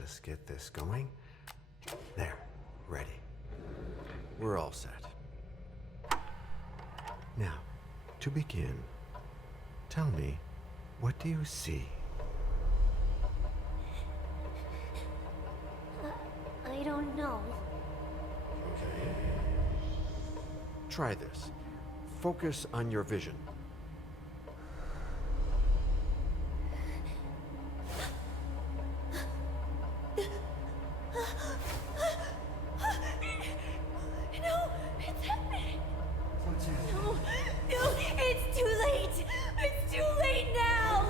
just get this going. There, ready. We're all set. Now, to begin, tell me, what do you see? I don't know. Okay. Try this. Focus on your vision. No, it's happening. What's happening? No, it's too late. It's too late now.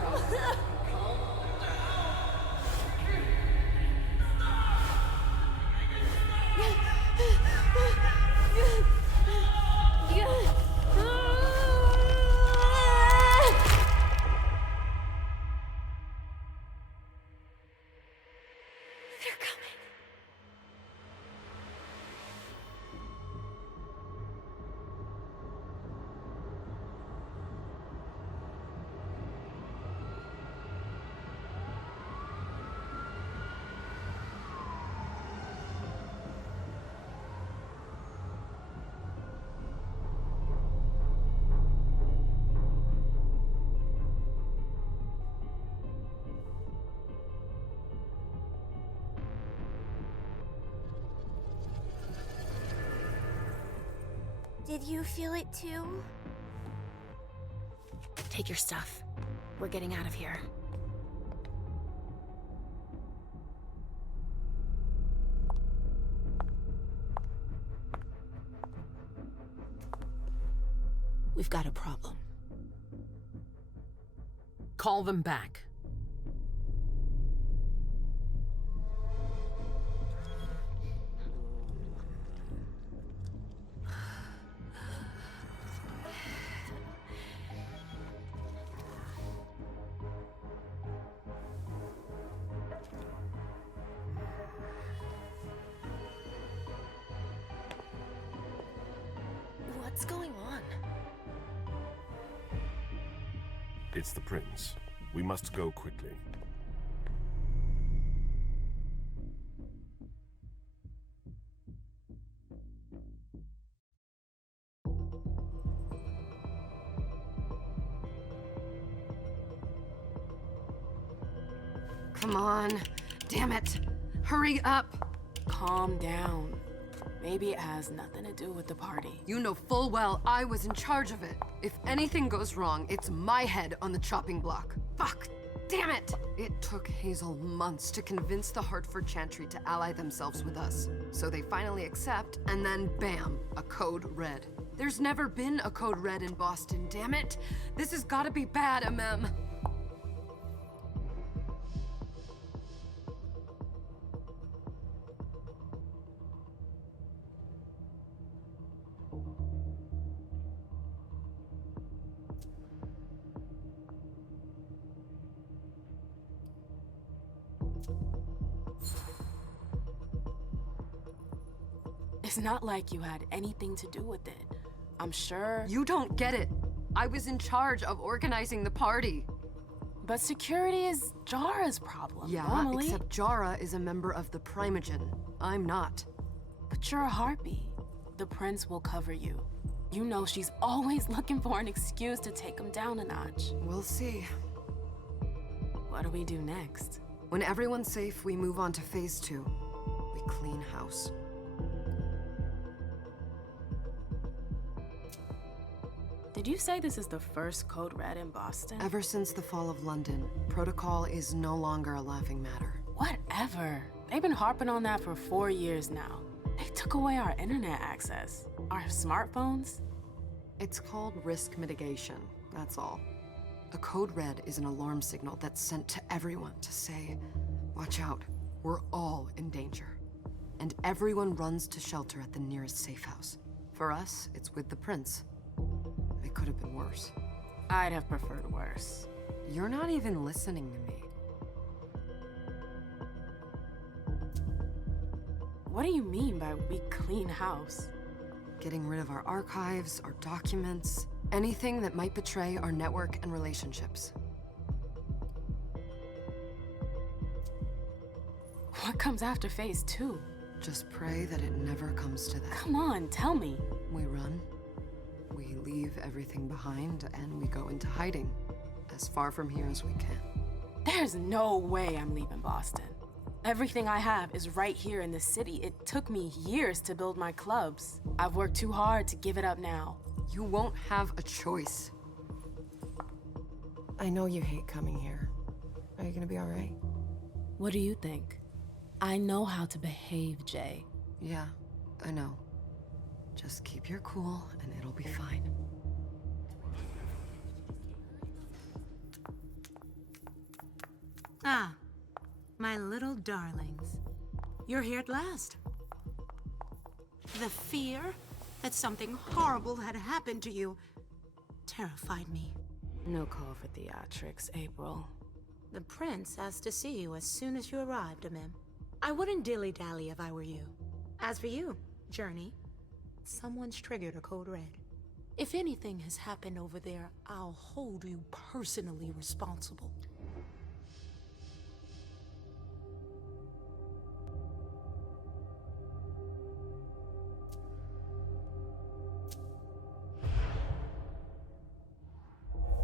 They're coming. Did you feel it too? Take your stuff. We're getting out of here. We've got a problem. Call them back. What's going on? It's the prince. We must go quickly. Come on. Damn it. Hurry up. Calm down. Maybe it has nothing to do with the party. You know full well I was in charge of it. If anything goes wrong, it's my head on the chopping block. Fuck. Damn it! It took Hazel months to convince the Hartford Chantry to ally themselves with us. So they finally accept, and then bam, a code red. There's never been a code red in Boston, damn it! This has gotta be bad, MM. It's not like you had anything to do with it. I'm sure. You don't get it. I was in charge of organizing the party. But security is Jara's problem. Yeah, normally. except Jara is a member of the Primogen. I'm not. But you're a harpy. The prince will cover you. You know she's always looking for an excuse to take him down a notch. We'll see. What do we do next? When everyone's safe, we move on to phase 2. We clean house. Did you say this is the first code red in Boston? Ever since the fall of London, protocol is no longer a laughing matter. Whatever. They've been harping on that for 4 years now. They took away our internet access. Our smartphones. It's called risk mitigation, that's all. A code red is an alarm signal that's sent to everyone to say, watch out, we're all in danger. And everyone runs to shelter at the nearest safe house. For us, it's with the prince. It could have been worse. I'd have preferred worse. You're not even listening to me. What do you mean by we clean house? Getting rid of our archives, our documents, anything that might betray our network and relationships. What comes after phase 2? Just pray that it never comes to that. Come on, tell me. We run, we leave everything behind, and we go into hiding, as far from here as we can. There's no way I'm leaving Boston. Everything I have is right here in the city. It took me years to build my clubs. I've worked too hard to give it up now. You won't have a choice. I know you hate coming here. Are you gonna be all right? What do you think? I know how to behave, Jay. Yeah, I know. Just keep your cool, and it'll be fine. Ah, my little darlings. You're here at last. The fear that something horrible had happened to you terrified me. No call for theatrics, April. The prince asked to see you as soon as you arrived, Amim. I wouldn't dilly-dally if I were you. As for you, Journey, someone's triggered a code red. If anything has happened over there, I'll hold you personally responsible.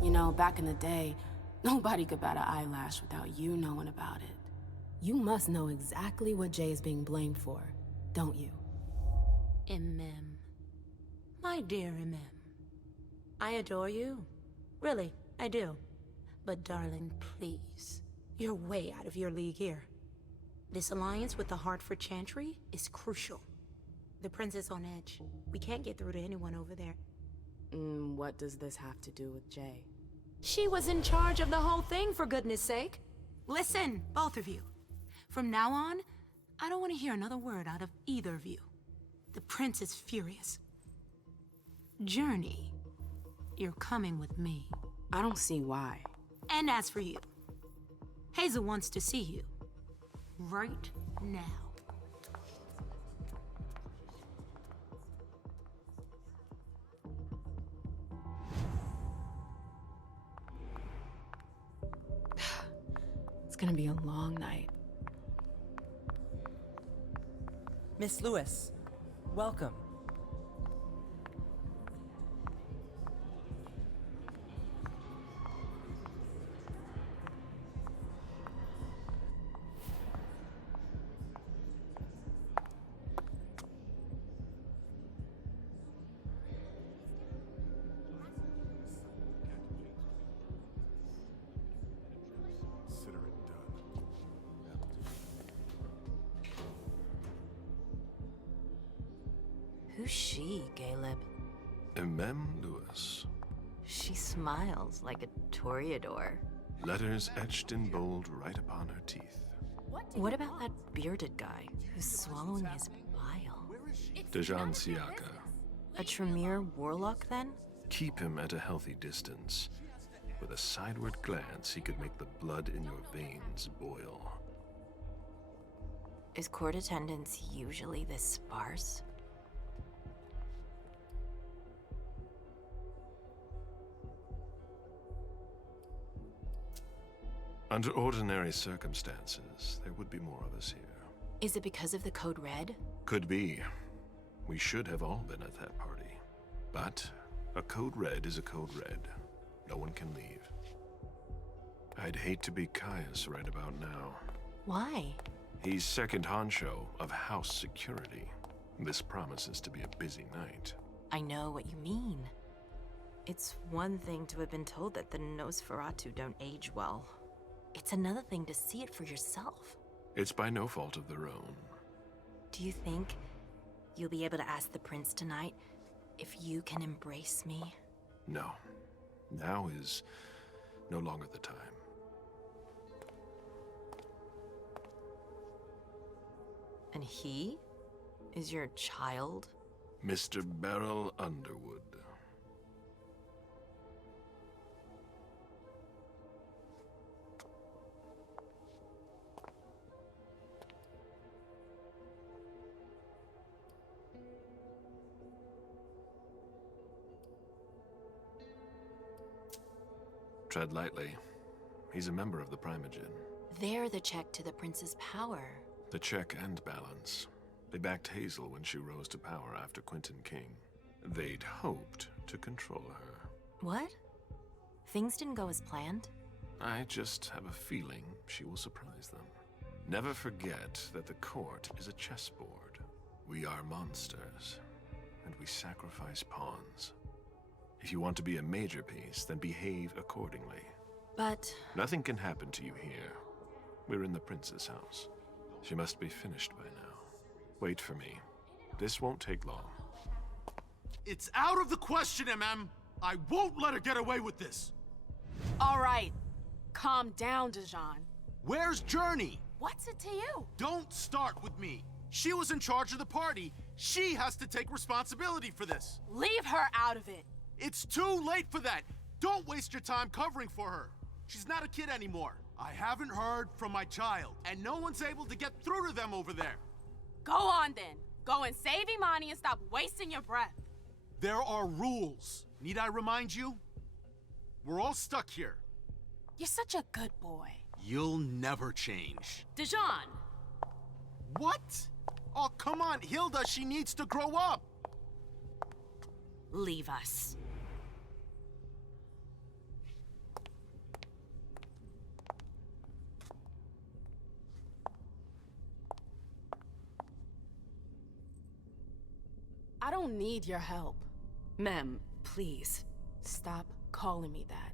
You know, back in the day, nobody could bat an eyelash without you knowing about it. You must know exactly what Jay is being blamed for, don't you? Imem. My dear Imem. I adore you. Really, I do. But darling, please. You're way out of your league here. This alliance with the Hartford Chantry is crucial. The prince is on edge. We can't get through to anyone over there. What does this have to do with Jay? She was in charge of the whole thing, for goodness sake. Listen, both of you. From now on, I don't want to hear another word out of either of you. The prince is furious. Journey, you're coming with me. I don't see why. And as for you, Hazel wants to see you. Right now. It's gonna be a long night. Miss Lewis, welcome. Who's she, Caleb? Emem Lewis. She smiles like a toreador. Letters etched in bold right upon her teeth. What about that bearded guy who's swallowing his bile? Dejan Siaka. A Tremere warlock, then? Keep him at a healthy distance. With a sideward glance, he could make the blood in your veins boil. Is court attendance usually this sparse? Under ordinary circumstances, there would be more of us here. Is it because of the Code Red? Could be. We should have all been at that party. But a Code Red is a Code Red. No one can leave. I'd hate to be Caius right about now. Why? He's second honcho of house security. This promises to be a busy night. I know what you mean. It's one thing to have been told that the Nosferatu don't age well. It's another thing to see it for yourself. It's by no fault of their own. Do you think you'll be able to ask the prince tonight if you can embrace me? No. Now is no longer the time. And he is your child? Mr. Beryl Underwood. Tread lightly. He's a member of the Primogen. They're the check to the prince's power. The check and balance. They backed Hazel when she rose to power after Quentin King. They'd hoped to control her. What? Things didn't go as planned? I just have a feeling she will surprise them. Never forget that the court is a chessboard. We are monsters, and we sacrifice pawns. If you want to be a major piece, then behave accordingly. But... Nothing can happen to you here. We're in the prince's house. She must be finished by now. Wait for me. This won't take long. It's out of the question, MM! I won't let her get away with this! All right. Calm down, Dijon. Where's Journey? What's it to you? Don't start with me. She was in charge of the party. She has to take responsibility for this. Leave her out of it. It's too late for that. Don't waste your time covering for her. She's not a kid anymore. I haven't heard from my child, and no one's able to get through to them over there. Go on then. Go and save Imani and stop wasting your breath. There are rules. Need I remind you? We're all stuck here. You're such a good boy. You'll never change. Dijon! What? Oh, come on, Hilda, she needs to grow up. Leave us. I don't need your help. Mem, please. Stop calling me that.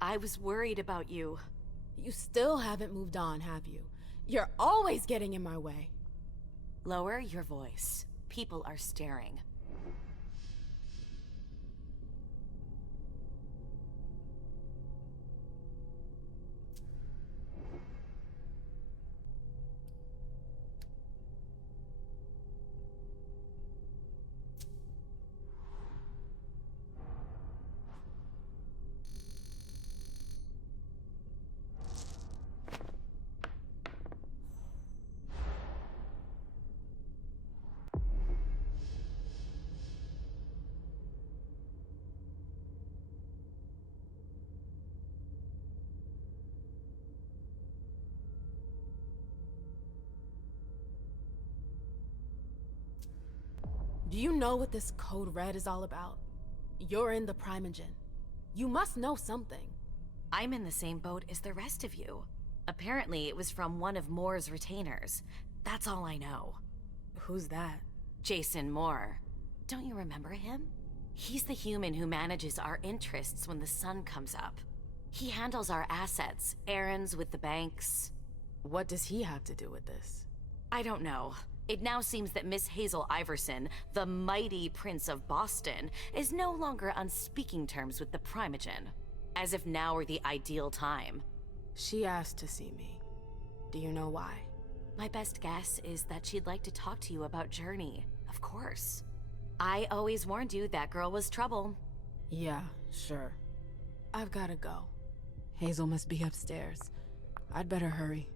I was worried about you. You still haven't moved on, have you? You're always getting in my way. Lower your voice. People are staring. Do you know what this Code Red is all about? You're in the Primogen. You must know something. I'm in the same boat as the rest of you. Apparently, it was from one of Moore's retainers. That's all I know. Who's that? Jason Moore. Don't you remember him? He's the human who manages our interests when the sun comes up. He handles our assets, errands with the banks. What does he have to do with this? I don't know. It now seems that Miss Hazel Iverson, the mighty Prince of Boston, is no longer on speaking terms with the Primogen. As if now were the ideal time. She asked to see me. Do you know why? My best guess is that she'd like to talk to you about Journey. Of course. I always warned you that girl was trouble. Yeah, sure. I've gotta go. Hazel must be upstairs. I'd better hurry.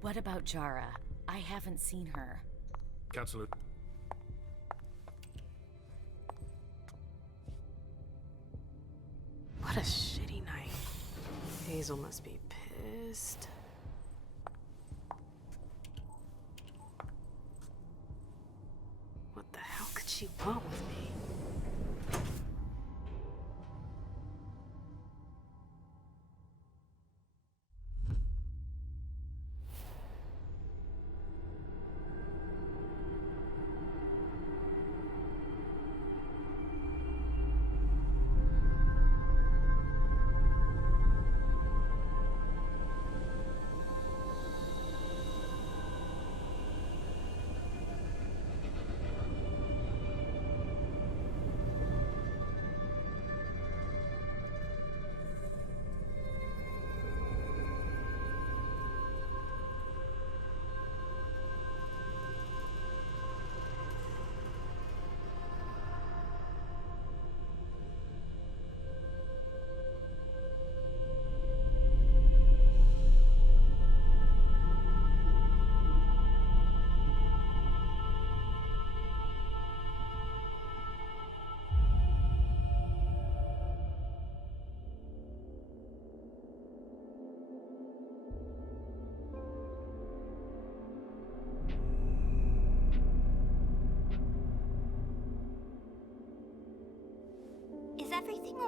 What about Jara? I haven't seen her. Counselor. What a shitty night. Hazel must be pissed. What the hell could she want with me?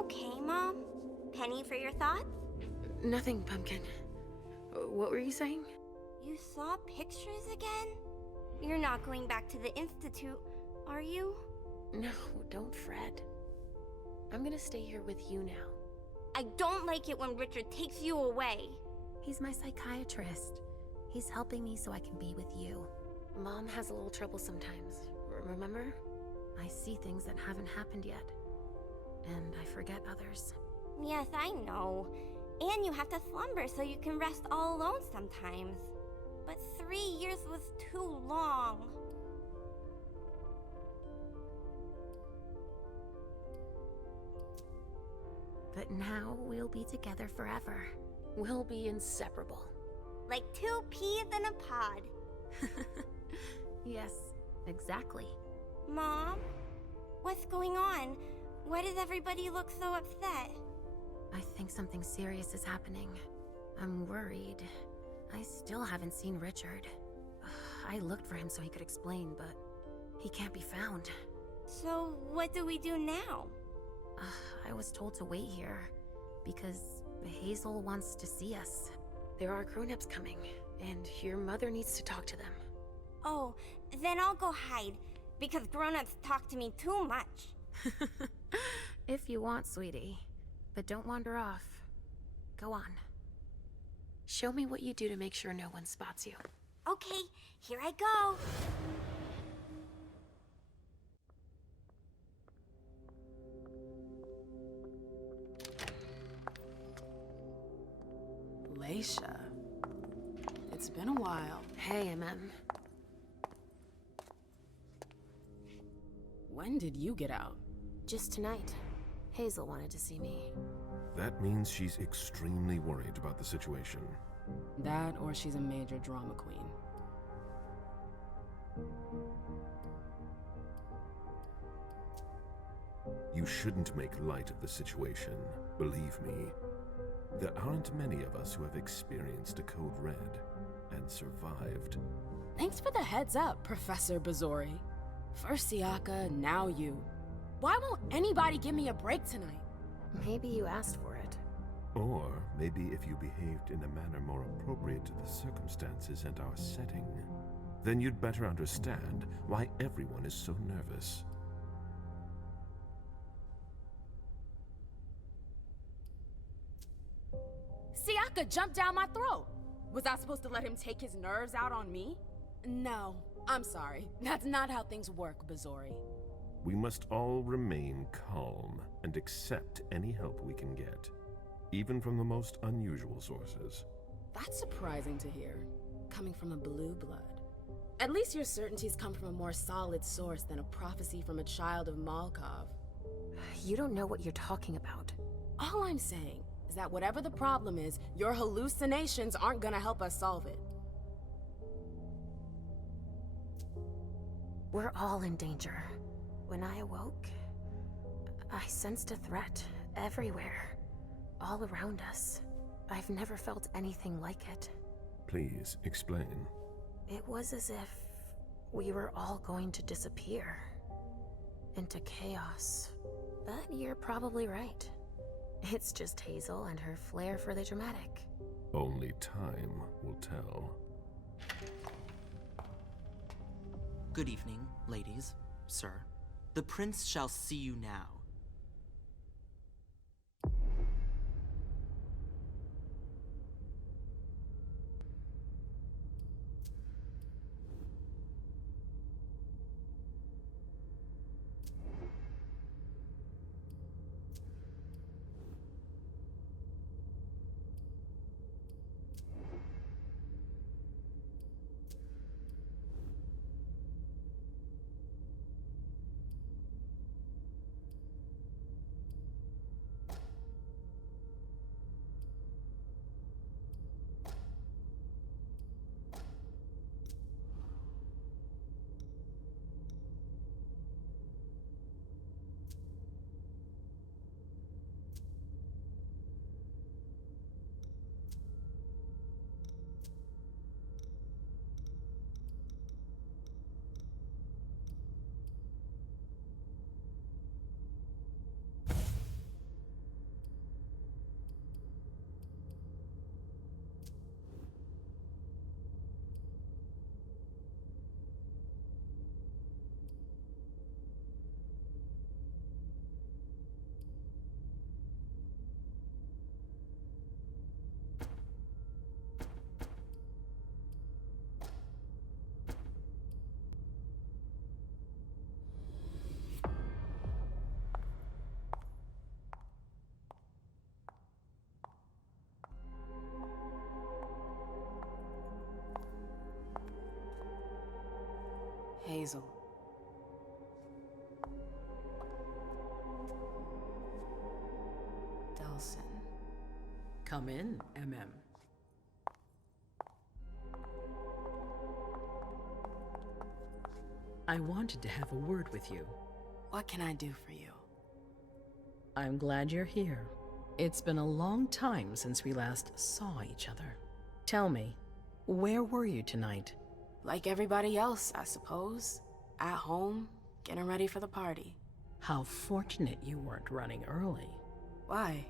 okay, Mom? Penny for your thoughts? Nothing, Pumpkin. What were you saying? You saw pictures again? You're not going back to the Institute, are you? No, don't fret. I'm gonna stay here with you now. I don't like it when Richard takes you away. He's my psychiatrist. He's helping me so I can be with you. Mom has a little trouble sometimes, remember? I see things that haven't happened yet. And I forget others. Yes, I know. And you have to slumber so you can rest all alone sometimes. But 3 years was too long. But now we'll be together forever. We'll be inseparable. Like 2 peas in a pod. Yes, exactly. Mom? What's going on? Why does everybody look so upset? I think something serious is happening. I'm worried. I still haven't seen Richard. I looked for him so he could explain, but he can't be found. So what do we do now? I was told to wait here because Hazel wants to see us. There are grown-ups coming, and your mother needs to talk to them. Oh, then I'll go hide, because grown-ups talk to me too much. If you want, sweetie. But don't wander off. Go on. Show me what you do to make sure no one spots you. Okay, here I go. Leisha. It's been a while. Hey, MM. When did you get out? Just tonight. Hazel wanted to see me. That means she's extremely worried about the situation. That, or she's a major drama queen. You shouldn't make light of the situation, believe me. There aren't many of us who have experienced a Code Red and survived. Thanks for the heads up, Professor Bazori. First Siaka, now you. Why won't anybody give me a break tonight? Maybe you asked for it. Or maybe if you behaved in a manner more appropriate to the circumstances and our setting, then you'd better understand why everyone is so nervous. Siaka jumped down my throat. Was I supposed to let him take his nerves out on me? No, I'm sorry. That's not how things work, Bazori. We must all remain calm and accept any help we can get, even from the most unusual sources. That's surprising to hear, coming from a blue blood. At least your certainties come from a more solid source than a prophecy from a child of Malkov. You don't know what you're talking about. All I'm saying is that whatever the problem is, your hallucinations aren't gonna help us solve it. We're all in danger. When I awoke, I sensed a threat everywhere, all around us. I've never felt anything like it. Please, explain. It was as if we were all going to disappear into chaos. But you're probably right. It's just Hazel and her flair for the dramatic. Only time will tell. Good evening, ladies, sir. The prince shall see you now. Hazel. Delson. Come in, MM. I wanted to have a word with you. What can I do for you? I'm glad you're here. It's been a long time since we last saw each other. Tell me, where were you tonight? Like everybody else, I suppose. At home, getting ready for the party. How fortunate you weren't running early. Why?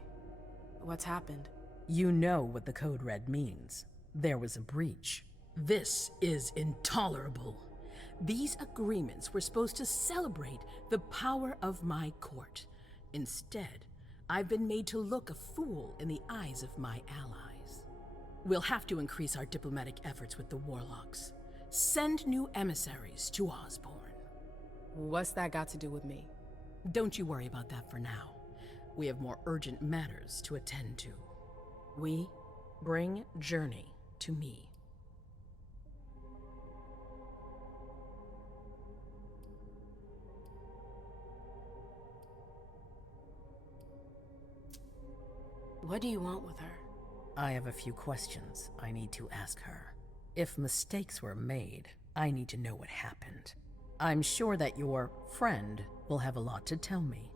What's happened? You know what the Code Red means. There was a breach. This is intolerable. These agreements were supposed to celebrate the power of my court. Instead, I've been made to look a fool in the eyes of my allies. We'll have to increase our diplomatic efforts with the Warlocks. Send new emissaries to Osborne. What's that got to do with me? Don't you worry about that for now. We have more urgent matters to attend to. We bring Journey to me. What do you want with her? I have a few questions I need to ask her. If mistakes were made, I need to know what happened. I'm sure that your friend will have a lot to tell me.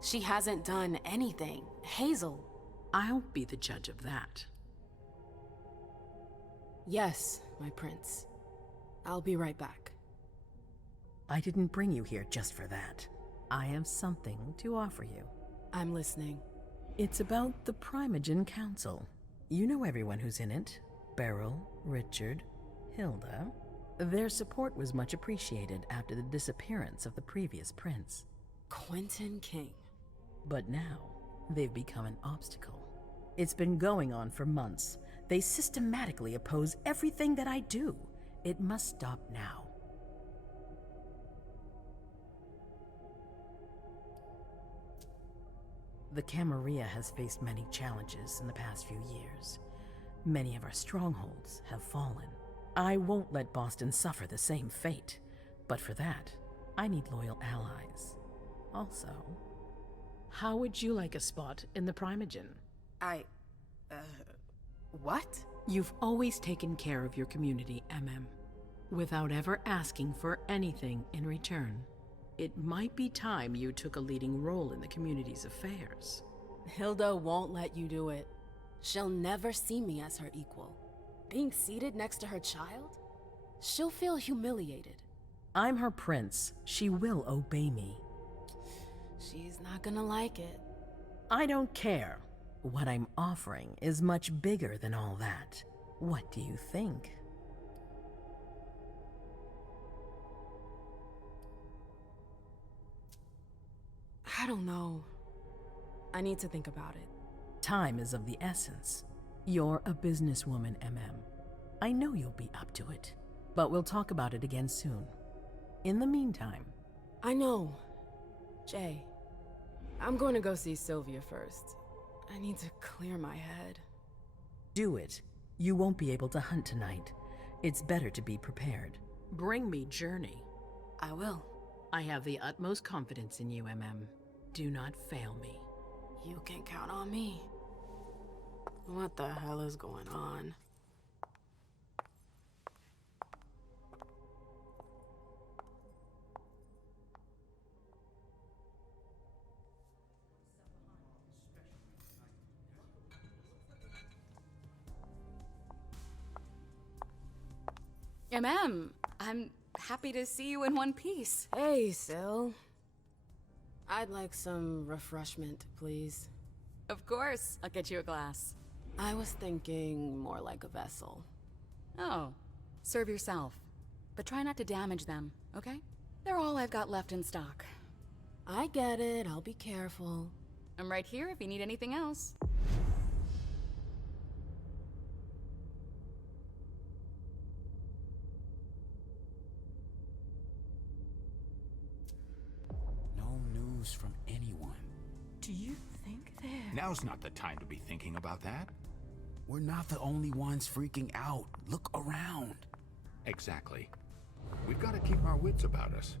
She hasn't done anything. Hazel. I'll be the judge of that. Yes, my prince. I'll be right back. I didn't bring you here just for that. I have something to offer you. I'm listening. It's about the Primogen Council. You know everyone who's in it. Beryl, Richard, Hilda. Their support was much appreciated after the disappearance of the previous prince. Quentin King. But now, they've become an obstacle. It's been going on for months. They systematically oppose everything that I do. It must stop now. The Camarilla has faced many challenges in the past few years. Many of our strongholds have fallen. I won't let Boston suffer the same fate. But for that, I need loyal allies. Also, how would you like a spot in the Primogen? What? You've always taken care of your community, MM, without ever asking for anything in return. It might be time you took a leading role in the community's affairs. Hilda won't let you do it. She'll never see me as her equal. Being seated next to her child? She'll feel humiliated. I'm her prince. She will obey me. She's not gonna like it. I don't care. What I'm offering is much bigger than all that. What do you think? I don't know. I need to think about it. Time is of the essence. You're a businesswoman, MM. I know you'll be up to it, but we'll talk about it again soon. In the meantime... I know. Jay, I'm going to go see Sylvia first. I need to clear my head. Do it. You won't be able to hunt tonight. It's better to be prepared. Bring me Journey. I will. I have the utmost confidence in you, MM. Do not fail me. You can count on me. What the hell is going on? I'm happy to see you in one piece. Hey, Syl. I'd like some refreshment, please. Of course, I'll get you a glass. I was thinking more like a vessel. Oh, serve yourself. But try not to damage them, okay? They're all I've got left in stock. I get it, I'll be careful. I'm right here if you need anything else. No news from anyone. Do you think they're... Now's not the time to be thinking about that. We're not the only ones freaking out. Look around. Exactly. We've got to keep our wits about us.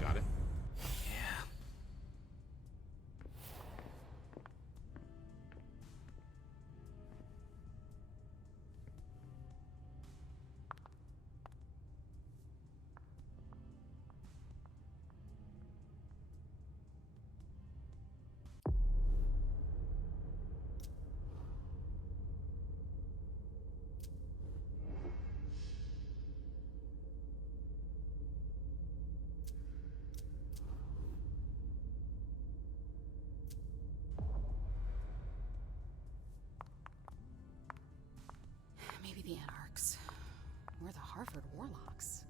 Got it? Yeah. Maybe the Anarchs. Or the Harvard Warlocks.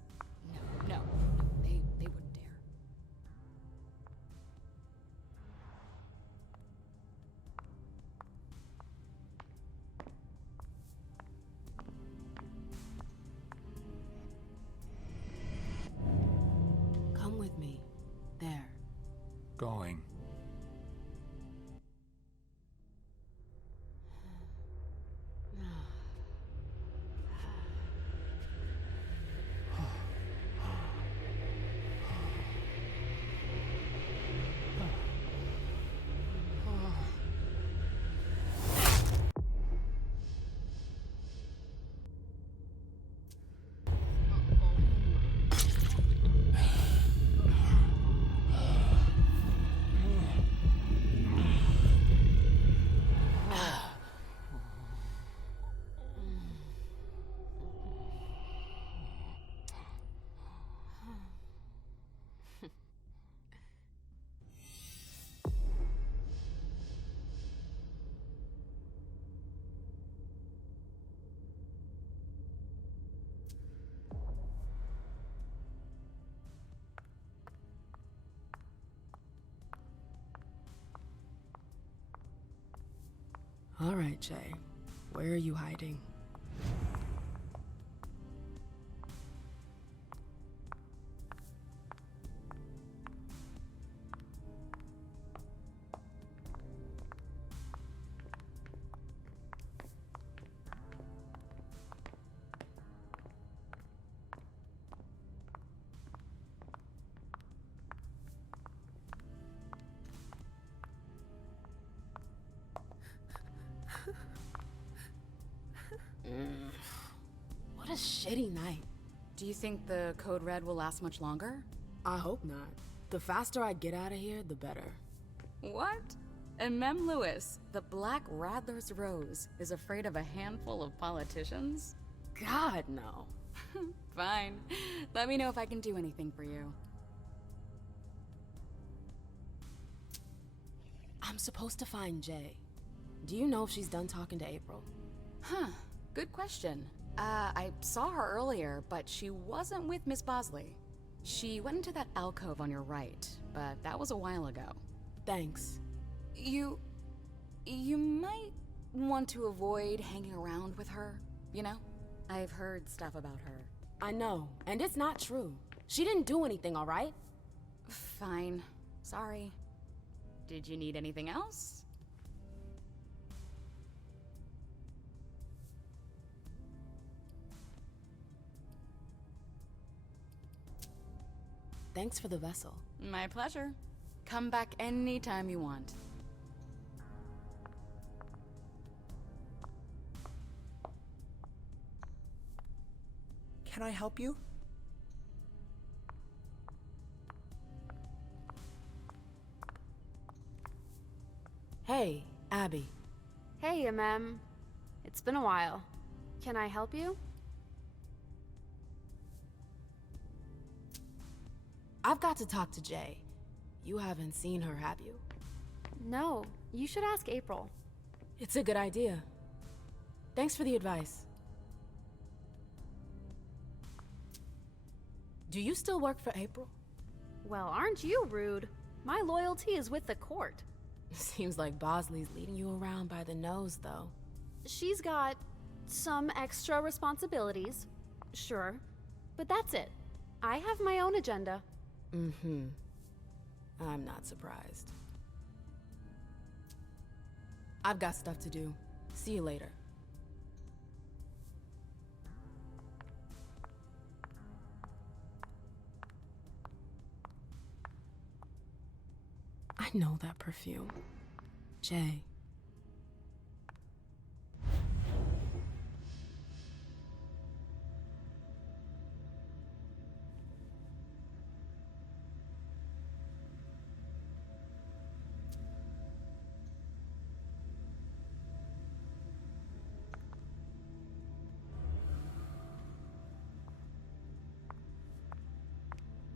No. They wouldn't dare. Come with me. There. Going. All right, Jay. Where are you hiding? What a shitty night. Do you think the Code Red will last much longer? I hope not. The faster I get out of here, the better. What? And Mem Lewis, the Black Rattler's Rose, is afraid of a handful of politicians? God, no. Fine. Let me know if I can do anything for you. I'm supposed to find Jay. Do you know if she's done talking to April? Huh. Good question. I saw her earlier, but she wasn't with Miss Bosley. She went into that alcove on your right, but that was a while ago. Thanks. You might want to avoid hanging around with her, you know? I've heard stuff about her. I know, and it's not true. She didn't do anything, all right? Fine. Sorry. Did you need anything else? Thanks for the vessel. My pleasure. Come back anytime you want. Can I help you? Hey, Abby. Hey, Mem. It's been a while. Can I help you? I've got to talk to Jay. You haven't seen her, have you? No, you should ask April. It's a good idea. Thanks for the advice. Do you still work for April? Well, aren't you rude? My loyalty is with the court. Seems like Bosley's leading you around by the nose, though. She's got some extra responsibilities, sure, but that's it. I have my own agenda. Mm-hmm. I'm not surprised. I've got stuff to do. See you later. I know that perfume. Jay.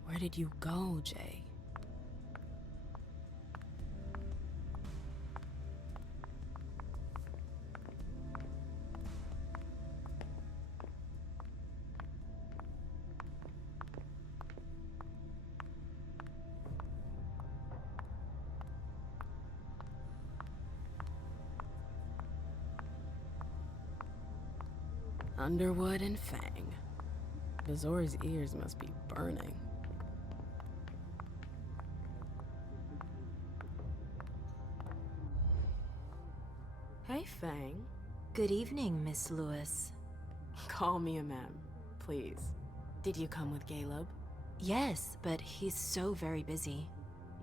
Where did you go, Jay? Underwood and Fang. Bazor's ears must be burning. Hey, Fang. Good evening, Miss Lewis. Call me a ma'am, please. Did you come with Caleb? Yes, but he's so very busy.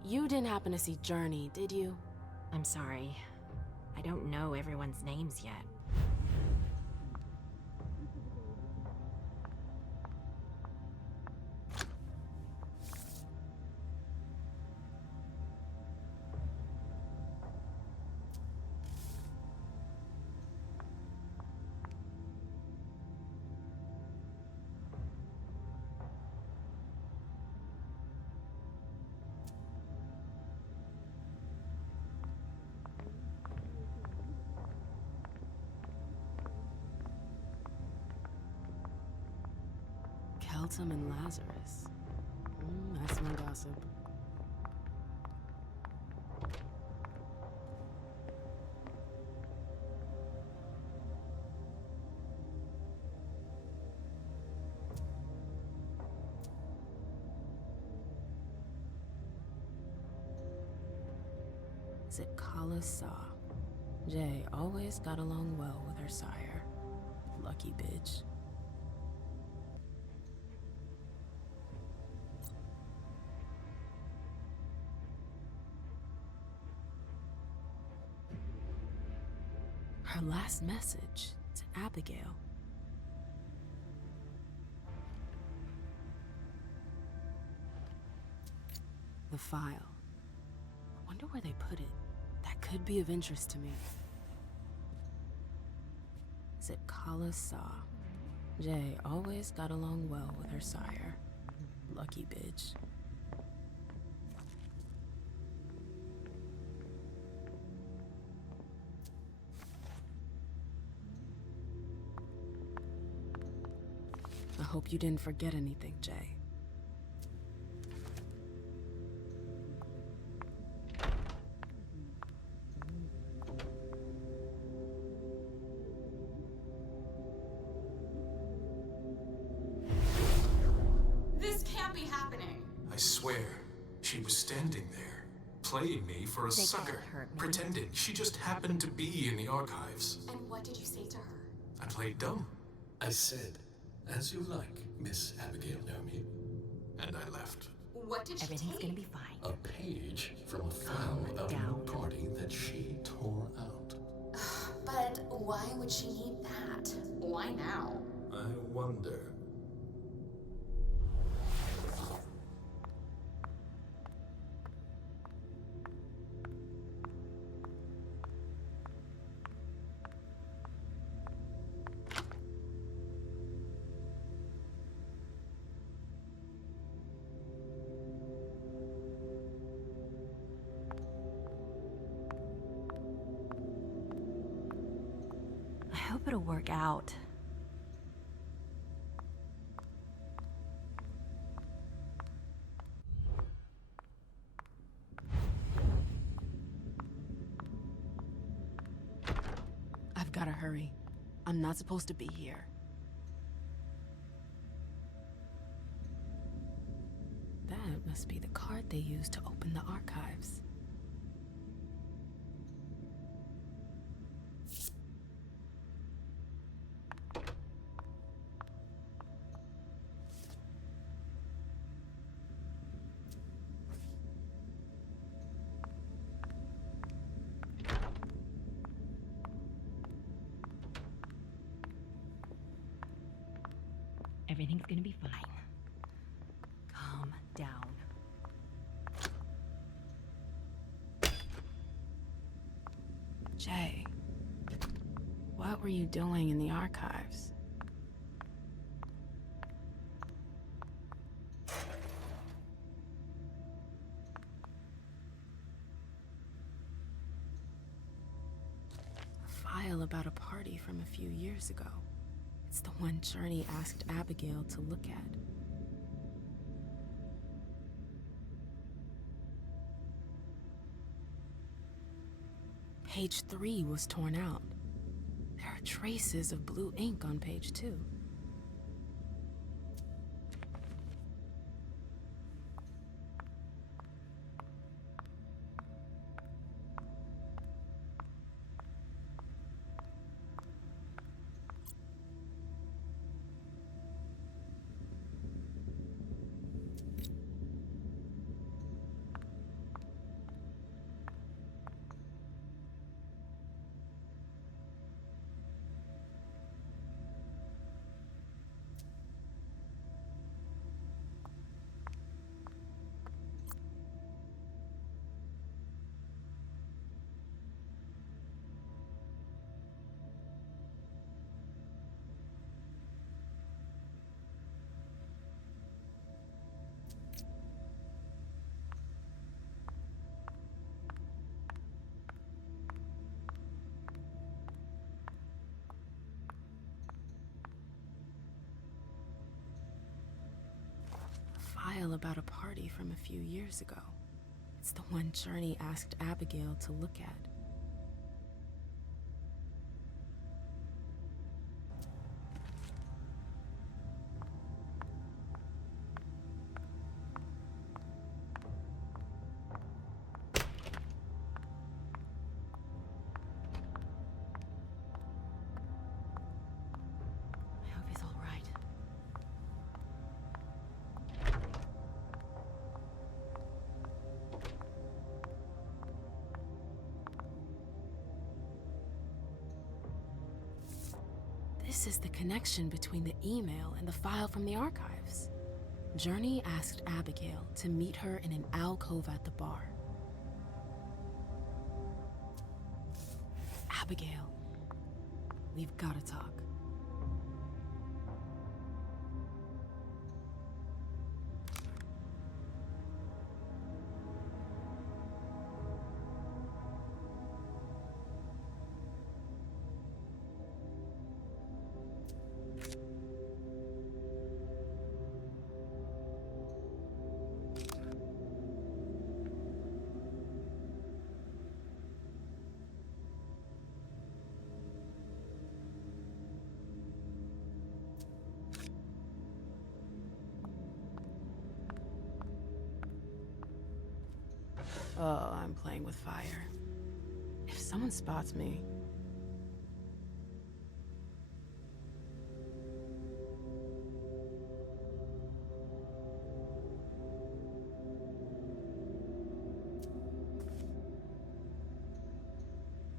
You didn't happen to see Journey, did you? I'm sorry. I don't know everyone's names yet. Keltum and Lazarus. That's my gossip. Zitkala Saw. Jay always got along well with her sire. Lucky bitch. Her last message to Abigail. The file. I wonder where they put it. That could be of interest to me. Zitkala Saw. Jay always got along well with her sire. Lucky bitch. I hope you didn't forget anything, Jay. This can't be happening. I swear, she was standing there, playing me for a They can't sucker, hurt me. pretending she just happened to be in the archives. And what did you say to her? I played dumb. I said, as you like, Miss Abigail Naomi. And I left. What did she Everything's take? gonna be fine. A page from a file about your party that she tore out. But why would she need that? Why now? I wonder. I hope it'll work out. I've gotta hurry. I'm not supposed to be here. That must be the card they used to open the archives. Everything's gonna be fine. Calm down. Jay, what were you doing in the archives? A file about a party from a few years ago. It's the one Journey asked Abigail to look at. Page 3 was torn out. There are traces of blue ink on page 2. File about a party from a few years ago. It's the one Journey asked Abigail to look at. I hope he's all right. This is the connection between the email and the file from the archives. Journey asked Abigail to meet her in an alcove at the bar. Abigail, we've got to talk. Oh, I'm playing with fire. If someone spots me...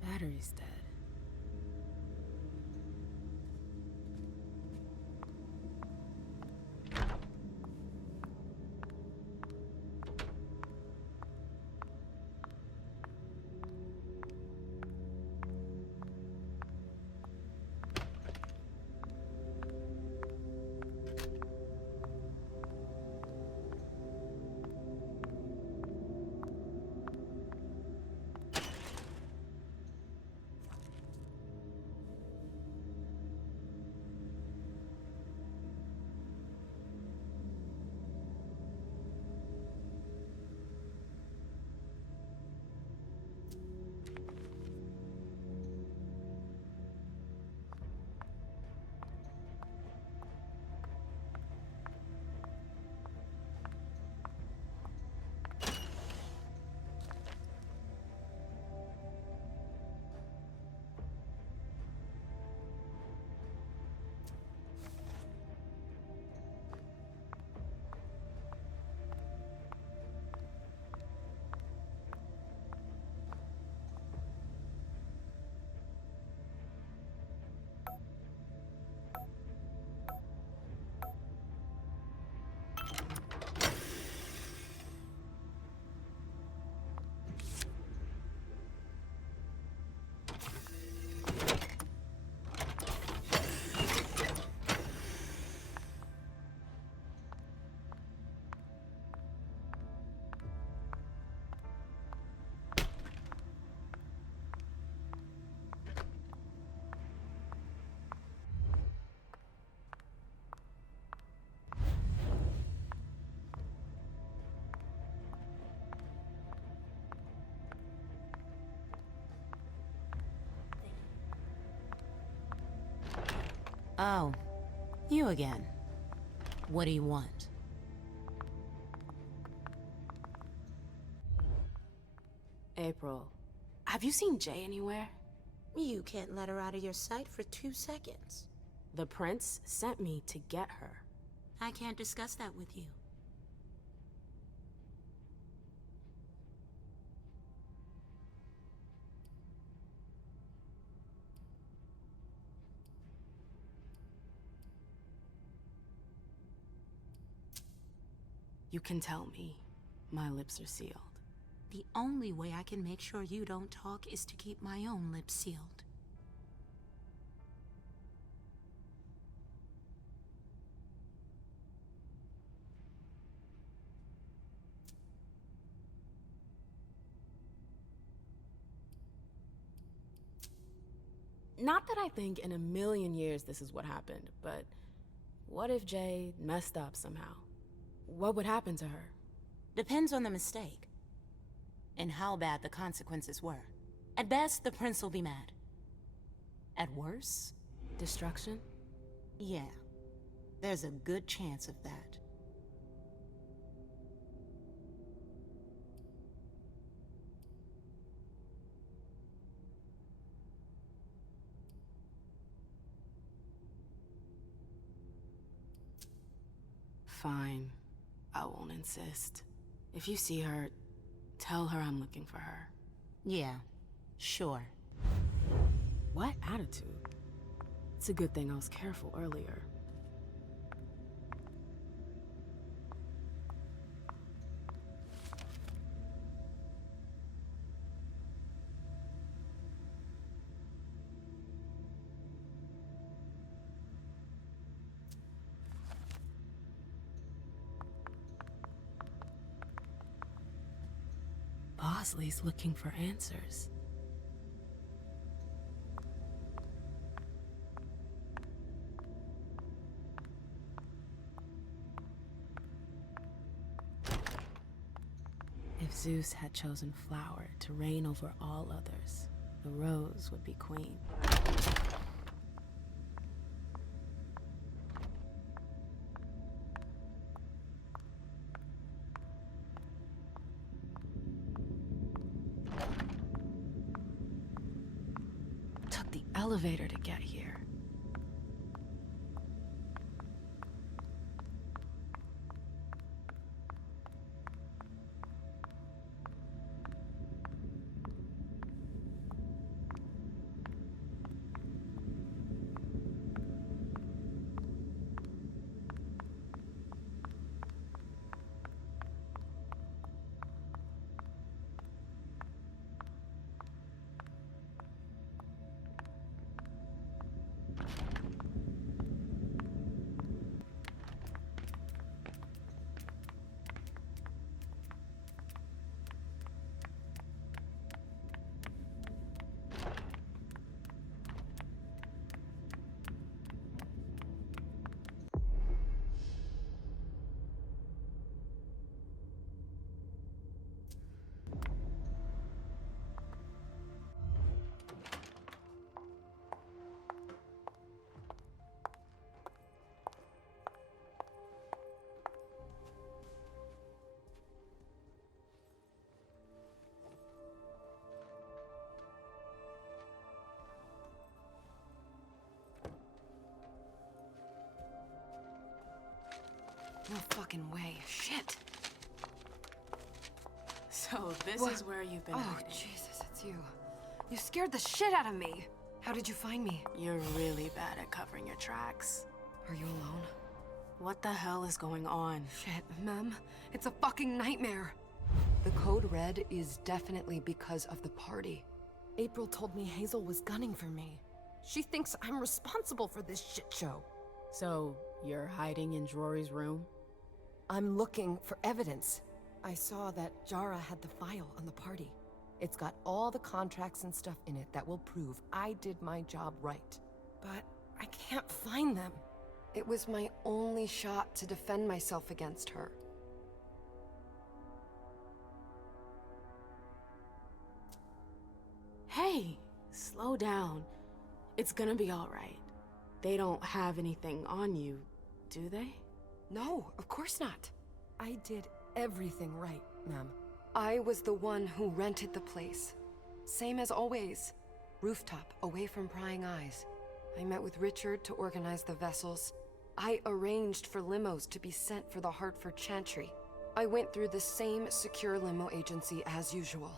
Battery's dead. Oh, you again. What do you want? April, have you seen Jay anywhere? You can't let her out of your sight for 2 seconds. The prince sent me to get her. I can't discuss that with you. You can tell me. My lips are sealed. The only way I can make sure you don't talk is to keep my own lips sealed. Not that I think in a million years this is what happened, but what if Jay messed up somehow? What would happen to her? Depends on the mistake. And how bad the consequences were. At best, the prince will be mad. At worst, destruction? Yeah. There's a good chance of that. Fine. I won't insist. If you see her, tell her I'm looking for her. Yeah, sure. What attitude? It's a good thing I was careful earlier. Bosley's looking for answers. If Zeus had chosen Flower to reign over all others, the Rose would be queen. Took the elevator to get here. No fucking way. Shit. So this is where you've been Oh, hiding. Jesus, it's you. You scared the shit out of me. How did you find me? You're really bad at covering your tracks. Are you alone? What the hell is going on? Shit, Mem. It's a fucking nightmare. The code red is definitely because of the party. April told me Hazel was gunning for me. She thinks I'm responsible for this shit show. So, you're hiding in Drury's room? I'm looking for evidence. I saw that Jara had the file on the party. It's got all the contracts and stuff in it that will prove I did my job right. But I can't find them. It was my only shot to defend myself against her. Hey, slow down. It's gonna be all right. They don't have anything on you, do they? No, of course not. I did everything right, ma'am. I was the one who rented the place. Same as always. Rooftop, away from prying eyes. I met with Richard to organize the vessels. I arranged for limos to be sent for the Hartford Chantry. I went through the same secure limo agency as usual.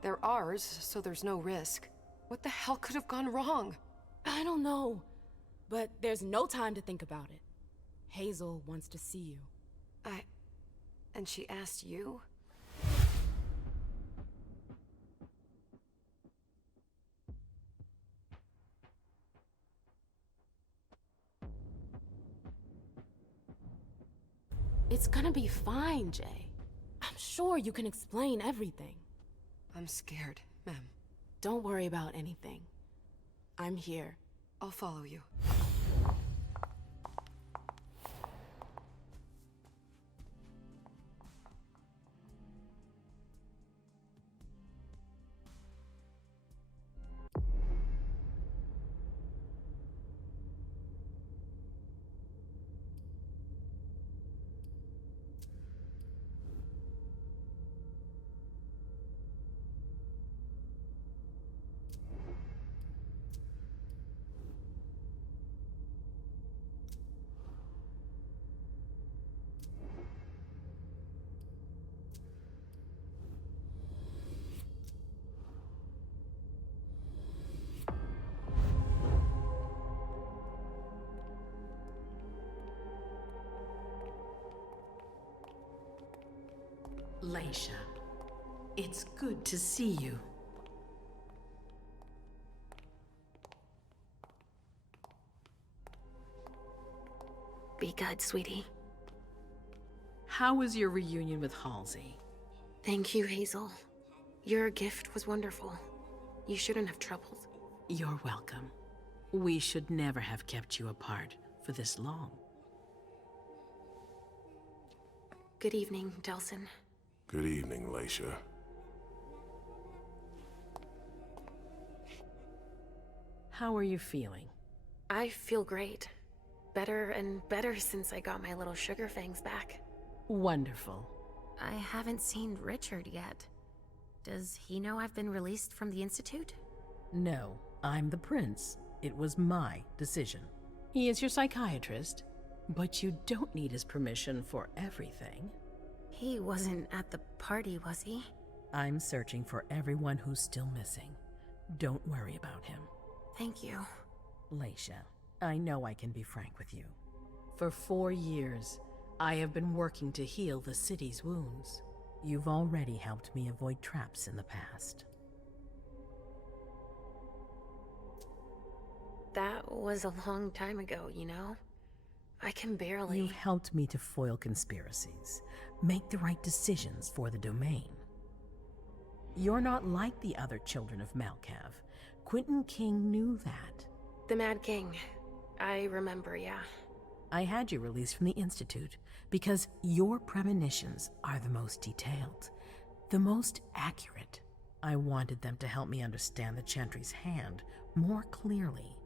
They're ours, so there's no risk. What the hell could have gone wrong? I don't know, but there's no time to think about it. Hazel wants to see you. And she asked you? It's gonna be fine, Jay. I'm sure you can explain everything. I'm scared, ma'am. Don't worry about anything. I'm here. I'll follow you. Leisha, it's good to see you. Be good, sweetie. How was your reunion with Halsey? Thank you, Hazel. Your gift was wonderful. You shouldn't have troubled. You're welcome. We should never have kept you apart for this long. Good evening, Delsin. Good evening, Leisha. How are you feeling? I feel great. Better and better since I got my little sugar fangs back. Wonderful. I haven't seen Richard yet. Does he know I've been released from the Institute? No, I'm the prince. It was my decision. He is your psychiatrist, but you don't need his permission for everything. He wasn't at the party, was he? I'm searching for everyone who's still missing. Don't worry about him. Thank you. Leisha, I know I can be frank with you. For 4 years, I have been working to heal the city's wounds. You've already helped me avoid traps in the past. That was a long time ago, you know? I can barely... You've helped me to foil conspiracies, make the right decisions for the domain. You're not like the other children of Malkav. Quentin King knew that. The Mad King. I remember, yeah. I had you released from the Institute because your premonitions are the most detailed, the most accurate. I wanted them to help me understand the Chantry's hand more clearly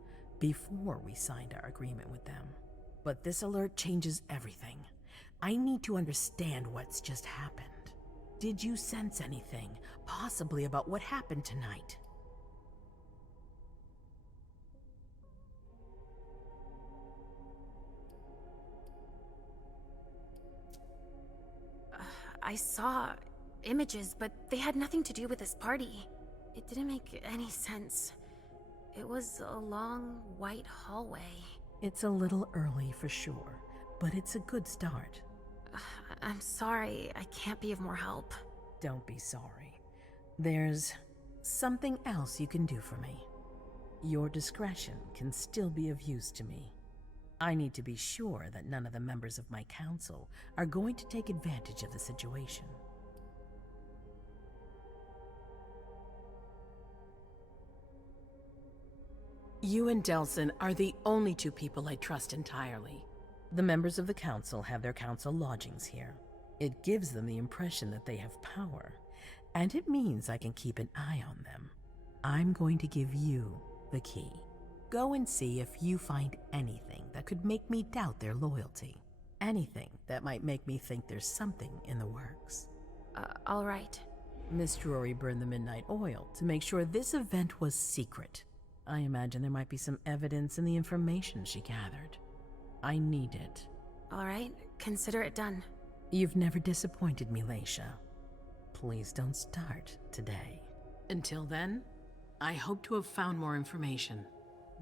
before we signed our agreement with them. But this alert changes everything. I need to understand what's just happened. Did you sense anything, possibly about what happened tonight? I saw images, but they had nothing to do with this party. It didn't make any sense. It was a long, white hallway. It's a little early for sure, but it's a good start. I'm sorry, I can't be of more help. Don't be sorry. There's something else you can do for me. Your discretion can still be of use to me. I need to be sure that none of the members of my council are going to take advantage of the situation. You and Delsin are the only two people I trust entirely. The members of the council have their council lodgings here. It gives them the impression that they have power, and it means I can keep an eye on them. I'm going to give you the key. Go and see if you find anything that could make me doubt their loyalty. Anything that might make me think there's something in the works. All right. Miss Drury burned the midnight oil to make sure this event was secret. I imagine there might be some evidence in the information she gathered. I need it. All right, consider it done. You've never disappointed me, Leisha. Please don't start today. Until then, I hope to have found more information.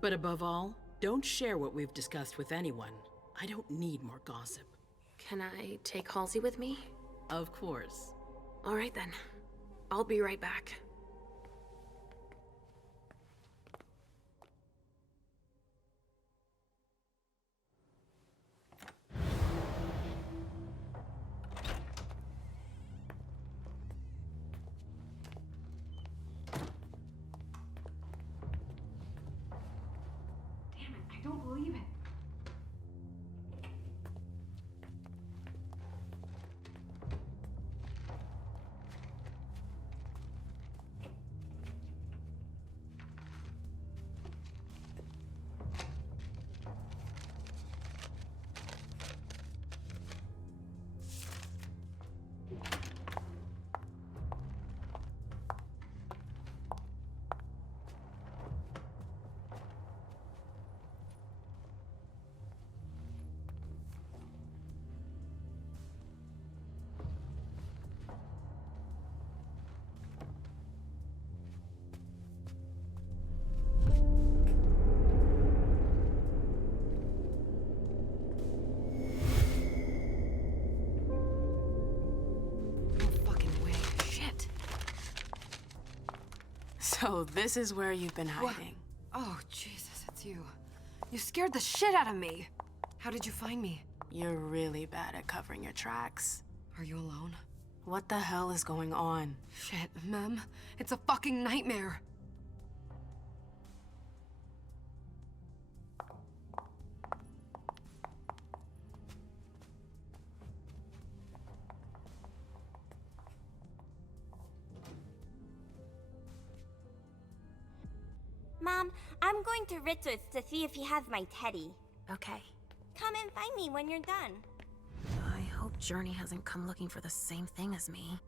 But above all, don't share what we've discussed with anyone. I don't need more gossip. Can I take Halsey with me? Of course. All right then. I'll be right back. Damn it, I don't believe it. So this is where you've been hiding. Oh, Jesus, it's you. You scared the shit out of me. How did you find me? You're really bad at covering your tracks. Are you alone? What the hell is going on? Shit, Mem. It's a fucking nightmare. Mom, I'm going to Richard's to see if he has my teddy. Okay. Come and find me when you're done. I hope Journey hasn't come looking for the same thing as me.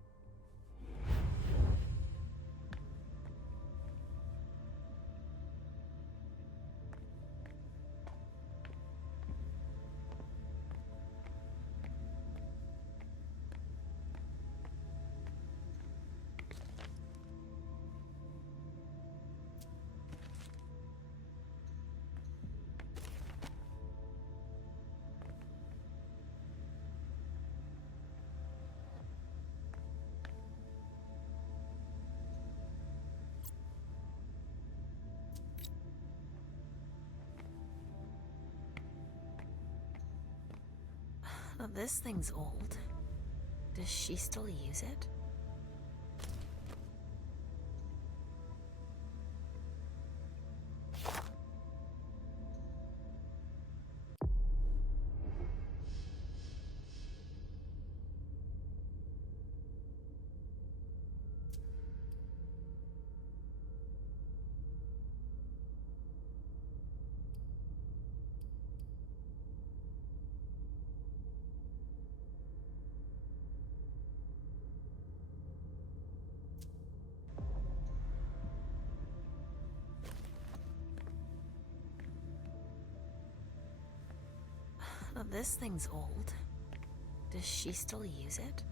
This thing's old. Does she still use it? This thing's old. Does she still use it?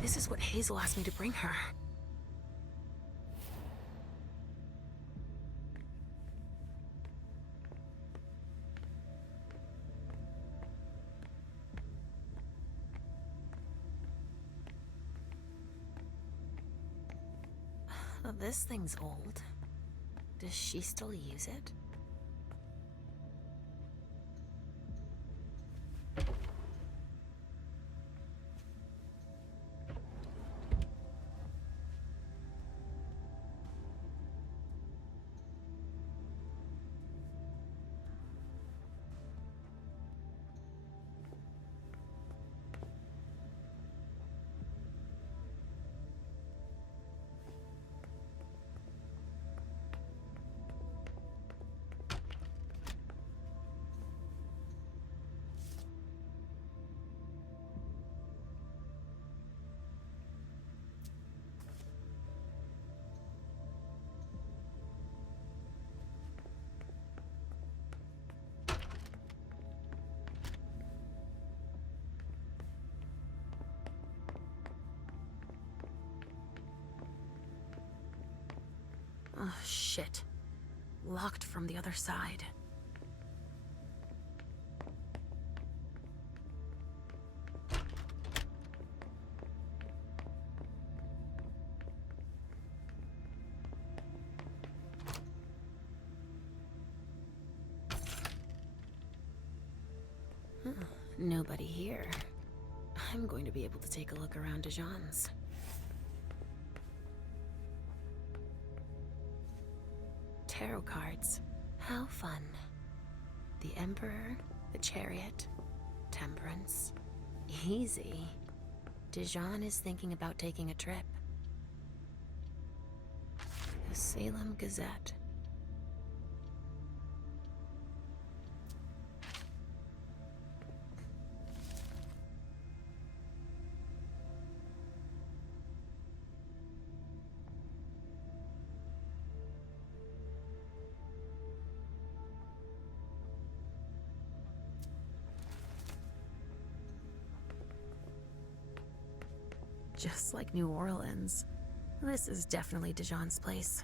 This is what Hazel asked me to bring her. Well, this thing's old. Does she still use it? Oh, shit. Locked from the other side. Nobody here. I'm going to be able to take a look around Dijon's. Tarot cards. How fun. The Emperor, the Chariot, Temperance. Easy. Dijon is thinking about taking a trip. The Salem Gazette. Just like New Orleans. This is definitely Dijon's place.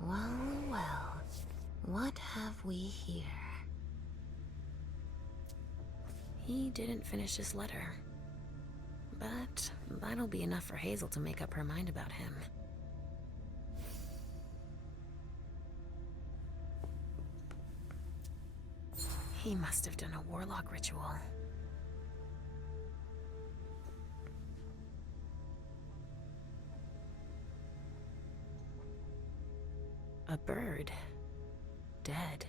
Well, well. What have we here? He didn't finish his letter. But that'll be enough for Hazel to make up her mind about him. He must have done a warlock ritual. A bird. Dead.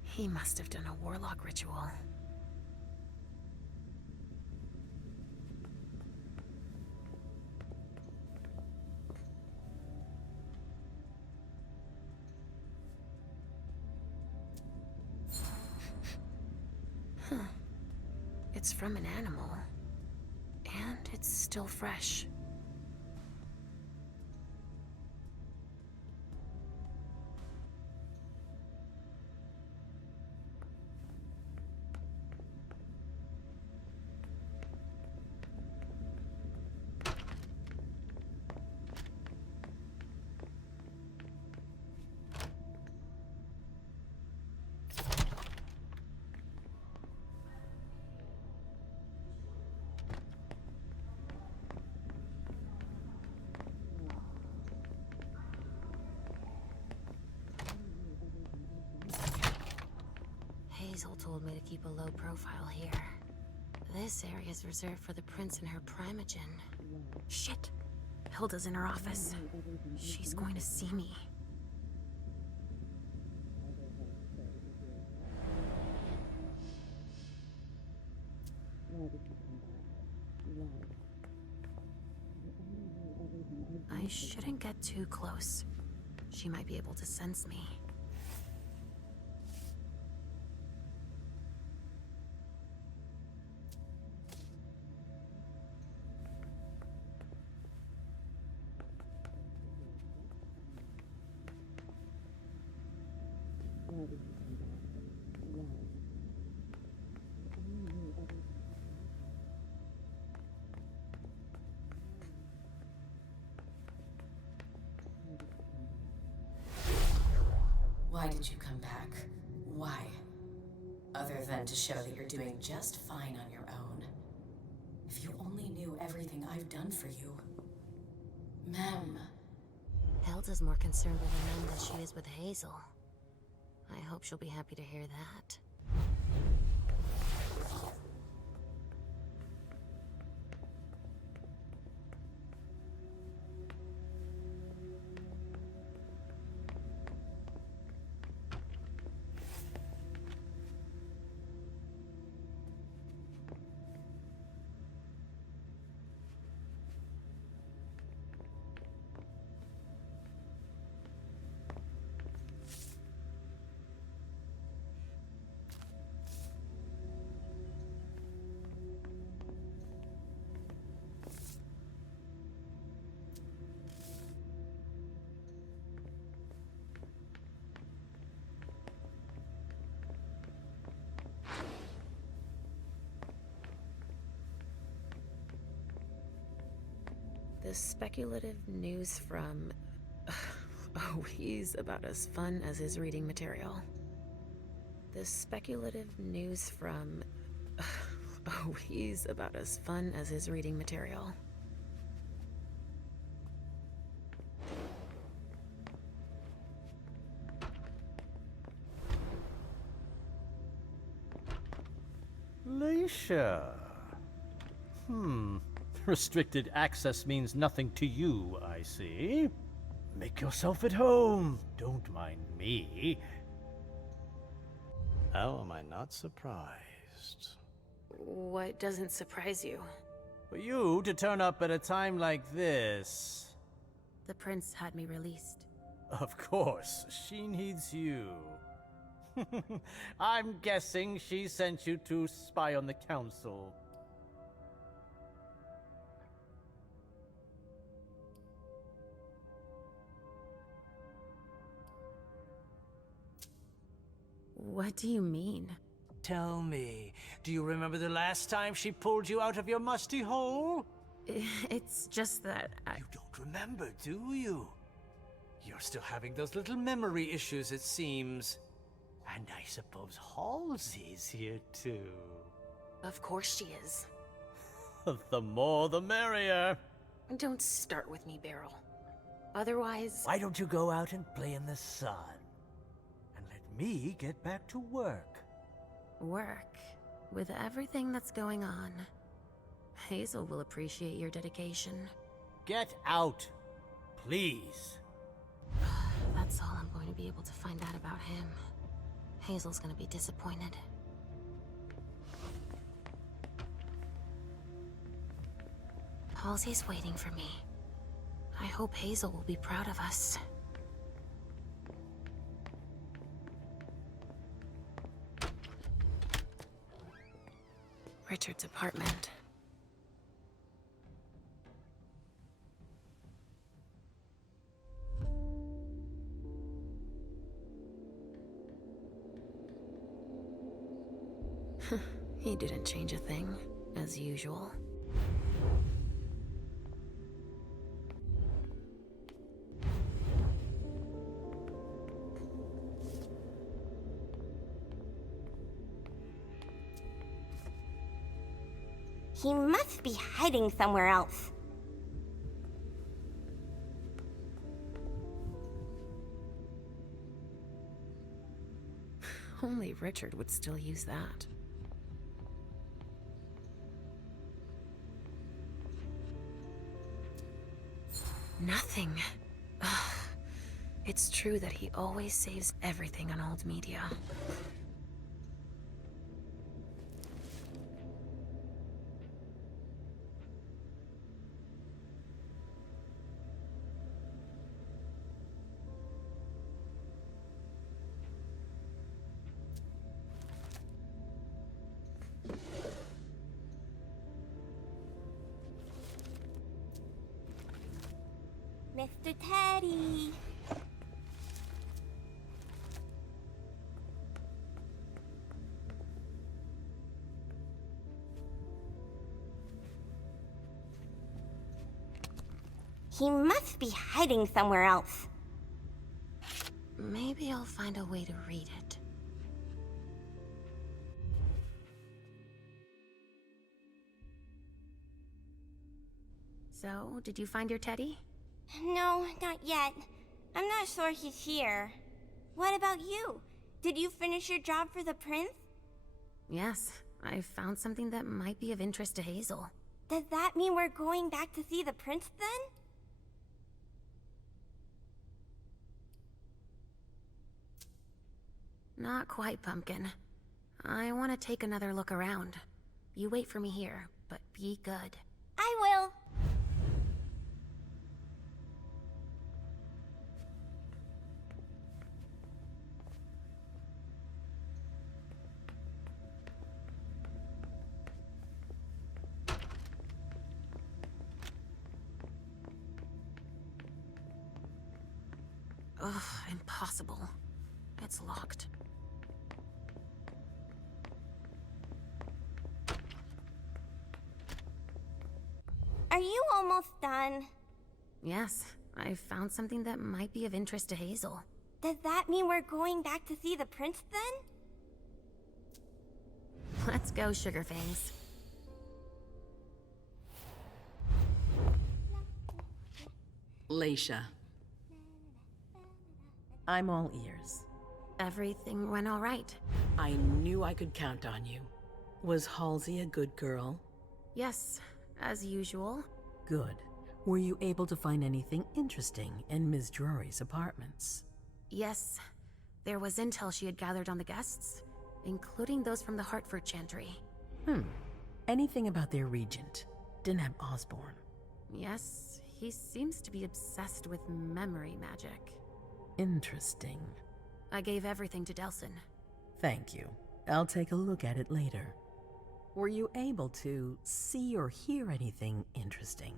He must have done a warlock ritual. Huh. It's from an animal. And it's still fresh. Hazel told me to keep a low profile here. This area is reserved for the prince and her primogen. Shit! Hilda's in her office. She's going to see me. I shouldn't get too close. She might be able to sense me. Why did you come back? Why? Other than to show that you're doing just fine on your own. If you only knew everything I've done for you. Mem. Hilda's more concerned with Mem than she is with Hazel. I hope she'll be happy to hear that. The speculative news from... Oh, he's about as fun as his reading material. The speculative news from... Oh, he's about as fun as his reading material. Leisha. Restricted access means nothing to you, I see. Make yourself at home. Don't mind me. How am I not surprised? What doesn't surprise you? For you to turn up at a time like this. The prince had me released. Of course, she needs you. I'm guessing she sent you to spy on the council. What do you mean? Tell me, do you remember the last time she pulled you out of your musty hole? It's just that You don't remember, do you? You're still having those little memory issues, it seems. And I suppose Halsey's here too. Of course she is. The more the merrier. Don't start with me, Beryl. Otherwise... Why don't you go out and play in the sun? And let me get back to work. Work? With everything that's going on, Hazel will appreciate your dedication. Get out, please. That's all I'm going to be able to find out about him. Hazel's gonna be disappointed. Halsey's waiting for me. I hope Hazel will be proud of us. Richard's apartment. He didn't change a thing, as usual. He must be hiding somewhere else. Only Richard would still use that. Nothing. Ugh. It's true that he always saves everything on old media. Mr. Teddy. He must be hiding somewhere else. Maybe I'll find a way to read it. So, did you find your teddy? No, not yet. I'm not sure he's here. What about you? Did you finish your job for the prince? Yes, I found something that might be of interest to Hazel. Does that mean we're going back to see the prince then? Not quite, Pumpkin. I want to take another look around. You wait for me here, but be good. I will. Ugh, impossible. It's locked. Are you almost done? Yes, I found something that might be of interest to Hazel. Does that mean we're going back to see the prince then? Let's go, Sugarfangs. Leisha. I'm all ears. Everything went all right. I knew I could count on you. Was Halsey a good girl? Yes, as usual. Good. Were you able to find anything interesting in Ms. Drury's apartments? Yes, there was intel she had gathered on the guests, including those from the Hartford Chantry. Anything about their regent? Deneb Osborne? Yes, he seems to be obsessed with memory magic. Interesting. I gave everything to Delsin. Thank you. I'll take a look at it later. Were you able to see or hear anything interesting?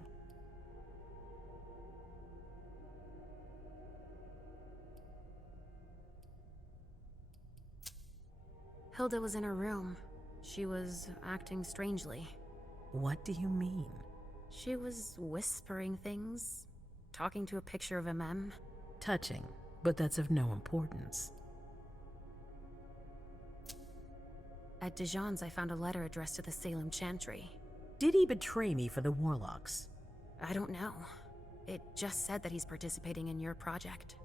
Hilda was in her room. She was acting strangely. What do you mean? She was whispering things, talking to a picture of MM. Touching, but that's of no importance. At Dijon's, I found a letter addressed to the Salem Chantry. Did he betray me for the Warlocks? I don't know. It just said that he's participating in your project,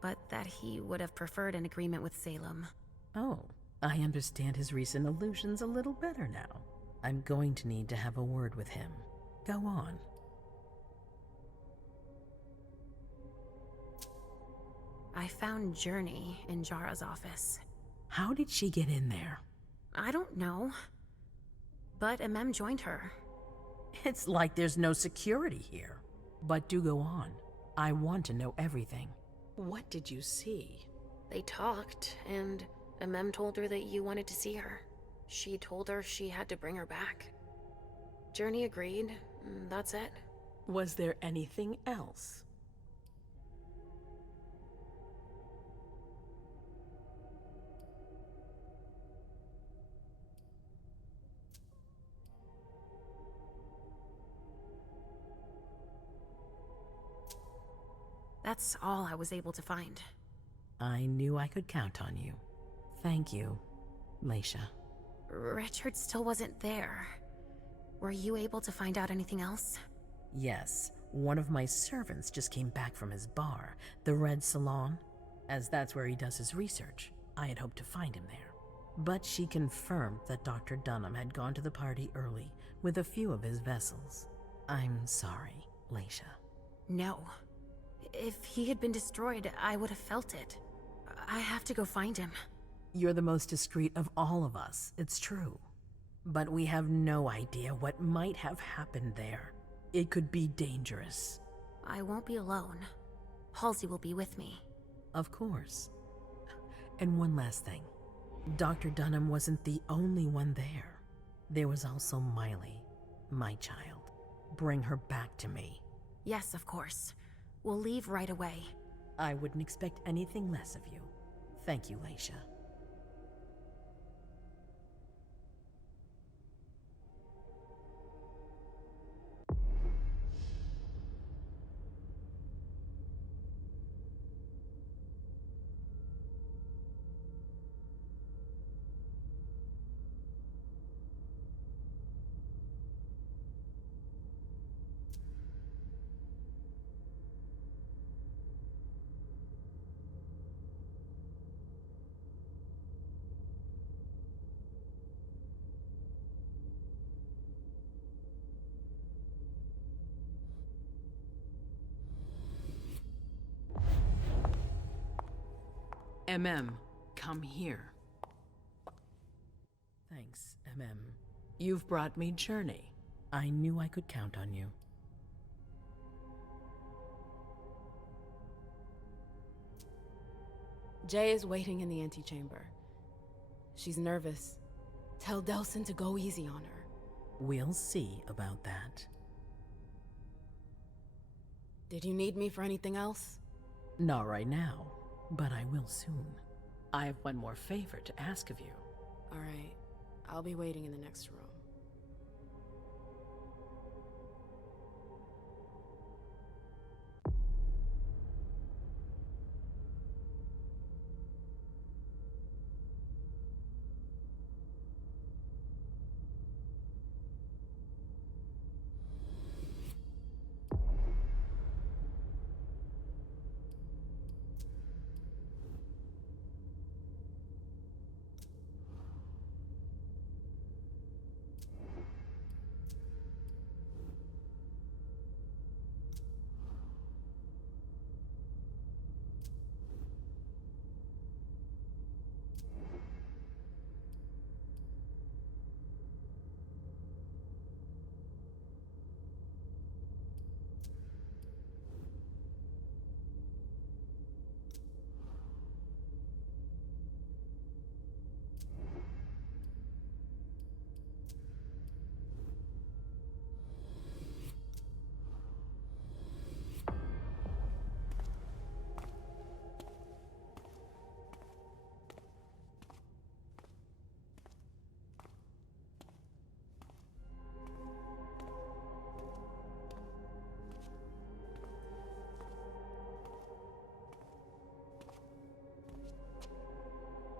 but that he would have preferred an agreement with Salem. Oh, I understand his recent illusions a little better now. I'm going to need to have a word with him. Go on. I found Journey in Jara's office. How did she get in there? I don't know. But MM joined her. It's like there's no security here. But do go on. I want to know everything. What did you see? They talked, and MM told her that you wanted to see her. She told her she had to bring her back. Journey agreed. That's it. Was there anything else? That's all I was able to find. I knew I could count on you. Thank you, Leisha. Richard still wasn't there. Were you able to find out anything else? Yes, one of my servants just came back from his bar, the Red Salon. As that's where he does his research, I had hoped to find him there. But she confirmed that Dr. Dunham had gone to the party early with a few of his vessels. I'm sorry, Leisha. No. If he had been destroyed, I would have felt it. I have to go find him. You're the most discreet of all of us, it's true. But we have no idea what might have happened there. It could be dangerous. I won't be alone. Halsey will be with me. Of course. And one last thing. Dr. Dunham wasn't the only one there. There was also Miley, my child. Bring her back to me. Yes, of course. We'll leave right away. I wouldn't expect anything less of you. Thank you, Leisha. Come here. Thanks, You've brought me Journey. I knew I could count on you. Jay is waiting in the antechamber. She's nervous. Tell Delsin to go easy on her. We'll see about that. Did you need me for anything else? Not right now, but I will soon. I have one more favor to ask of you. All right. I'll be waiting in the next room.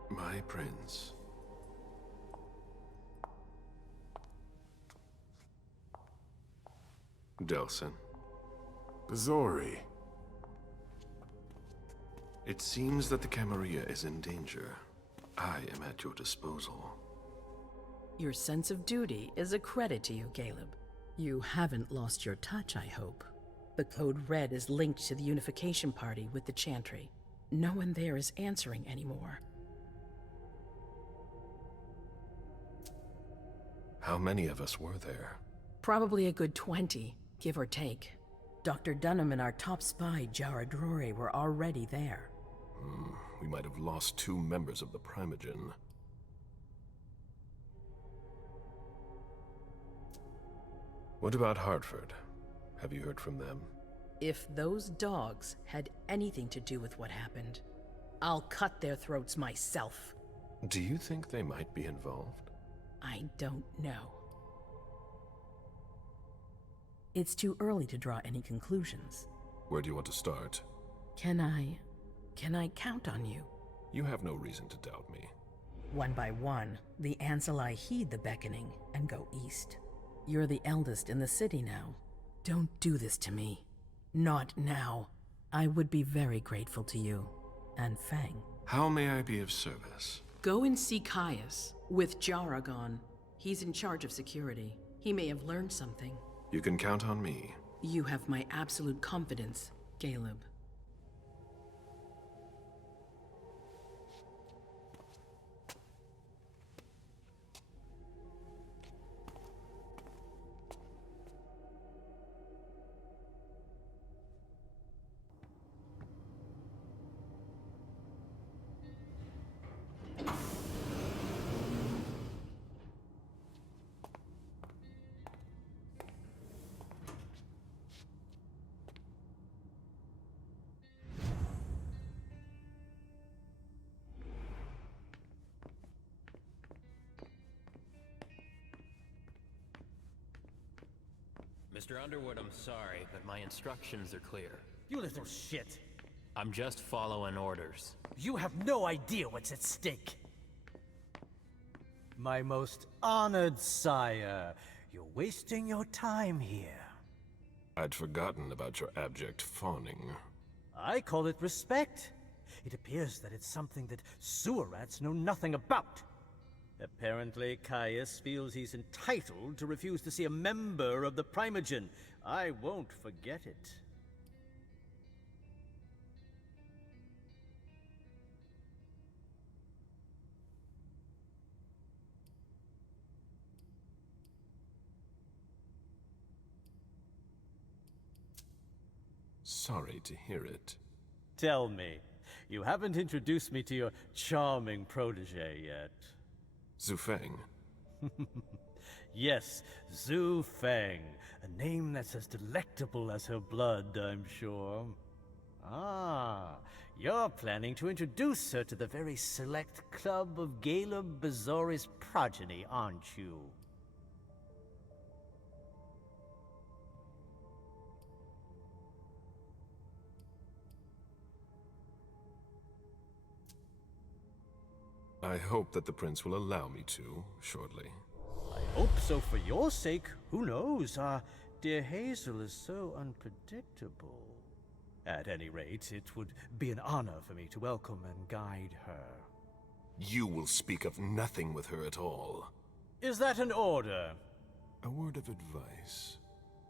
My prince. Delsin. Zori. It seems that the Camarilla is in danger. I am at your disposal. Your sense of duty is a credit to you, Caleb. You haven't lost your touch, I hope. The Code Red is linked to the Unification Party with the Chantry. No one there is answering anymore. How many of us were there? Probably a good 20, give or take. Dr. Dunham and our top spy, Jara Drory, were already there. We might have lost 2 members of the Primogen. What about Hartford? Have you heard from them? If those dogs had anything to do with what happened, I'll cut their throats myself. Do you think they might be involved? I don't know. It's too early to draw any conclusions. Where do you want to start? Can I count on you? You have no reason to doubt me. One by one, the Ancilai heed the beckoning and go east. You're the eldest in the city now. Don't do this to me. Not now. I would be very grateful to you. And Fang. How may I be of service? Go and see Caius. With Jara gone, he's in charge of security. He may have learned something. You can count on me. You have my absolute confidence, Caleb. Mr. Underwood, I'm sorry, but my instructions are clear. You little shit. I'm just following orders. You have no idea what's at stake. My most honored sire, you're wasting your time here. I'd forgotten about your abject fawning. I call it respect. It appears that it's something that sewer rats know nothing about. Apparently, Caius feels he's entitled to refuse to see a member of the Primogen. I won't forget it. Sorry to hear it. Tell me, you haven't introduced me to your charming protege yet. Zhu Feng. Yes, Zhu Feng. A name that's as delectable as her blood, I'm sure. Ah, you're planning to introduce her to the very select club of Gala Bazori's progeny, aren't you? I hope that the prince will allow me to, shortly. I hope so for your sake. Who knows? Dear Hazel is so unpredictable. At any rate, it would be an honor for me to welcome and guide her. You will speak of nothing with her at all. Is that an order? A word of advice.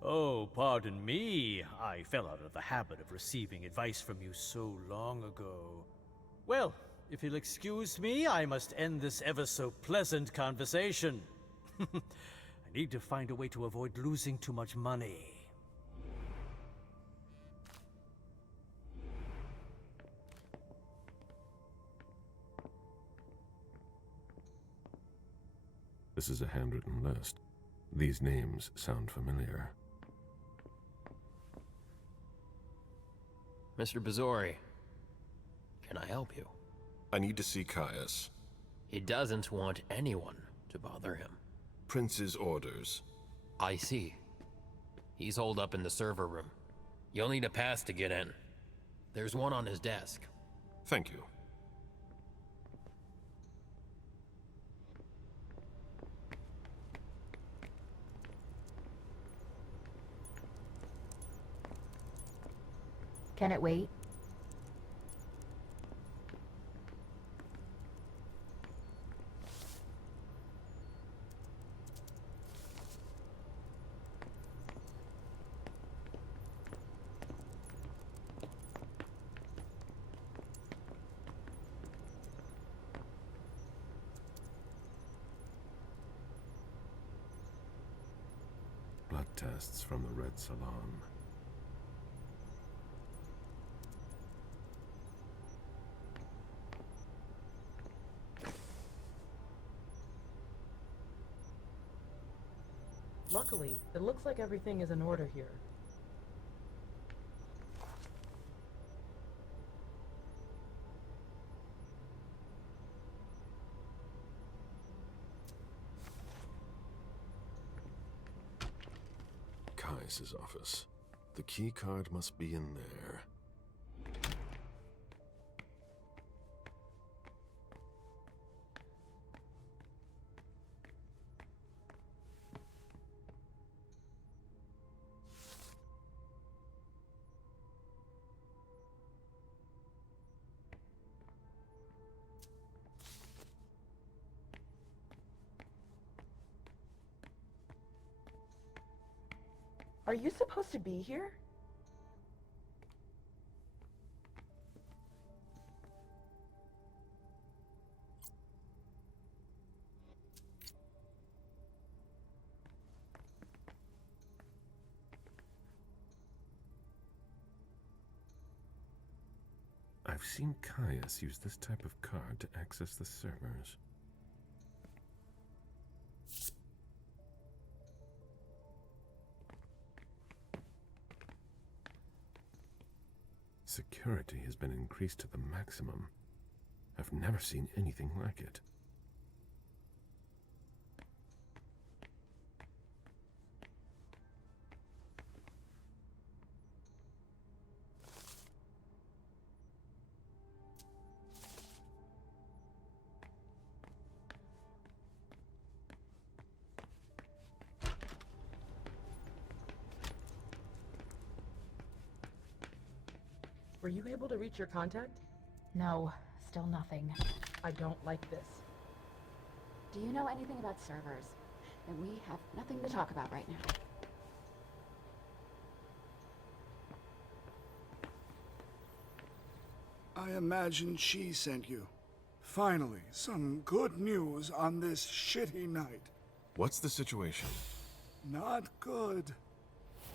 Oh, pardon me. I fell out of the habit of receiving advice from you so long ago. Well, if you'll excuse me, I must end this ever-so-pleasant conversation. I need to find a way to avoid losing too much money. This is a handwritten list. These names sound familiar. Mr. Bazori, can I help you? I need to see Caius. He doesn't want anyone to bother him. Prince's orders. I see. He's holed up in the server room. You'll need a pass to get in. There's one on his desk. Thank you. Can it wait? Blood tests from the Red Salon. Luckily, it looks like everything is in order here. Caius's office. The key card must be in there. Are you supposed to be here? I've seen Caius use this type of card to access the servers. Security has been increased to the maximum. I've never seen anything like it. Were you able to reach your contact? No, still nothing. I don't like this. Do you know anything about servers? And we have nothing to talk about right now. I imagine she sent you. Finally, some good news on this shitty night. What's the situation? Not good.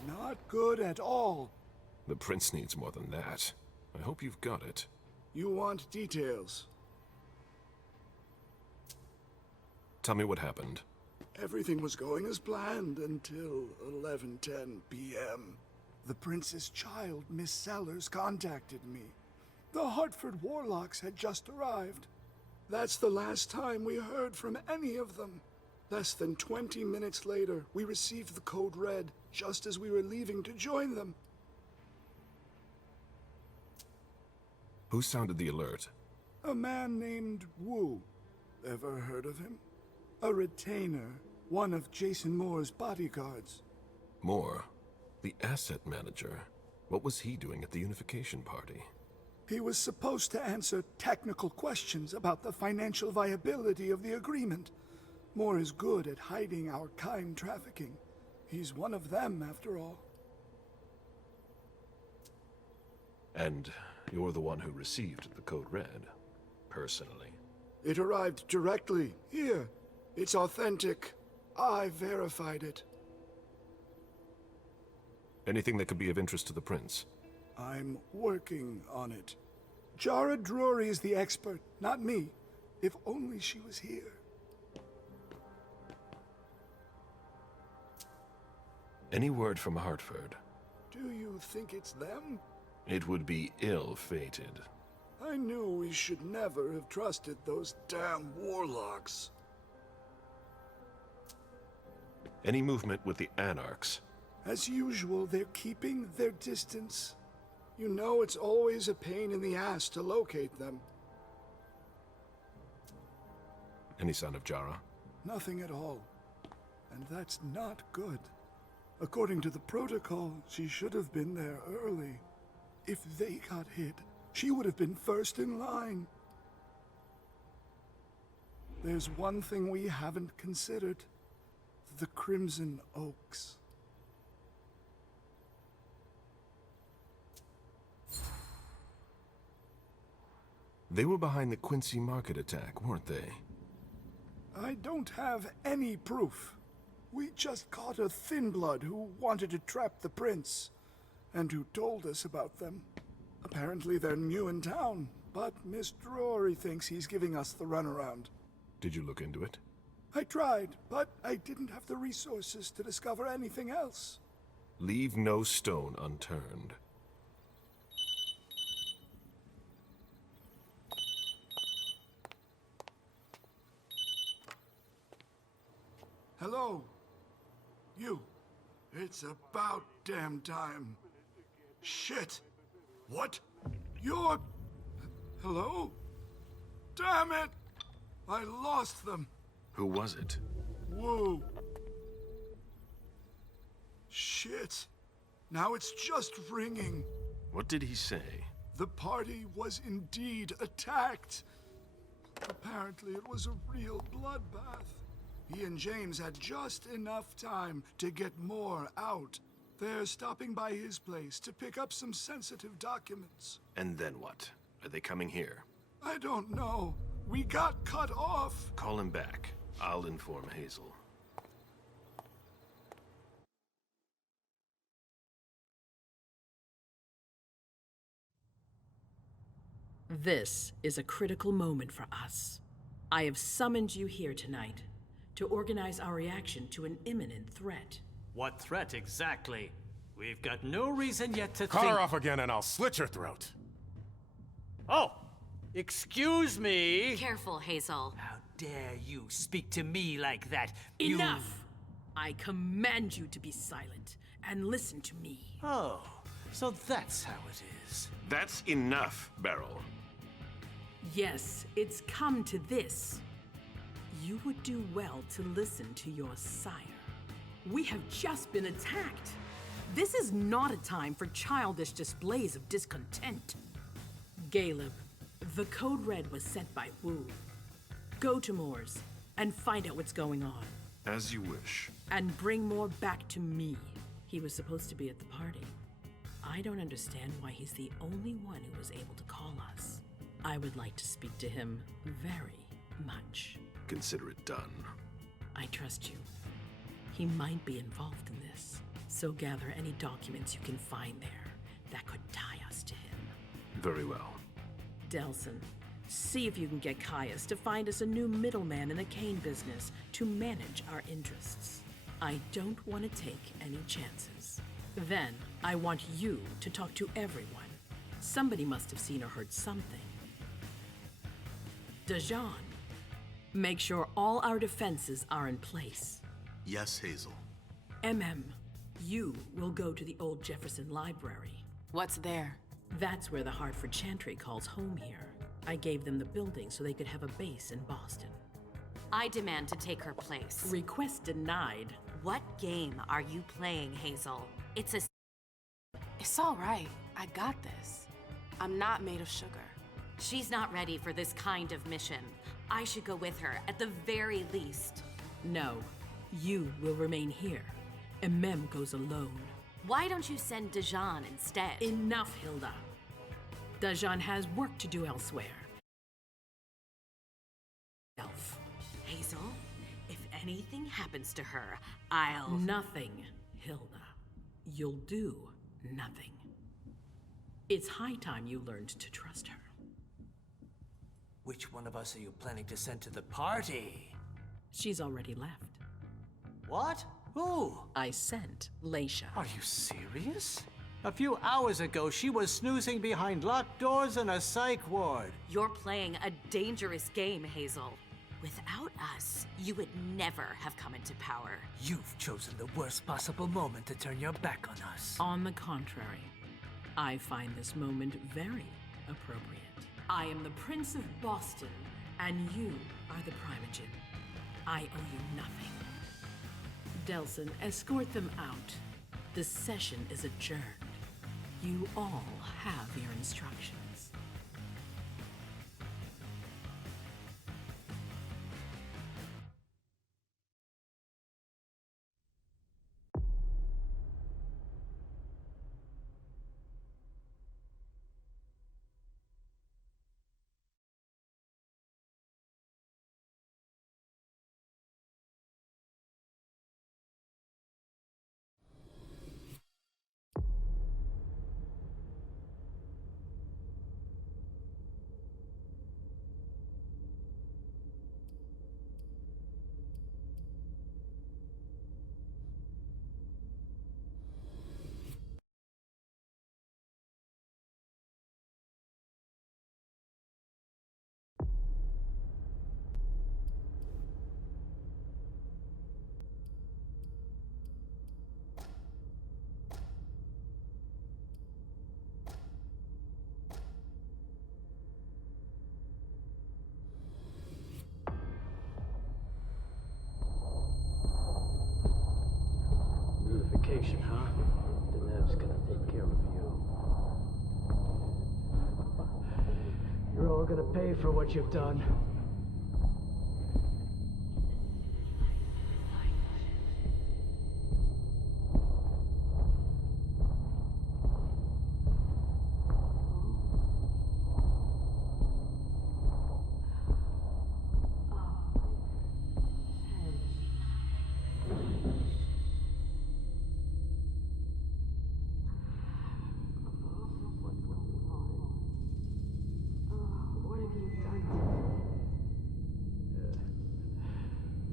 Not good at all. The prince needs more than that. I hope you've got it. You want details? Tell me what happened. Everything was going as planned until 11:10 p.m. The prince's child, Miss Sellers, contacted me. The Hartford Warlocks had just arrived. That's the last time we heard from any of them. Less than 20 minutes later, we received the code red, just as we were leaving to join them. Who sounded the alert? A man named Wu. Ever heard of him? A retainer, one of Jason Moore's bodyguards. Moore? The asset manager? What was he doing at the unification party? He was supposed to answer technical questions about the financial viability of the agreement. Moore is good at hiding our kind trafficking. He's one of them, after all. And you're the one who received the code red, personally? It arrived directly, here. It's authentic. I verified it. Anything that could be of interest to the prince? I'm working on it. Jara Drury is the expert, not me. If only she was here. Any word from Hartford? Do you think it's them? It would be ill-fated. I knew we should never have trusted those damn warlocks. Any movement with the Anarchs? As usual, they're keeping their distance. You know it's always a pain in the ass to locate them. Any sign of Jara? Nothing at all. And that's not good. According to the protocol, she should have been there early. If they got hit, she would have been first in line. There's one thing we haven't considered. The Crimson Oaks. They were behind the Quincy Market attack, weren't they? I don't have any proof. We just caught a thin blood who wanted to trap the prince, and who told us about them. Apparently they're new in town, but Miss Drury thinks he's giving us the runaround. Did you look into it? I tried, but I didn't have the resources to discover anything else. Leave no stone unturned. Hello? You. It's about damn time. Shit. What? You're... Hello? Damn it! I lost them. Who was it? Whoa. Shit. Now it's just ringing. What did he say? The party was indeed attacked. Apparently it was a real bloodbath. He and James had just enough time to get more out. They're stopping by his place to pick up some sensitive documents. And then what? Are they coming here? I don't know. We got cut off. Call him back. I'll inform Hazel. This is a critical moment for us. I have summoned you here tonight to organize our reaction to an imminent threat. What threat exactly? We've got no reason yet to Cut think... her off again and I'll slit your throat. Oh! Excuse me! Careful, Hazel. How dare you speak to me like that? Enough! I command you to be silent and listen to me. Oh, so that's how it is. That's enough, Beryl. Yes, it's come to this. You would do well to listen to your sire. We have just been attacked. This is not a time for childish displays of discontent. Caleb, the code red was sent by Wu. Go to Moore's and find out what's going on. As you wish. And bring Moore back to me. He was supposed to be at the party. I don't understand why he's the only one who was able to call us. I would like to speak to him very much. Consider it done. I trust you. He might be involved in this, so gather any documents you can find there that Very well. Delson, see if you can get Caius to find us a new middleman in the cane business to manage our interests. I don't want to take any chances. Then, I want you to talk to everyone. Somebody must have seen or heard something. Dajan, make sure all our defenses are in place. Yes, Hazel. You will go to the old Jefferson Library. What's there? That's where the Hartford Chantry calls home here. I gave them the building so they could have a base in Boston. I demand to take her place. Request denied. What game are you playing, Hazel? It's all right. I got this. I'm not made of sugar. She's not ready for this kind of mission. I should go with her, at the very least. No, you will remain here. Mem goes alone. Why don't you send Dajan instead? Enough, Hilda. Dajan has work to do elsewhere. Hazel, if anything happens to her, I'll... Nothing, Hilda. You'll do nothing. It's high time you learned to trust her. Which one of us are you planning to send to the party? She's already left. What? Who? I sent Leisha. Are you serious? A few hours ago, she was snoozing behind locked doors in a psych ward. You're playing a dangerous game, Hazel. Without us, you would never have come into power. You've chosen the worst possible moment to turn your back on us. On the contrary, I find this moment very appropriate. I am the Prince of Boston, and you are the Primogen. I owe you nothing. Delson, escort them out. The session is adjourned. You all have your instructions. Unification, huh? Denev's gonna take care of you. You're all gonna pay for what you've done.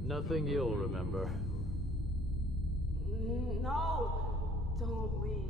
Nothing you'll remember. No! Don't leave.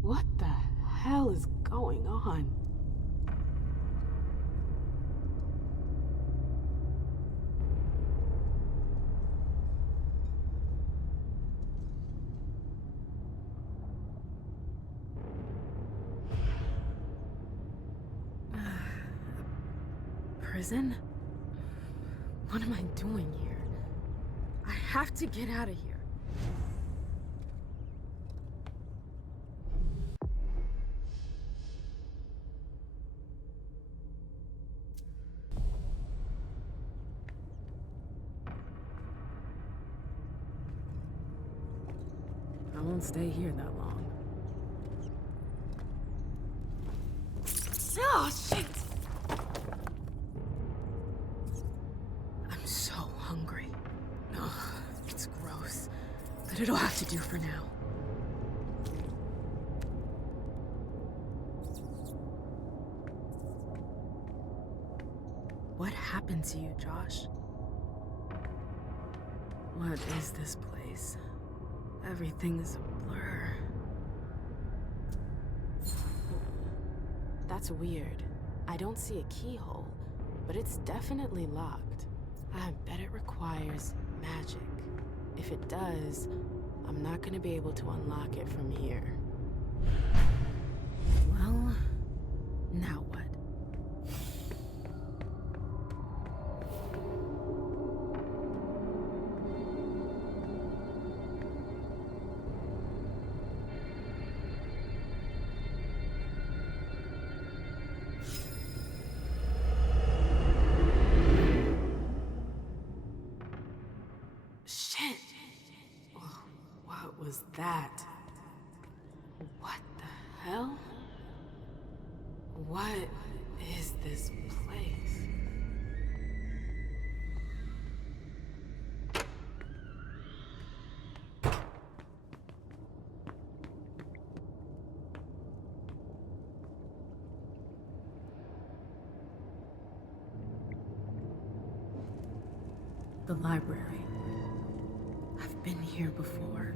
What the hell is going on? Prison? What am I doing here? I have to get out of here. I won't stay here that long. Oh, shit! I'm so hungry. Ugh, it's gross, but it'll have to do for now. What happened to you, Josh? What is this place? Everything is a blur. That's weird. I don't see a keyhole, but it's definitely locked. I bet it requires magic. If it does, I'm not gonna be able to unlock it from here. Well, now what? What was that? What the hell? What is this place? The library. I've been here before.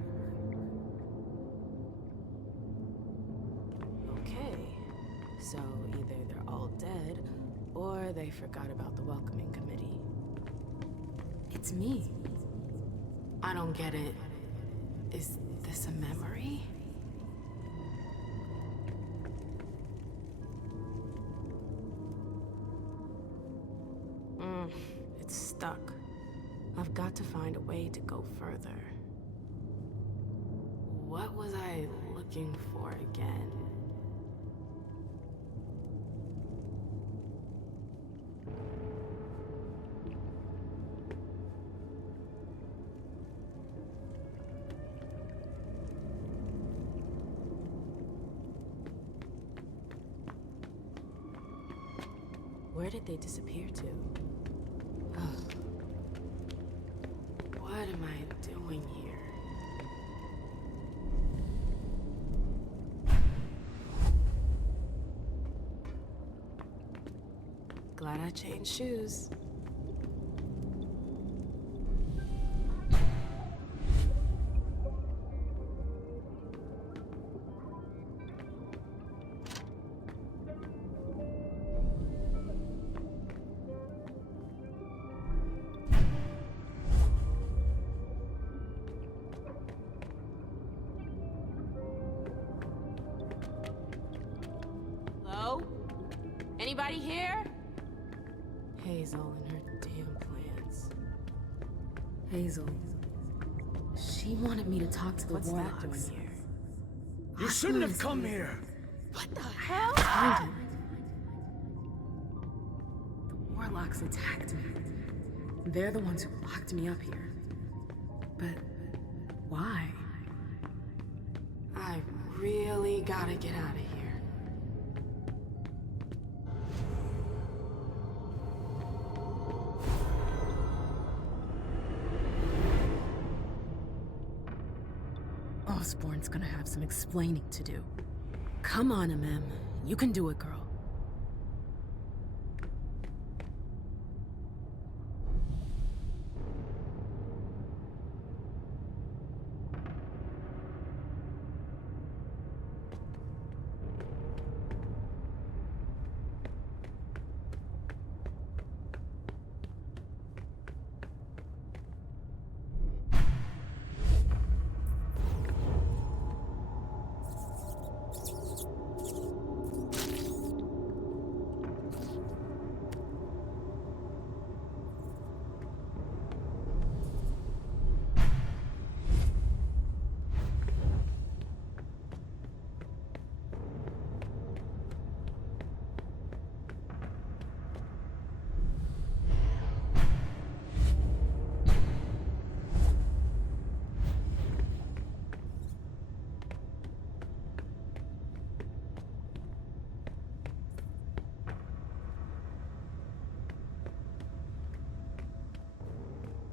Okay, so either they're all dead, or they forgot about the welcoming committee. It's me. I don't get it. Is this a memory? It's stuck. I've got to find a way to go further. What was I looking for again? Where did they disappear to? Ugh. What am I doing here? Glad I changed shoes. Hello? Anybody here? Hazel and her damn plans. Hazel. She wanted me to talk to the Warlocks. You shouldn't have come here! What the hell? Find him. The Warlocks attacked me. They're the ones who locked me up here. But why? I really gotta get out of here. Osborn's gonna have some explaining to do. Come on, MM. You can do it, girl.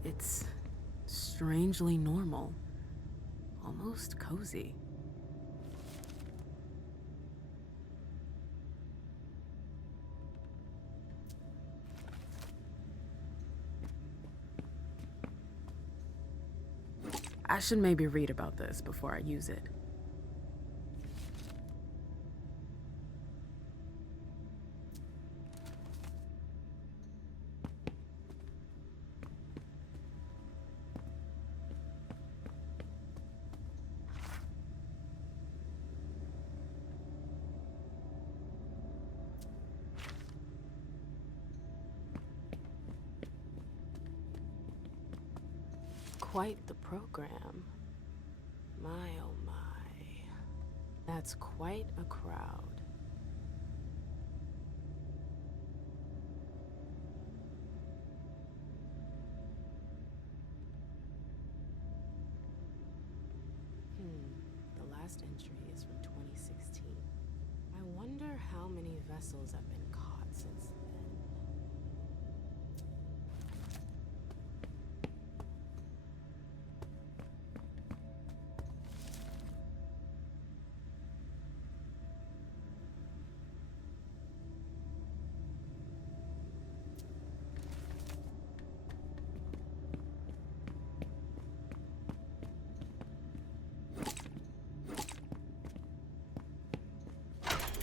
It's strangely normal. Almost cozy. I should maybe read about this before I use it. Quite the program. My oh my. That's quite a crowd. The last entry is from 2016. I wonder how many vessels have been caught since then.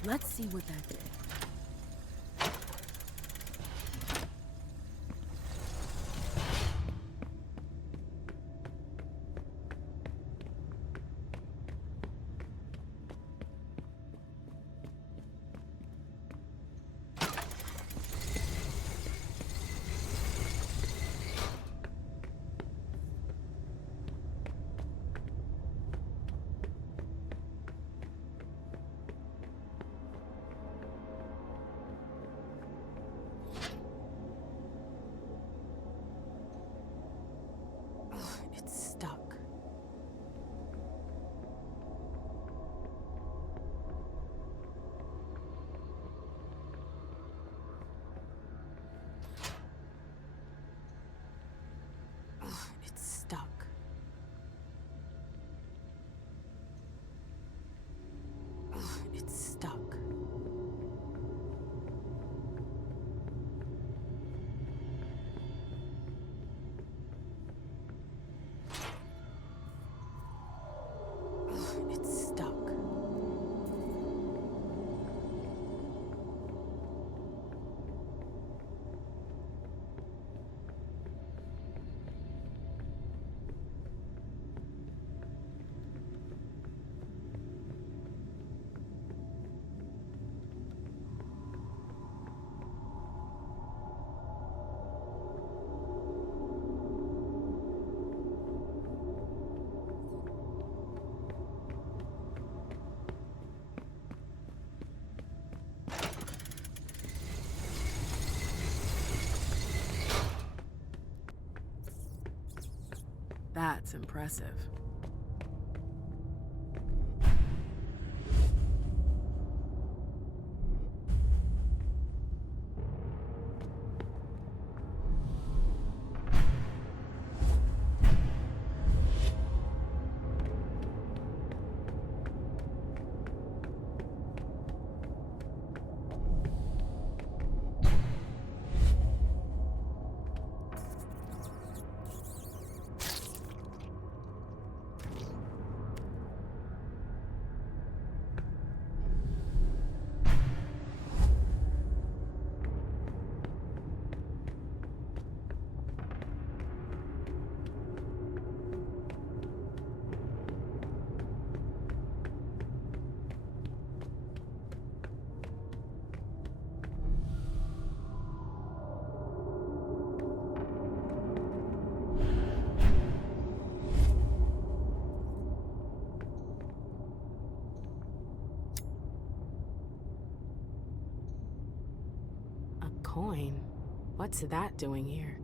Let's see what that did. It's stuck. It's stuck. It's stuck. It's stuck. That's impressive. A coin? What's that doing here?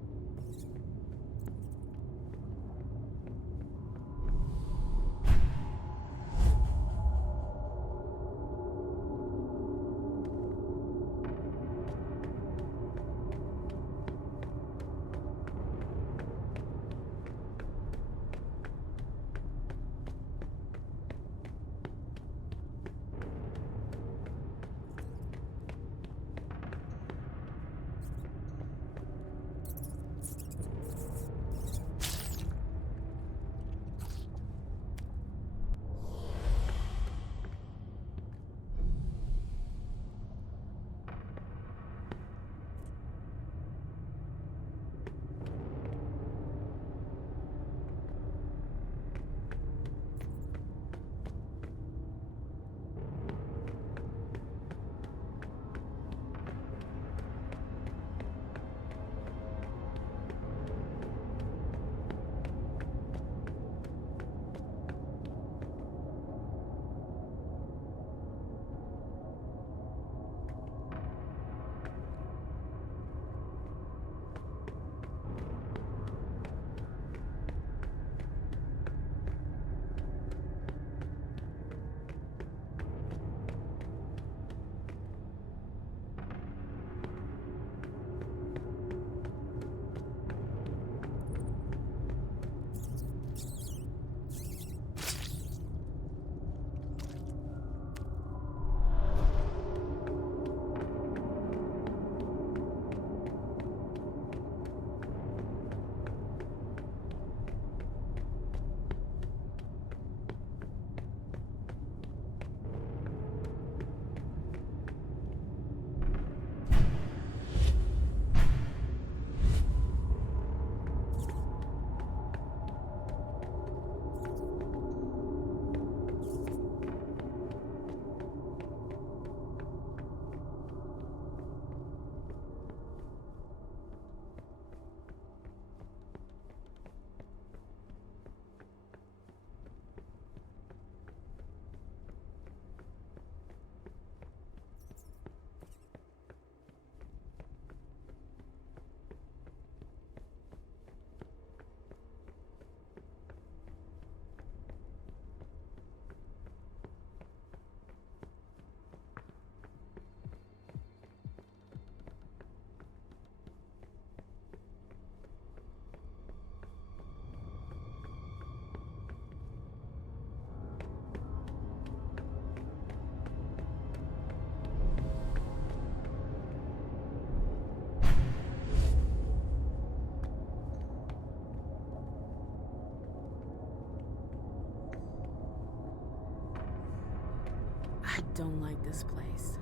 don't like this place.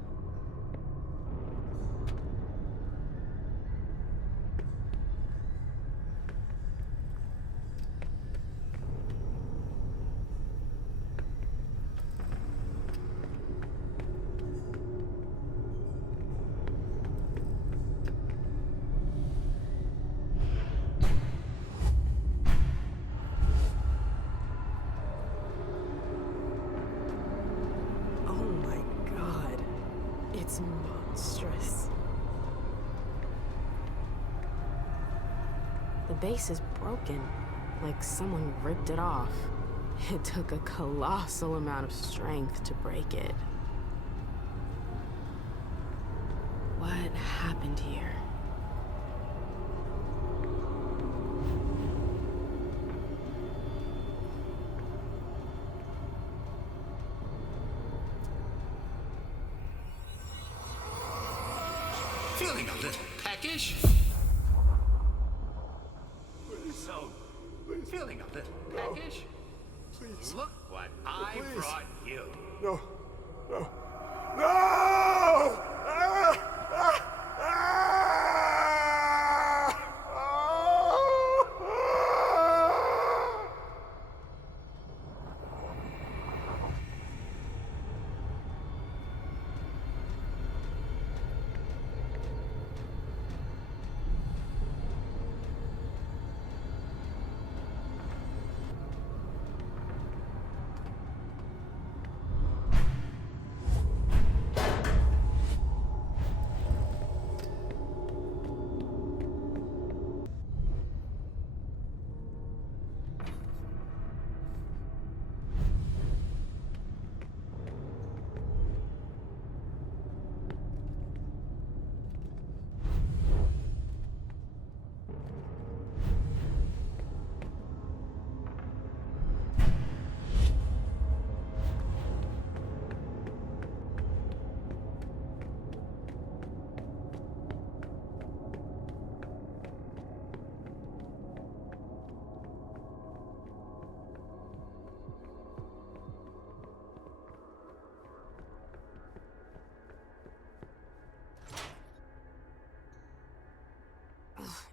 It's monstrous. The base is broken, like someone ripped it off. It took a colossal amount of strength to break it. What happened here? Feeling a little peckish? So, feeling a little peckish? Please. Look what I brought you. No. No. No!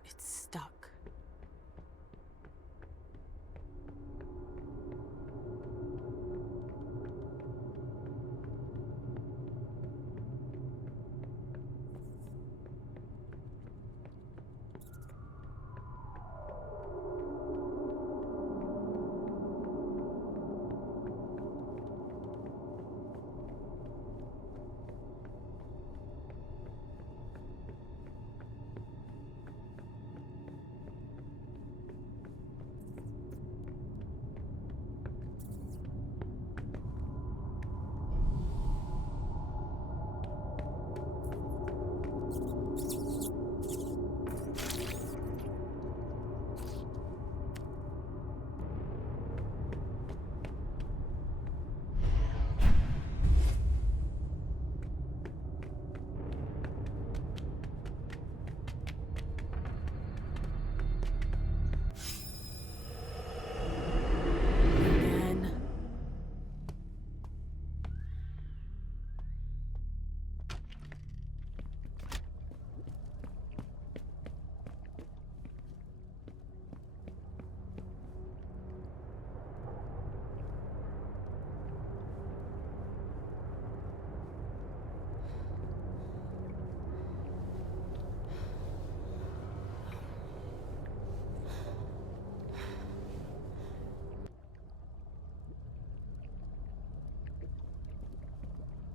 It's stuck.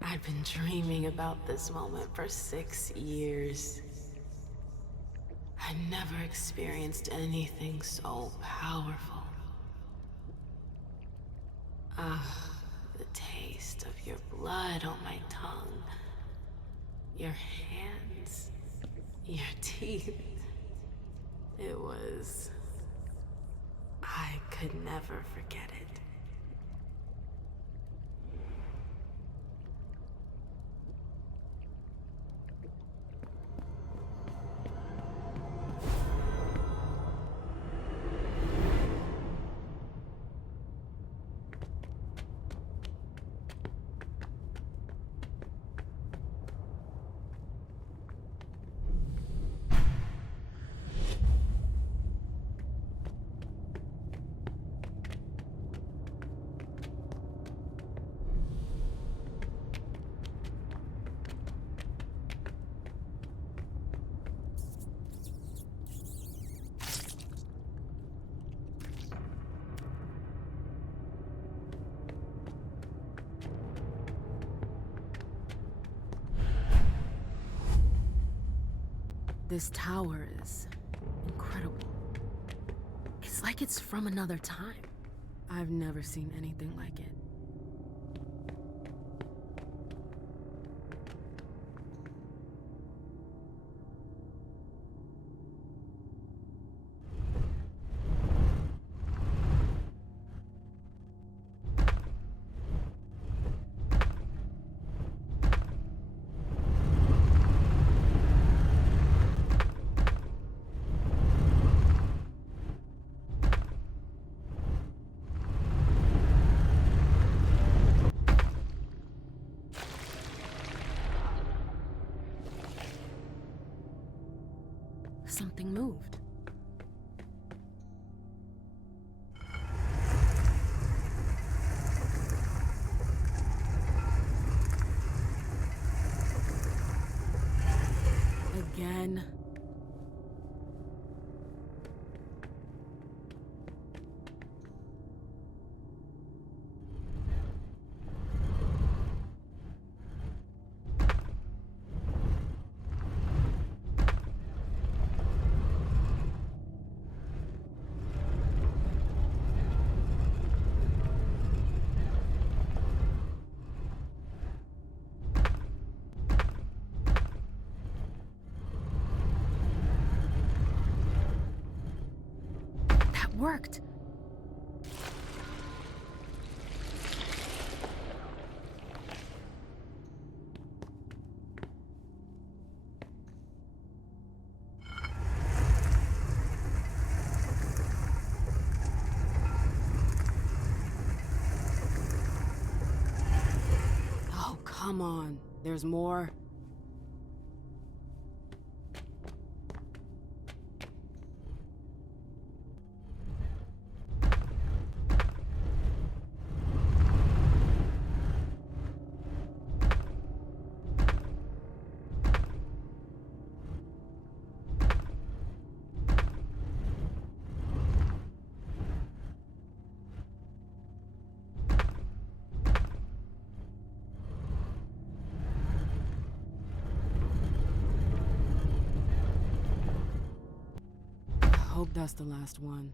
I've been dreaming about this moment for 6 years. I never experienced anything so powerful. Ah, the taste of your blood on my tongue, your hands, your teeth. It was... I could never forget it. This tower is incredible. It's like it's from another time. I've never seen anything like it. Something moved. Again. Worked. Oh, come on. There's more. I hope that's the last one.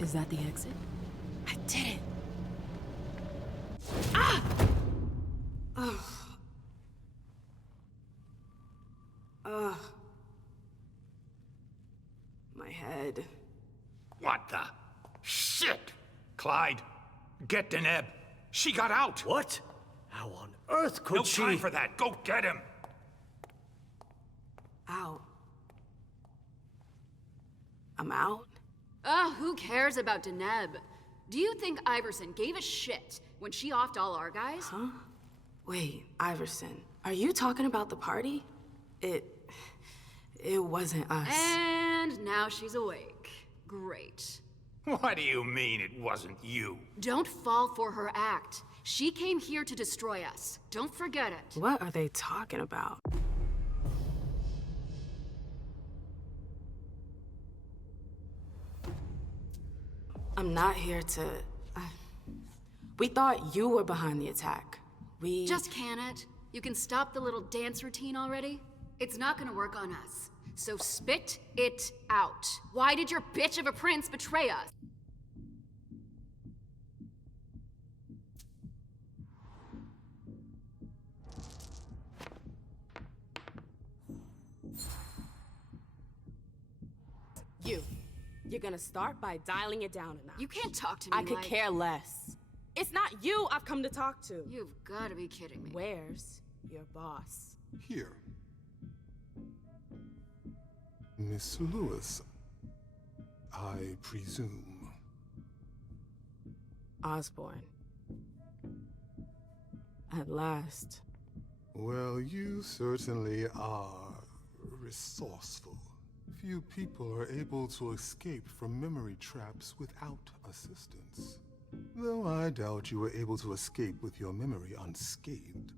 Is that the exit? I did it! Ah! Ugh. Ugh. My head. What the? Shit! Clyde, get Deneb. She got out! What? How on earth could she? No time for that. Go get him! Out. I'm out? Ugh, who cares about Deneb? Do you think Iverson gave a shit when she offed all our guys? Huh? Wait, Iverson, are you talking about the party? It wasn't us. And now she's awake. Great. What do you mean it wasn't you? Don't fall for her act. She came here to destroy us. Don't forget it. What are they talking about? I'm not here to... We thought you were behind the attack. We... Just can it? You can stop the little dance routine already? It's not gonna work on us. So spit it out. Why did your bitch of a prince betray us? You're gonna start by dialing it down a notch. You can't talk to me I could care less. It's not you I've come to talk to. You've gotta be kidding me. Where's your boss? Here. Miss Lewis, I presume. Osborne. At last. Well, you certainly are resourceful. few people are able to escape from memory traps without assistance. Though I doubt you were able to escape with your memory unscathed.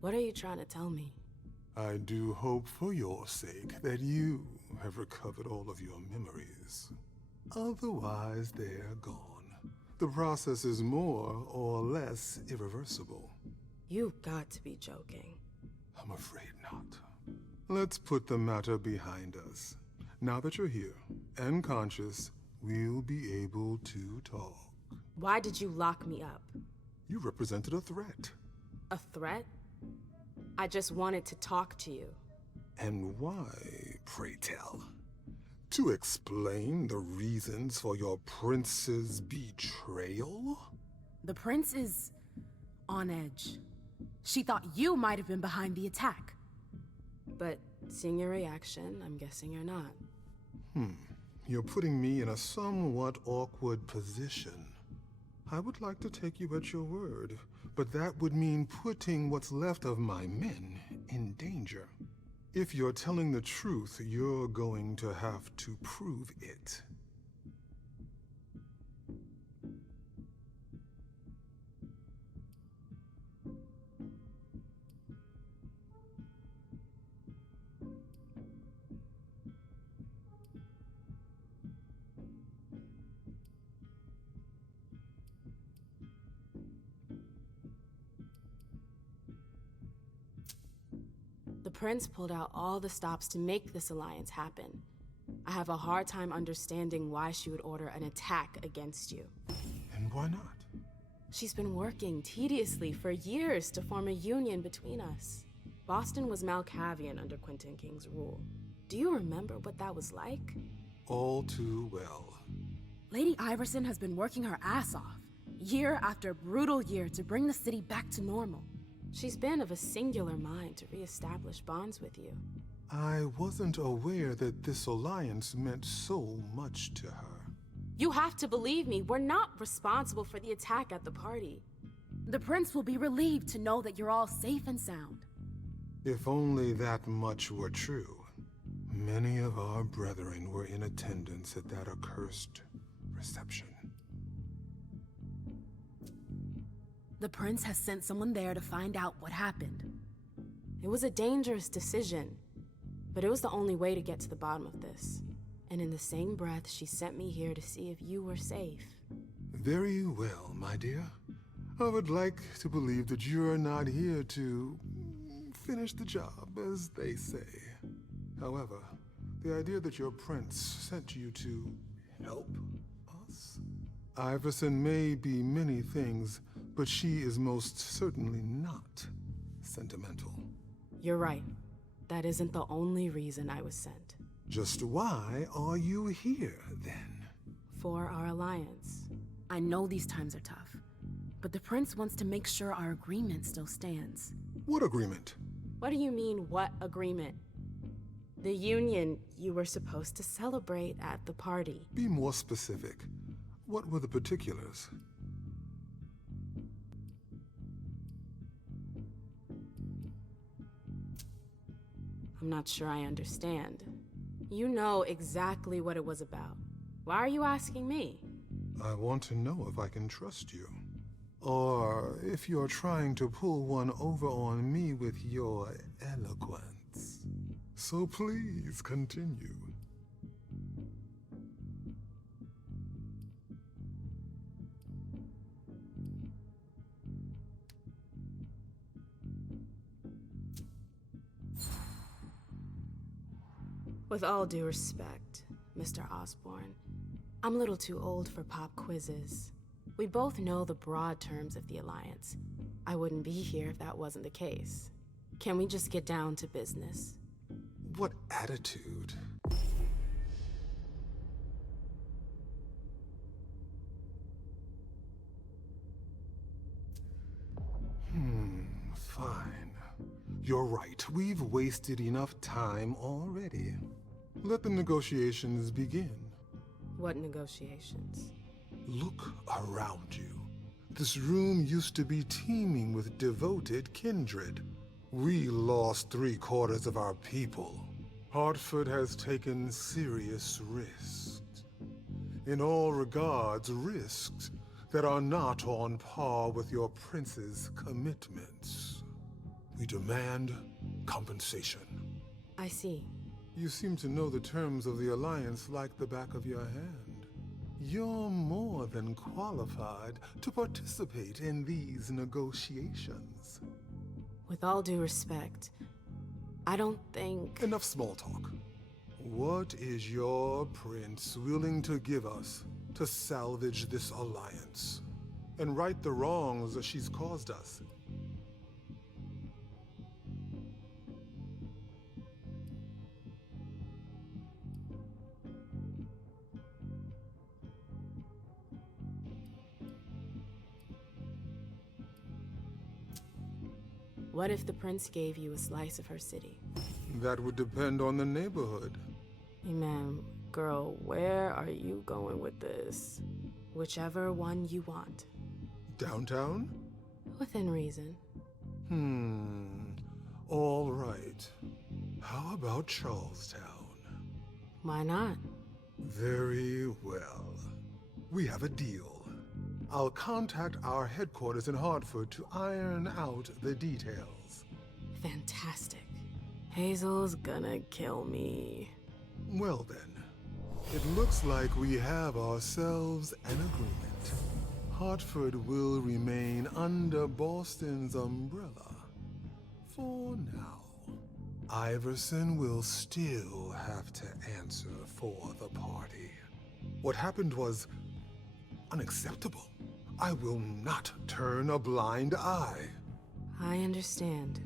What are you trying to tell me? I do hope for your sake that you have recovered all of your memories. Otherwise, they're gone. The process is more or less irreversible. You've got to be joking. I'm afraid not. Let's put the matter behind us. Now that you're here and conscious, we'll be able to talk. Why did you lock me up? You represented a threat. A threat? I just wanted to talk to you. And why, pray tell? To explain the reasons for your prince's betrayal? The prince is on edge. She thought you might have been behind the attack. But seeing your reaction, I'm guessing you're not. You're putting me in a somewhat awkward position. I would like to take you at your word, but that would mean putting what's left of my men in danger. If you're telling the truth, you're going to have to prove it. The prince pulled out all the stops to make this alliance happen. I have a hard time understanding why she would order an attack against you. And why not? She's been working tediously for years to form a union between us. Boston was Malkavian under Quentin King's rule. Do you remember what that was like? All too well. Lady Iverson has been working her ass off, year after brutal year, to bring the city back to normal. She's been of a singular mind to reestablish bonds with you. I wasn't aware that this alliance meant so much to her. You have to believe me, we're not responsible for the attack at the party. The prince will be relieved to know that you're all safe and sound. If only that much were true. Many of our brethren were in attendance at that accursed reception. The prince has sent someone there to find out what happened. It was a dangerous decision, but it was the only way to get to the bottom of this. And in the same breath, she sent me here to see if you were safe. Very well, my dear. I would like to believe that you're not here to finish the job, as they say. However, the idea that your prince sent you to help us? Iverson may be many things, but she is most certainly not sentimental. You're right. That isn't the only reason I was sent. Just why are you here, then? For our alliance. I know these times are tough, but the prince wants to make sure our agreement still stands. What agreement? What do you mean, what agreement? The union you were supposed to celebrate at the party. Be more specific. What were the particulars? I'm not sure I understand. You know exactly what it was about. Why are you asking me? I want to know if I can trust you. Or if you're trying to pull one over on me with your eloquence. So please continue. With all due respect, Mr. Osborne, I'm a little too old for pop quizzes. We both know the broad terms of the Alliance. I wouldn't be here if that wasn't the case. Can we just get down to business? What attitude? Fine. You're right. We've wasted enough time already. Let the negotiations begin. What negotiations? Look around you. This room used to be teeming with devoted kindred. We lost 3/4 of our people. Hartford has taken serious risks. In all regards, risks that are not on par with your prince's commitments. We demand compensation. I see. You seem to know the terms of the Alliance like the back of your hand. You're more than qualified to participate in these negotiations. With all due respect, I don't think... Enough small talk. What is your prince willing to give us to salvage this alliance and right the wrongs that she's caused us? What if the prince gave you a slice of her city? That would depend on the neighborhood. Hey, ma'am, girl, where are you going with this? Whichever one you want. Downtown? Within reason. All right. How about Charlestown? Why not? Very well. We have a deal. I'll contact our headquarters in Hartford to iron out the details. Fantastic. Hazel's gonna kill me. Well then, it looks like we have ourselves an agreement. Hartford will remain under Boston's umbrella for now. Iverson will still have to answer for the party. What happened was unacceptable. I will not turn a blind eye. I understand.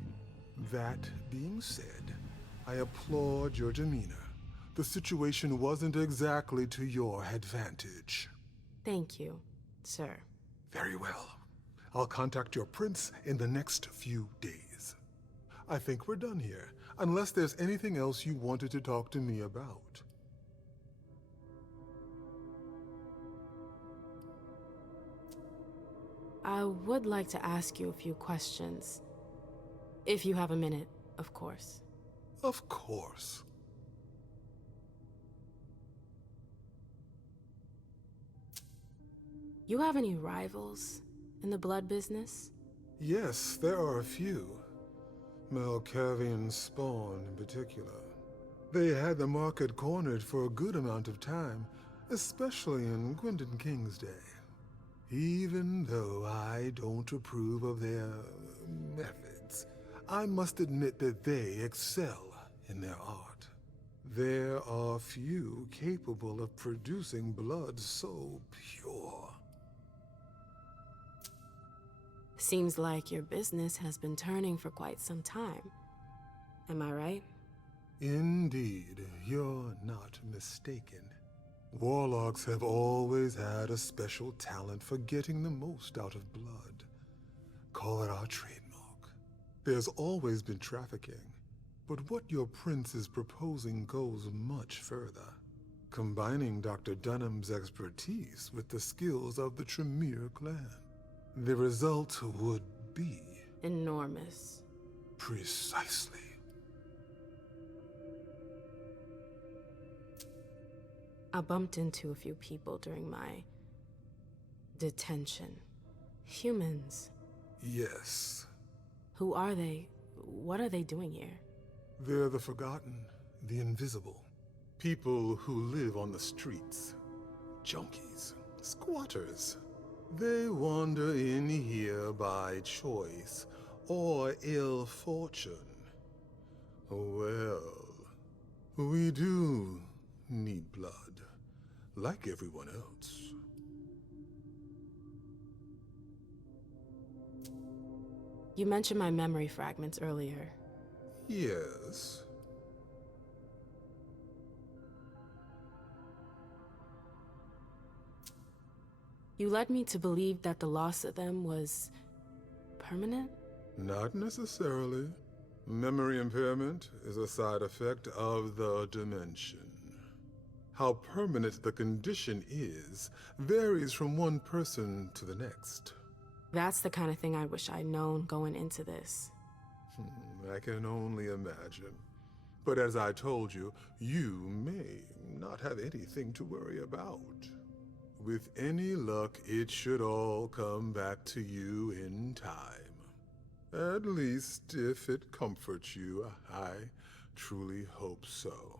That being said, I applaud your demeanor. The situation wasn't exactly to your advantage. Thank you, sir. Very well. I'll contact your prince in the next few days. I think we're done here, unless there's anything else you wanted to talk to me about. I would like to ask you a few questions. If you have a minute, of course. Of course. You have any rivals in the blood business? Yes, there are a few. Malkavian Spawn in particular. They had the market cornered for a good amount of time, especially in Gwendon King's day. Even though I don't approve of their methods, I must admit that they excel in their art. There are few capable of producing blood so pure. Seems like your business has been turning for quite some time. Am I right? Indeed, you're not mistaken. Warlocks have always had a special talent for getting the most out of blood. Call it our trademark. There's always been trafficking, but what your prince is proposing goes much further, combining Dr. Dunham's expertise with the skills of the Tremere clan. The result would be... enormous. Precisely. I bumped into a few people during my detention. Humans. Yes. Who are they? What are they doing here? They're the forgotten, the invisible. People who live on the streets. Junkies, squatters. They wander in here by choice or ill fortune. Well, we do need blood, like everyone else. You mentioned my memory fragments earlier. Yes. You led me to believe that the loss of them was permanent? Not necessarily. Memory impairment is a side effect of the dimension. How permanent the condition is varies from one person to the next. That's the kind of thing I wish I'd known going into this. I can only imagine. But as I told you, you may not have anything to worry about. With any luck, it should all come back to you in time. At least, if it comforts you, I truly hope so.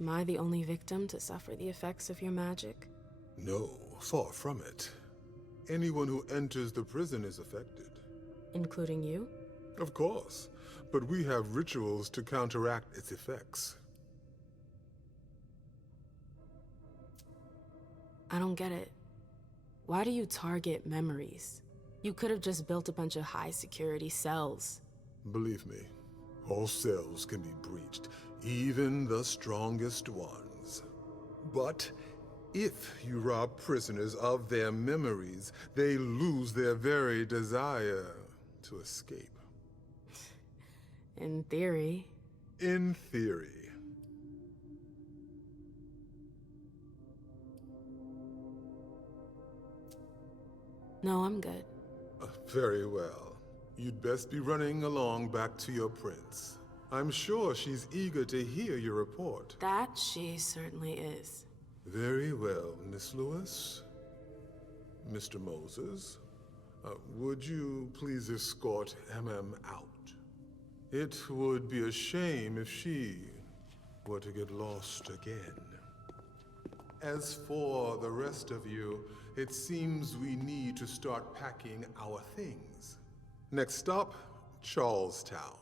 Am I the only victim to suffer the effects of your magic? No, far from it. Anyone who enters the prison is affected. Including you? Of course, but we have rituals to counteract its effects. I don't get it. Why do you target memories? You could have just built a bunch of high-security cells. Believe me, all cells can be breached, even the strongest ones. But if you rob prisoners of their memories, they lose their very desire to escape. In theory. In theory. No, I'm good. Very well. You'd best be running along back to your prince. I'm sure she's eager to hear your report. That she certainly is. Very well, Miss Lewis. Mr. Moses, would you please escort MM out? It would be a shame if she were to get lost again. As for the rest of you, it seems we need to start packing our things. Next stop, Charlestown.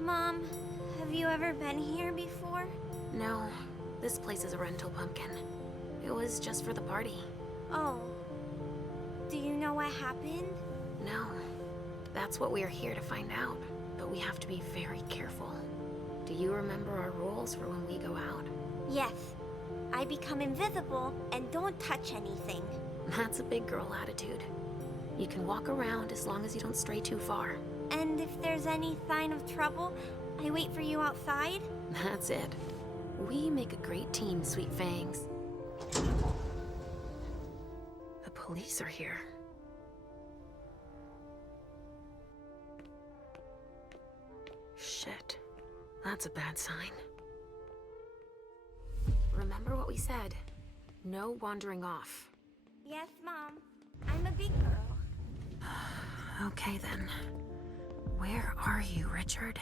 Mom, have you ever been here before? No, this place is a rental pumpkin. It was just for the party. Oh. Do you know what happened? No. That's what we are here to find out. But we have to be very careful. Do you remember our rules for when we go out? Yes. I become invisible and don't touch anything. That's a big girl attitude. You can walk around as long as you don't stray too far. And if there's any sign of trouble, I wait for you outside? That's it. We make a great team, Sweet Fangs. The police are here. Shit. That's a bad sign. Remember what we said. No wandering off. Yes, Mom. I'm a big girl. Okay, then. Where are you, Richard?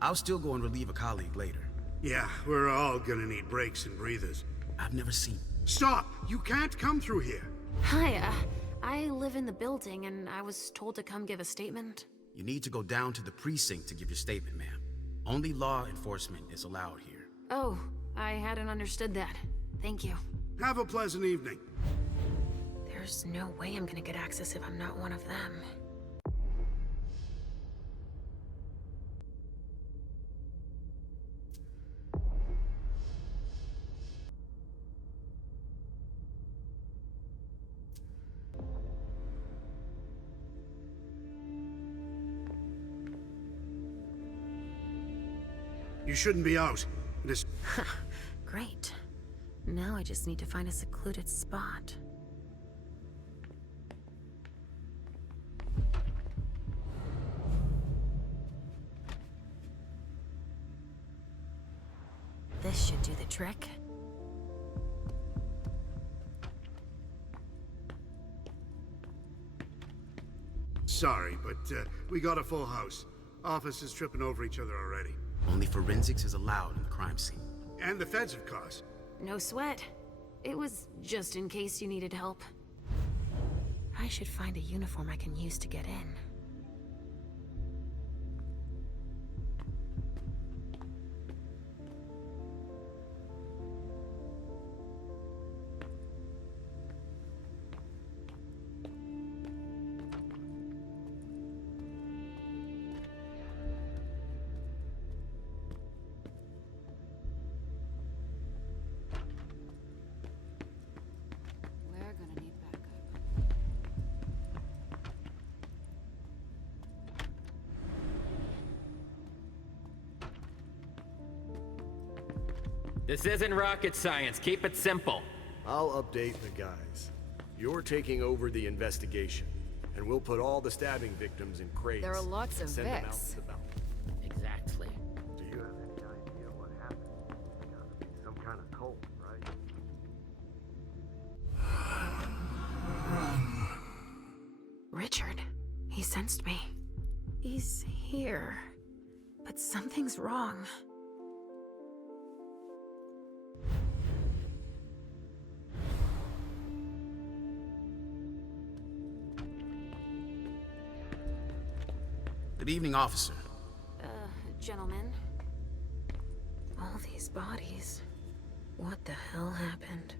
I'll still go and relieve a colleague later. Yeah, we're all gonna need breaks and breathers. I've never seen... Stop! You can't come through here! Hiya. I live in the building, and I was told to come give a statement. You need to go down to the precinct to give your statement, ma'am. Only law enforcement is allowed here. Oh, I hadn't understood that. Thank you. Have a pleasant evening. There's no way I'm gonna get access if I'm not one of them. You shouldn't be out. This... Great. Now I just need to find a secluded spot. This should do the trick. Sorry, but we got a full house. Office is tripping over each other already. Only forensics is allowed in the crime scene. And the feds, of course. No sweat. It was just in case you needed help. I should find a uniform I can use to get in. We're gonna need backup. This isn't rocket science. Keep it simple. I'll update the guys. You're taking over the investigation, and we'll put all the stabbing victims in crates. There are lots of and send them out Vicks. to the mountain. Exactly. Do you have any idea what happened? It's gotta be some kind of cult, right? Richard. He sensed me. He's here. But something's wrong. Good evening, officer. Gentlemen. All these bodies. What the hell happened?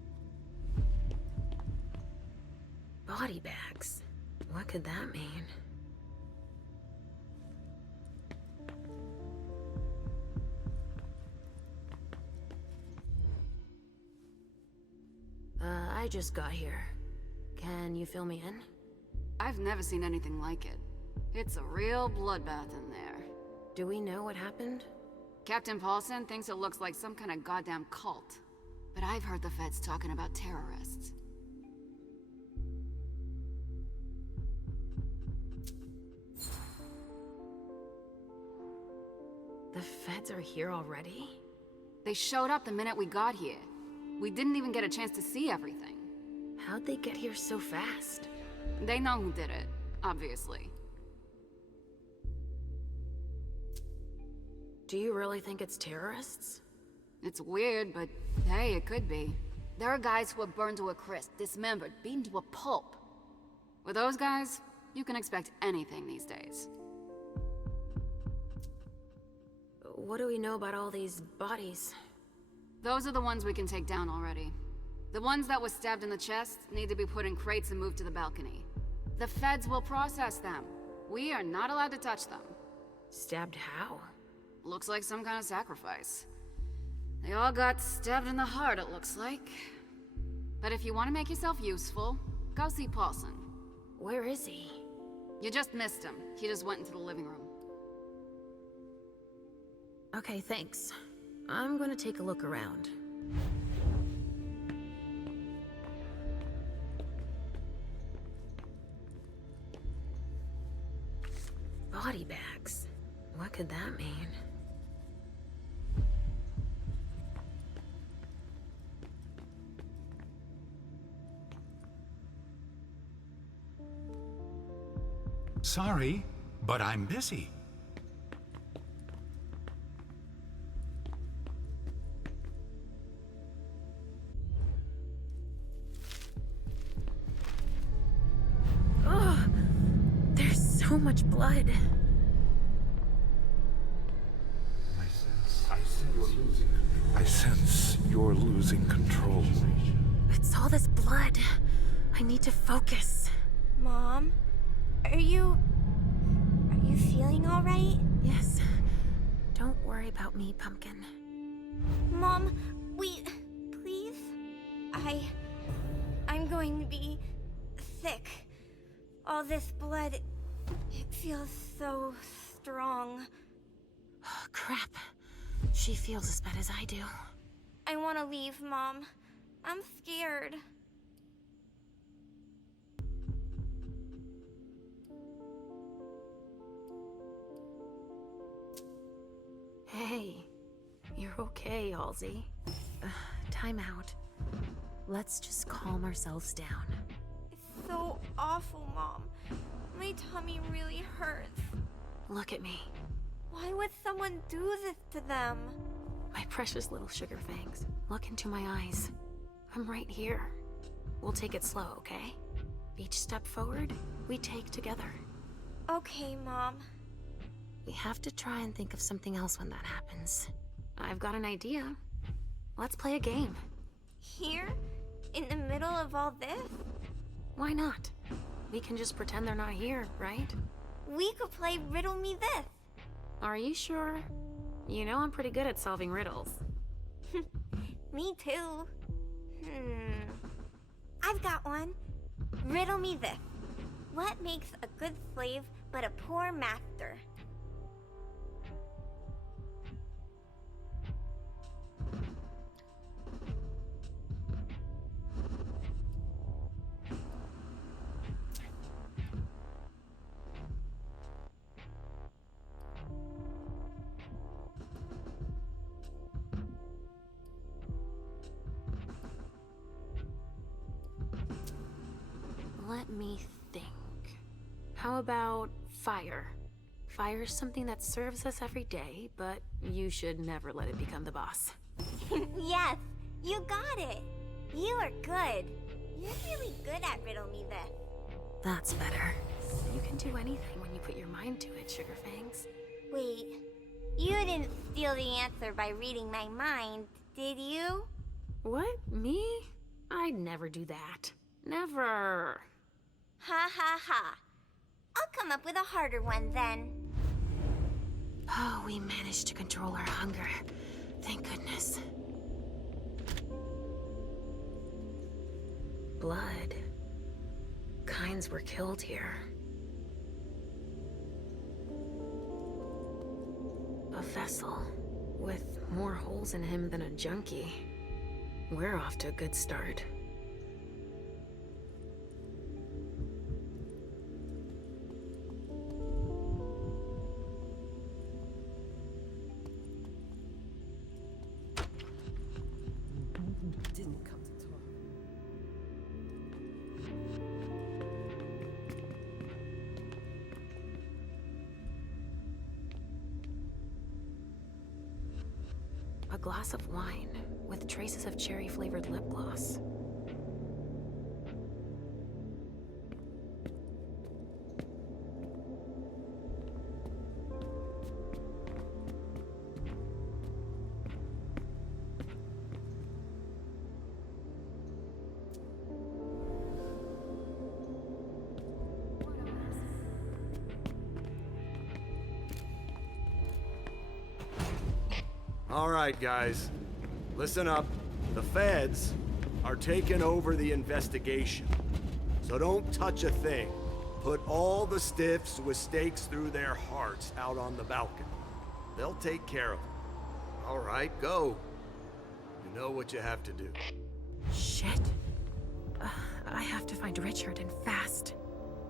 Body bags. What could that mean? I just got here. Can you fill me in? I've never seen anything like it. It's a real bloodbath in there. Do we know what happened? Captain Paulson thinks it looks like some kind of goddamn cult. But I've heard the feds talking about terrorists. The feds are here already? They showed up the minute we got here. We didn't even get a chance to see everything. How'd they get here so fast? They know who did it, obviously. Do you really think it's terrorists? It's weird, but hey, it could be. There are guys who are burned to a crisp, dismembered, beaten to a pulp. With those guys, you can expect anything these days. What do we know about all these bodies? Those are the ones we can take down already. The ones that were stabbed in the chest need to be put in crates and moved to the balcony. The feds will process them. We are not allowed to touch them. Stabbed how? Looks like some kind of sacrifice. They all got stabbed in the heart, it looks like. But if you want to make yourself useful, go see Paulson. Where is he? You just missed him. He just went into the living room. Okay, thanks. I'm gonna take a look around. Body bags. What could that mean? Sorry, but I'm busy. Ugh! There's so much blood. I sense you're losing control. It's all this blood. I need to focus. Mom? Are you feeling all right? Yes. Don't worry about me, Pumpkin. Mom, please? I'm going to be sick. All this blood, it feels so strong. Oh, crap. She feels as bad as I do. I want to leave, Mom. I'm scared. Hey, you're okay, Halsey. Time out. Let's just calm ourselves down. It's so awful, Mom. My tummy really hurts. Look at me. Why would someone do this to them? My precious little sugar fangs. Look into my eyes. I'm right here. We'll take it slow, okay? Each step forward, we take together. Okay, Mom. We have to try and think of something else when that happens. I've got an idea. Let's play a game. Here? In the middle of all this? Why not? We can just pretend they're not here, right? We could play Riddle Me This. Are you sure? You know I'm pretty good at solving riddles. Me too. I've got one. Riddle me this. What makes a good slave but a poor master? Let me think. How about fire? Fire's something that serves us every day, but you should never let it become the boss. Yes, you got it. You are good. You're really good at Riddle Me This. That's better. You can do anything when you put your mind to it, Sugar Fangs. Wait, you didn't steal the answer by reading my mind, did you? What? Me? I'd never do that. Never. Ha ha ha. I'll come up with a harder one then. Oh, we managed to control our hunger. Thank goodness. Blood. Kinds were killed here. A vessel with more holes in him than a junkie. We're off to a good start. Didn't come to talk. A glass of wine with traces of cherry-flavored lip gloss. All right, guys. Listen up. The feds are taking over the investigation. So don't touch a thing. Put all the stiffs with stakes through their hearts out on the balcony. They'll take care of them. All right, go. You know what you have to do. Shit. I have to find Richard and fast.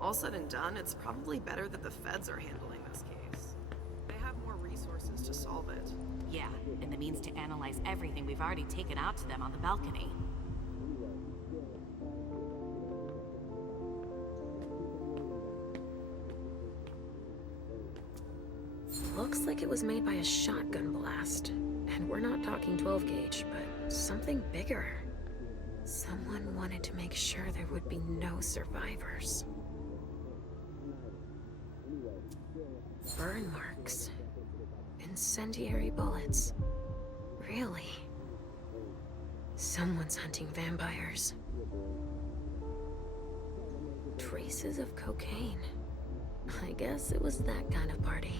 All said and done, it's probably better that the feds are handling this case. They have more resources to solve it. Yeah, and the means to analyze everything we've already taken out to them on the balcony. Looks like it was made by a shotgun blast. And we're not talking 12 gauge, but something bigger. Someone wanted to make sure there would be no survivors. Burn marks. Incendiary bullets. Really? Someone's hunting vampires. Traces of cocaine. I guess it was that kind of party.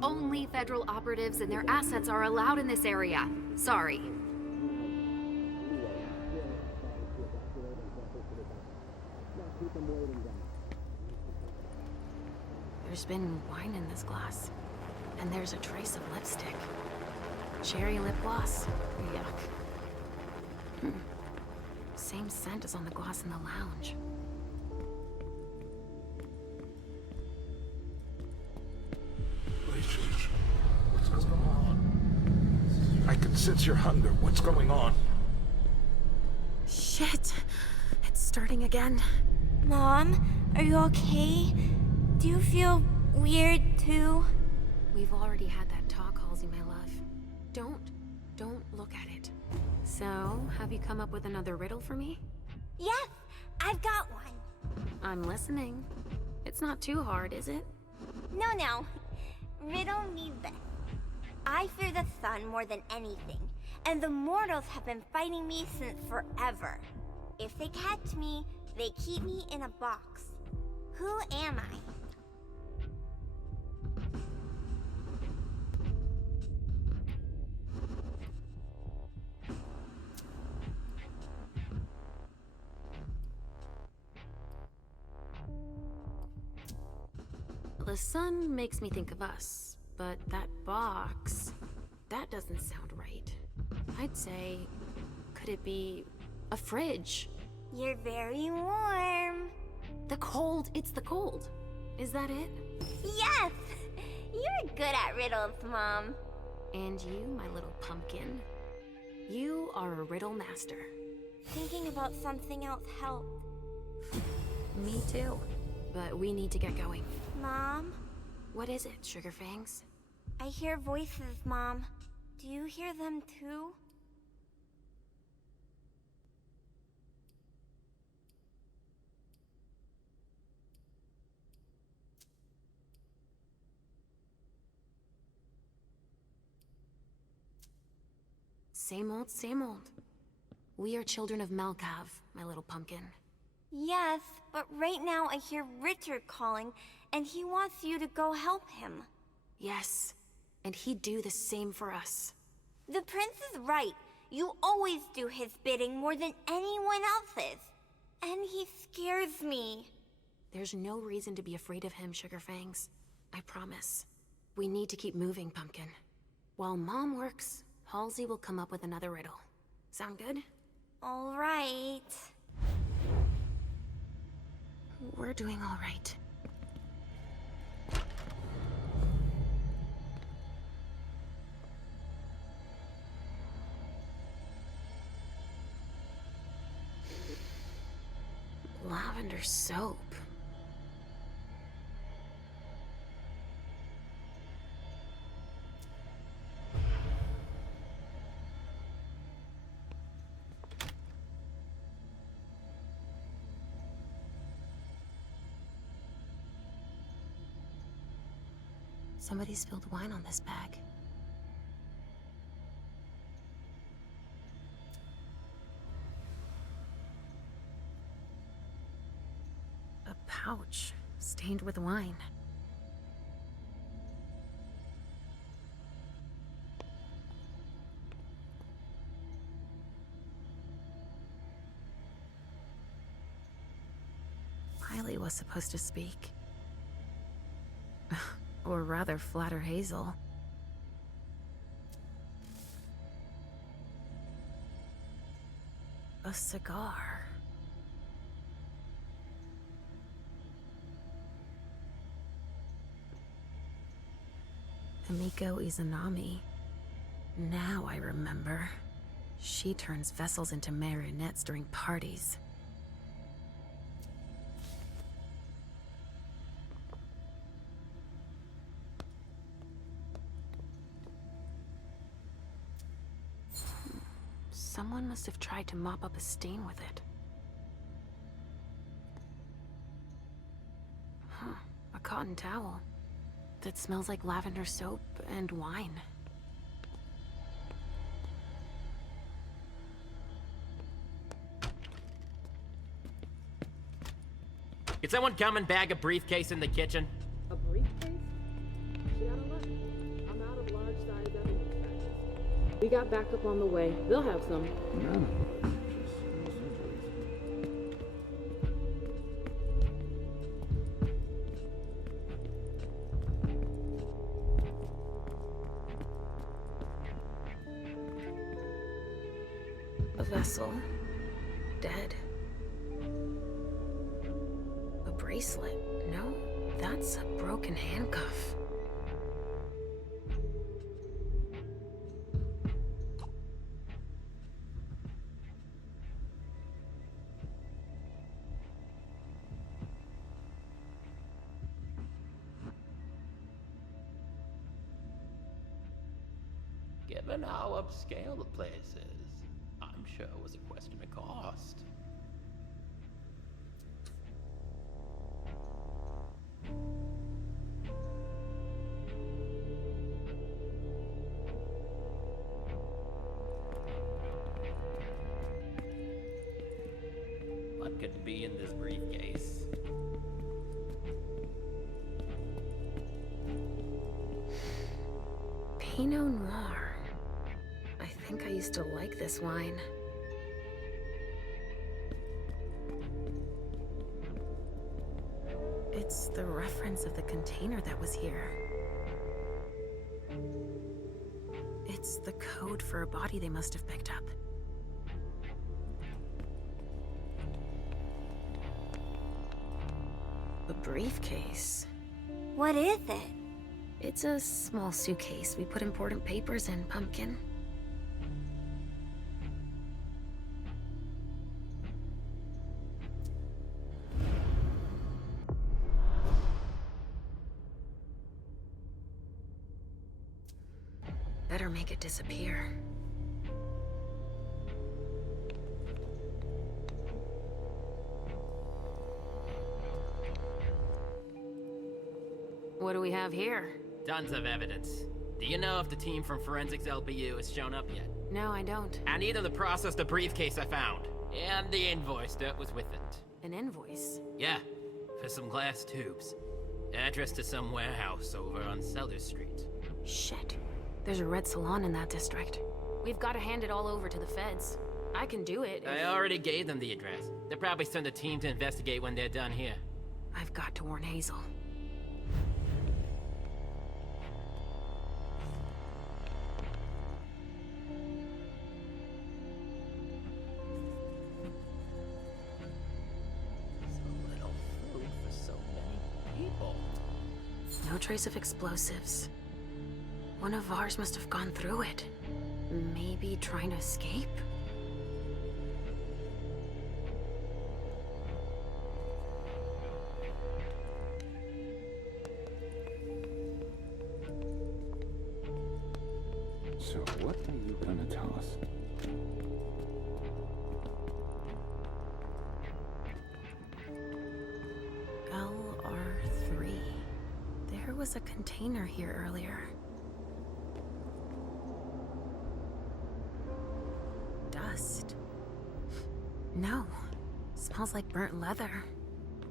Only federal operatives and their assets are allowed in this area. Sorry. There's been wine in this glass. And there's a trace of lipstick. Cherry lip gloss. Yuck. Same scent as on the glass in the lounge. What's going on? I can sense your hunger. What's going on? Shit! It's starting again. Mom, are you okay? Do you feel weird too? We've already had that talk, Halsey, my love. Don't look at it. So, have you come up with another riddle for me? Yes, I've got one. I'm listening. It's not too hard, is it? No. Riddle me this. I fear the sun more than anything, and the mortals have been fighting me since forever. If they catch me, they keep me in a box. Who am I? The sun makes me think of us, but that box, that doesn't sound right. I'd say, could it be a fridge? You're very warm. The cold, it's the cold. Is that it? Yes! You're good at riddles, Mom. And you, my little pumpkin, you are a riddle master. Thinking about something else helped. Me too. But we need to get going. Mom? What is it, Sugarfangs? I hear voices, Mom. Do you hear them too? Same old, same old. We are children of Malkav, my little pumpkin. Yes, but right now I hear Richard calling, and he wants you to go help him. Yes, and he'd do the same for us. The prince is right. You always do his bidding more than anyone else's. And he scares me. There's no reason to be afraid of him, Sugarfangs. I promise. We need to keep moving, Pumpkin. While Mom works, Halsey will come up with another riddle. Sound good? All right. We're doing all right. Lavender soap. Somebody spilled wine on this bag. A pouch stained with wine. Miley was supposed to speak. Or rather, flatter Hazel. A cigar. Himiko Izanami. Now I remember. She turns vessels into marionettes during parties. Someone must have tried to mop up a stain with it. Huh, a cotton towel that smells like lavender soap and wine. Could someone come and bag a briefcase in the kitchen? A briefcase? She oughta look. I'm out of large-size evidence packets. We got backup on the way. They'll have some. A vessel. dead. A bracelet? No, that's a broken handcuff. Given how upscale the place is, I'm sure it was a question of cost. What could be in this briefcase? Pinot Noir. I think I used to like this wine. It's the reference of the container that was here. It's the code for a body they must have picked up. A briefcase. What is it? It's a small suitcase. We put important papers in, Pumpkin. Better make it disappear. What do we have here? Tons of evidence. Do you know if the team from Forensics LPU has shown up yet? No, I don't. I need them to process the briefcase I found. And the invoice that was with it. An invoice? Yeah, for some glass tubes. Address to some warehouse over on Sellers Street. Shit. There's a red salon in that district. We've got to hand it all over to the feds. I can do it if... I already gave them the address. They'll probably send a team to investigate when they're done here. I've got to warn Hazel. No trace of explosives. One of ours must have gone through it. Maybe trying to escape? So what are you gonna tell us? LR3. There was a container here earlier. Dust. No. Smells like burnt leather.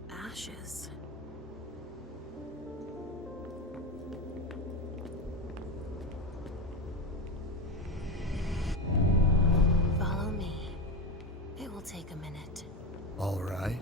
Ashes. Follow me. It will take a minute. All right.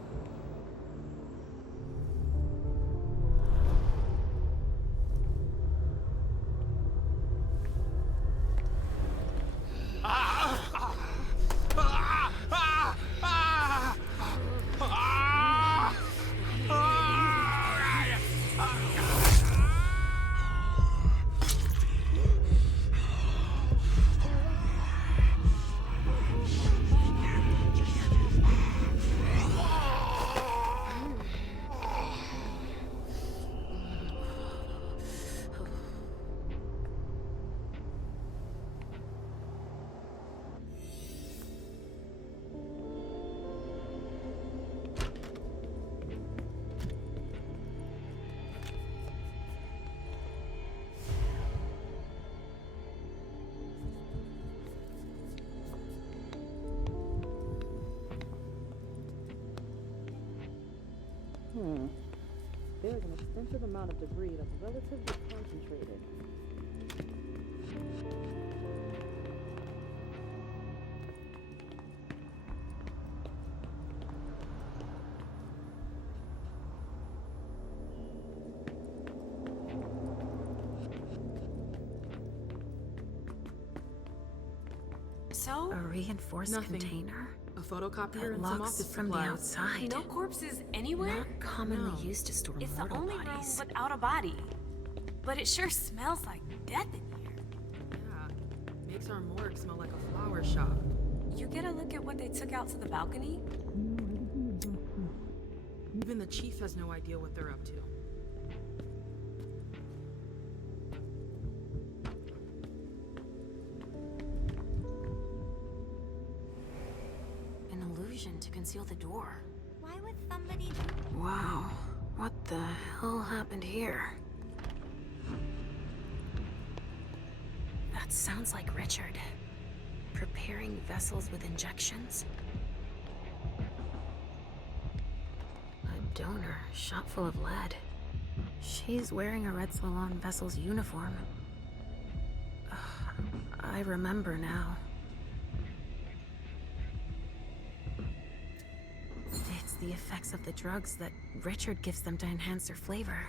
There is an extensive amount of debris that's relatively concentrated. A reinforced container? A photocopier It and some locks office from the supplies. outside. No corpses anywhere? Not commonly used to store It's the mortal only bodies. room without a body. But it sure smells like death in here. Yeah, makes our morgue smell like a flower shop. You get a look at what they took out to the balcony? Even the chief has no idea what they're up to. An illusion to conceal the door. Why would somebody Wow, what the hell happened here? That sounds like Richard. Preparing vessels with injections? A donor, shot full of lead. She's wearing a Red Swan vessel's uniform. I remember now. It's the effects of the drugs that Richard gives them to enhance their flavor.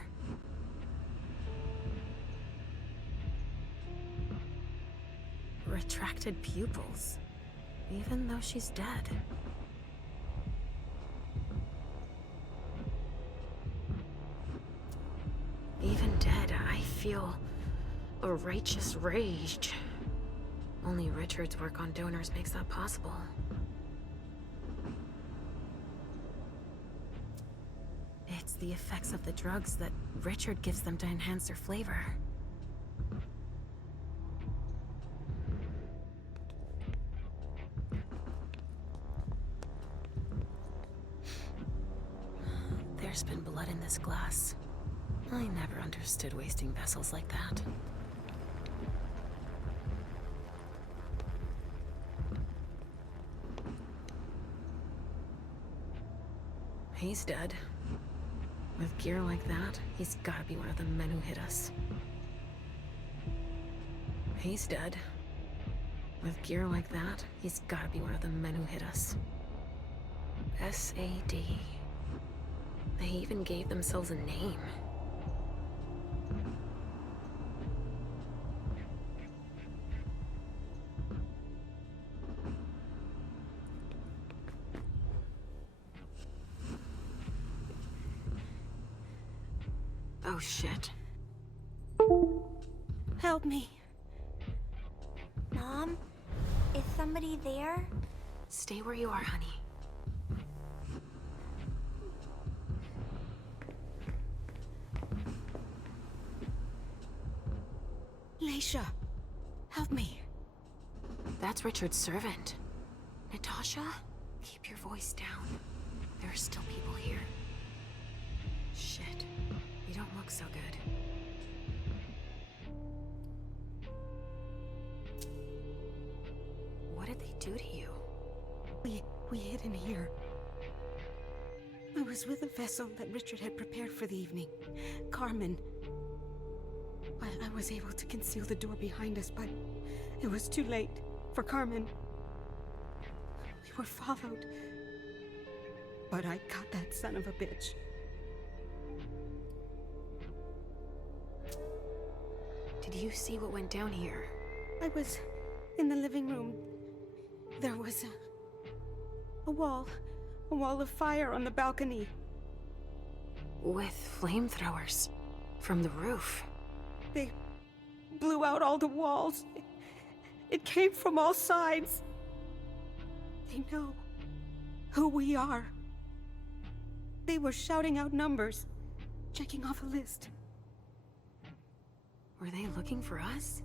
Retracted pupils, even though she's dead. Even dead, I feel a righteous rage. Only Richard's work on donors makes that possible. It's the effects of the drugs that Richard gives them to enhance their flavor. There's been blood in this glass. I never understood wasting vessels like that. He's dead. With gear like that, he's gotta be one of the men who hit us. He's dead. With gear like that, he's gotta be one of the men who hit us. SAD. They even gave themselves a name. Oh shit. help me? Mom? Is somebody there? Stay where you are, honey. Leisha, help me. That's Richard's servant. Natasha, keep your voice down. There are still people here. Shit, you don't look so good. What did they do to you? We hid in here. I was with a vessel that Richard had prepared for the evening. Carmen. I was able to conceal the door behind us, but it was too late for Carmen. We were followed. But I got that son of a bitch. Did you see what went down here? I was in the living room. There was a wall of fire on the balcony. With flamethrowers from the roof. They blew out all the walls. It came from all sides. They know who we are. They were shouting out numbers, checking off a list. Were they looking for us?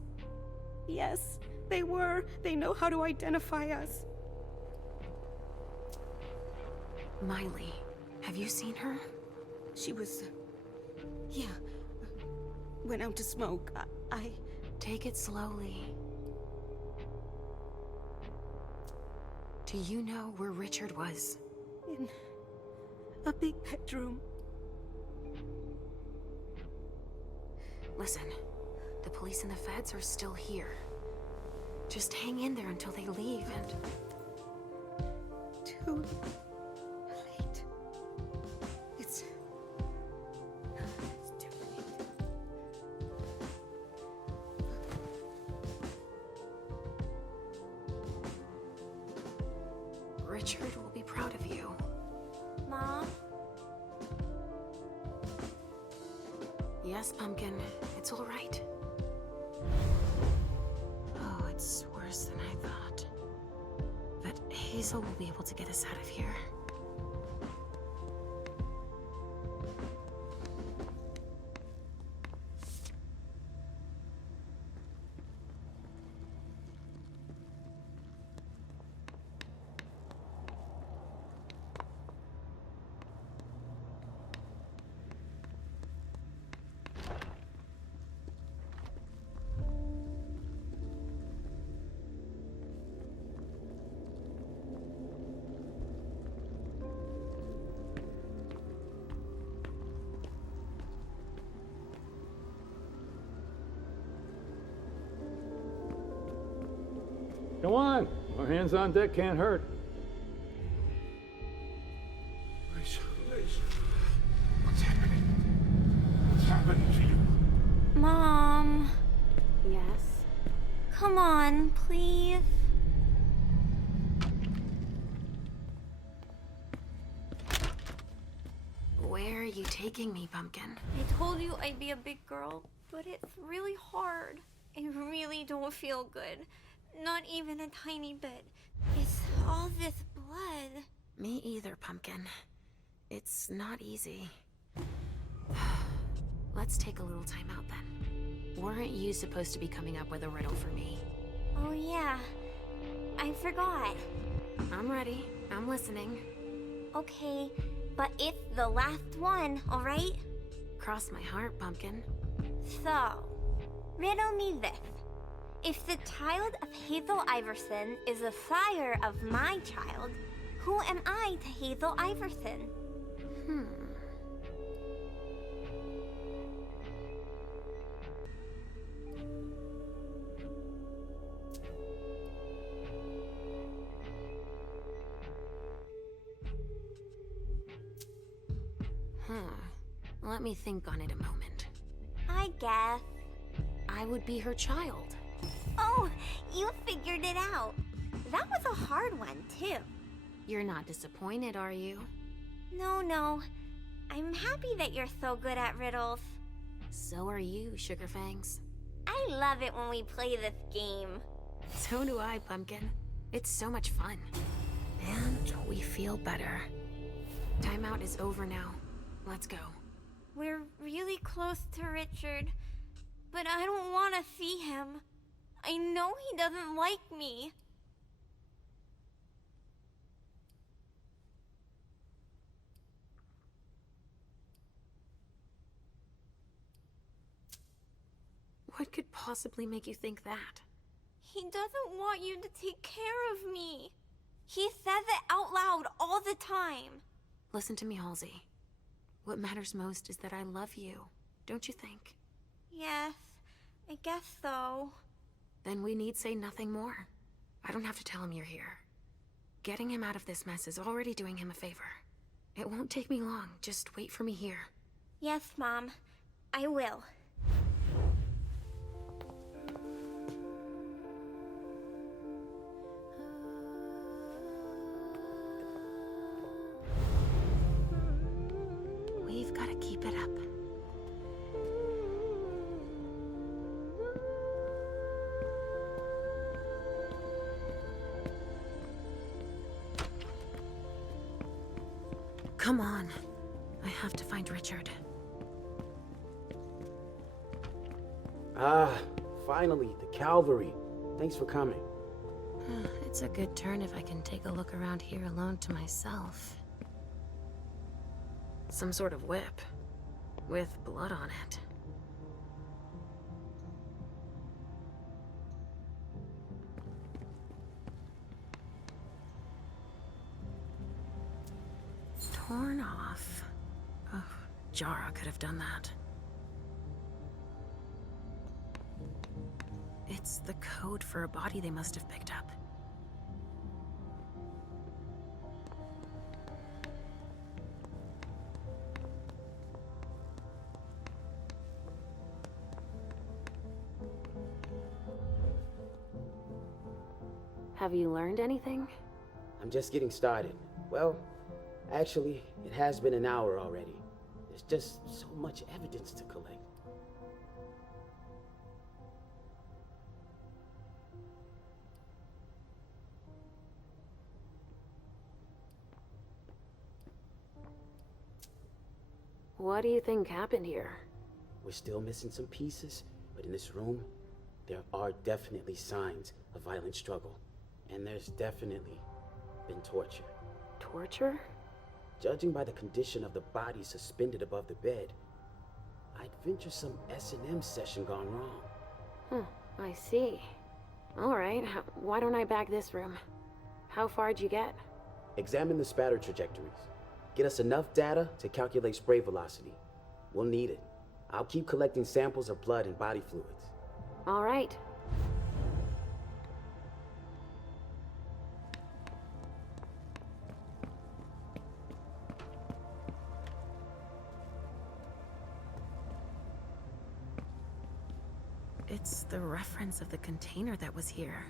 Yes, they were. They know how to identify us. Miley, have you seen her? She was... yeah. Went out to smoke. I... Take it slowly. Do you know where Richard was? In a big bedroom. Listen, the police and the feds are still here. Just hang in there until they leave and... Too late. It's too late. Richard will be proud of you. Mom? Yes, Pumpkin. It's all right. Oh, it's worse than I thought. But Hazel will be able to get us out of here. Come on. More hands on deck can't hurt. What's happening? What's happening to you? Mom. Yes? Come on, please. Where are you taking me, Pumpkin? I told you I'd be a big girl, but it's really hard. I really don't feel good. Not even a tiny bit. It's all this blood. Me either, Pumpkin. It's not easy. Let's take a little time out then. Weren't you supposed to be coming up with a riddle for me? Oh yeah, I forgot. I'm ready. I'm listening. Okay, but it's the last one, alright? Cross my heart, Pumpkin. So, riddle me this. If the child of Hazel Iverson is the sire of my child, who am I to Hazel Iverson? Let me think on it a moment. I guess. I would be her child. Oh, you figured it out. That was a hard one, too. You're not disappointed, are you? No. I'm happy that you're so good at riddles. So are you, Sugarfangs. I love it when we play this game. So do I, Pumpkin. It's so much fun. And we feel better. Timeout is over now. Let's go. We're really close to Richard, but I don't want to see him. I know he doesn't like me. What could possibly make you think that? He doesn't want you to take care of me. He says it out loud all the time. Listen to me, Halsey. What matters most is that I love you, don't you think? Yes, I guess so. Then we need say nothing more. I don't have to tell him you're here. Getting him out of this mess is already doing him a favor. It won't take me long. Just wait for me here. Yes, Mom. I will. We've got to keep it up. Come on. I have to find Richard. Ah, finally, the cavalry. Thanks for coming. It's a good turn if I can take a look around here alone to myself. Some sort of whip. With blood on it. Torn off. Oh, Jara could have done that. It's the code for a body they must have picked up. Have you learned anything? I'm just getting started. Well, actually, it has been an hour already. There's just so much evidence to collect. What do you think happened here? We're still missing some pieces, but in this room, there are definitely signs of violent struggle. And there's definitely been torture. Torture? Judging by the condition of the body suspended above the bed, I'd venture some S&M session gone wrong. I see. Alright, why don't I bag this room? How far'd you get? Examine the spatter trajectories. Get us enough data to calculate spray velocity. We'll need it. I'll keep collecting samples of blood and body fluids. Alright. It's the reference of the container that was here.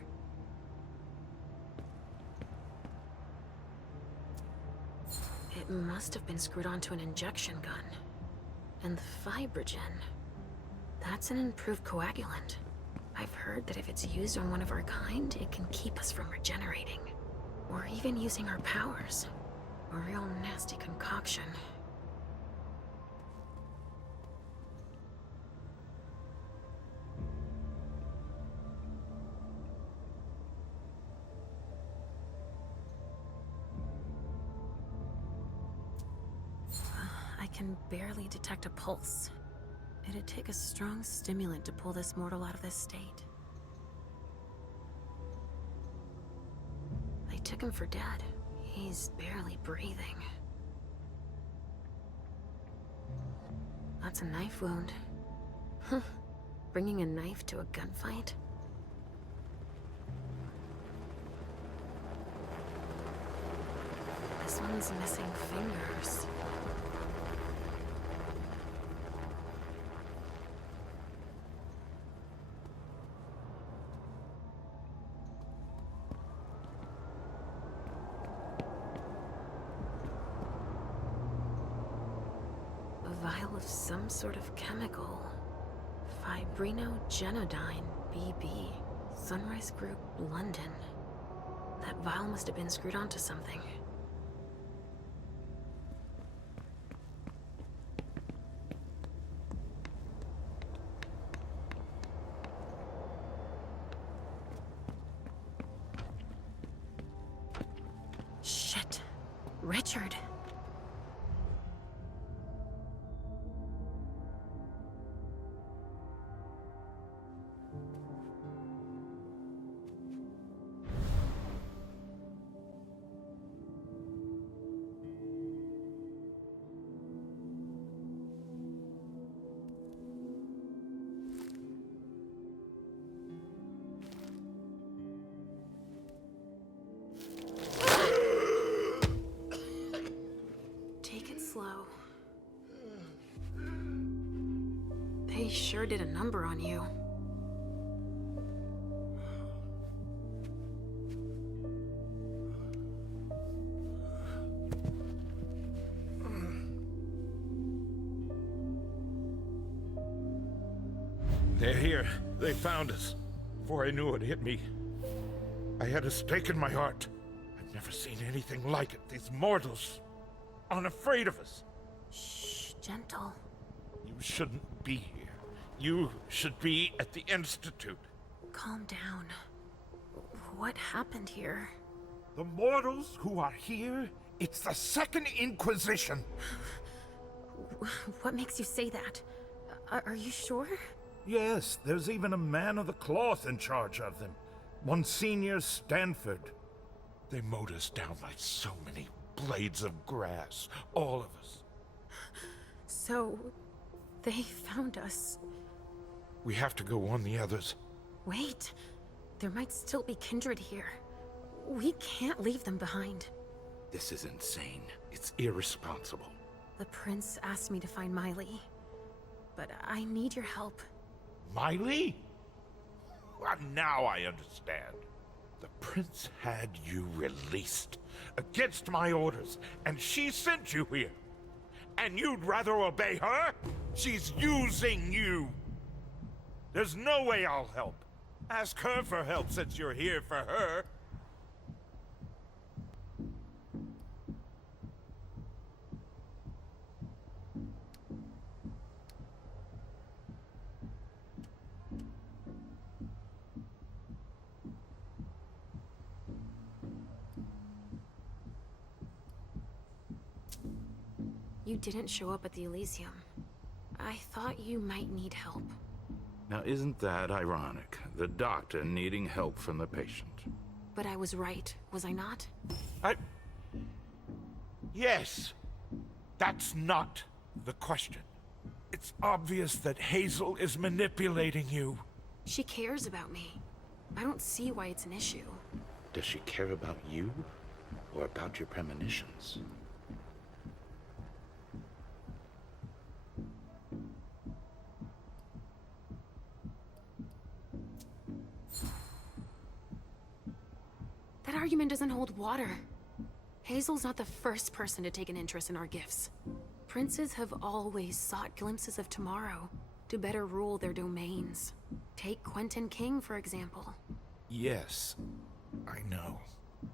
It must have been screwed onto an injection gun. And the fibrogen. That's an improved coagulant. I've heard that if it's used on one of our kind, it can keep us from regenerating. Or even using our powers. A real nasty concoction. I can barely detect a pulse. It'd take a strong stimulant to pull this mortal out of this state. They took him for dead. He's barely breathing. That's a knife wound. Huh. Bringing a knife to a gunfight? This one's missing fingers. Vial of some sort of chemical. Fibrinogenodine, BB. Sunrise Group, London. That vial must have been screwed onto something. Shit. Richard. Slow. They sure did a number on you. They're here. They found us. Before I knew it hit me, I had a stake in my heart. I've never seen anything like it. These mortals. Unafraid of us. Shh, gentle. You shouldn't be here. You should be at the Institute. Calm down. What happened here? The mortals who are here, it's the Second Inquisition. What makes you say that? Are you sure? Yes, there's even a man of the cloth in charge of them. Monsignor Stanford. They mowed us down like so many blades of grass, all of us. So, they found us. We have to go warn the others. Wait, there might still be kindred here. We can't leave them behind. This is insane. It's irresponsible. The prince asked me to find Miley, but I need your help. Miley? Well, now I understand. The prince had you released against my orders, and she sent you here. And you'd rather obey her? She's using you. There's no way I'll help. Ask her for help since you're here for her. You didn't show up at the Elysium. I thought you might need help. Now, isn't that ironic? The doctor needing help from the patient. But I was right, was I not? Yes. That's not the question. It's obvious that Hazel is manipulating you. She cares about me. I don't see why it's an issue. Does she care about you or about your premonitions? That argument doesn't hold water. Hazel's not the first person to take an interest in our gifts. Princes have always sought glimpses of tomorrow to better rule their domains. Take Quentin King, for example. Yes, I know.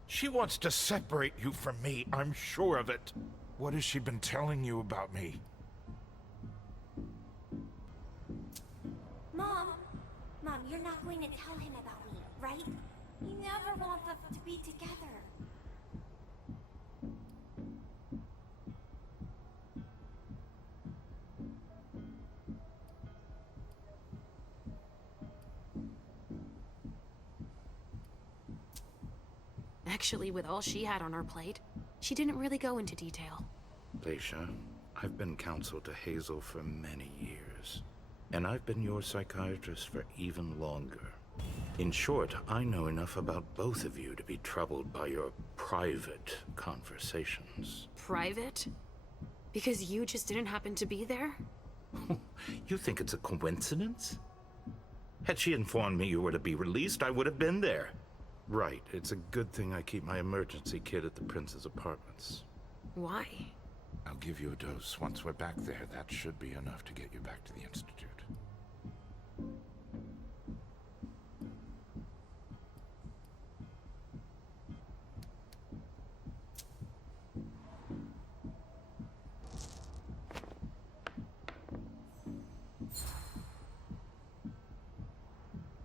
She wants to separate you from me, I'm sure of it. What has she been telling you about me? Mom, you're not going to tell him about me, right? He never wants us to be together. Actually, with all she had on her plate, she didn't really go into detail. Leisha, I've been counsel to Hazel for many years, and I've been your psychiatrist for even longer. In short, I know enough about both of you to be troubled by your private conversations. Private? Because you just didn't happen to be there? You think it's a coincidence? Had she informed me you were to be released, I would have been there. Right, it's a good thing I keep my emergency kit at the prince's apartments. Why? I'll give you a dose. Once we're back there, that should be enough to get you back to the Institute.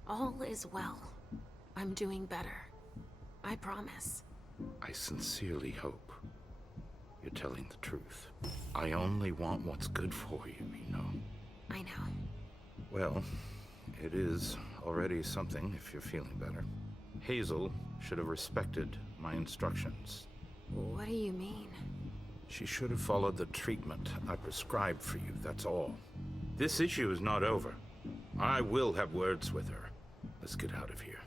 All is well. I'm doing better. I promise. I sincerely hope you're telling the truth. I only want what's good for you, you know. I know. Well, it is already something if you're feeling better. Hazel should have respected my instructions. What do you mean? She should have followed the treatment I prescribed for you, that's all. This issue is not over. I will have words with her. Let's get out of here.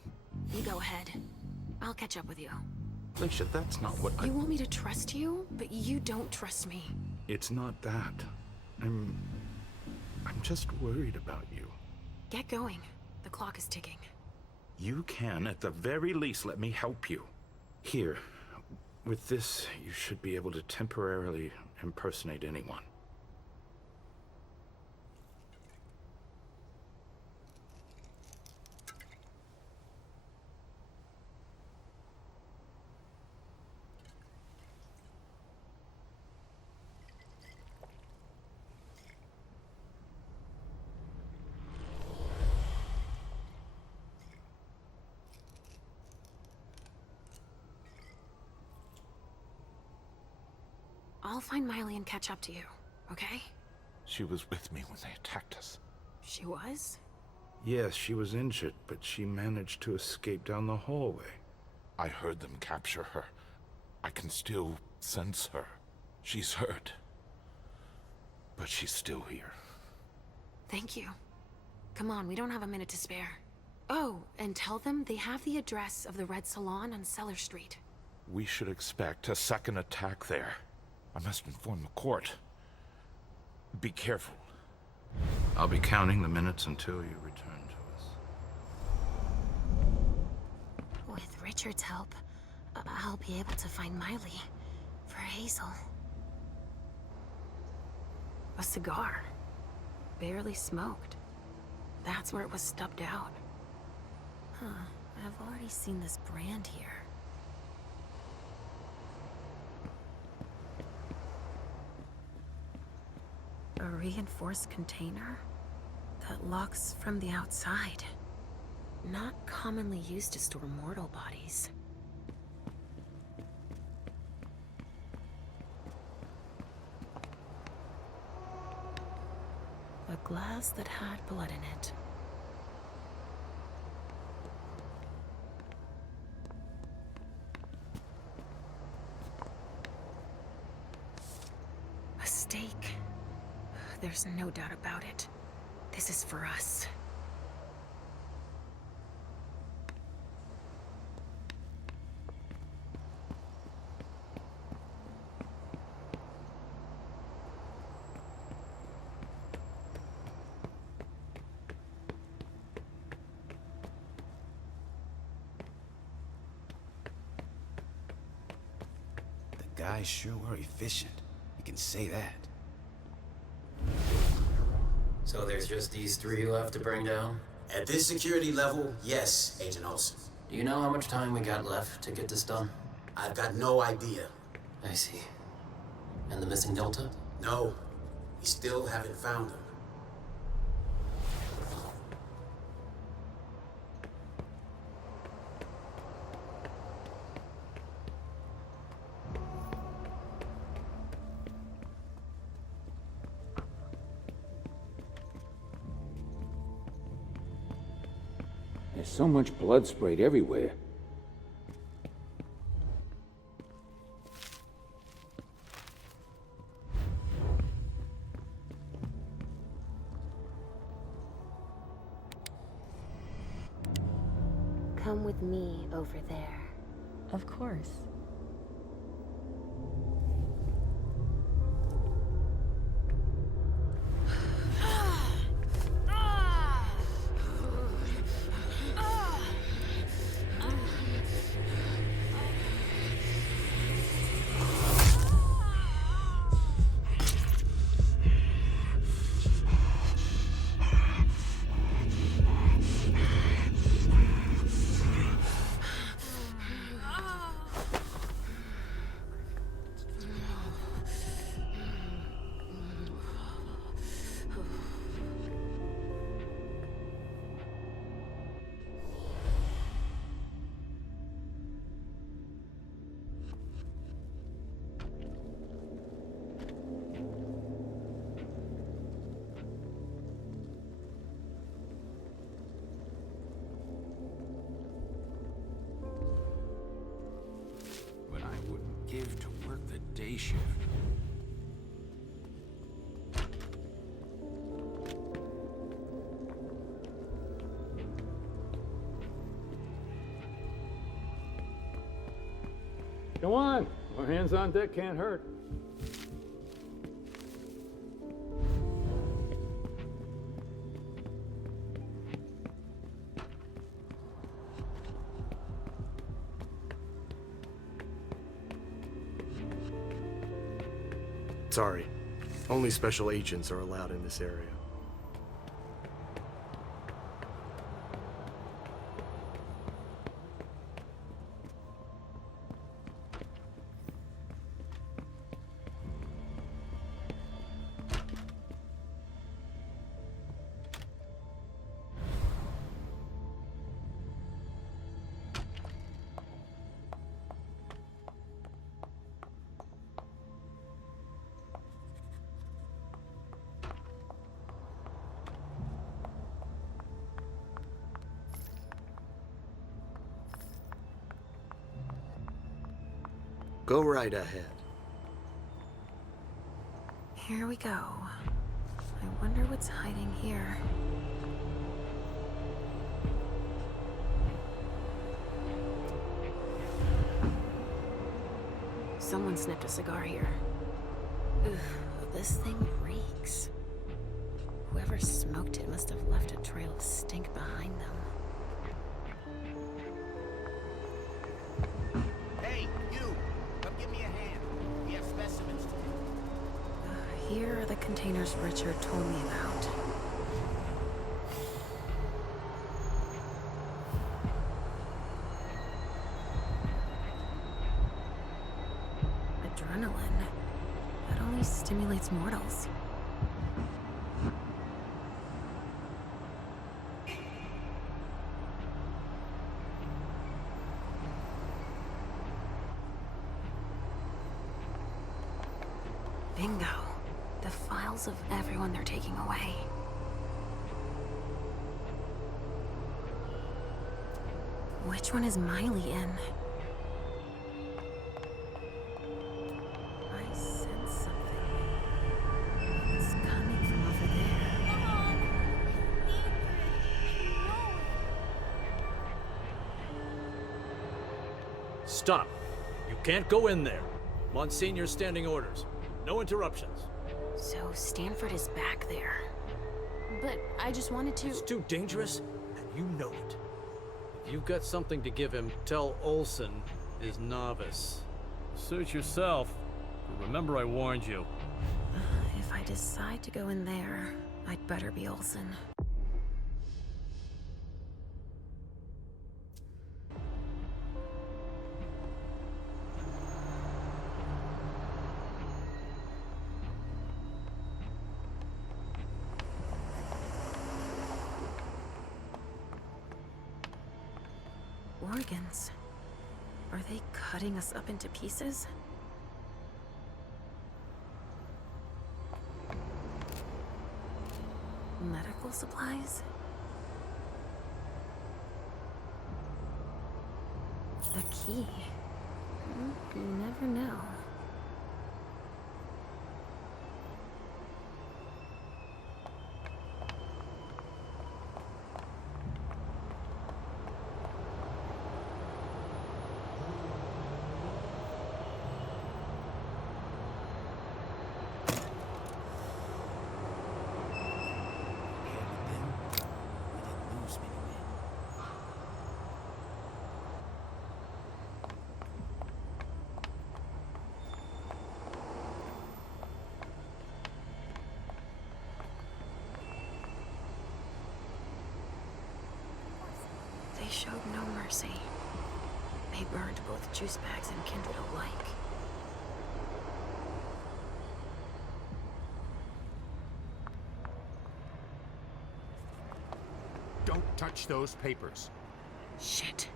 You go ahead. I'll catch up with you. Leisha, that's not what You want me to trust you, but you don't trust me. It's not that. I'm just worried about you. Get going. The clock is ticking. You can, at the very least, let me help you. Here, with this, you should be able to temporarily impersonate anyone. I'll find Miley and catch up to you, okay? She was with me when they attacked us. She was? Yes, she was injured, but she managed to escape down the hallway. I heard them capture her. I can still sense her. She's hurt. But she's still here. Thank you. Come on, we don't have a minute to spare. Oh, and tell them they have the address of the Red Salon on Cellar Street. We should expect a second attack there. I must inform the court. Be careful. I'll be counting the minutes until you return to us. With Richard's help, I'll be able to find Miley for Hazel. A cigar. Barely smoked. That's where it was stubbed out. Huh. I've already seen this brand here. A reinforced container that locks from the outside. Not commonly used to store mortal bodies. A glass that had blood in it. A stake. There's no doubt about it. This is for us. The guys sure were efficient. You can say that. So there's just these three left to bring down? At this security level, yes, Agent Olsen. Do you know how much time we got left to get this done? I've got no idea. I see. And the missing Delta? No, we still haven't found him. There's so much blood sprayed everywhere. Come with me over there. Of course. Give to work the day shift. Go on. More hands on deck can't hurt. Sorry. Only special agents are allowed in this area. Go right ahead. Here we go. I wonder what's hiding here. Someone snipped a cigar here. Ugh, this thing reeks. Whoever smoked it must have left a trail of stink behind them. the containers Richard told me about. Adrenaline. That only stimulates mortals. Bingo. The files of everyone they're taking away. Which one is Miley in? I sense something. It's coming from over there. Stop. You can't go in there. Monsignor's standing orders. No interruptions. So Stanford is back there. But I just wanted to... It's too dangerous, and you know it. If you've got something to give him, tell Olsen is novice. Suit yourself. But remember I warned you. If I decide to go in there, I'd better be Olsen. Organs. Are they cutting us up into pieces? Medical supplies? The key. You never know. They showed no mercy. They burned both juice bags and kindred alike. Don't touch those papers. Shit.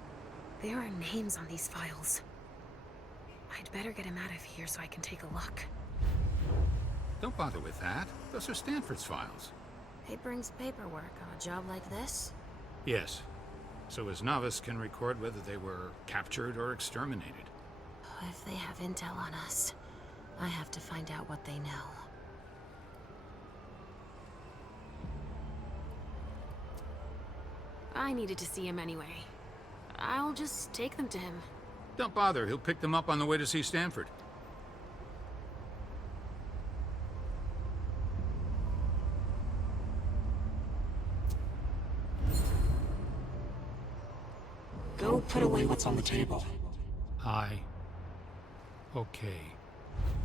There are names on these files. I'd better get him out of here so I can take a look. Don't bother with that. Those are Stanford's files. It brings paperwork on a job like this? Yes. So his novice can record whether they were captured or exterminated. If they have intel on us, I have to find out what they know. I needed to see him anyway. I'll just take them to him. Don't bother. He'll pick them up on the way to see Stanford. Go put away what's on the table. Okay.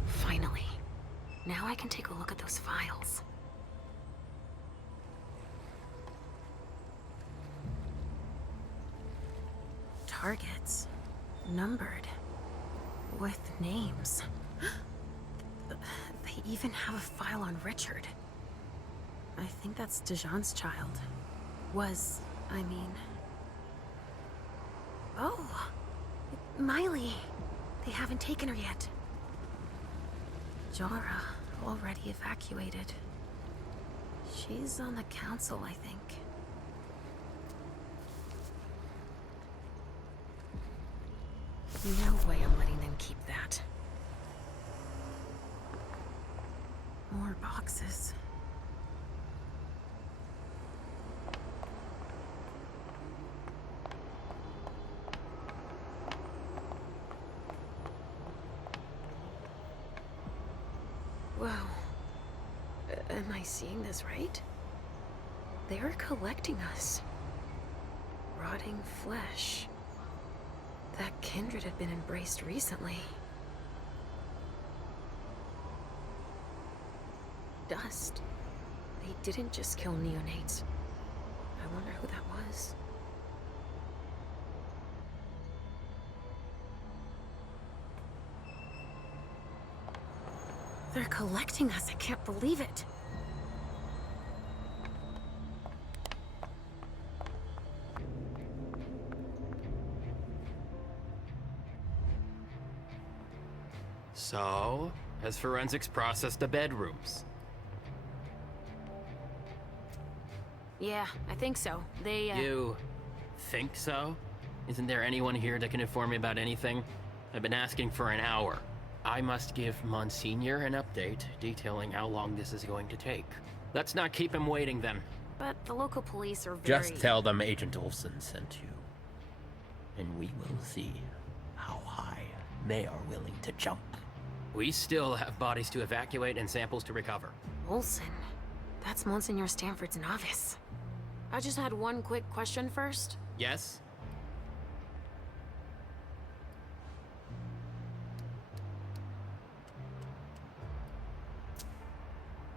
Finally. Now I can take a look at those files. Targets. Numbered. With names. They even have a file on Richard. I think that's Dijon's child. Was, I mean... Oh! Miley! They haven't taken her yet. Jara, already evacuated. She's on the council, I think. No way I'm letting them keep that. More boxes. Wow. Am I seeing this right? They're collecting us. Rotting flesh. That kindred had been embraced recently. dust. They didn't just kill neonates. I wonder who that was. They're collecting us. I can't believe it. So, has forensics processed the bedrooms? Yeah, I think so. They, You think so? Isn't there anyone here that can inform me about anything? I've been asking for an hour. I must give Monsignor an update detailing how long this is going to take. Let's not keep him waiting then. But the local police are very... Just tell them Agent Olsen sent you. And we will see how high they are willing to jump. We still have bodies to evacuate and samples to recover. Olsen? That's Monsignor Stanford's novice. I just had one quick question first. Yes?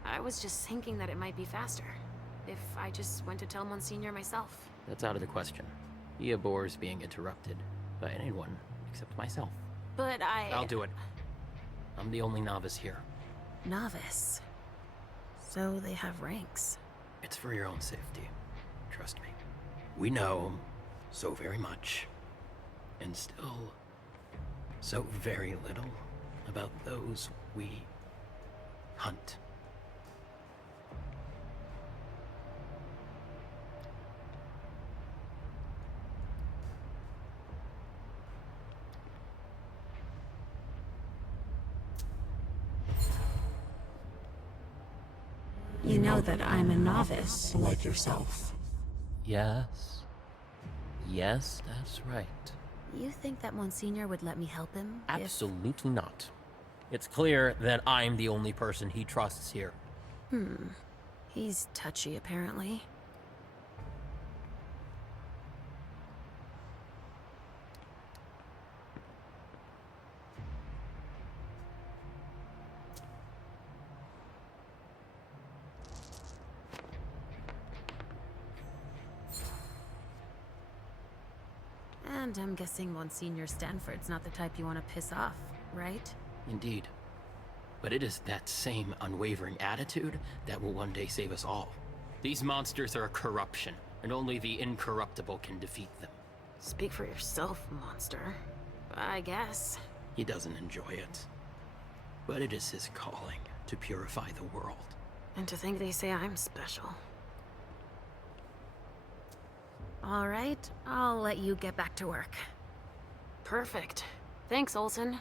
I was just thinking that it might be faster if I just went to tell Monsignor myself. That's out of the question. He abhors being interrupted by anyone except myself. But I'll do it. I'm the only novice here. Novice? So they have ranks. It's for your own safety. Trust me. We know so very much, and still so very little about those we hunt. You know that I'm a novice. Like yourself. Yes. Yes, that's right. You think that Monsignor would let me help him? Absolutely not. It's clear that I'm the only person he trusts here. He's touchy, apparently. And I'm guessing Monsignor Stanford's not the type you want to piss off, right? Indeed. But it is that same unwavering attitude that will one day save us all. These monsters are a corruption, and only the incorruptible can defeat them. Speak for yourself, monster. I guess. He doesn't enjoy it. But it is his calling to purify the world. And to think they say I'm special. All right, I'll let you get back to work. Perfect. Thanks, Olsen.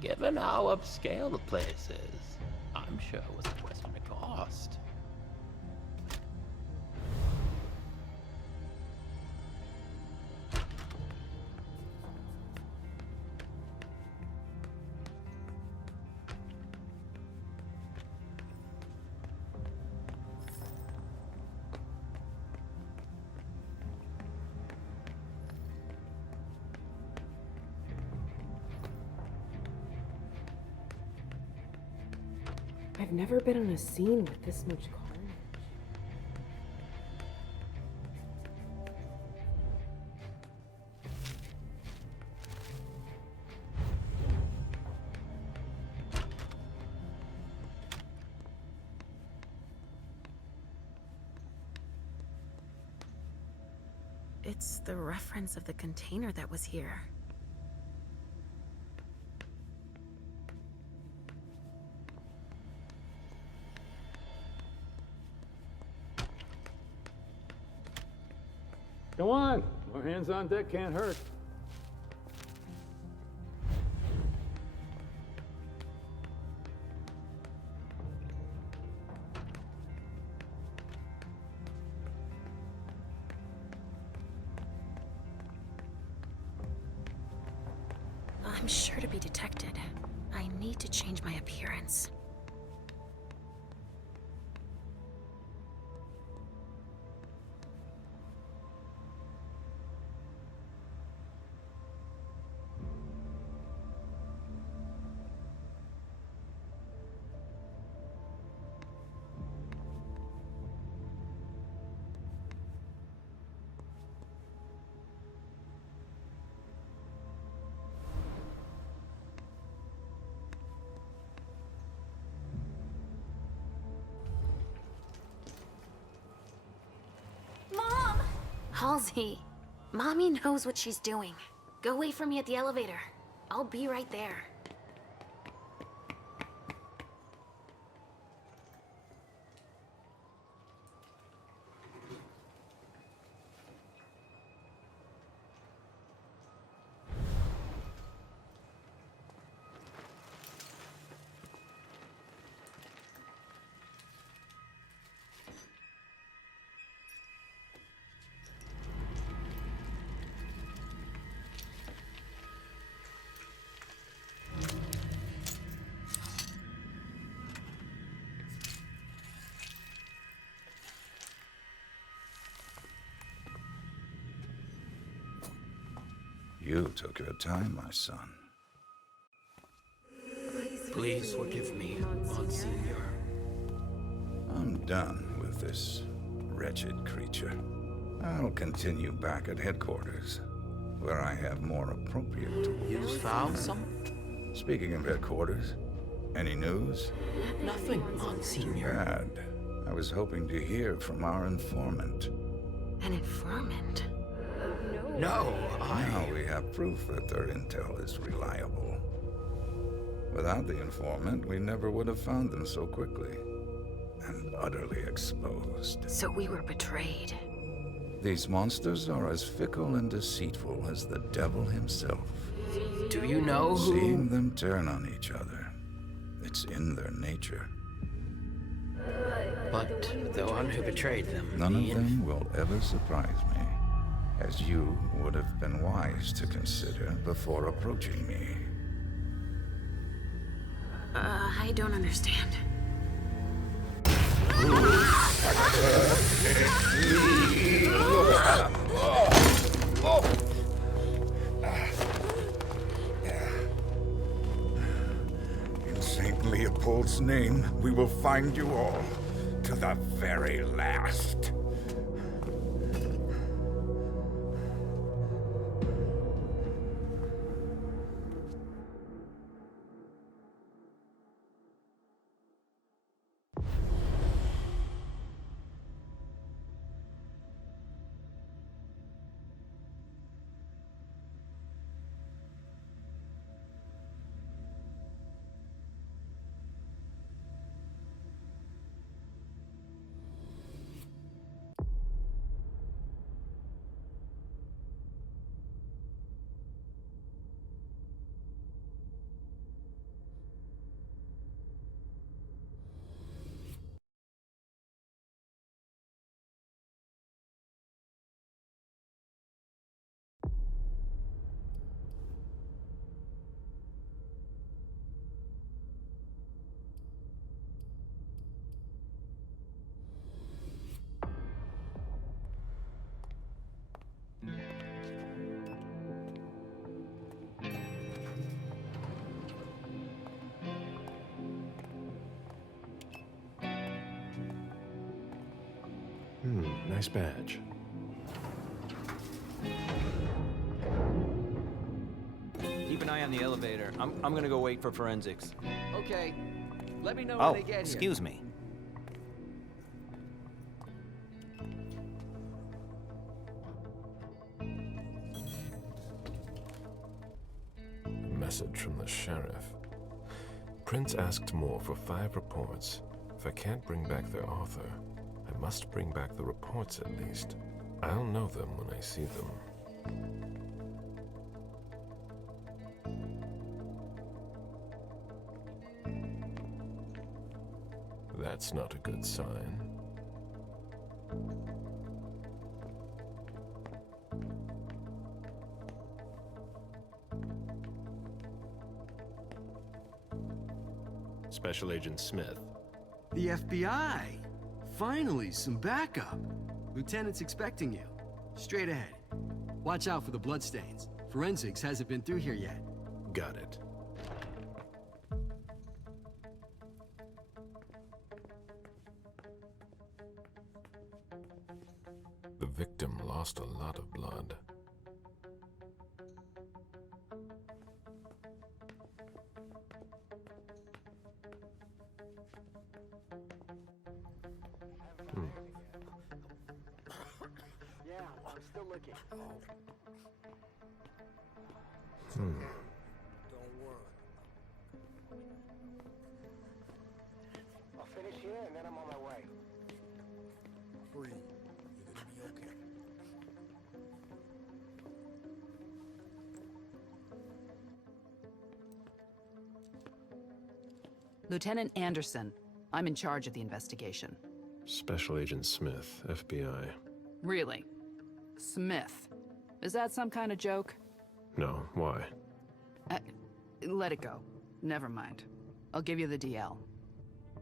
Given how upscale the place is, I'm sure it was a question of cost. I've never been on a scene with this much carnage. It's the reference of the container that was here. Come on, more hands on deck can't hurt. I'm sure to be detected. I need to change my appearance. Mom! Halsey, Mommy knows what she's doing. Go wait for me at the elevator. I'll be right there. You took your time, my son. Please forgive me, Monsignor. I'm done with this wretched creature. I'll continue back at headquarters, where I have more appropriate tools. You found some? Speaking of headquarters, any news? Nothing, Monsignor. Bad. I was hoping to hear from our informant. An informant? No, Now we have proof that their intel is reliable. Without the informant, we never would have found them so quickly. And utterly exposed. So we were betrayed. These monsters are as fickle and deceitful as the devil himself. Do you know who... Seeing them turn on each other, it's in their nature. But the one who betrayed them... None of them will ever surprise me, as you would have been wise to consider before approaching me. I don't understand. In St. Leopold's name, we will find you all, to the very last. Nice badge. Keep an eye on the elevator. I'm gonna go wait for forensics. Okay. Let me know Oh, when they get here. excuse me. Message from the sheriff. Prince asked more for 5 reports. If I can't bring back their author, I must bring back the reports at least. I'll know them when I see them. That's not a good sign. Special Agent Smith. The FBI! Finally, some backup. Lieutenant's expecting you. Straight ahead. Watch out for the bloodstains. Forensics hasn't been through here yet. Got it. The victim lost a lot of blood. Yeah, I'm still looking. Don't worry. I'll finish here and then I'm on my way. Free. You're gonna be okay. Lieutenant Anderson, I'm in charge of the investigation. Special Agent Smith, FBI. Really? Smith. Is that some kind of joke? No, why? Let it go. Never mind. I'll give you the DL.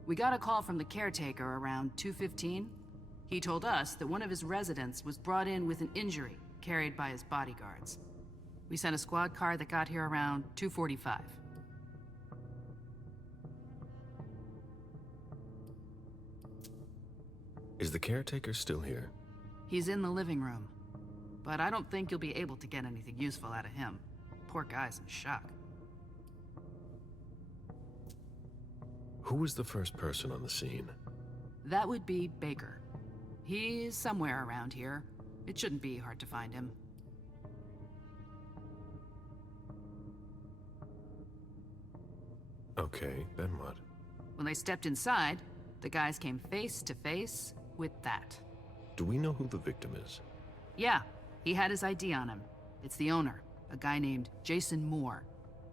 We got a call from the caretaker around 2:15. He told us that one of his residents was brought in with an injury carried by his bodyguards. We sent a squad car that got here around 2:45. Is the caretaker still here? He's in the living room, but I don't think you'll be able to get anything useful out of him. Poor guy's in shock. Who was the first person on the scene? That would be Baker. He's somewhere around here. It shouldn't be hard to find him. Okay, then what? When they stepped inside, the guys came face to face with that. Do we know who the victim is? Yeah, he had his ID on him. It's the owner, a guy named Jason Moore.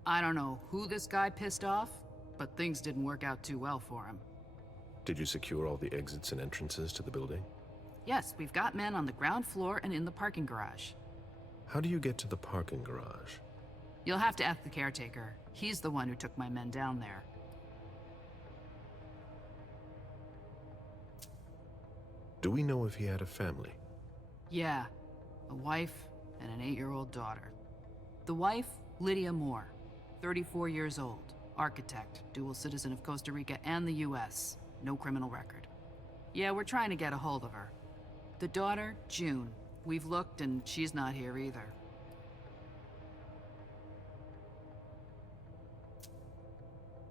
I don't know who this guy pissed off, but things didn't work out too well for him. Did you secure all the exits and entrances to the building? Yes, we've got men on the ground floor and in the parking garage. How do you get to the parking garage? You'll have to ask the caretaker. He's the one who took my men down there. Do we know if he had a family? Yeah, a wife and an 8-year-old daughter. The wife, Lydia Moore, 34 years old, architect, dual citizen of Costa Rica and the US, no criminal record. Yeah, we're trying to get a hold of her. The daughter, June. We've looked and she's not here either.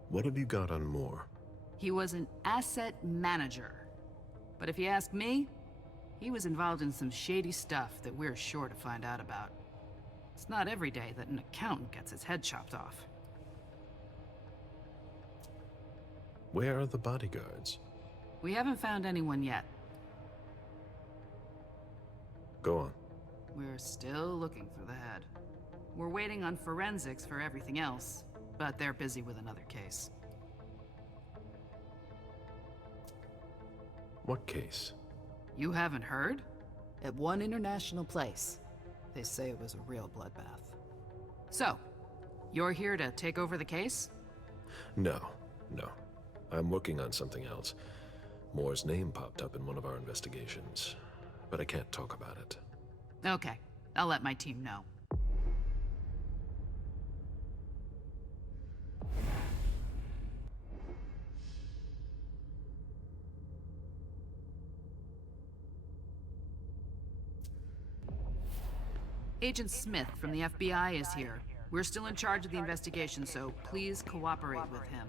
What have you got on Moore? He was an asset manager. But if you ask me, he was involved in some shady stuff that we're sure to find out about. It's not every day that an accountant gets his head chopped off. Where are the bodyguards? We haven't found anyone yet. Go on. We're still looking for the head. We're waiting on forensics for everything else, but they're busy with another case. What case? You haven't heard? At one international place. They say it was a real bloodbath. So, you're here to take over the case? No. I'm working on something else. Moore's name popped up in one of our investigations, but I can't talk about it. Okay, I'll let my team know. Agent Smith from the FBI is here. We're still in charge of the investigation, so please cooperate with him.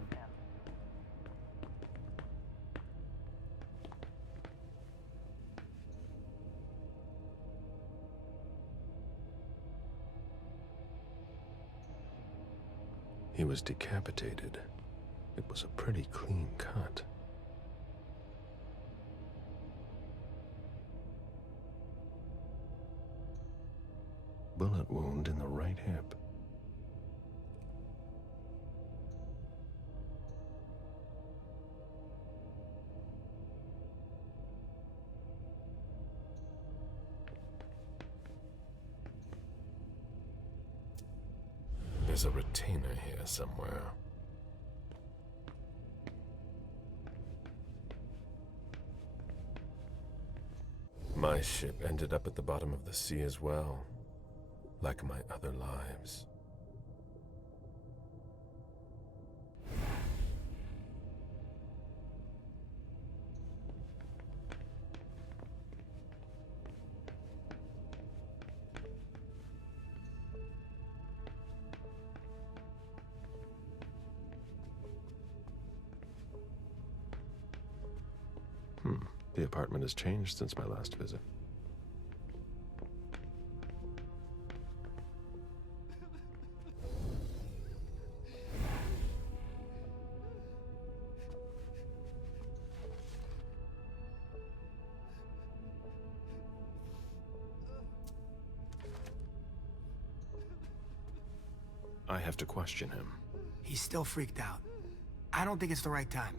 He was decapitated. It was a pretty clean cut. Bullet wound in the right hip. There's a retainer here somewhere. My ship ended up at the bottom of the sea as well, like my other lives. The apartment has changed since my last visit. I have to question him. He's still freaked out. I don't think it's the right time.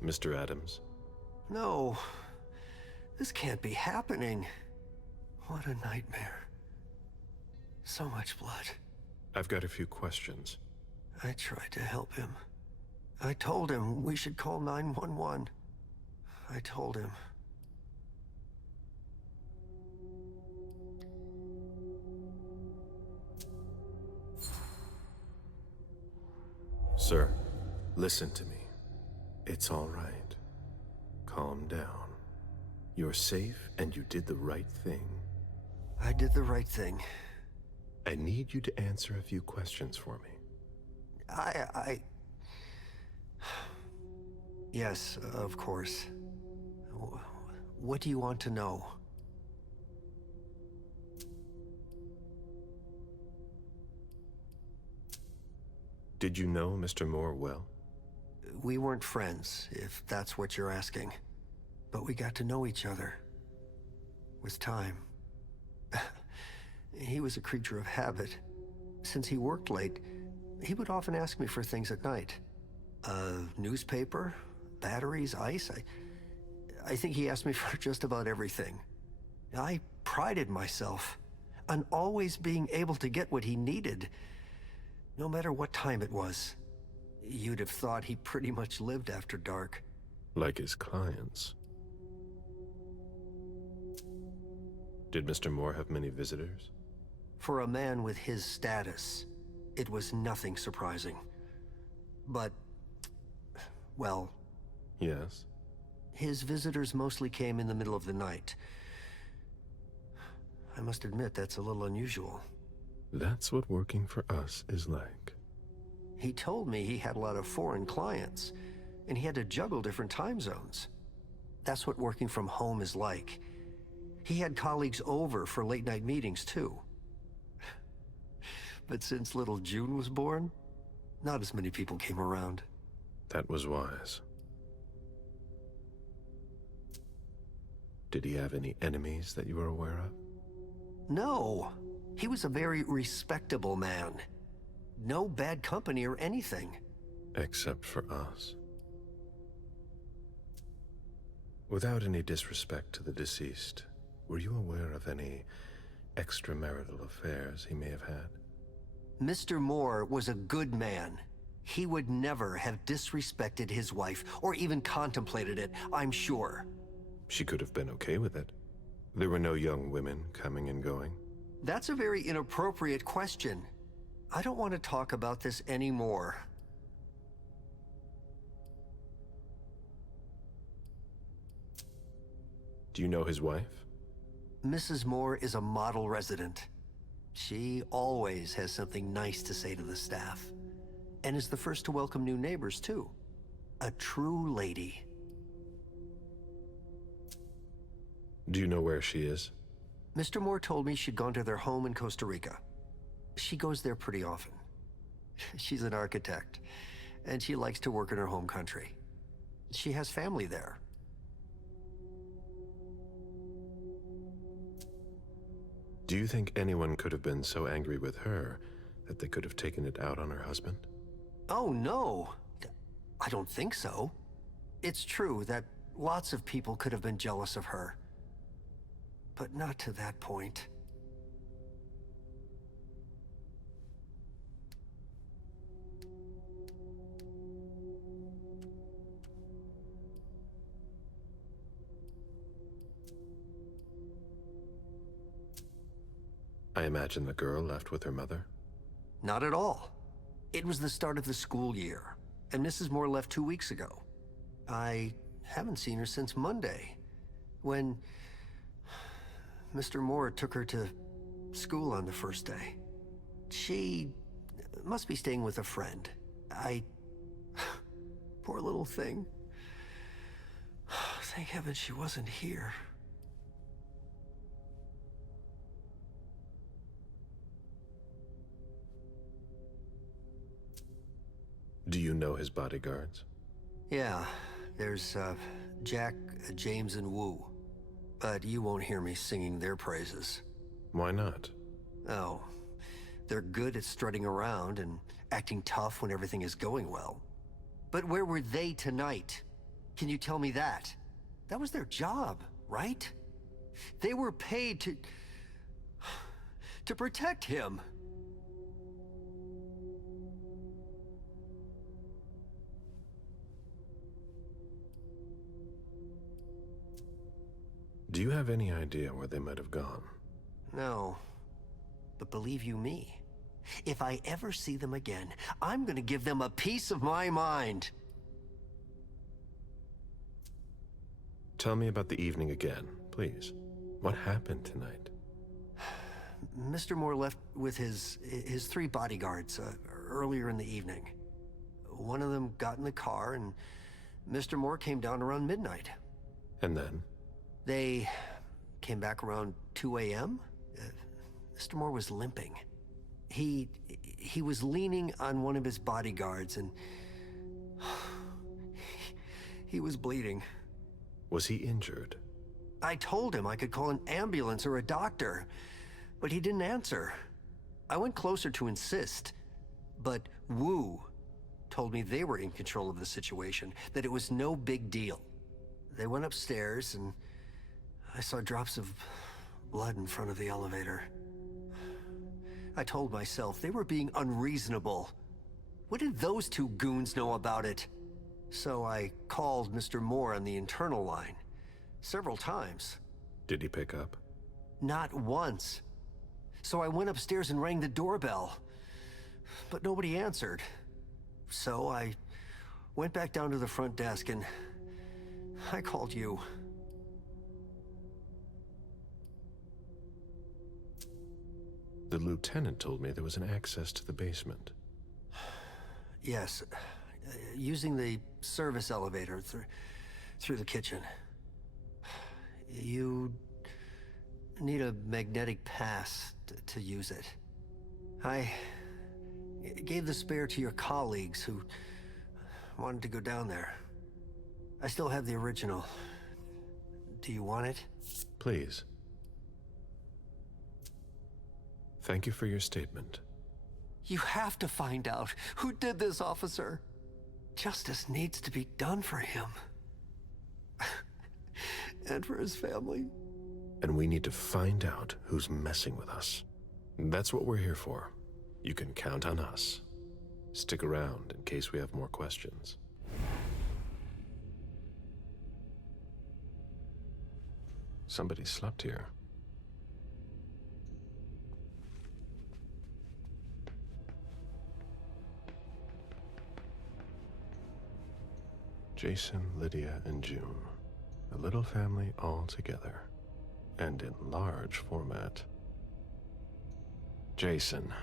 Mr. Adams? No. This can't be happening. What a nightmare. So much blood. I've got a few questions. I tried to help him. I told him we should call 911. I told him. Sir, listen to me. It's all right. Calm down. You're safe and you did the right thing. I did the right thing. I need you to answer a few questions for me. Yes, of course. What do you want to know? Did you know Mr. Moore well? We weren't friends, if that's what you're asking. But we got to know each other. With time. He was a creature of habit. Since he worked late, he would often ask me for things at night. A newspaper, batteries, ice. I think he asked me for just about everything. I prided myself on always being able to get what he needed, no matter what time it was. You'd have thought he pretty much lived after dark. Like his clients. Did Mr. Moore have many visitors? For a man with his status, it was nothing surprising. But, well... Yes? His visitors mostly came in the middle of the night. I must admit, that's a little unusual. That's what working for us is like. He told me he had a lot of foreign clients, and he had to juggle different time zones. That's what working from home is like. He had colleagues over for late-night meetings, too. But since little June was born, not as many people came around. That was wise. Did he have any enemies that you were aware of? No. He was a very respectable man. No bad company or anything. Except for us. Without any disrespect to the deceased, were you aware of any extramarital affairs he may have had? Mr. Moore was a good man. He would never have disrespected his wife, or even contemplated it, I'm sure. She could have been okay with it. There were no young women coming and going. That's a very inappropriate question. I don't want to talk about this anymore. Do you know his wife? Mrs. Moore is a model resident. She always has something nice to say to the staff. And is the first to welcome new neighbors, too. A true lady. Do you know where she is? Mr. Moore told me she'd gone to their home in Costa Rica. She goes there pretty often. She's an architect, and she likes to work in her home country. She has family there. Do you think anyone could have been so angry with her that they could have taken it out on her husband? Oh, no. I don't think so. It's true that lots of people could have been jealous of her. But not to that point. I imagine the girl left with her mother? Not at all. It was the start of the school year, and Mrs. Moore left 2 weeks ago. I haven't seen her since Monday, when Mr. Moore took her to school on the first day. She must be staying with a friend. Poor little thing. Thank heaven she wasn't here. Do you know his bodyguards? Yeah, there's Jack, James, and Wu. But you won't hear me singing their praises. Why not? Oh, they're good at strutting around and acting tough when everything is going well. But where were they tonight? Can you tell me that? That was their job, right? They were paid to protect him. Do you have any idea where they might have gone? No. But believe you me, if I ever see them again, I'm gonna give them a piece of my mind. Tell me about the evening again, please. What happened tonight? Mr. Moore left with his 3 bodyguards earlier in the evening. One of them got in the car, and Mr. Moore came down around midnight. And then? They came back around 2 a.m. Mr. Moore was limping. He was leaning on one of his bodyguards, and he was bleeding. Was he injured? I told him I could call an ambulance or a doctor, but he didn't answer. I went closer to insist, but Wu told me they were in control of the situation, that it was no big deal. They went upstairs, and I saw drops of blood in front of the elevator. I told myself they were being unreasonable. What did those 2 goons know about it? So I called Mr. Moore on the internal line several times. Did he pick up? Not once. So I went upstairs and rang the doorbell, but nobody answered. So I went back down to the front desk and I called you. The lieutenant told me there was an access to the basement. Yes, using the service elevator through the kitchen. You need a magnetic pass to use it. I gave the spare to your colleagues who wanted to go down there. I still have the original. Do you want it? Please. Thank you for your statement. You have to find out who did this, officer. Justice needs to be done for him. And for his family. And we need to find out who's messing with us. That's what we're here for. You can count on us. Stick around in case we have more questions. Somebody slept here. Jason, Lydia, and June. A little family all together. And in large format. Jason,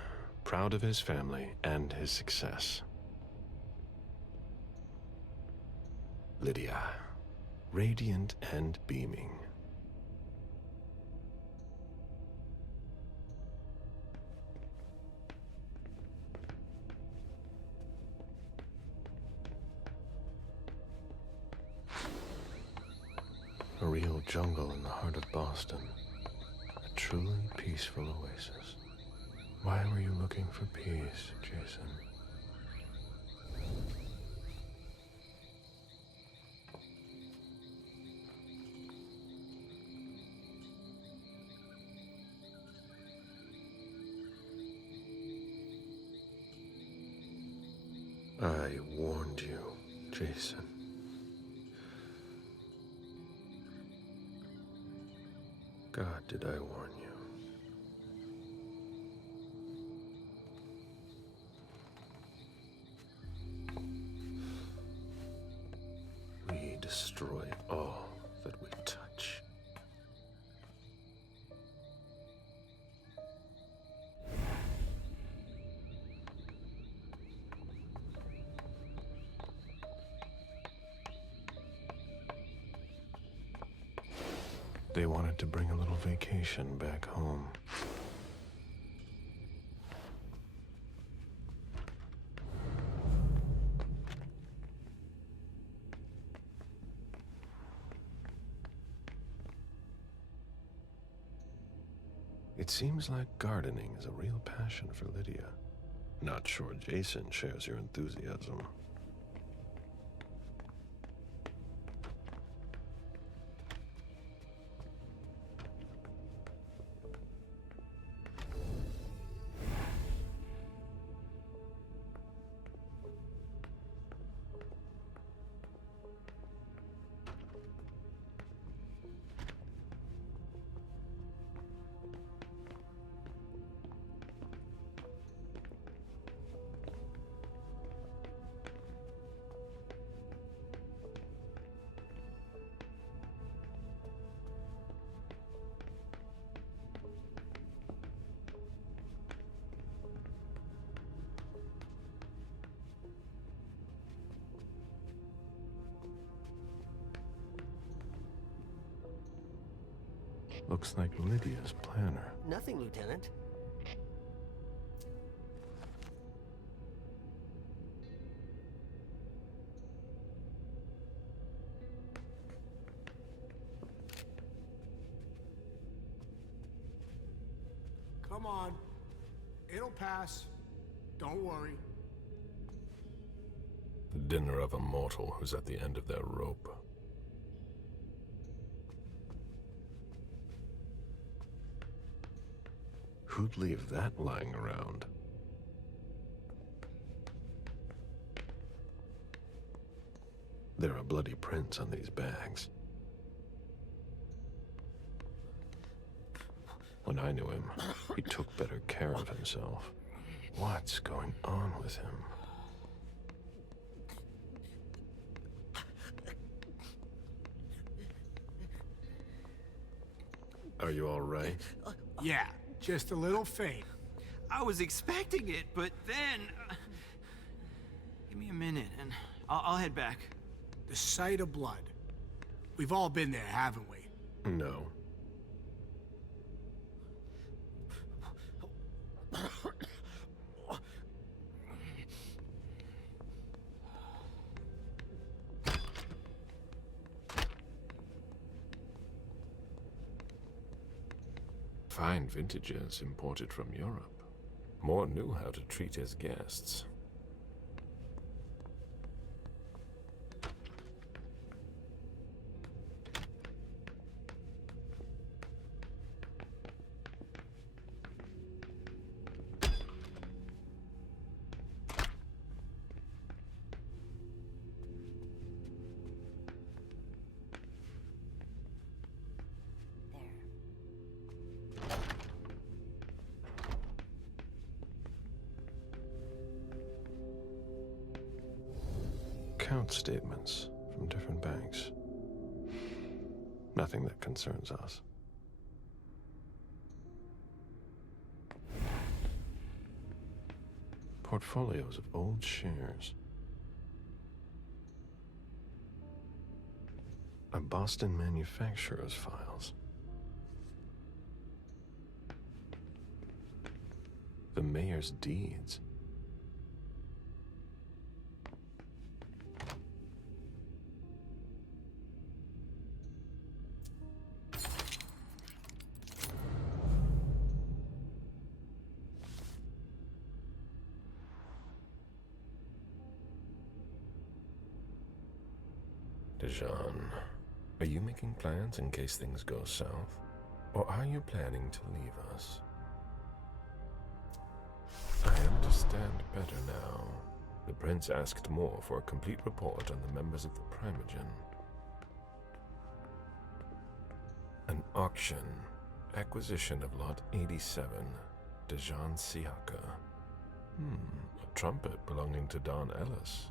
proud of his family and his success. Lydia, radiant and beaming. A real jungle in the heart of Boston. A truly peaceful oasis. Why were you looking for peace, Jason? I warned you, Jason. God, did I warn you? They wanted to bring a little vacation back home. It seems like gardening is a real passion for Lydia. Not sure Jason shares your enthusiasm. Looks like Lydia's planner. Nothing, Lieutenant. Come on. It'll pass. Don't worry. The dinner of a mortal who's at the end of their rope. Who'd leave that lying around? There are bloody prints on these bags. When I knew him, he took better care of himself. What's going on with him? Are you all right? Yeah, just a little faint. I was expecting it, but then... give me a minute, and I'll head back. The sight of blood. We've all been there, haven't we? No. Fine vintages imported from Europe. Moore knew how to treat his guests. Account statements from different banks. Nothing that concerns us. Portfolios of old shares. A Boston manufacturer's files. The mayor's deeds. Dijon, are you making plans in case things go south? Or are you planning to leave us? I understand better now. The prince asked Moore for a complete report on the members of the Primogen. An auction. Acquisition of Lot 87. Dijon Siaka. A trumpet belonging to Don Ellis.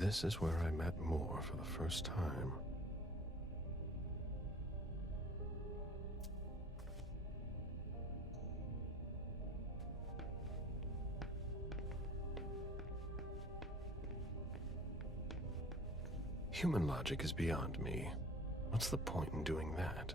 This is where I met Moore for the first time. Human logic is beyond me. What's the point in doing that?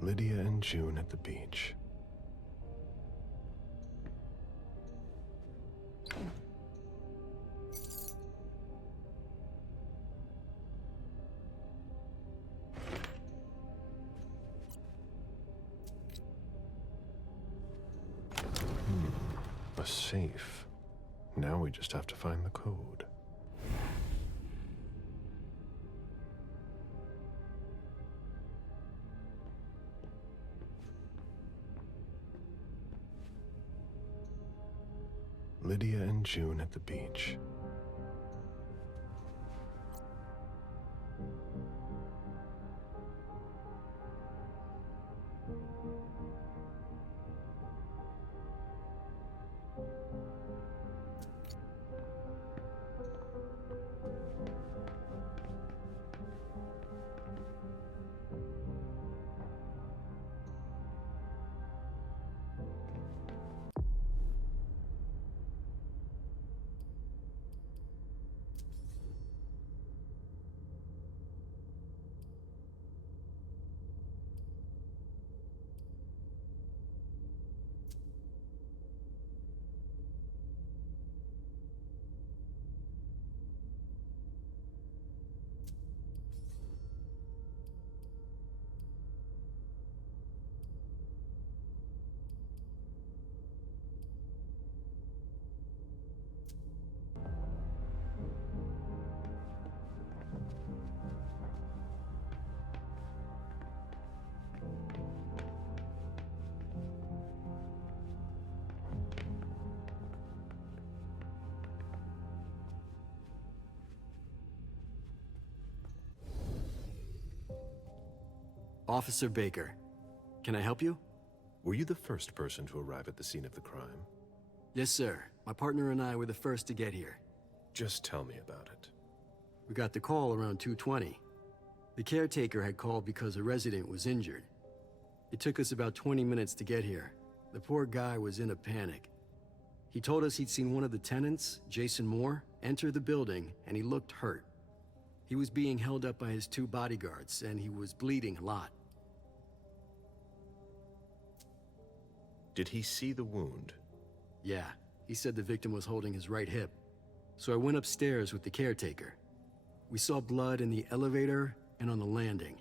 Lydia and June at the beach. A safe. Now we just have to find the code. Lydia and June at the beach. Officer Baker, can I help you? Were you the first person to arrive at the scene of the crime? Yes, sir. My partner and I were the first to get here. Just tell me about it. We got the call around 2:20. The caretaker had called because a resident was injured. It took us about 20 minutes to get here. The poor guy was in a panic. He told us he'd seen one of the tenants, Jason Moore, enter the building, and he looked hurt. He was being held up by his 2 bodyguards, and he was bleeding a lot. Did he see the wound? Yeah, he said the victim was holding his right hip. So I went upstairs with the caretaker. We saw blood in the elevator and on the landing.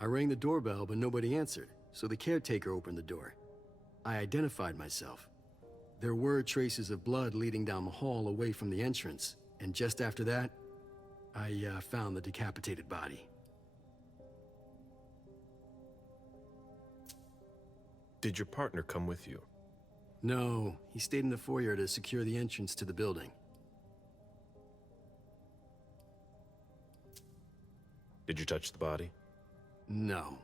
I rang the doorbell, but nobody answered, so the caretaker opened the door. I identified myself. There were traces of blood leading down the hall away from the entrance, and just after that, I found the decapitated body. Did your partner come with you? No, he stayed in the foyer to secure the entrance to the building. Did you touch the body? No.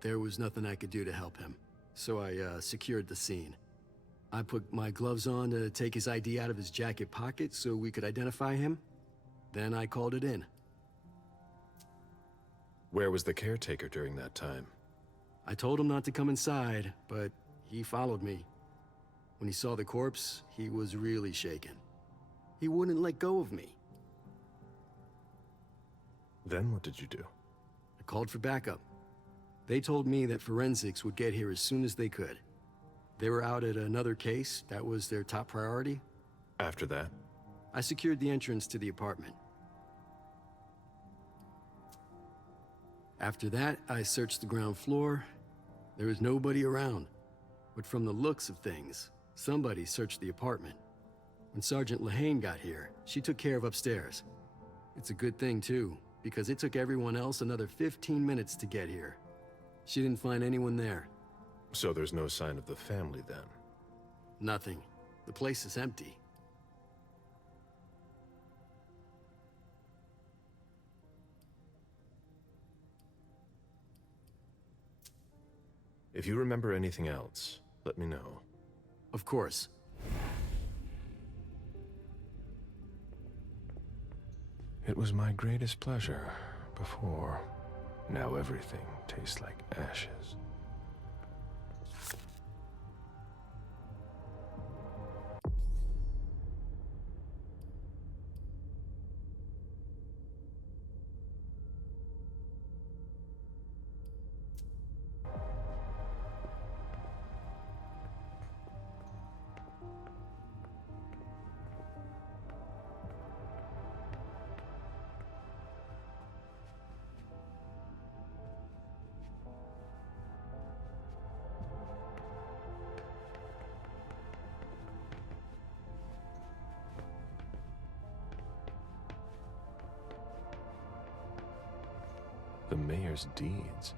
There was nothing I could do to help him, so I secured the scene. I put my gloves on to take his ID out of his jacket pocket so we could identify him. Then I called it in. Where was the caretaker during that time? I told him not to come inside, but he followed me. When he saw the corpse, he was really shaken. He wouldn't let go of me. Then what did you do? I called for backup. They told me that forensics would get here as soon as they could. They were out at another case. That was their top priority. After that? I secured the entrance to the apartment. After that, I searched the ground floor. There was nobody around. But from the looks of things, somebody searched the apartment. When Sergeant Lehane got here, she took care of upstairs. It's a good thing, too. because it took everyone else another 15 minutes to get here. She didn't find anyone there. So there's no sign of the family then? Nothing. The place is empty. If you remember anything else, let me know. Of course. It was my greatest pleasure before. Now everything tastes like ashes. The mayor's deeds.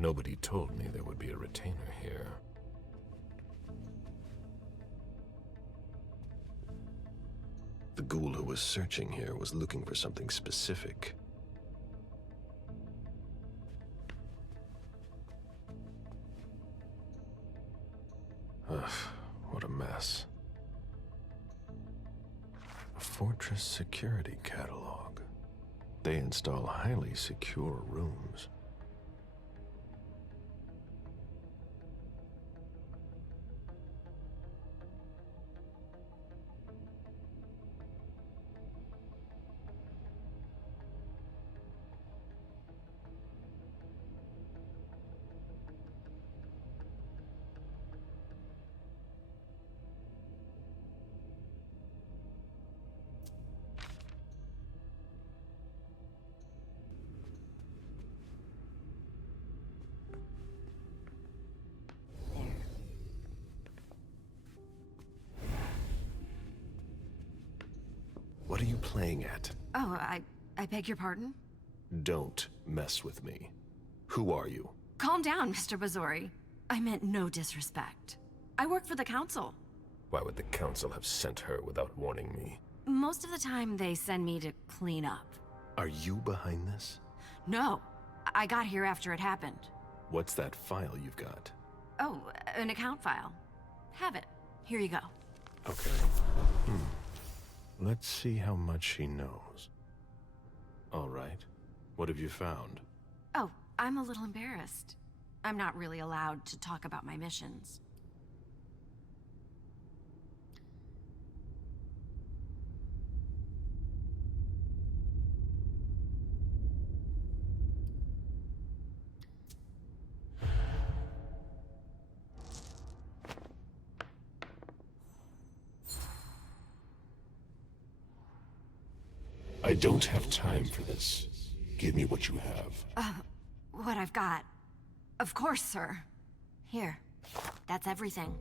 Nobody told me there would be a retainer here. The ghoul who was searching here was looking for something specific. Ugh, what a mess. A fortress security catalog. They install highly secure rooms. What are you playing at? Oh, I beg your pardon? Don't mess with me. Who are you? Calm down, Mr. Bazori. I meant no disrespect. I work for the council. Why would the council have sent her without warning me? Most of the time, they send me to clean up. Are you behind this? No, I got here after it happened. What's that file you've got? Oh, an account file. Have it. Here you go. Okay. Let's see how much she knows. All right. What have you found? Oh, I'm a little embarrassed. I'm not really allowed to talk about my missions. I don't have time for this. Give me what you have. What I've got. Of course, sir. Here. That's everything.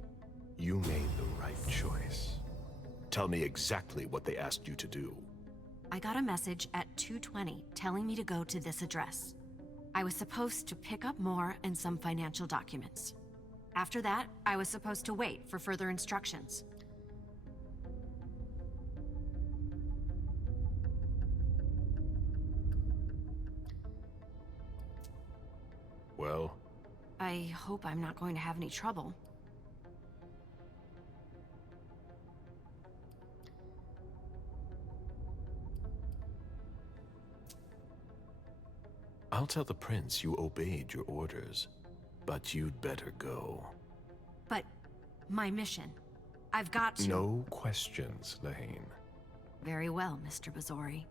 You made the right choice. Tell me exactly what they asked you to do. I got a message at 2:20 telling me to go to this address. I was supposed to pick up more and some financial documents. After that, I was supposed to wait for further instructions. Well? I hope I'm not going to have any trouble. I'll tell the prince you obeyed your orders, but you'd better go. But my mission. I've got to... No questions, Lane. Very well, Mr. Bazori.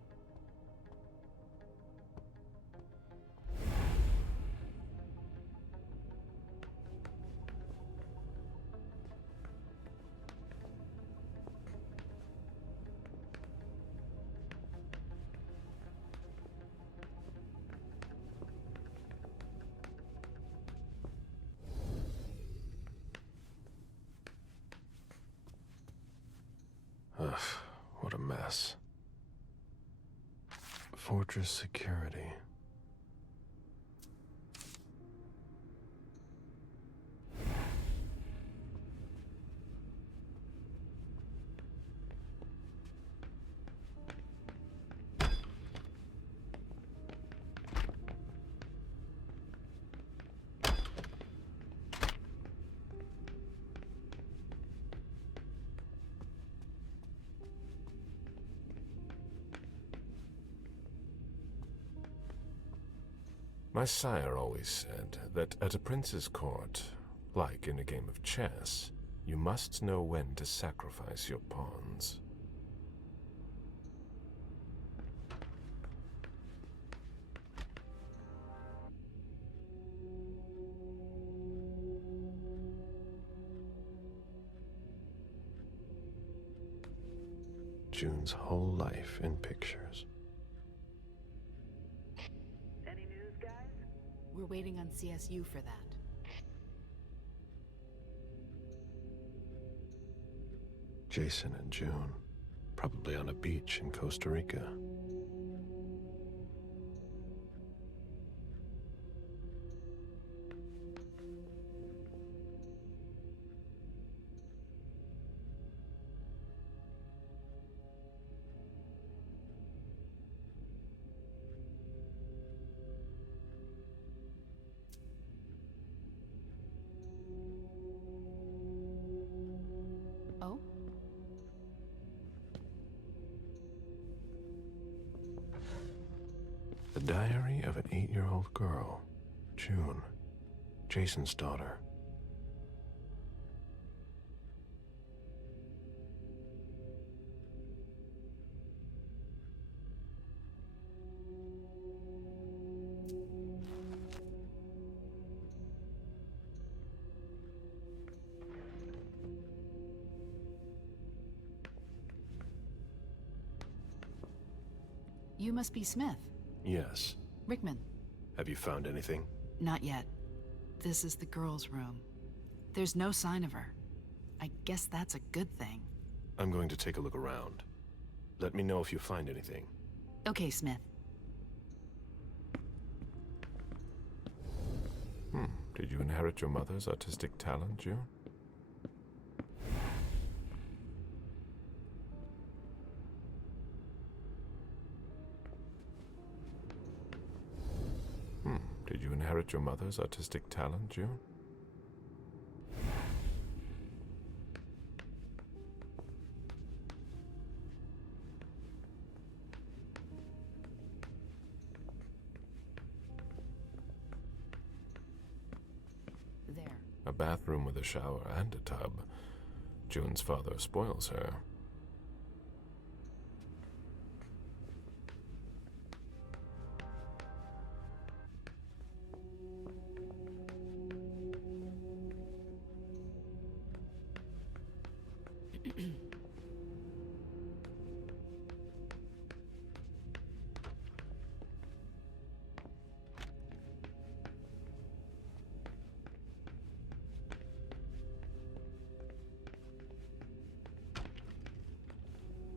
What a mess. Fortress security. My sire always said that at a prince's court, like in a game of chess, you must know when to sacrifice your pawns. June's whole life in pictures. We're waiting on CSU for that. Jason and June, probably on a beach in Costa Rica. Oh? The diary of an 8-year-old girl, June, Jason's daughter. You must be Smith. Yes. Rickman. Have you found anything? Not yet. This is the girl's room. There's no sign of her. I guess that's a good thing. I'm going to take a look around. Let me know if you find anything. Okay, Smith. Did you inherit your mother's artistic talent, June? Did you inherit your mother's artistic talent, June? There. A bathroom with a shower and a tub. June's father spoils her.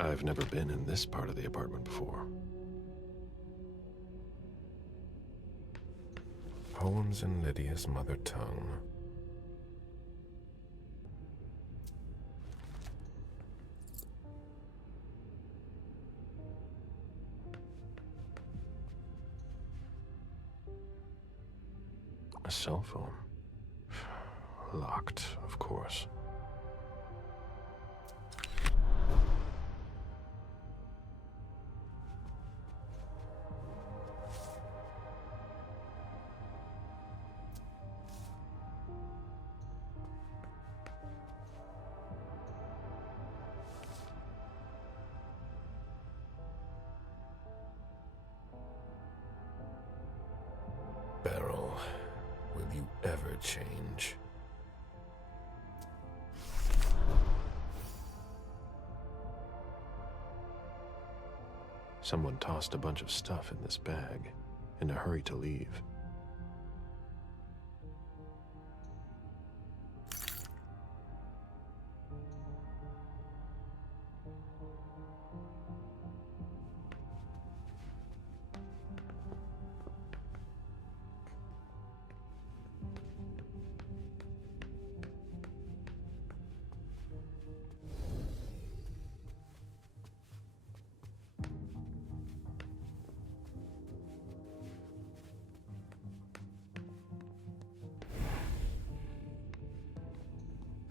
I've never been in this part of the apartment before. Poems in Lydia's mother tongue. A cell phone. Locked, of course. Beryl, will you ever change? Someone tossed a bunch of stuff in this bag, in a hurry to leave.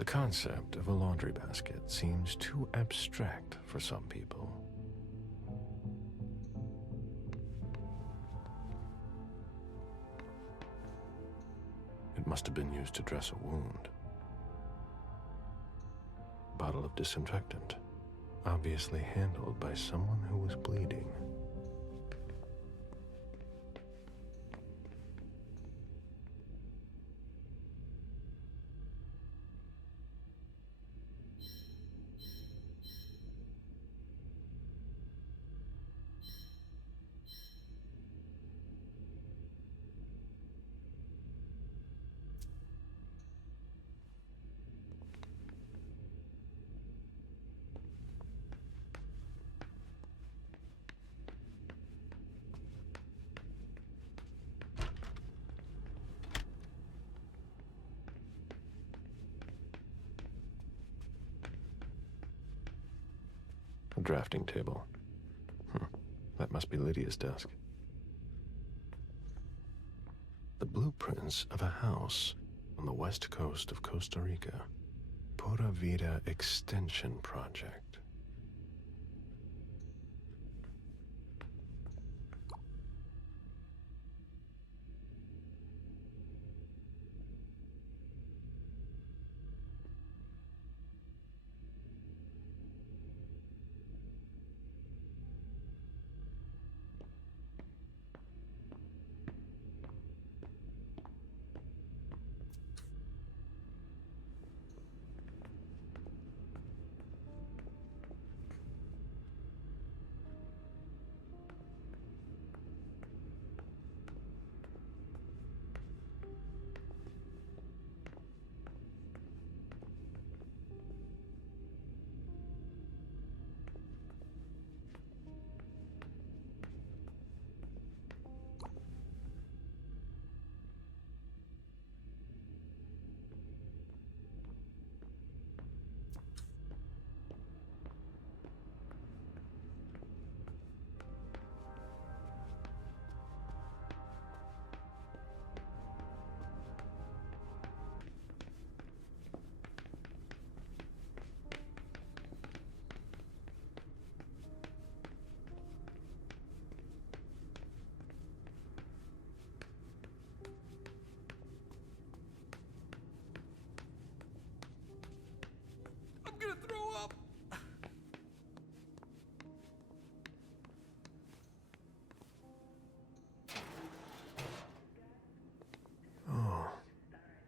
concept of a laundry basket seems too abstract for some people. It must have been used to dress a wound. Bottle of disinfectant, obviously handled by someone who was bleeding. A drafting table. That must be Lydia's desk. The blueprints of a house on the west coast of Costa Rica. Pura Vida Extension Project.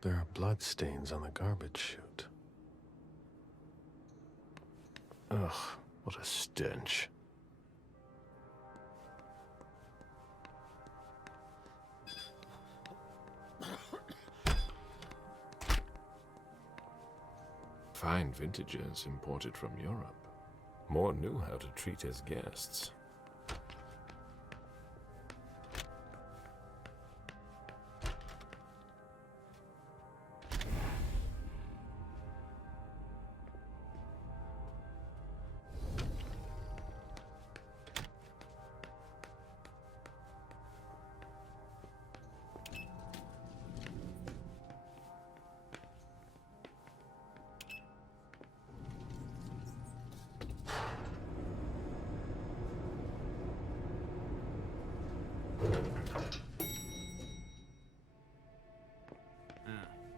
There are bloodstains on the garbage chute. Ugh, what a stench. Fine vintages imported from Europe. Moore knew how to treat his guests.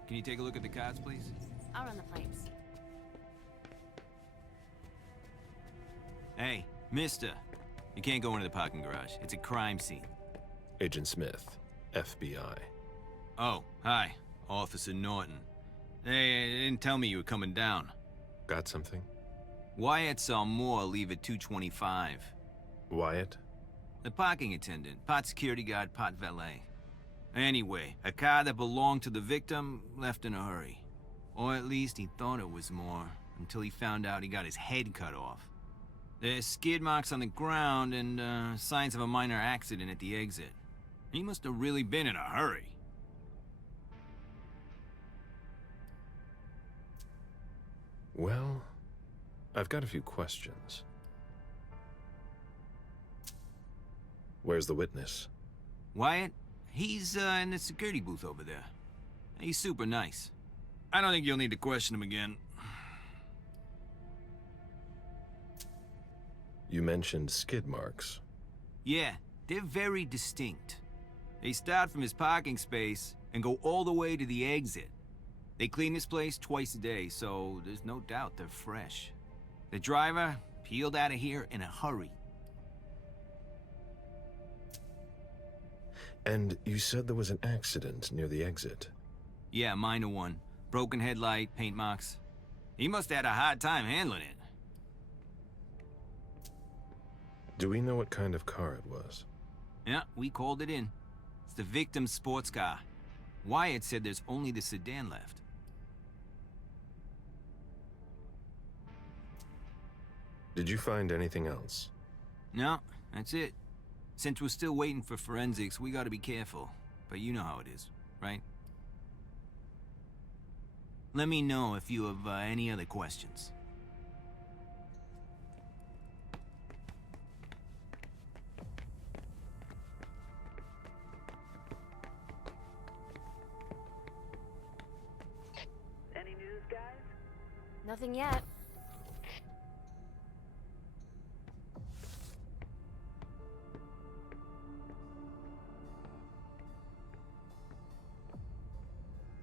Can you take a look at the cards, please? I'll run the plates. Hey, mister. You can't go into the parking garage. It's a crime scene. Agent Smith, FBI. Oh, hi. Officer Norton. Hey, they didn't tell me you were coming down. Got something? Wyatt saw Moore leave at 2:25. Wyatt? The parking attendant. Part security guard, part valet. Anyway, a car that belonged to the victim left in a hurry. Or at least he thought it was Moore, until he found out he got his head cut off. There's skid marks on the ground and signs of a minor accident at the exit. He must have really been in a hurry. Well, I've got a few questions. Where's the witness? Wyatt? He's in the security booth over there. He's super nice. I don't think you'll need to question him again. You mentioned skid marks. Yeah, they're very distinct. They start from his parking space and go all the way to the exit. They clean this place twice a day, so there's no doubt they're fresh. The driver peeled out of here in a hurry. And you said there was an accident near the exit. Yeah, minor one. Broken headlight, paint marks. He must have had a hard time handling it. Do we know what kind of car it was? Yeah, we called it in. It's the victim's sports car. Wyatt said there's only the sedan left. Did you find anything else? No, that's it. Since we're still waiting for forensics, we gotta be careful. But you know how it is, right? Let me know if you have any other questions. Any news, guys? Nothing yet.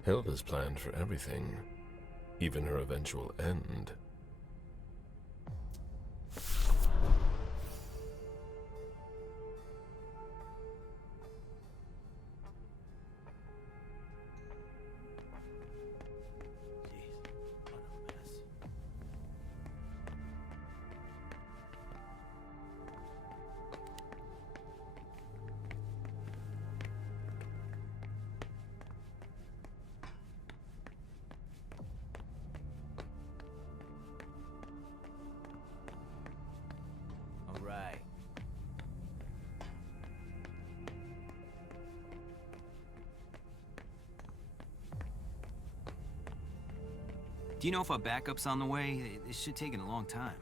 Hilda's planned for everything, even her eventual end. Right. Do you know if our backup's on the way? It should take a long time.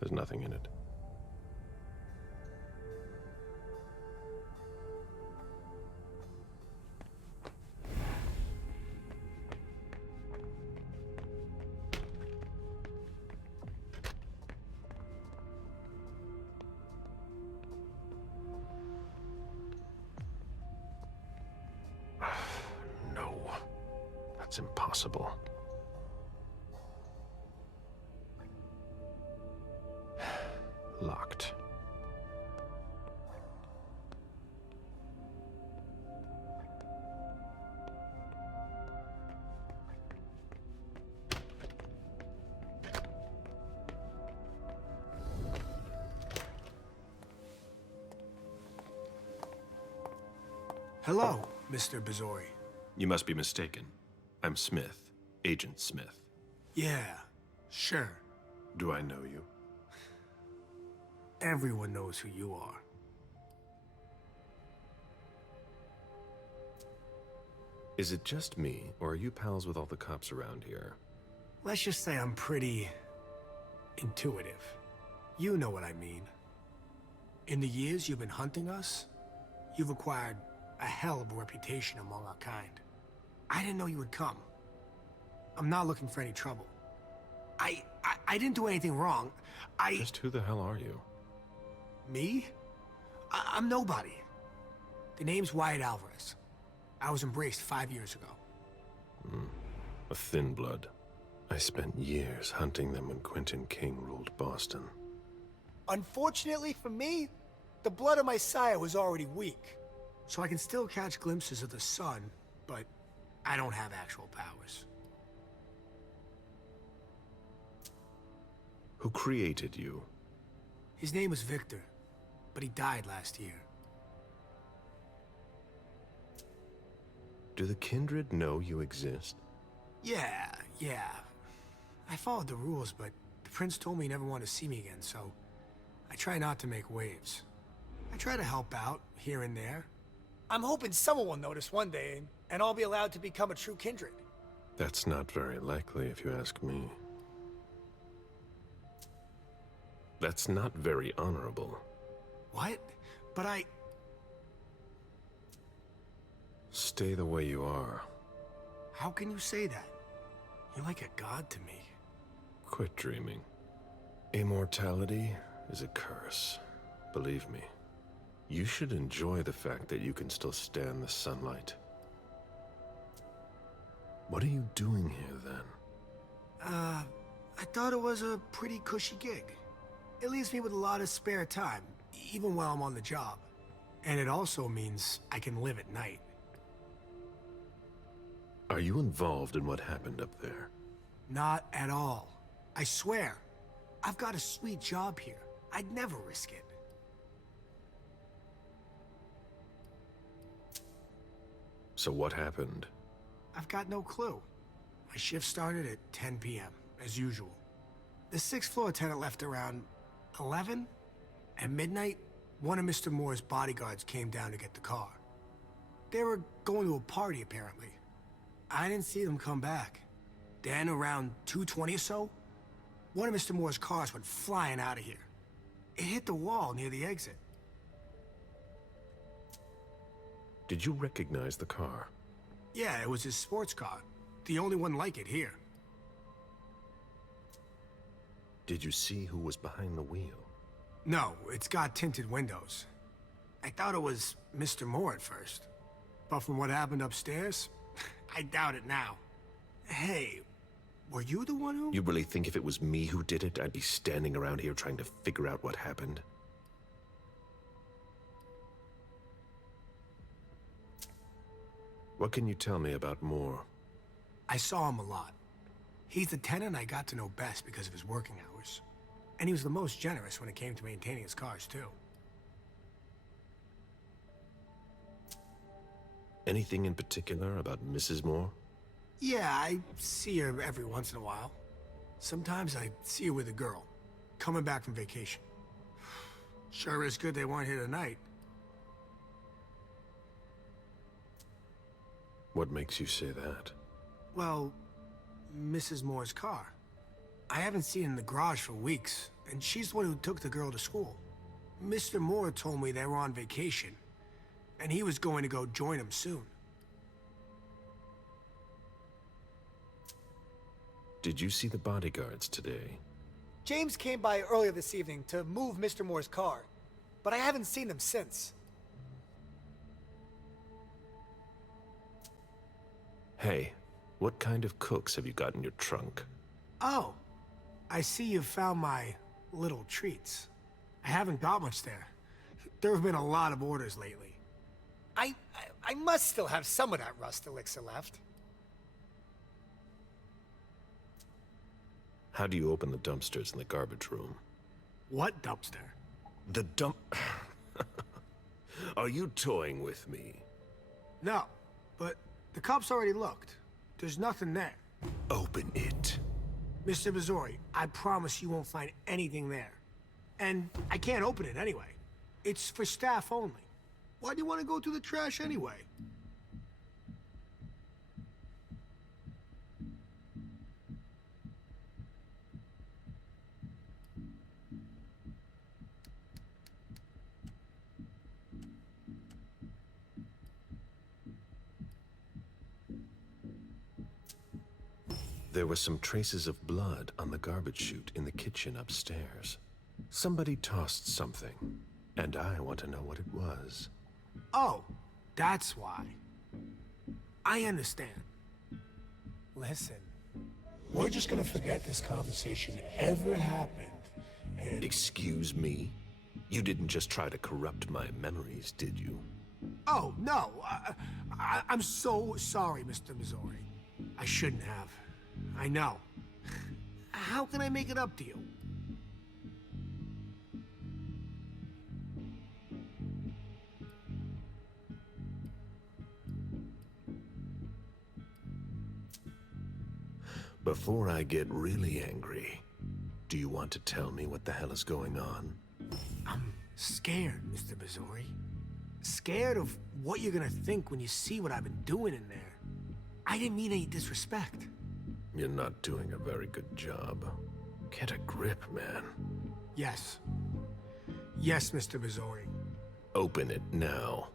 There's nothing in it. No, that's impossible. Locked. Hello, Mr. Bizori. You must be mistaken. I'm Smith, Agent Smith. Yeah, sure. Do I know you? Everyone knows who you are. Is it just me, or are you pals with all the cops around here? Let's just say I'm pretty intuitive. You know what I mean. In the years you've been hunting us, you've acquired a hell of a reputation among our kind. I didn't know you would come. I'm not looking for any trouble. I didn't do anything wrong. Just who the hell are you? Me? I'm nobody. The name's Wyatt Alvarez. I was embraced 5 years ago. A thin blood. I spent years hunting them when Quentin King ruled Boston. Unfortunately for me, the blood of my sire was already weak. So I can still catch glimpses of the sun, but I don't have actual powers. Who created you? His name was Victor, but he died last year. Do the kindred know you exist? Yeah. I followed the rules, but the prince told me he never wanted to see me again, so I try not to make waves. I try to help out, here and there. I'm hoping someone will notice one day, and I'll be allowed to become a true kindred. That's not very likely, if you ask me. That's not very honorable. What? But I... Stay the way you are. How can you say that? You're like a god to me. Quit dreaming. Immortality is a curse. Believe me. You should enjoy the fact that you can still stand the sunlight. What are you doing here, then? I thought it was a pretty cushy gig. It leaves me with a lot of spare time, even while I'm on the job. And it also means I can live at night. Are you involved in what happened up there? Not at all. I swear. I've got a sweet job here. I'd never risk it. So what happened? I've got no clue. My shift started at 10 p.m., as usual. The sixth floor tenant left around 11. At midnight, one of Mr. Moore's bodyguards came down to get the car. They were going to a party, apparently. I didn't see them come back. Then, around 2:20 or so, one of Mr. Moore's cars went flying out of here. It hit the wall near the exit. Did you recognize the car? Yeah, it was his sports car. The only one like it here. Did you see who was behind the wheel? No, it's got tinted windows. I thought it was Mr. Moore at first. But from what happened upstairs, I doubt it now. Hey, were you the one who... You really think if it was me who did it, I'd be standing around here trying to figure out what happened? What can you tell me about Moore? I saw him a lot. He's the tenant I got to know best because of his working hours. And he was the most generous when it came to maintaining his cars, too. Anything in particular about Mrs. Moore? Yeah, I see her every once in a while. Sometimes I see her with a girl, coming back from vacation. Sure is good they weren't here tonight. What makes you say that? Well, Mrs. Moore's car. I haven't seen her in the garage for weeks, and she's the one who took the girl to school. Mr. Moore told me they were on vacation, and he was going to go join them soon. Did you see the bodyguards today? James came by earlier this evening to move Mr. Moore's car, but I haven't seen them since. Hey, what kind of cooks have you got in your trunk? Oh, I see you found my little treats. I haven't got much there. There have been a lot of orders lately. I must still have some of that rust elixir left. How do you open the dumpsters in the garbage room? What dumpster? The dump... Are you toying with me? No, but the cops already looked. There's nothing there. Open it. Mr. Missouri, I promise you won't find anything there. And I can't open it anyway. It's for staff only. Why do you want to go through the trash anyway? There were some traces of blood on the garbage chute in the kitchen upstairs. Somebody tossed something, and I want to know what it was. Oh, that's why. I understand. Listen, we're just gonna forget this conversation ever happened, and... Excuse me? You didn't just try to corrupt my memories, did you? Oh, no. I'm so sorry, Mr. Missouri. I shouldn't have. I know. How can I make it up to you? Before I get really angry, do you want to tell me what the hell is going on? I'm scared, Mr. Missouri. Scared of what you're gonna think when you see what I've been doing in there. I didn't mean any disrespect. You're not doing a very good job. Get a grip, man. Yes. Yes, Mr. Missouri. Open it now.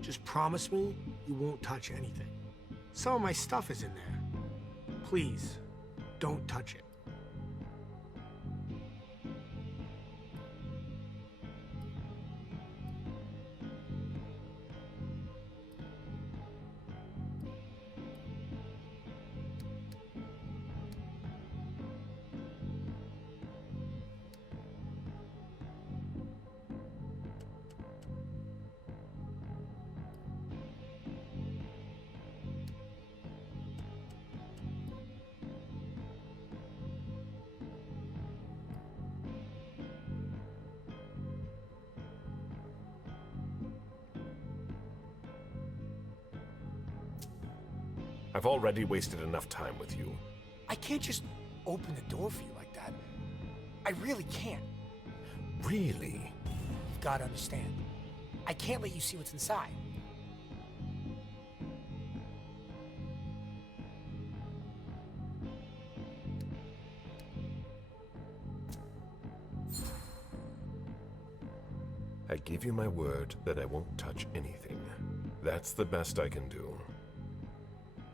Just promise me you won't touch anything. Some of my stuff is in there. Please, don't touch it. I've already wasted enough time with you. I can't just open the door for you like that. I really can't. Really? You've got to understand. I can't let you see what's inside. I give you my word that I won't touch anything. That's the best I can do.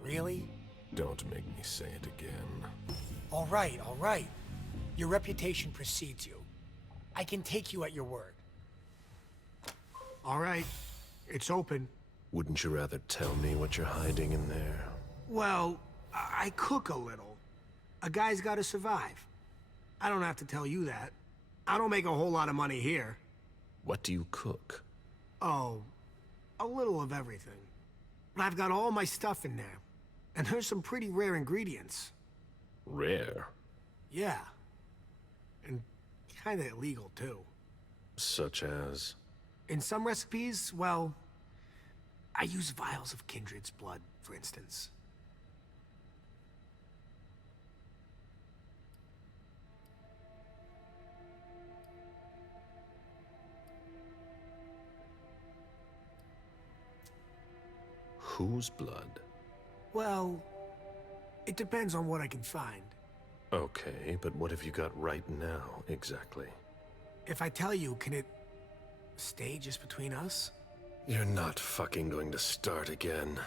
Really? Don't make me say it again. All right, all right. Your reputation precedes you. I can take you at your word. All right, it's open. Wouldn't you rather tell me what you're hiding in there? Well, I cook a little. A guy's got to survive. I don't have to tell you that. I don't make a whole lot of money here. What do you cook? Oh, a little of everything. But I've got all my stuff in there. And there's some pretty rare ingredients. Rare? Yeah. And kinda illegal, too. Such as? In some recipes, well, I use vials of Kindred's blood, for instance. Whose blood? Well, it depends on what I can find. Okay, but what have you got right now, exactly? If I tell you, can it stay just between us? You're not fucking going to start again.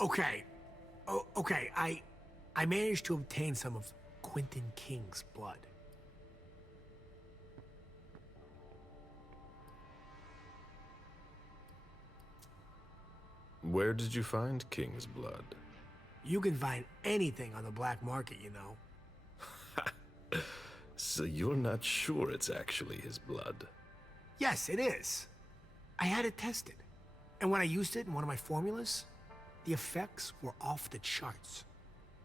Okay. Okay, I managed to obtain some of Quentin King's blood. Where did you find King's blood? You can find anything on the black market, you know. So you're not sure it's actually his blood? Yes, it is. I had it tested. And when I used it in one of my formulas, the effects were off the charts.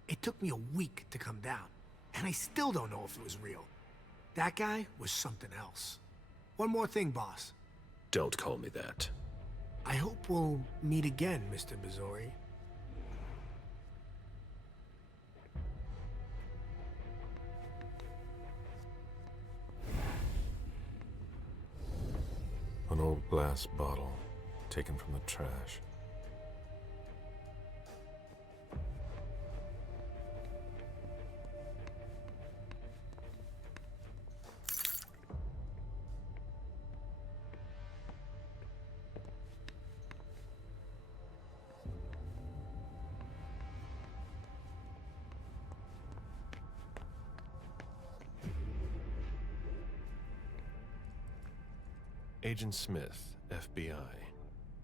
It took me a week to come down, and I still don't know if it was real. That guy was something else. One more thing, boss. Don't call me that. I hope we'll meet again, Mr. Missouri. An old glass bottle, taken from the trash. Agent Smith, FBI.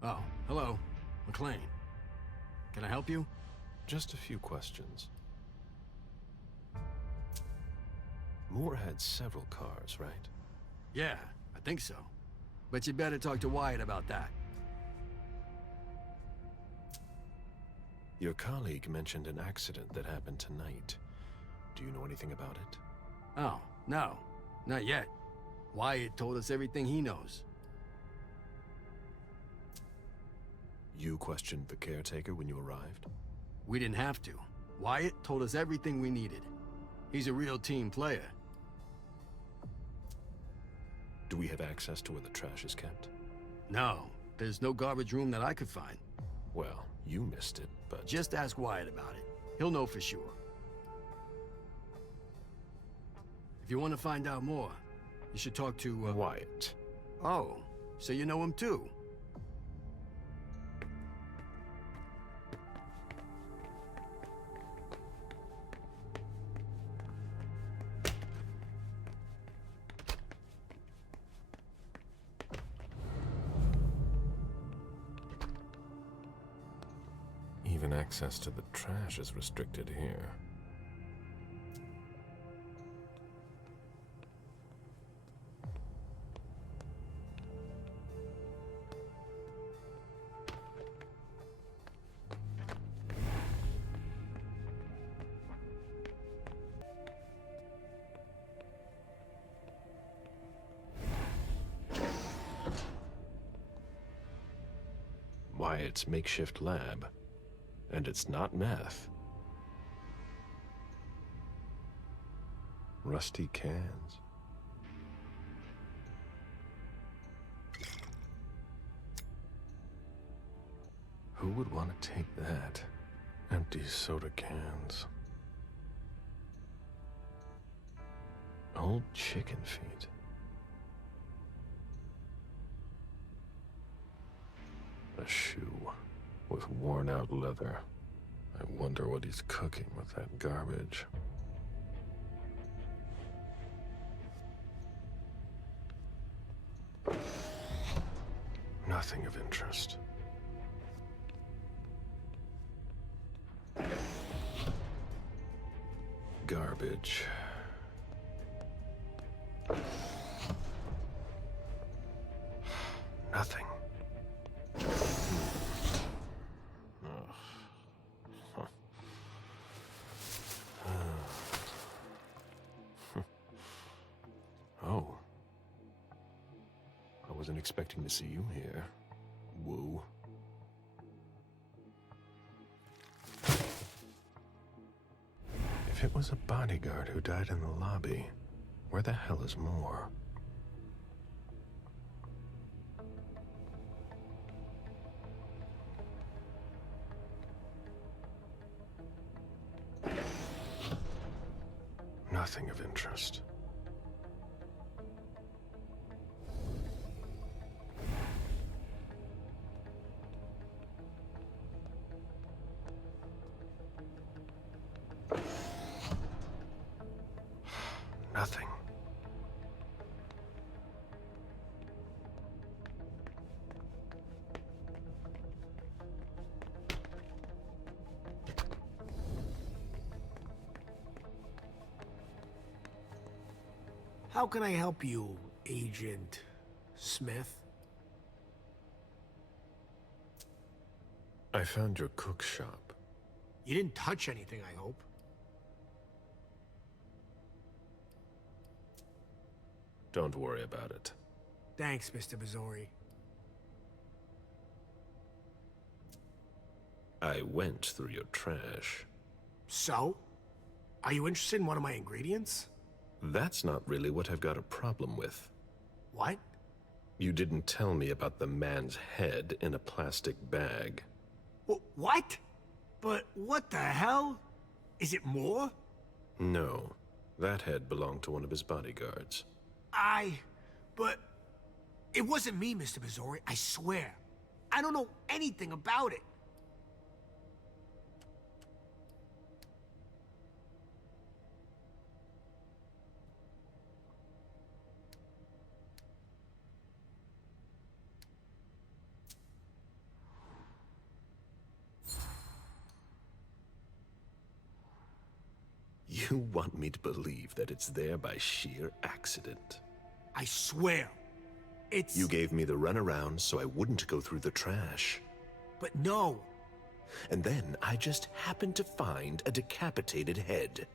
Oh, hello. McLean. Can I help you? Just a few questions. Moore had several cars, right? Yeah, I think so. But you better talk to Wyatt about that. Your colleague mentioned an accident that happened tonight. Do you know anything about it? Oh, no. Not yet. Wyatt told us everything he knows. You questioned the caretaker when you arrived? We didn't have to. Wyatt told us everything we needed. He's a real team player. Do we have access to where the trash is kept? No, there's no garbage room that I could find. Well, you missed it, but... Just ask Wyatt about it. He'll know for sure. If you want to find out more, you should talk to, Wyatt. Oh, so you know him too? Even access to the trash is restricted here. Wyatt's makeshift lab. And it's not meth. Rusty cans. Who would want to take that? Empty soda cans. Old chicken feet. A shoe with worn-out leather. I wonder what he's cooking with that garbage. Nothing of interest. Garbage. Nothing. Oh. I wasn't expecting to see you here. Woo. If it was a bodyguard who died in the lobby, where the hell is Moore? Nothing of interest. Nothing. How can I help you, Agent Smith? I found your cook shop. You didn't touch anything, I hope. Don't worry about it. Thanks, Mr. Bizzori. I went through your trash. So? Are you interested in one of my ingredients? That's not really what I've got a problem with. What? You didn't tell me about the man's head in a plastic bag. What? But what the hell? Is it more? No. That head belonged to one of his bodyguards. But it wasn't me, Mr. Bizzori, I swear. I don't know anything about it. You want me to believe that it's there by sheer accident? I swear. It's... You gave me the runaround so I wouldn't go through the trash. But no. And then I just happened to find a decapitated head.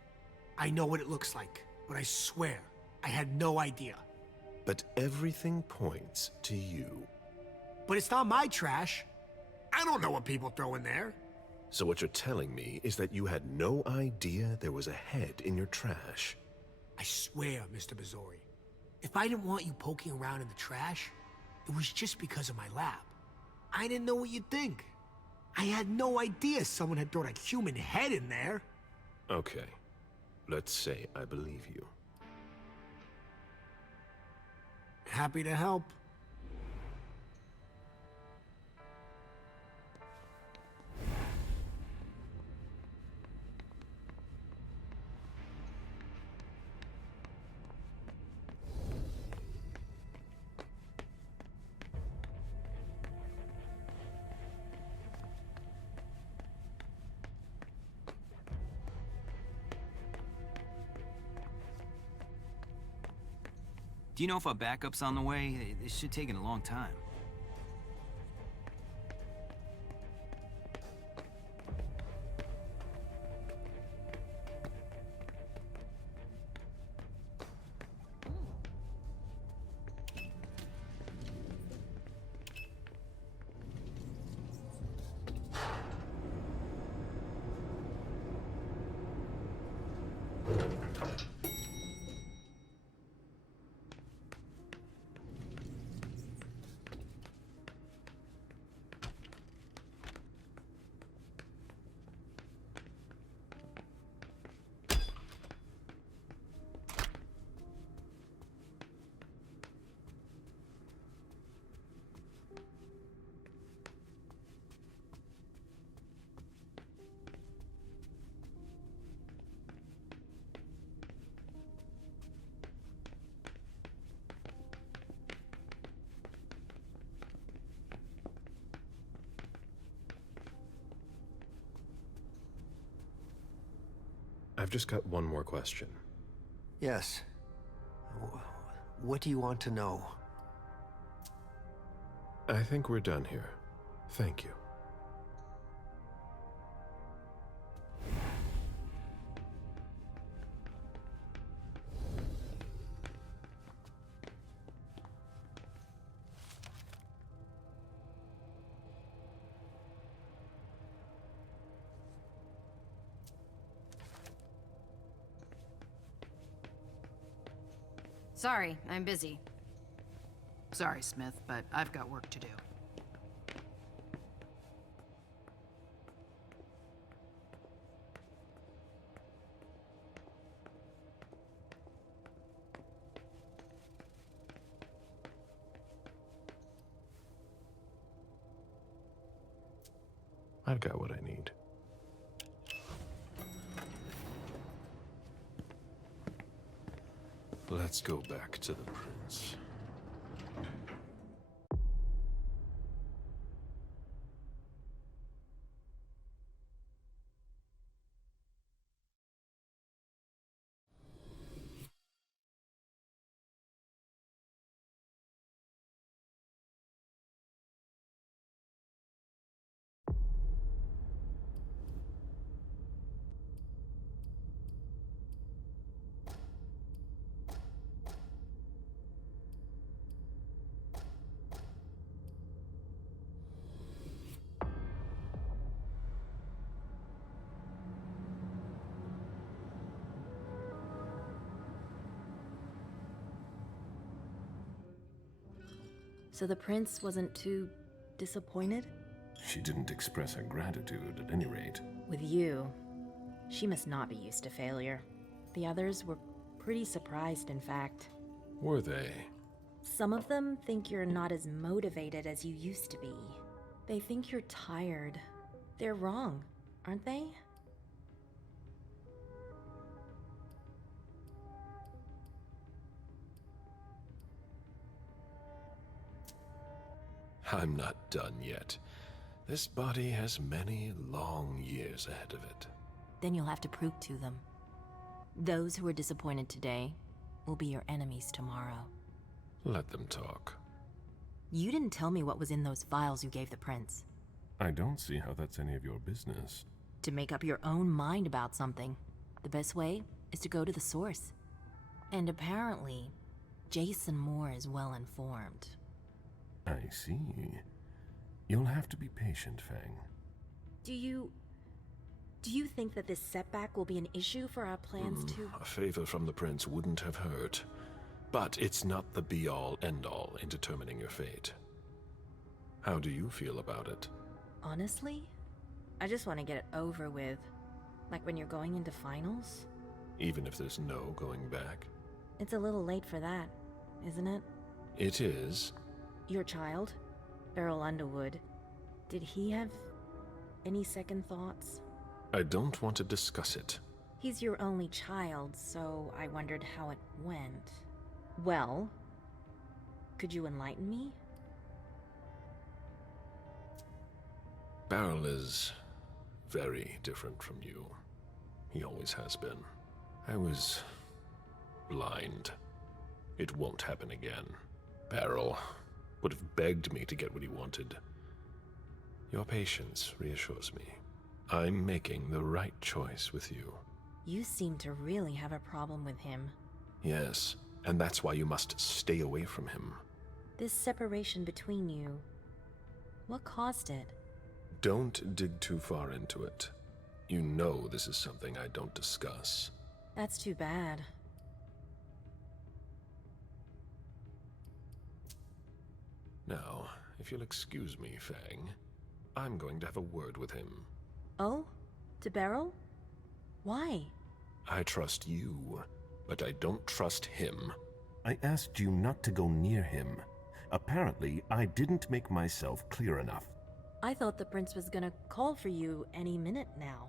I know what it looks like, but I swear, I had no idea. But everything points to you. But it's not my trash. I don't know what people throw in there. So what you're telling me is that you had no idea there was a head in your trash? I swear, Mr. Bazori, if I didn't want you poking around in the trash, it was just because of my lab. I didn't know what you'd think. I had no idea someone had thrown a human head in there. Okay, let's say I believe you. Happy to help. Do you know if our backup's on the way? This should take a long time. I've just got one more question. Yes. What do you want to know? I think we're done here. Thank you. Sorry, I'm busy. Sorry, Smith, but I've got work to do. I've got what I need. Let's go back to the prince. So the prince wasn't too disappointed? She didn't express her gratitude, at any rate. With you, she must not be used to failure. The others were pretty surprised, in fact. Were they? Some of them think you're not as motivated as you used to be. They think you're tired. They're wrong, aren't they? I'm not done yet. This body has many long years ahead of it. Then you'll have to prove to them. Those who are disappointed today will be your enemies tomorrow. Let them talk. You didn't tell me what was in those files you gave the prince. I don't see how that's any of your business. To make up your own mind about something, the best way is to go to the source. And apparently, Jason Moore is well informed. I see. You'll have to be patient, Fang. Do you Do you think that this setback will be an issue for our plans to... A favor from the prince wouldn't have hurt. But it's not the be-all, end-all in determining your fate. How do you feel about it? Honestly, I just want to get it over with. Like when you're going into finals. Even if there's no going back? It's a little late for that, isn't it? It is. Your child, Beryl Underwood, did he have any second thoughts? I don't want to discuss it. He's your only child, so I wondered how it went. Well, could you enlighten me? Beryl is very different from you. He always has been. I was blind. It won't happen again. Beryl would have begged me to get what he wanted. Your patience reassures me. I'm making the right choice with you. You seem to really have a problem with him. Yes, and that's why you must stay away from him. This separation between you, what caused it? Don't dig too far into it. You know this is something I don't discuss. That's too bad. Now, if you'll excuse me, Fang, I'm going to have a word with him. Oh? To Beryl? Why? I trust you, but I don't trust him. I asked you not to go near him. Apparently, I didn't make myself clear enough. I thought the prince was gonna call for you any minute now.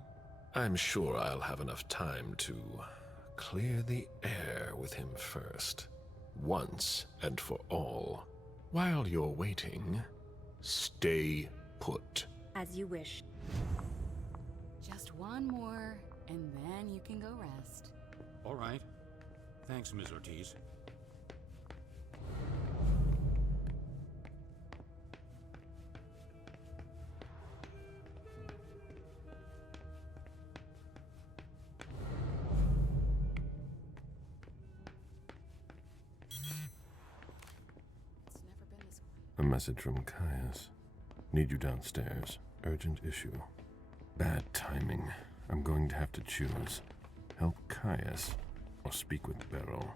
I'm sure I'll have enough time to clear the air with him first, once and for all. While you're waiting, stay put. As you wish. Just one more, and then you can go rest. All right. Thanks, Ms. Ortiz. A message from Caius. Need you downstairs. Urgent issue. Bad timing. I'm going to have to choose. Help Caius or speak with Beryl.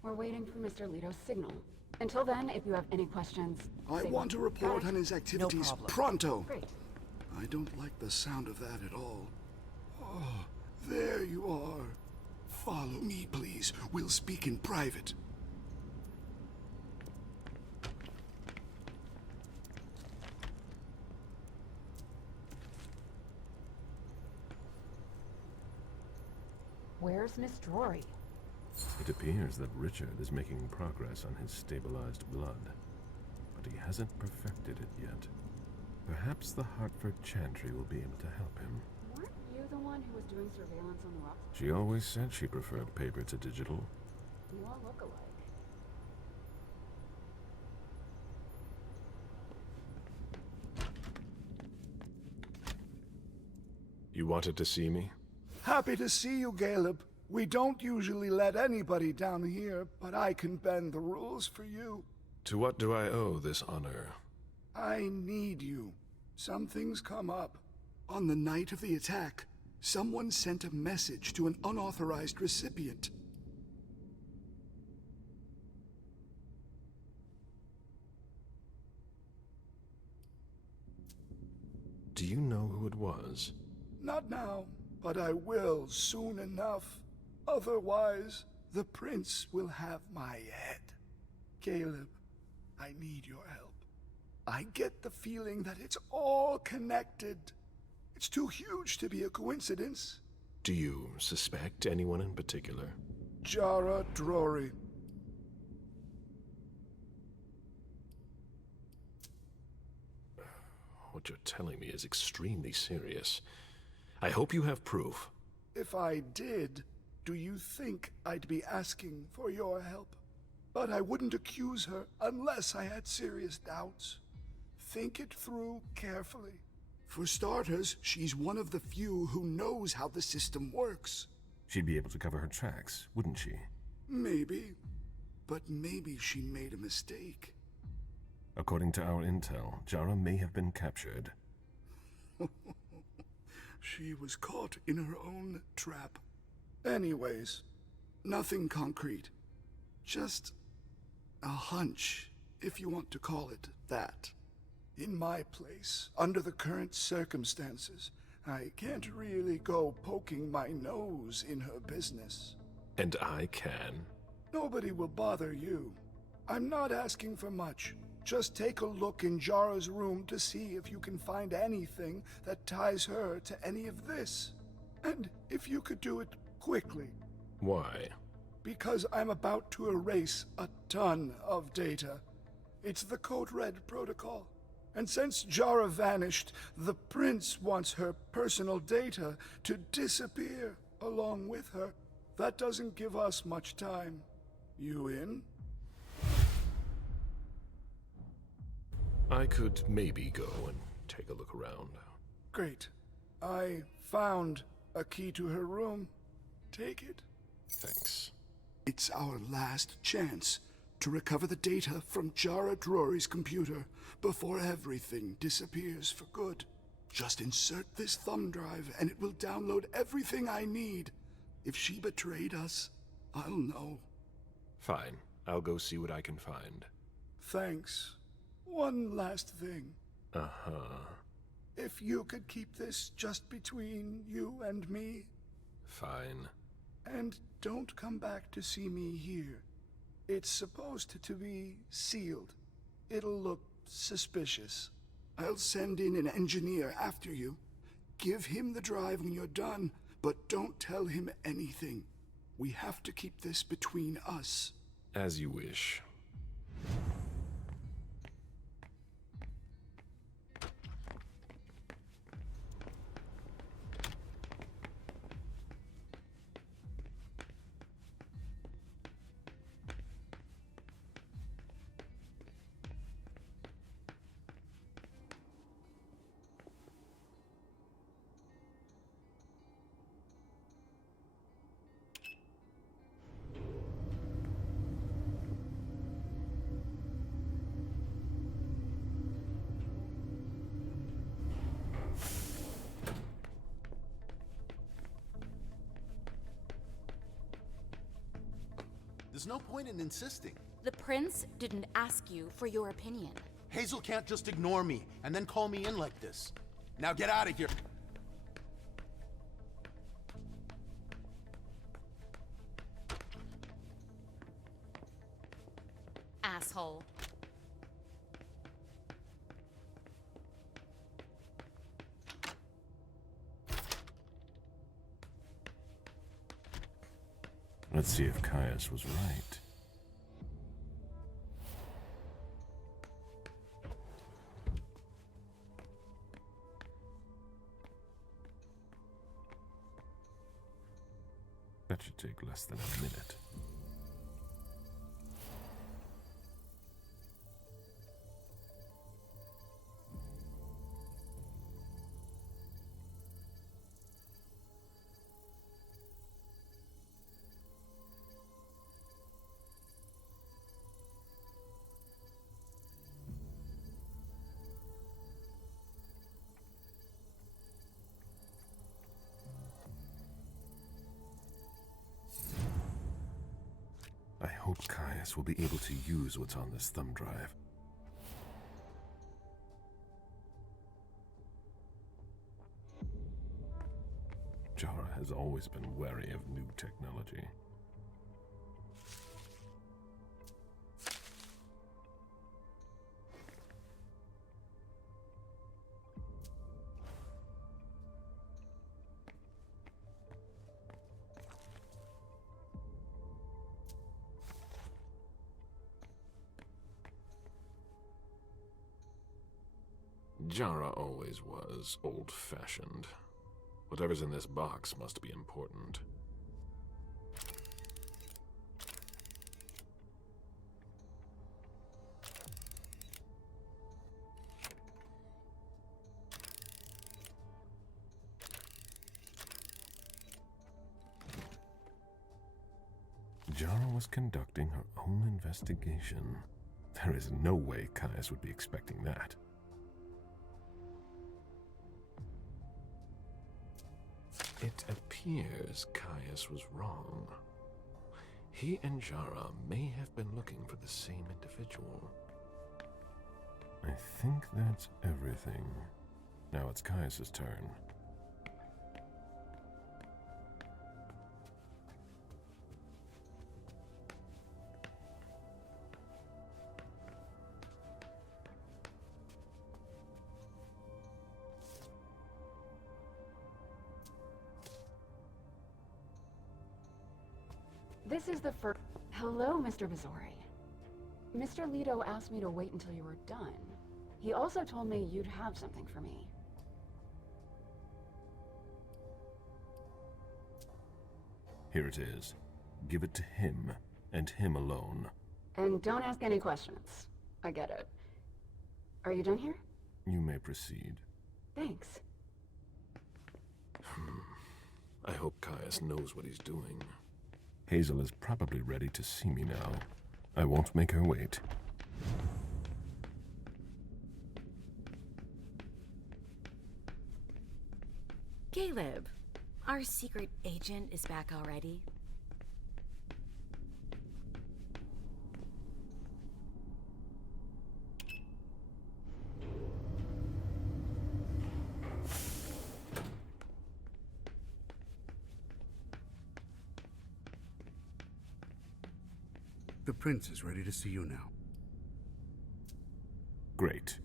We're waiting for Mr. Leto's signal. Until then, if you have any questions... I want to report on his activities pronto. Great. I don't like the sound of that at all. Oh, there you are. Follow me, please. We'll speak in private. Where's Miss Drury? It appears that Richard is making progress on his stabilized blood, but he hasn't perfected it yet. Perhaps the Hartford Chantry will be able to help him. Weren't you the one who was doing surveillance on the rocks? She always said she preferred paper to digital. You all look alike. You wanted to see me? Happy to see you, Caleb. We don't usually let anybody down here, but I can bend the rules for you. To what do I owe this honor? I need you. Something's come up. On the night of the attack, someone sent a message to an unauthorized recipient. Do you know who it was? Not now, but I will soon enough. Otherwise, the prince will have my head. Caleb, I need your help. I get the feeling that it's all connected. It's too huge to be a coincidence. Do you suspect anyone in particular? Jara Drury. What you're telling me is extremely serious. I hope you have proof. If I did, do you think I'd be asking for your help? But I wouldn't accuse her unless I had serious doubts. Think it through carefully. For starters, she's one of the few who knows how the system works. She'd be able to cover her tracks, wouldn't she? Maybe. But maybe she made a mistake. According to our intel, Jara may have been captured. She was caught in her own trap. Anyways, nothing concrete. Just a hunch, if you want to call it that. In my place, under the current circumstances, I can't really go poking my nose in her business. And I can. Nobody will bother you. I'm not asking for much. Just take a look in Jara's room to see if you can find anything that ties her to any of this. And if you could do it quickly. Why? Because I'm about to erase a ton of data. It's the Code Red protocol. And since Jara vanished, the Prince wants her personal data to disappear along with her. That doesn't give us much time. You in? I could maybe go and take a look around. Great. I found a key to her room. Take it. Thanks. It's our last chance to recover the data from Jara Drury's computer before everything disappears for good. Just insert this thumb drive and it will download everything I need. If she betrayed us, I'll know. Fine. I'll go see what I can find. Thanks. One last thing. Uh-huh. If you could keep this just between you and me. Fine. And don't come back to see me here. It's supposed to be sealed. It'll look suspicious. I'll send in an engineer after you. Give him the drive when you're done, but don't tell him anything. We have to keep this between us. As you wish. There's no point in insisting. The prince didn't ask you for your opinion. Hazel can't just ignore me and then call me in like this. Now get out of here. Asshole. Let's see if Caius was right. That should take less than a minute. I hope Caius will be able to use what's on this thumb drive. Jara has always been wary of new technology. Jara always was old-fashioned. Whatever's in this box must be important. Jara was conducting her own investigation. There is no way Caius would be expecting that. It appears Caius was wrong. He and Jara may have been looking for the same individual. I think that's everything. Now it's Caius's turn. This is the first... Hello, Mr. Bizori. Mr. Leto asked me to wait until you were done. He also told me you'd have something for me. Here it is. Give it to him, and him alone. And don't ask any questions. I get it. Are you done here? You may proceed. Thanks. I hope Caius knows what he's doing. Hazel is probably ready to see me now. I won't make her wait. Caleb, our secret agent is back already. The prince is ready to see you now. Great.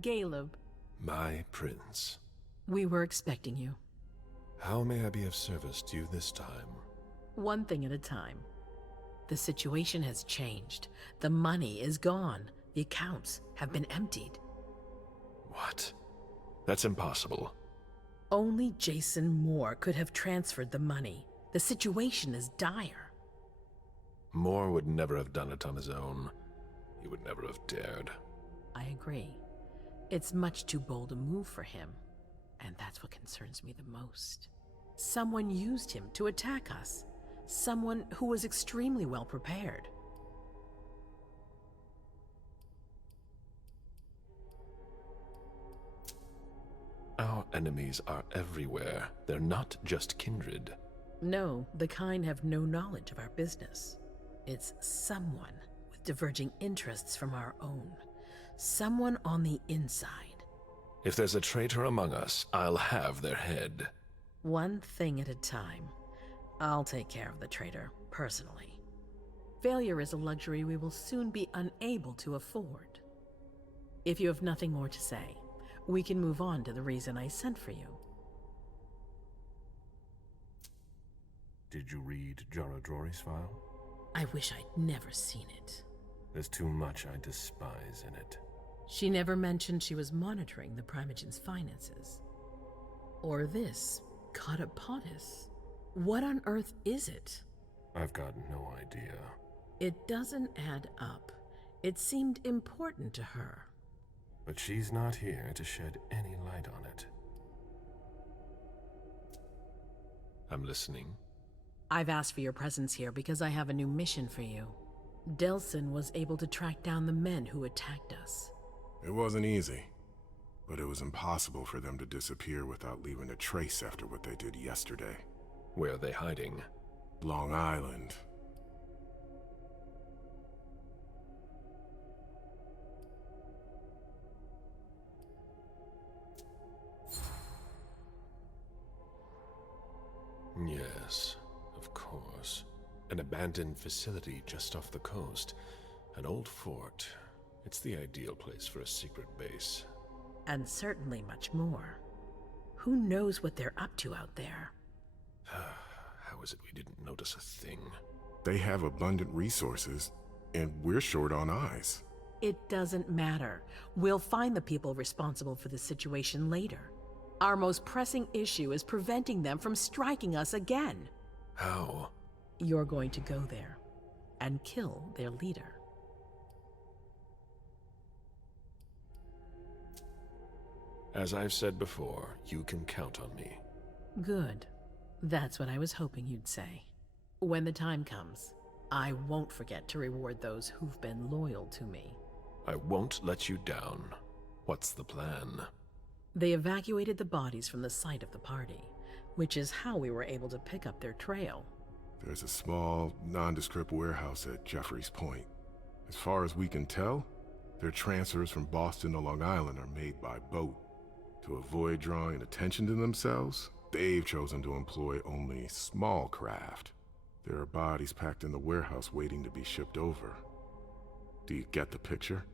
Caleb. My prince. We were expecting you. How may I be of service to you this time? One thing at a time. The situation has changed. The money is gone. The accounts have been emptied. What? That's impossible. Only Jason Moore could have transferred the money. The situation is dire. Moore would never have done it on his own. He would never have dared. I agree. It's much too bold a move for him. And that's what concerns me the most. Someone used him to attack us. Someone who was extremely well prepared. Our enemies are everywhere. They're not just kindred. No, the kind have no knowledge of our business. It's someone with diverging interests from our own. Someone on the inside. If there's a traitor among us, I'll have their head. One thing at a time. I'll take care of the traitor, personally. Failure is a luxury we will soon be unable to afford. If you have nothing more to say, we can move on to the reason I sent for you. Did you read Jara Drory's file? I wish I'd never seen it. There's too much I despise in it. She never mentioned she was monitoring the Primogen's finances. Or this, Catapotis. What on earth is it? I've got no idea. It doesn't add up. It seemed important to her. But she's not here to shed any light on it. I'm listening. I've asked for your presence here because I have a new mission for you. Delsin was able to track down the men who attacked us. It wasn't easy, but it was impossible for them to disappear without leaving a trace after what they did yesterday. Where are they hiding? Long Island. Yes, of course. An abandoned facility just off the coast. An old fort. It's the ideal place for a secret base. And certainly much more. Who knows what they're up to out there? How is it we didn't notice a thing? They have abundant resources, and we're short on eyes. It doesn't matter. We'll find the people responsible for the situation later. Our most pressing issue is preventing them from striking us again. How? You're going to go there and kill their leader. As I've said before, you can count on me. Good. That's what I was hoping you'd say. When the time comes, I won't forget to reward those who've been loyal to me. I won't let you down. What's the plan? They evacuated the bodies from the site of the party, which is how we were able to pick up their trail. There's a small, nondescript warehouse at Jeffrey's Point. As far as we can tell, their transfers from Boston to Long Island are made by boat. To avoid drawing attention to themselves, they've chosen to employ only small craft. There are bodies packed in the warehouse waiting to be shipped over. Do you get the picture?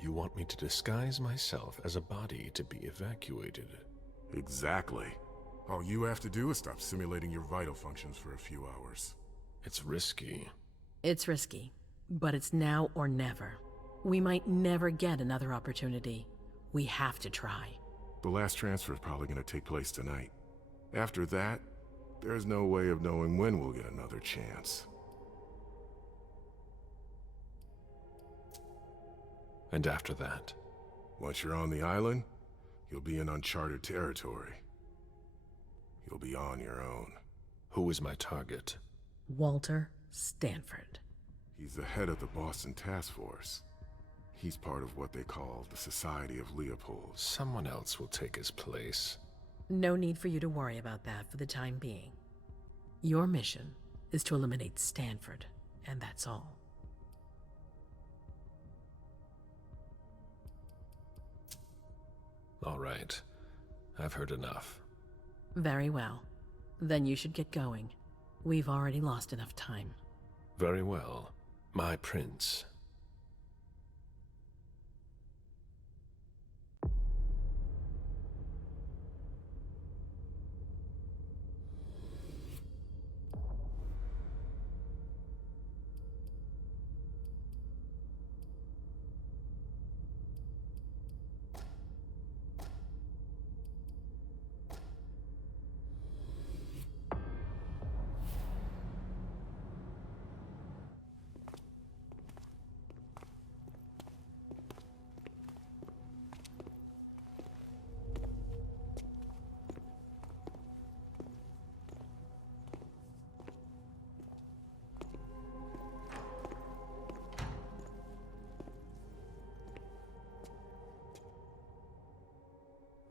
You want me to disguise myself as a body to be evacuated? Exactly. All you have to do is stop simulating your vital functions for a few hours. It's risky. It's risky, but it's now or never. We might never get another opportunity. We have to try. The last transfer is probably going to take place tonight. After that, there's no way of knowing when we'll get another chance. And after that? Once you're on the island, you'll be in uncharted territory. You'll be on your own. Who is my target? Walter Stanford. He's the head of the Boston Task Force. He's part of what they call the Society of Leopold. Someone else will take his place. No need for you to worry about that for the time being. Your mission is to eliminate Stanford, and that's all. All right. I've heard enough. Very well. Then you should get going. We've already lost enough time. Very well. My prince.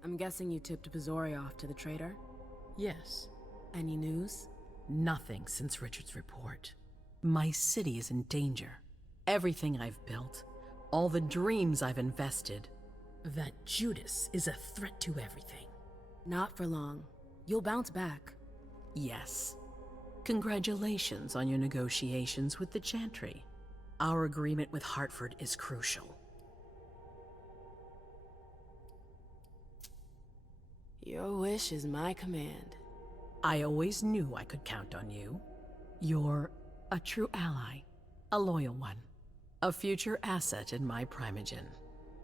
I'm guessing you tipped Bazori off to the traitor? Yes. Any news? Nothing since Richard's report. My city is in danger. Everything I've built, all the dreams I've invested. That Judas is a threat to everything. Not for long. You'll bounce back. Yes. Congratulations on your negotiations with the Chantry. Our agreement with Hartford is crucial. Your wish is my command. I always knew I could count on you. You're a true ally, a loyal one, a future asset in my primogen.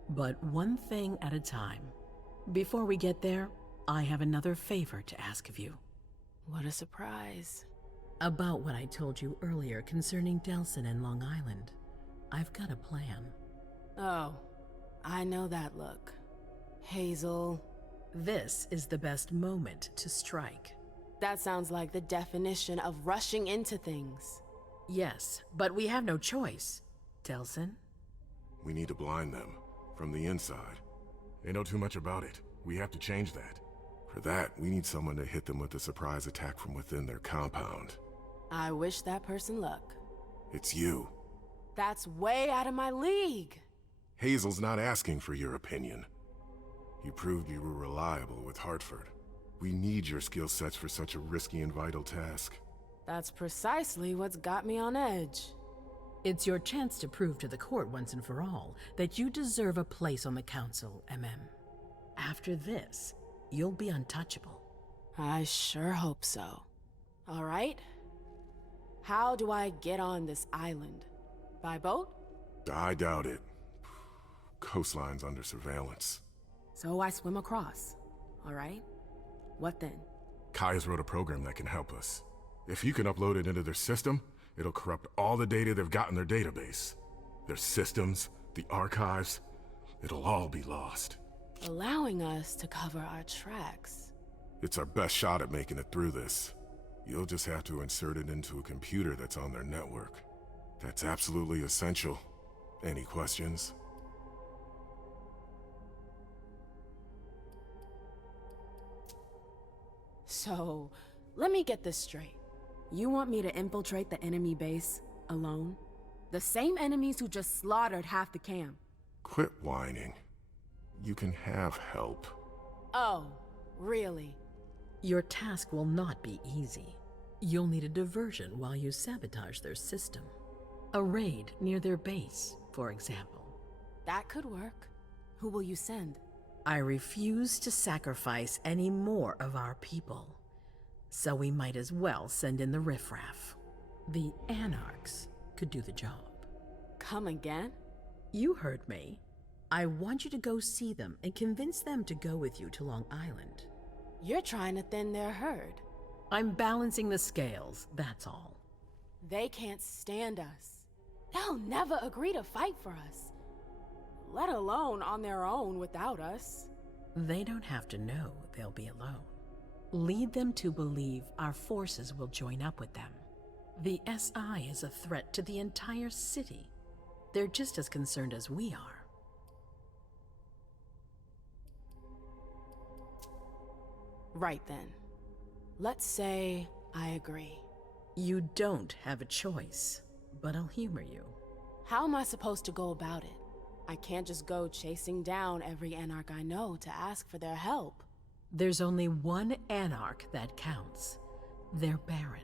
But one thing at a time. Before we get there, I have another favor to ask of you. What a surprise. About what I told you earlier concerning Delson and Long Island. I've got a plan. Oh, I know that look. Hazel. This is the best moment to strike. That sounds like the definition of rushing into things. Yes, but we have no choice. Delson? We need to blind them, from the inside. They know too much about it. We have to change that. For that, we need someone to hit them with a surprise attack from within their compound. I wish that person luck. It's you. That's way out of my league. Hazel's not asking for your opinion. You proved you were reliable with Hartford. We need your skill sets for such a risky and vital task. That's precisely what's got me on edge. It's your chance to prove to the court once and for all that you deserve a place on the council, MM. after this, you'll be untouchable. I sure hope so. All right. How do I get on this island? By boat? I doubt it. Coastline's under surveillance. So I swim across. All right. What then? Kaya's wrote a program that can help us. If you can upload it into their system, it'll corrupt all the data they've got in their database. Their systems, the archives, it'll all be lost. Allowing us to cover our tracks. It's our best shot at making it through this. You'll just have to insert it into a computer that's on their network. That's absolutely essential. Any questions? So, let me get this straight. You want me to infiltrate the enemy base alone? The same enemies who just slaughtered half the camp. Quit whining. You can have help. Oh, really? Your task will not be easy. You'll need a diversion while you sabotage their system. A raid near their base, for example. That could work. Who will you send? I refuse to sacrifice any more of our people, so we might as well send in the riffraff. The Anarchs could do the job. Come again? You heard me. I want you to go see them and convince them to go with you to Long Island. You're trying to thin their herd. I'm balancing the scales, that's all. They can't stand us. They'll never agree to fight for us, let alone on their own without us. They don't have to know they'll be alone. Lead them to believe our forces will join up with them. The SI is a threat to the entire city. They're just as concerned as we are. Right then. Let's say I agree. You don't have a choice, but I'll humor you. How am I supposed to go about it? I can't just go chasing down every Anarch I know to ask for their help. There's only one Anarch that counts. Their Baron.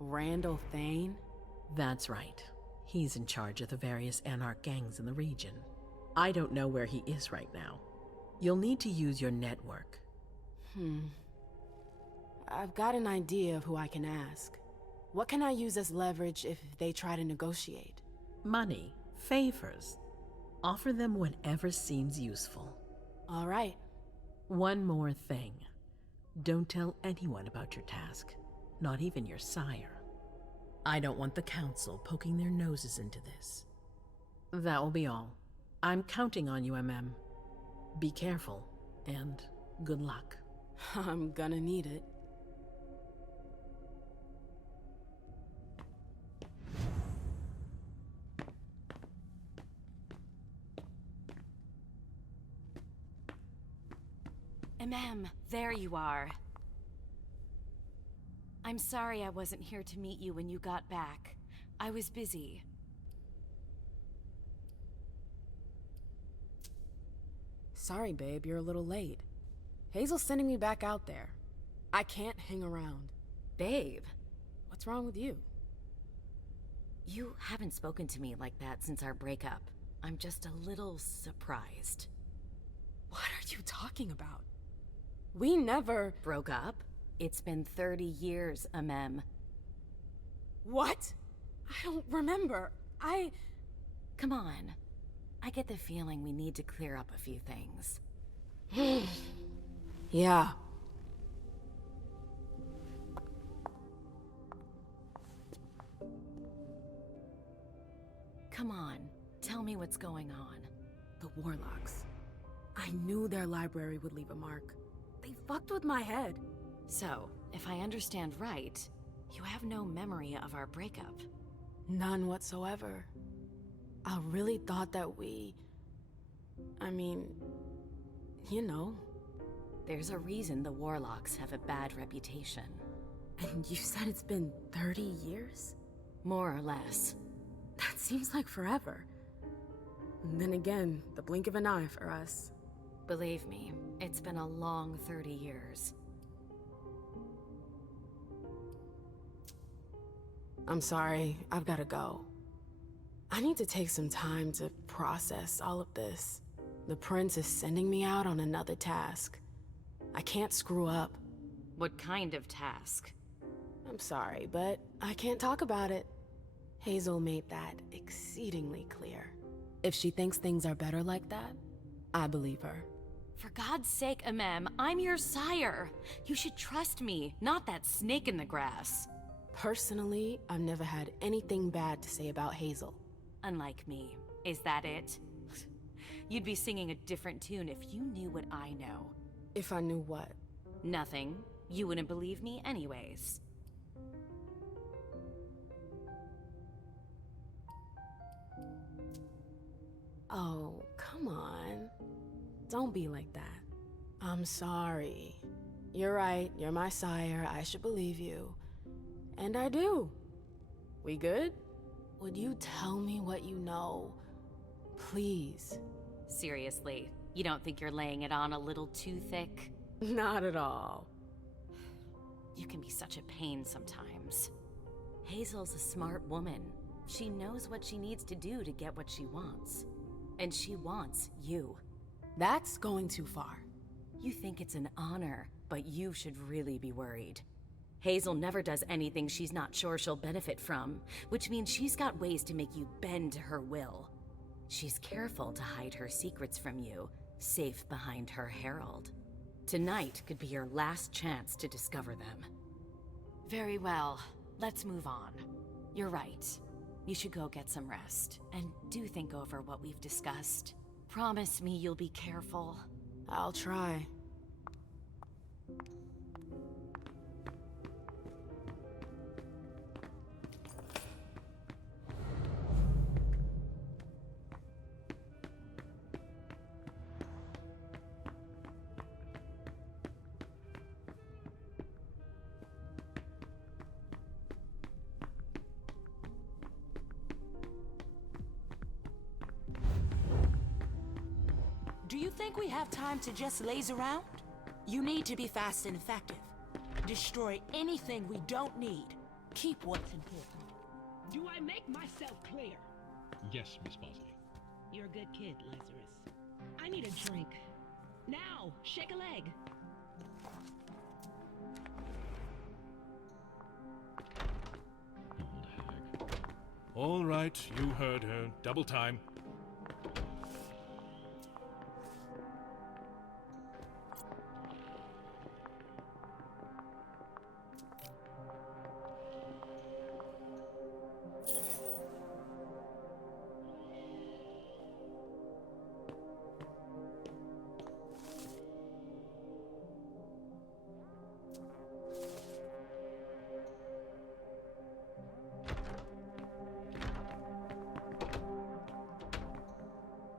Randall Thane? That's right. He's in charge of the various Anarch gangs in the region. I don't know where he is right now. You'll need to use your network. I've got an idea of who I can ask. What can I use as leverage if they try to negotiate? Money, favors. Offer them whatever seems useful. All right. One more thing. Don't tell anyone about your task, not even your sire. I don't want the Council poking their noses into this. That will be all. I'm counting on you, MM. Be careful, and good luck. I'm gonna need it. There you are. I'm sorry I wasn't here to meet you when you got back. I was busy. Sorry, babe, you're a little late. Hazel's sending me back out there. I can't hang around. Babe. What's wrong with you? You haven't spoken to me like that since our breakup. I'm just a little surprised. What are you talking about? We never... Broke up? It's been 30 years, Amem. What? I don't remember. Come on. I get the feeling we need to clear up a few things. Yeah. Come on, tell me what's going on. The Warlocks. I knew their library would leave a mark. They fucked with my head. So, if I understand right, you have no memory of our breakup. None whatsoever. I really thought that you know. There's a reason the Warlocks have a bad reputation. And you said it's been 30 years? More or less. That seems like forever. And then again, the blink of an eye for us. Believe me, it's been a long 30 years. I'm sorry, I've gotta go. I need to take some time to process all of this. The prince is sending me out on another task. I can't screw up. What kind of task? I'm sorry, but I can't talk about it. Hazel made that exceedingly clear. If she thinks things are better like that, I believe her. For God's sake, Amem, I'm your sire. You should trust me, not that snake in the grass. Personally, I've never had anything bad to say about Hazel. Unlike me. Is that it? You'd be singing a different tune if you knew what I know. If I knew what? Nothing. You wouldn't believe me anyways. Oh, come on. Don't be like that. I'm sorry. You're right, you're my sire, I should believe you. And I do. We good? Would you tell me what you know? Please. Seriously, you don't think you're laying it on a little too thick? Not at all. You can be such a pain sometimes. Hazel's a smart woman. She knows what she needs to do to get what she wants. And she wants you. That's going too far. You think it's an honor, but you should really be worried. Hazel never does anything she's not sure she'll benefit from, which means she's got ways to make you bend to her will. She's careful to hide her secrets from you, safe behind her herald. Tonight could be your last chance to discover them. Very well, let's move on. You're right. You should go get some rest, and do think over what we've discussed. Promise me you'll be careful. I'll try. Do you think we have time to just laze around? You need to be fast and effective. Destroy anything we don't need. Keep what's important. Do I make myself clear? Yes, Miss Bosley. You're a good kid, Lazarus. I need a drink. Now, shake a leg. Old hag. All right, you heard her. Double time.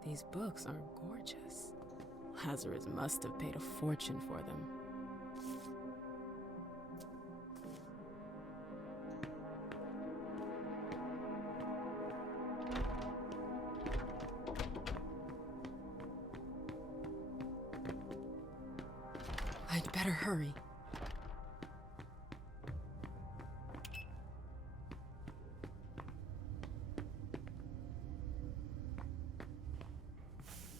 These books are gorgeous. Lazarus must have paid a fortune for them. I'd better hurry.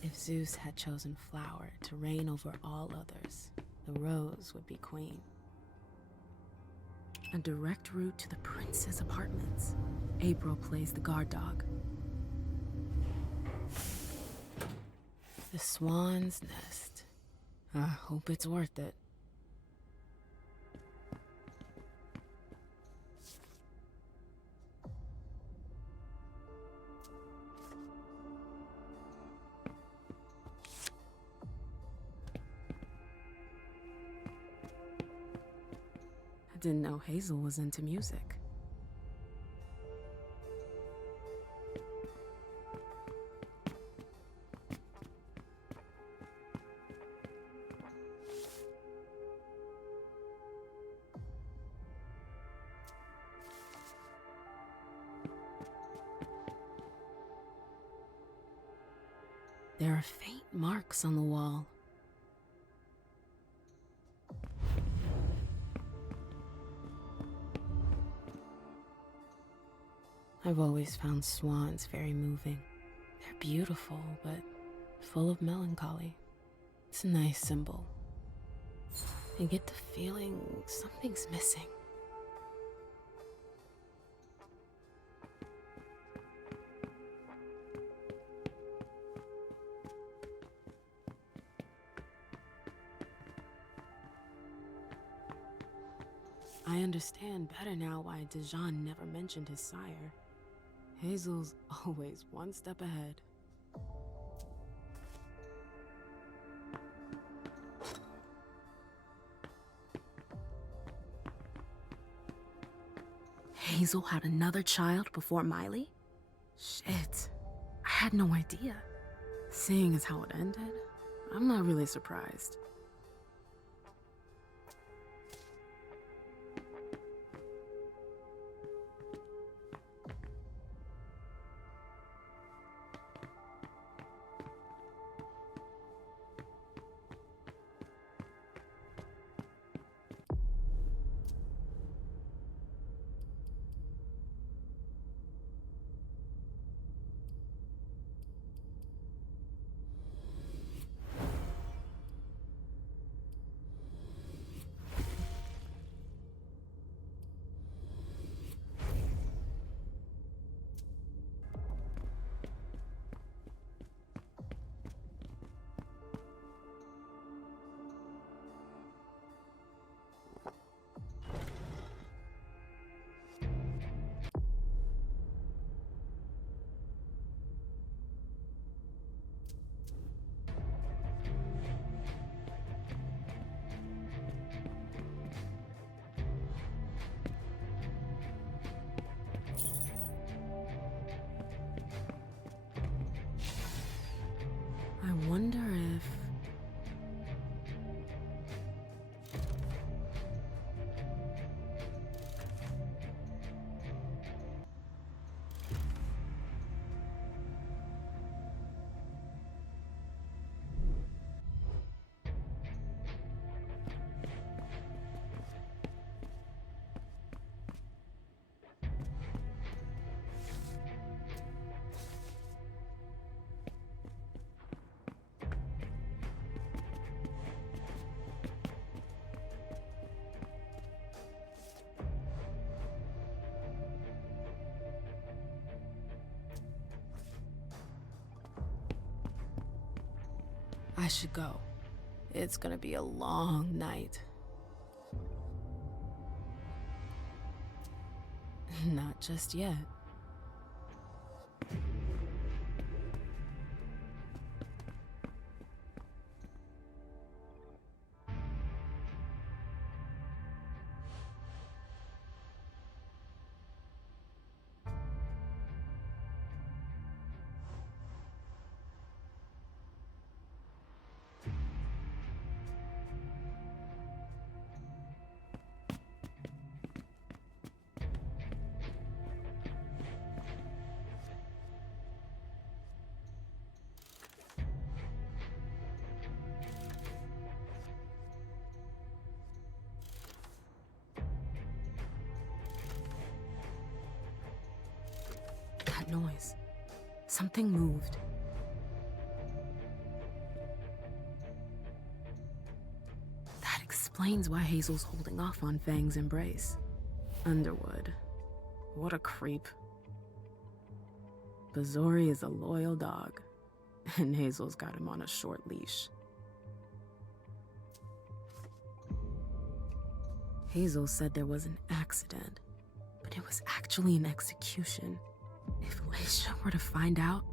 If Zeus had chosen flower to reign over all others, the rose would be queen. A direct route to the prince's apartments. April plays the guard dog. The swan's nest. I hope it's worth it. I didn't know Hazel was into music. There are faint marks on the wall. I've always found swans very moving. They're beautiful, but full of melancholy. It's a nice symbol. I get the feeling something's missing. I understand better now why Dijon never mentioned his sire. Hazel's always one step ahead. Hazel had another child before Miley? Shit, I had no idea. Seeing as how it ended, I'm not really surprised. I wonder if... I should go. It's gonna be a long night. Not just yet. That noise. Something moved. That explains why Hazel's holding off on Fang's embrace. Underwood. What a creep. Bazori is a loyal dog, and Hazel's got him on a short leash. Hazel said there was an accident, but it was actually an execution. If Leisha were to find out...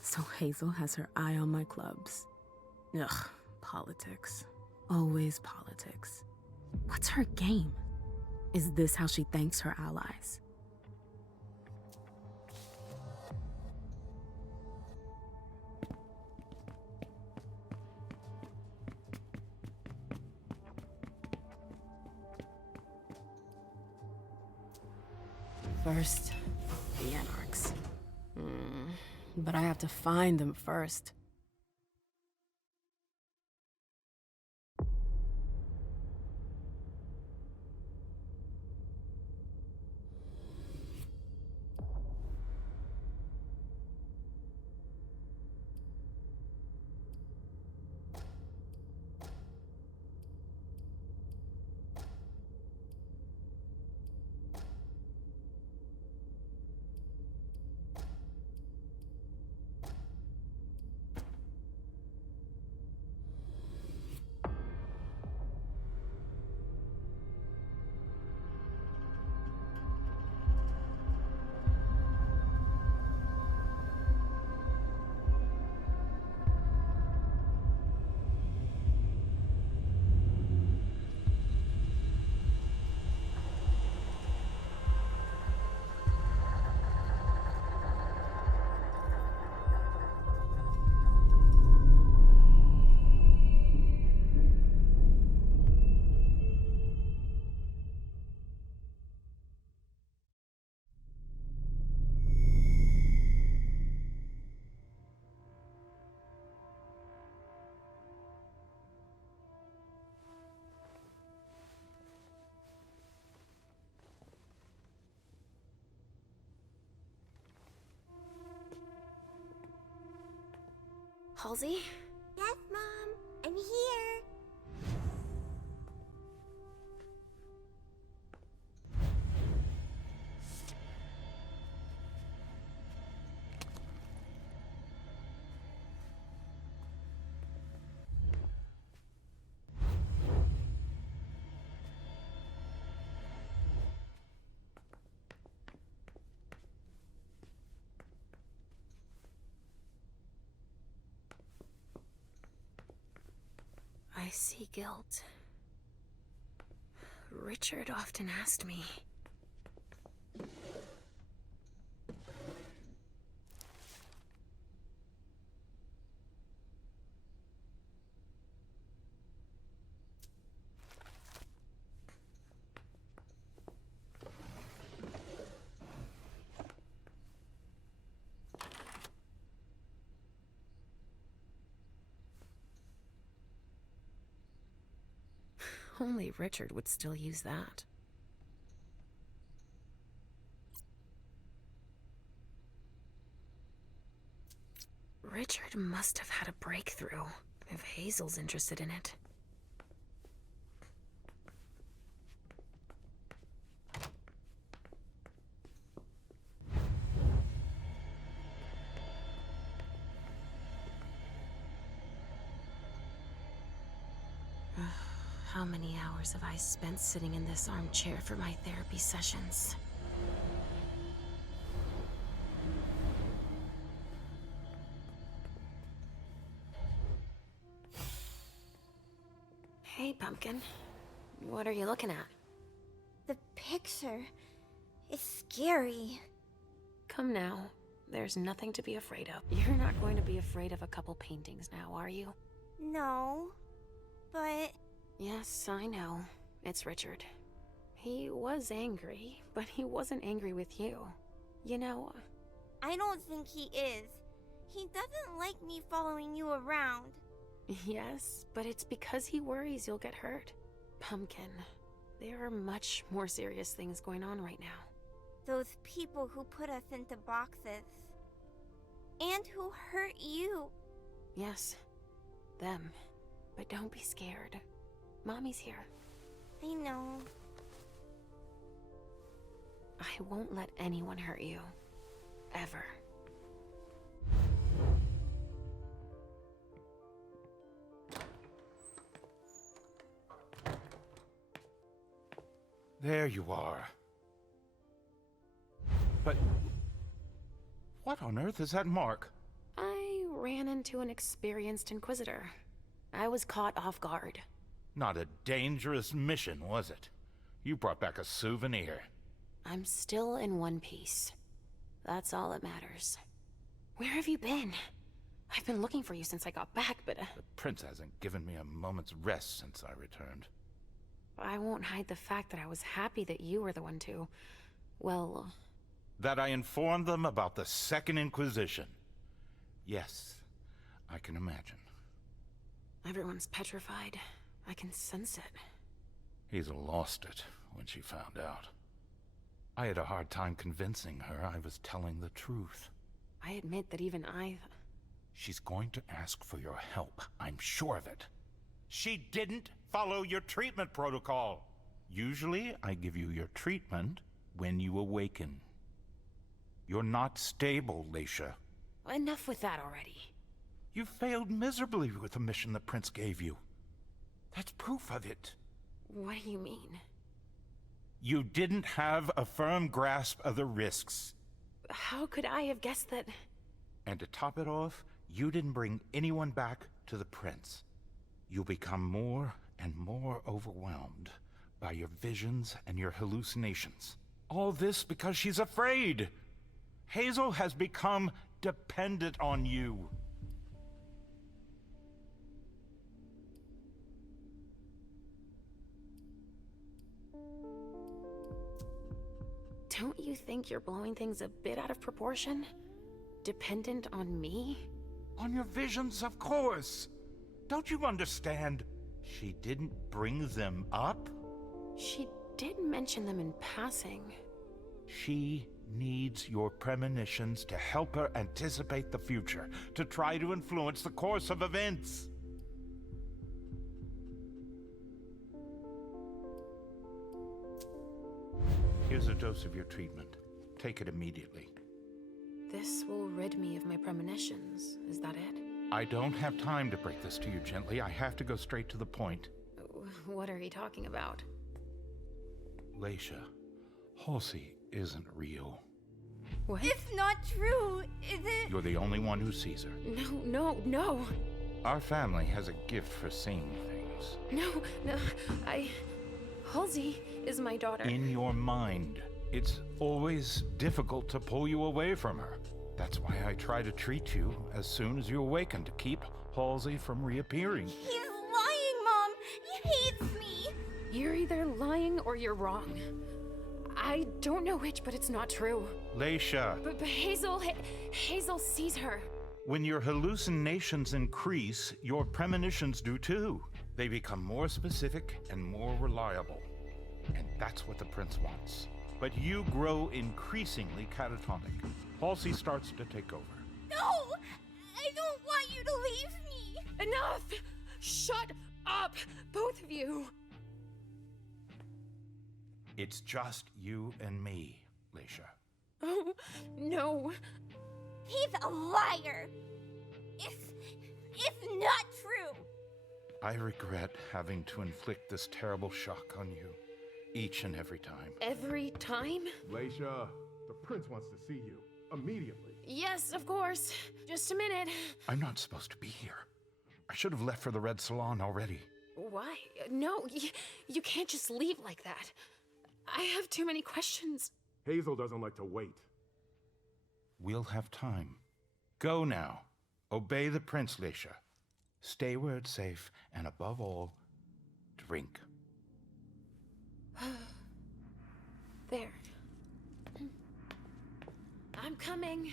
So Hazel has her eye on my clubs. Ugh, politics. Always politics. What's her game? Is this how she thanks her allies? First, the Anarchs. But I have to find them first. Halsey? Yes, Mom. I'm here. I see guilt. Richard often asked me. Only Richard would still use that. Richard must have had a breakthrough, if Hazel's interested in it. How many hours have I spent sitting in this armchair for my therapy sessions? Hey, Pumpkin. What are you looking at? The picture is scary. Come now. There's nothing to be afraid of. You're not going to be afraid of a couple paintings now, are you? No, but... Yes, I know. It's Richard. He was angry, but he wasn't angry with you. You know... I don't think he is. He doesn't like me following you around. Yes, but it's because he worries you'll get hurt. Pumpkin, there are much more serious things going on right now. Those people who put us into boxes. And who hurt you. Yes, them. But don't be scared. Mommy's here. I know. I won't let anyone hurt you. Ever. There you are. But... what on earth is that mark? I ran into an experienced Inquisitor. I was caught off guard. Not a dangerous mission, was it? You brought back a souvenir. I'm still in one piece. That's all that matters. Where have you been? I've been looking for you since I got back, but... The prince hasn't given me a moment's rest since I returned. I won't hide the fact that I was happy that you were the one to... well... That I informed them about the Second Inquisition. Yes, I can imagine. Everyone's petrified. I can sense it. Hazel lost it when she found out. I had a hard time convincing her I was telling the truth. I admit that even I... She's going to ask for your help, I'm sure of it. She didn't follow your treatment protocol. Usually, I give you your treatment when you awaken. You're not stable, Leisha. Enough with that already. You failed miserably with the mission the prince gave you. That's proof of it. What do you mean? You didn't have a firm grasp of the risks. How could I have guessed that... And to top it off, you didn't bring anyone back to the prince. You'll become more and more overwhelmed by your visions and your hallucinations. All this because she's afraid. Hazel has become dependent on you. Don't you think you're blowing things a bit out of proportion? Dependent on me? On your visions, of course. Don't you understand? She didn't bring them up? She did mention them in passing. She needs your premonitions to help her anticipate the future, to try to influence the course of events. Here's a dose of your treatment. Take it immediately. This will rid me of my premonitions. Is that it? I don't have time to break this to you gently. I have to go straight to the point. What are you talking about? Leisha, Halsey isn't real. What? It's not true, is it? You're the only one who sees her. No. Our family has a gift for seeing things. No. Halsey is my daughter. In your mind. It's always difficult to pull you away from her. That's why I try to treat you as soon as you awaken, to keep Halsey from reappearing. He's lying, Mom! He hates me! You're either lying or you're wrong. I don't know which, but it's not true. Leisha. But Hazel sees her. When your hallucinations increase, your premonitions do too. They become more specific and more reliable. And that's what the prince wants. But you grow increasingly catatonic. Halsey starts to take over. No! I don't want you to leave me! Enough! Shut up, both of you! It's just you and me, Leisha. Oh, no. He's a liar! It's not true! I regret having to inflict this terrible shock on you, each and every time. Every time? Leisha, the prince wants to see you. Immediately. Yes, of course. Just a minute. I'm not supposed to be here. I should have left for the Red Salon already. Why? No, you can't just leave like that. I have too many questions. Hazel doesn't like to wait. We'll have time. Go now. Obey the prince, Leisha. Stay where it's safe, and above all, drink. There. I'm coming.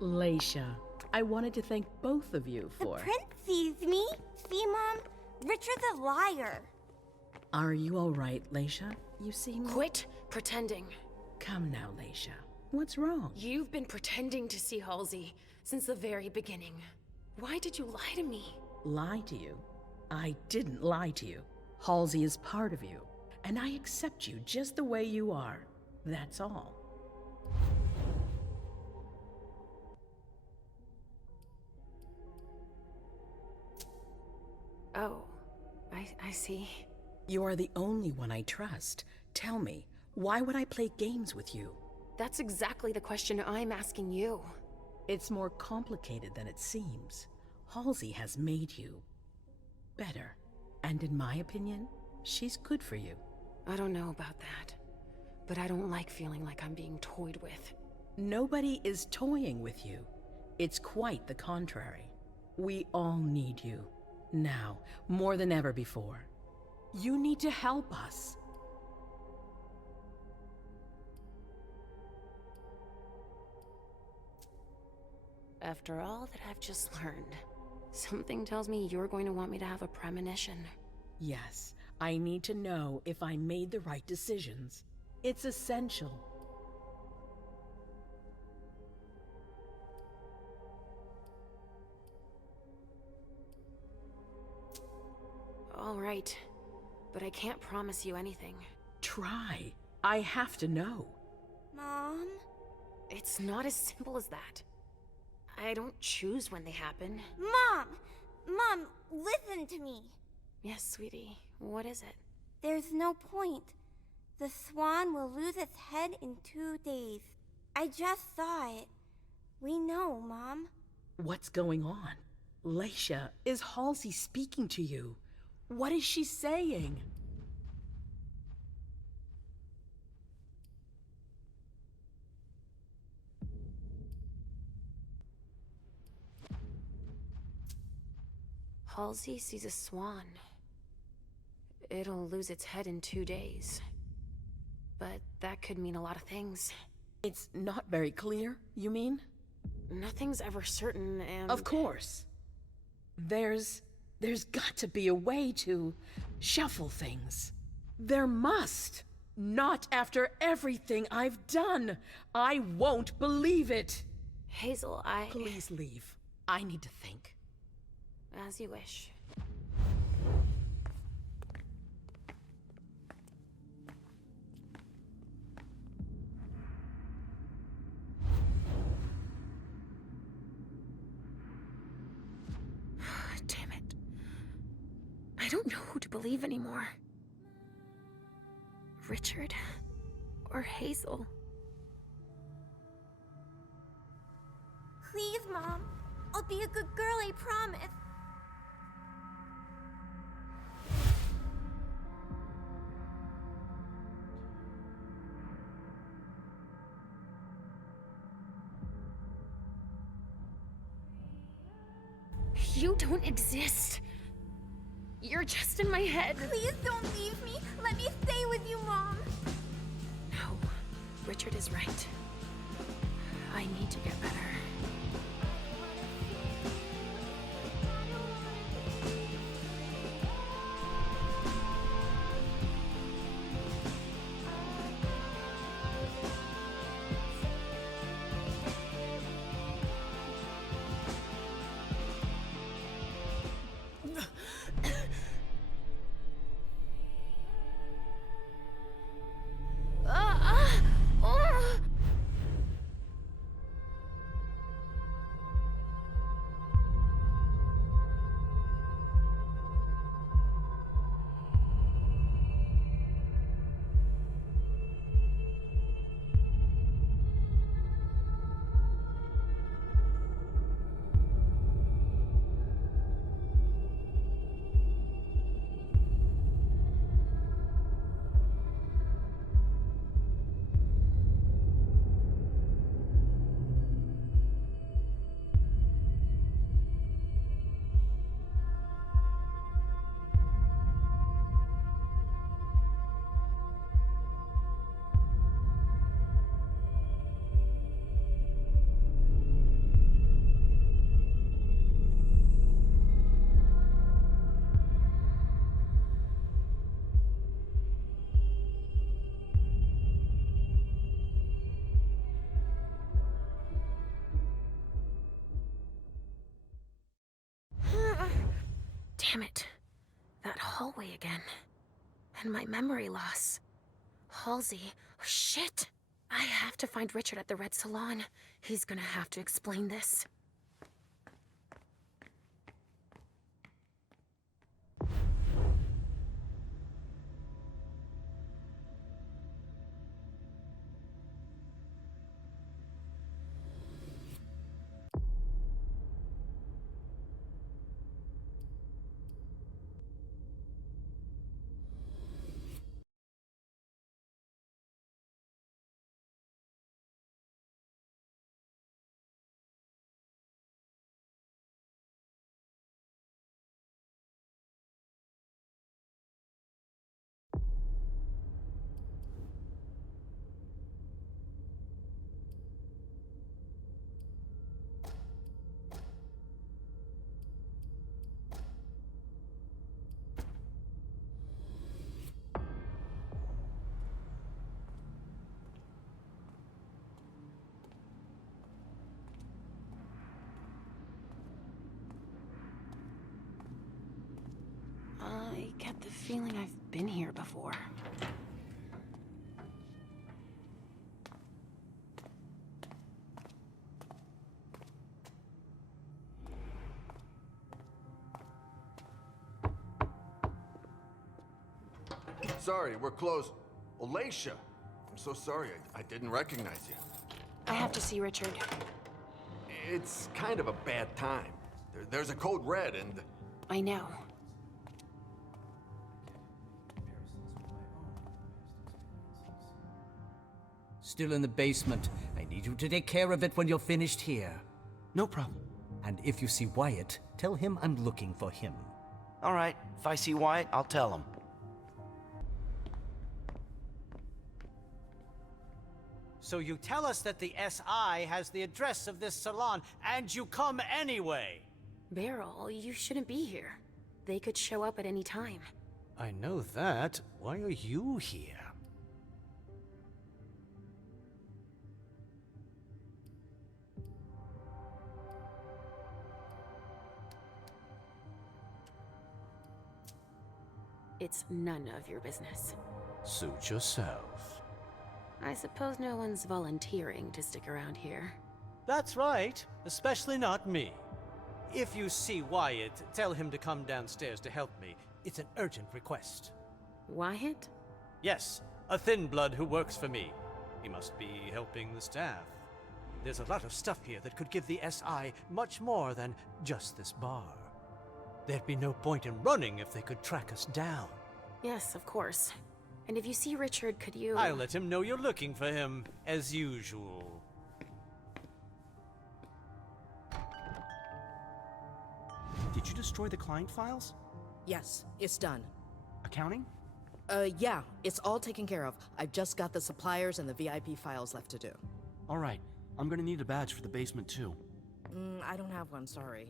Leisha, I wanted to thank both of you for... The prince sees me. See, Mom? Richard's a liar. Are you all right, Leisha? You seem... Quit pretending. Come now, Leisha. What's wrong? You've been pretending to see Halsey since the very beginning. Why did you lie to me? Lie to you? I didn't lie to you. Halsey is part of you, and I accept you just the way you are. That's all. Oh, I see. You are the only one I trust. Tell me, why would I play games with you? That's exactly the question I'm asking you. It's more complicated than it seems. Halsey has made you better. And in my opinion, she's good for you. I don't know about that, but I don't like feeling like I'm being toyed with. Nobody is toying with you. It's quite the contrary. We all need you. Now, more than ever before. You need to help us. After all that I've just learned, something tells me you're going to want me to have a premonition. Yes, I need to know if I made the right decisions. It's essential. All right, but I can't promise you anything. Try. I have to know. Mom? It's not as simple as that. I don't choose when they happen. Mom! Mom, listen to me. Yes, sweetie. What is it? There's no point. The swan will lose its head in 2 days. I just saw it. We know, Mom. What's going on? Leisha, is Halsey speaking to you? What is she saying? Halsey sees a swan. It'll lose its head in 2 days. But that could mean a lot of things. It's not very clear, you mean? nothing's ever certain, and... Of course. There's got to be a way to shuffle things. There must. Not after everything I've done. I won't believe it. Hazel, Please leave. I need to think. As you wish. Damn it. I don't know who to believe anymore. Richard or Hazel. Please, Mom. I'll be a good girl, I promise. You don't exist. You're just in my head. Please don't leave me. Let me stay with you, Mom. No, Richard is right. I need to get better. Damn it. That hallway again. And my memory loss. Halsey. Oh, shit! I have to find Richard at the Red Salon. He's gonna have to explain this. I get the feeling I've been here before. Sorry, we're closed. Alacia! I'm so sorry, I didn't recognize you. I have to see Richard. It's kind of a bad time. There's a code red and... I know. Still in the basement. I need you to take care of it when you're finished here. No problem. And if you see Wyatt, tell him I'm looking for him. All right. If I see Wyatt, I'll tell him. So you tell us that the SI has the address of this salon, and you come anyway! Beryl, you shouldn't be here. They could show up at any time. I know that. Why are you here? It's none of your business. Suit yourself. I suppose no one's volunteering to stick around here. That's right, especially not me. If you see Wyatt, tell him to come downstairs to help me. It's an urgent request. Wyatt? Yes, a thin blood who works for me. He must be helping the staff. There's a lot of stuff here that could give the SI much more than just this bar. There'd be no point in running if they could track us down. Yes, of course. And if you see Richard, could you... I'll let him know you're looking for him, as usual. Did you destroy the client files? Yes, it's done. Accounting? Yeah, it's all taken care of. I've just got the suppliers and the VIP files left to do. All right. I'm gonna need a badge for the basement, too. I don't have one, sorry.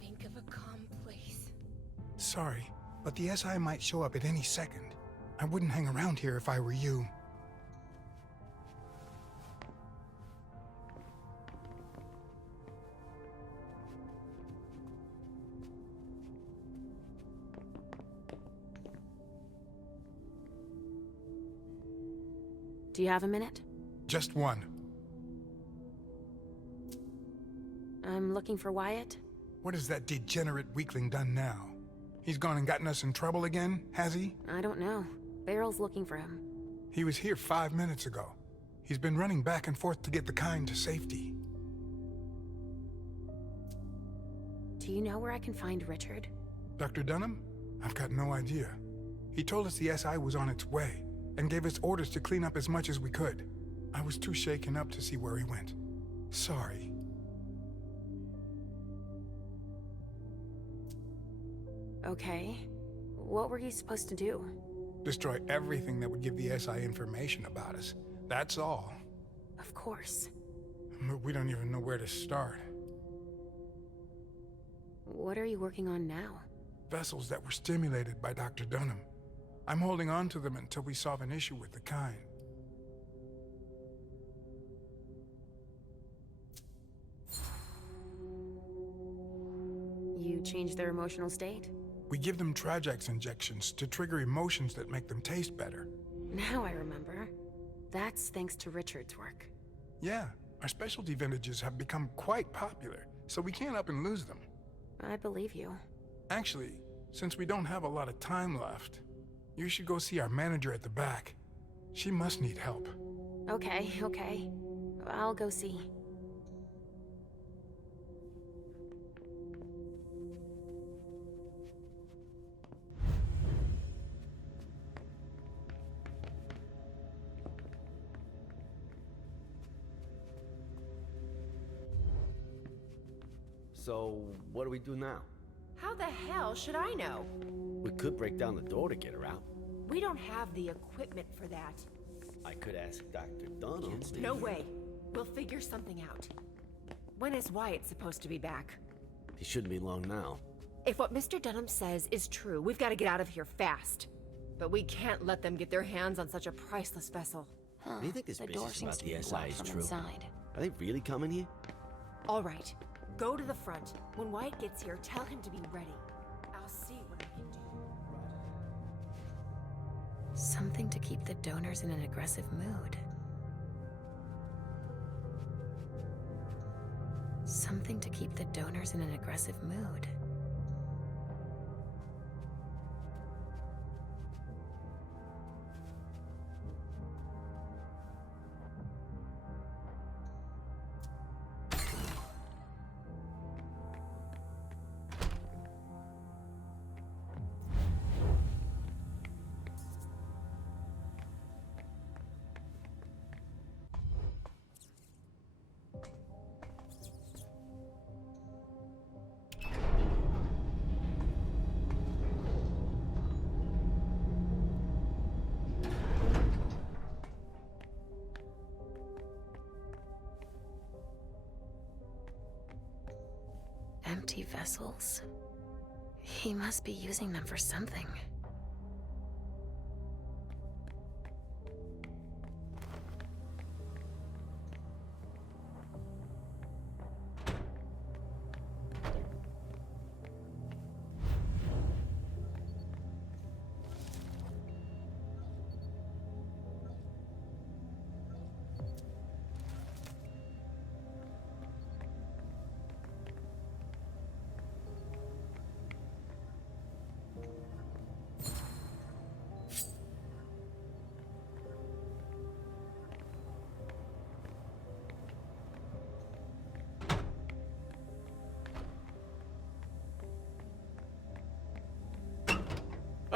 Think of a calm place. Sorry, but the SI might show up at any second. I wouldn't hang around here if I were you. Do you have a minute? Just one. I'm looking for Wyatt. What has that degenerate weakling done now? He's gone and gotten us in trouble again, has he? I don't know. Beryl's looking for him. He was here 5 minutes ago. He's been running back and forth to get the kind to safety. Do you know where I can find Richard? Dr. Dunham? I've got no idea. He told us the SI was on its way, and gave us orders to clean up as much as we could. I was too shaken up to see where he went. Sorry. Okay. What were you supposed to do? Destroy everything that would give the SI information about us. That's all. Of course. But we don't even know where to start. What are you working on now? Vessels that were stimulated by Dr. Dunham. I'm holding on to them until we solve an issue with the kind. You changed their emotional state? We give them Trajax injections to trigger emotions that make them taste better. Now I remember. That's thanks to Richard's work. Yeah, our specialty vintages have become quite popular, so we can't up and lose them. I believe you. Actually, since we don't have a lot of time left, you should go see our manager at the back. She must need help. Okay. I'll go see. So, what do we do now? How the hell should I know? We could break down the door to get her out. We don't have the equipment for that. I could ask Dr. Dunham. No way. We'll figure something out. When is Wyatt supposed to be back? He shouldn't be long now. If what Mr. Dunham says is true, we've got to get out of here fast. But we can't let them get their hands on such a priceless vessel. Do you think this The door business seems about to be the SI locked is from true? inside. Are they really coming here? All right. Go to the front. When Wyatt gets here, tell him to be ready. I'll see what I can do. Something to keep the donors in an aggressive mood. Something to keep the donors in an aggressive mood. Empty vessels? He must be using them for something.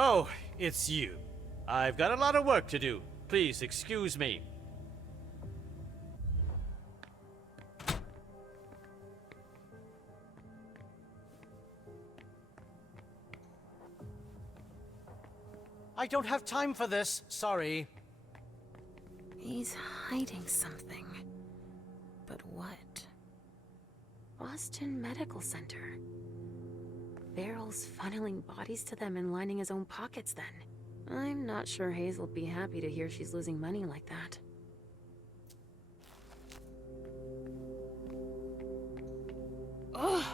Oh, it's you. I've got a lot of work to do. Please excuse me. I don't have time for this. Sorry. He's hiding something. But what? Boston Medical Center. Barrel's funneling bodies to them and lining his own pockets then. I'm not sure Hazel'd be happy to hear she's losing money like that. Ugh!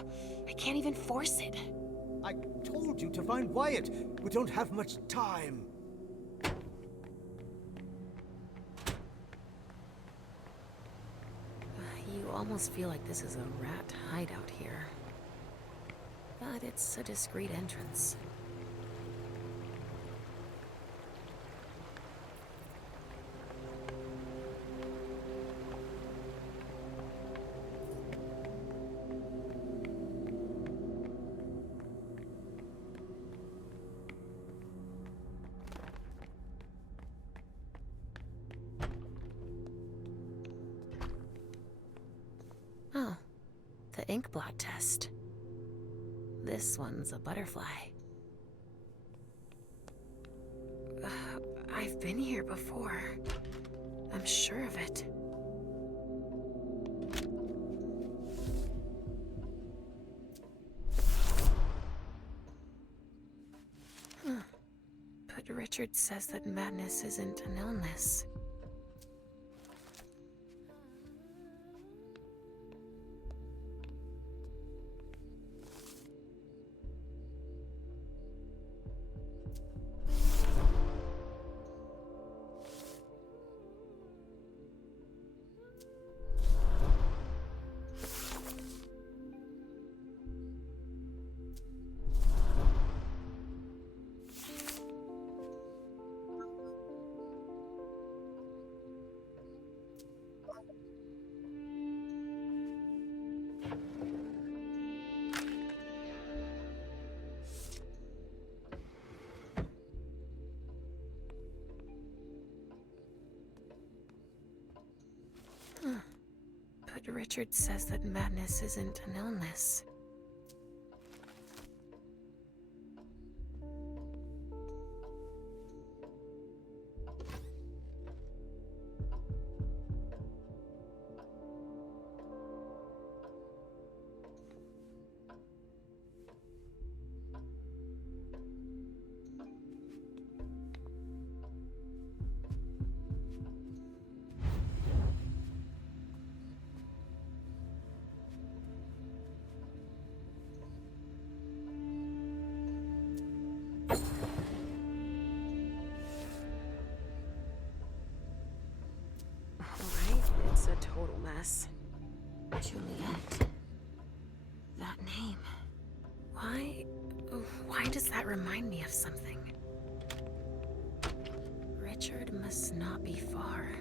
I can't even force it. I told you to find Wyatt. We don't have much time. You almost feel like this is a rat hideout here. But it's a discreet entrance. Oh, the ink blot test. This one's a butterfly. I've been here before. I'm sure of it. But Richard says that madness isn't an illness. But Richard says that madness isn't an illness. It's a total mess. Juliet. That name. Why does that remind me of something? Richard must not be far.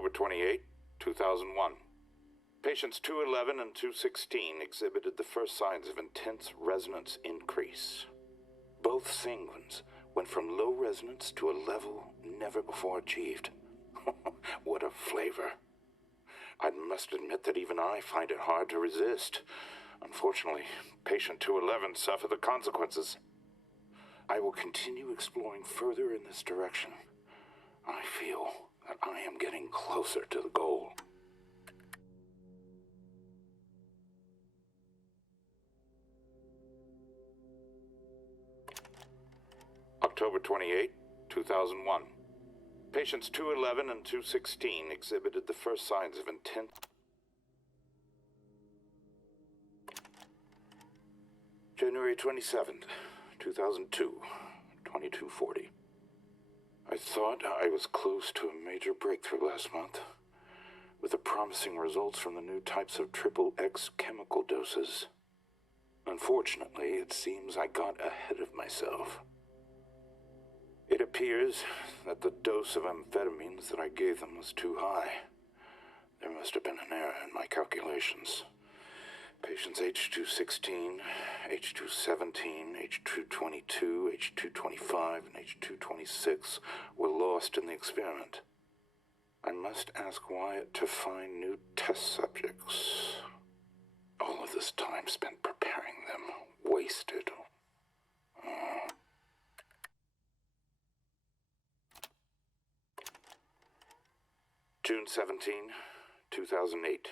October 28, 2001. Patients 211 and 216 exhibited the first signs of intense resonance increase. Both sanguines went from low resonance to a level never before achieved. What a flavor. I must admit that even I find it hard to resist. Unfortunately, patient 211 suffered the consequences. I will continue exploring further in this direction. I feel that I am getting closer to the goal. October 28, 2001. Patients 211 and 216 exhibited the first signs of intense... January 27th, 2002, 2240. I thought I was close to a major breakthrough last month, with the promising results from the new types of XXX chemical doses. Unfortunately, it seems I got ahead of myself. It appears that the dose of amphetamines that I gave them was too high. There must have been an error in my calculations. Patients H216, H217, H222, H225, and H226 were lost in the experiment. I must ask Wyatt to find new test subjects. All of this time spent preparing them, wasted. June 17, 2008.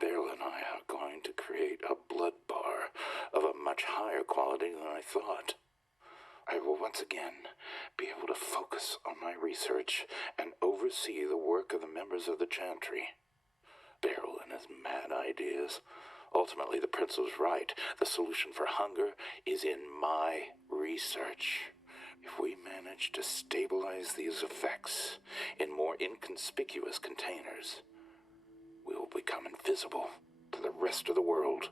Beryl and I are going to create a blood bar of a much higher quality than I thought. I will once again be able to focus on my research and oversee the work of the members of the Chantry. Beryl and his mad ideas. Ultimately, the prince was right. The solution for hunger is in my research. If we manage to stabilize these effects in more inconspicuous containers, we will become invisible to the rest of the world.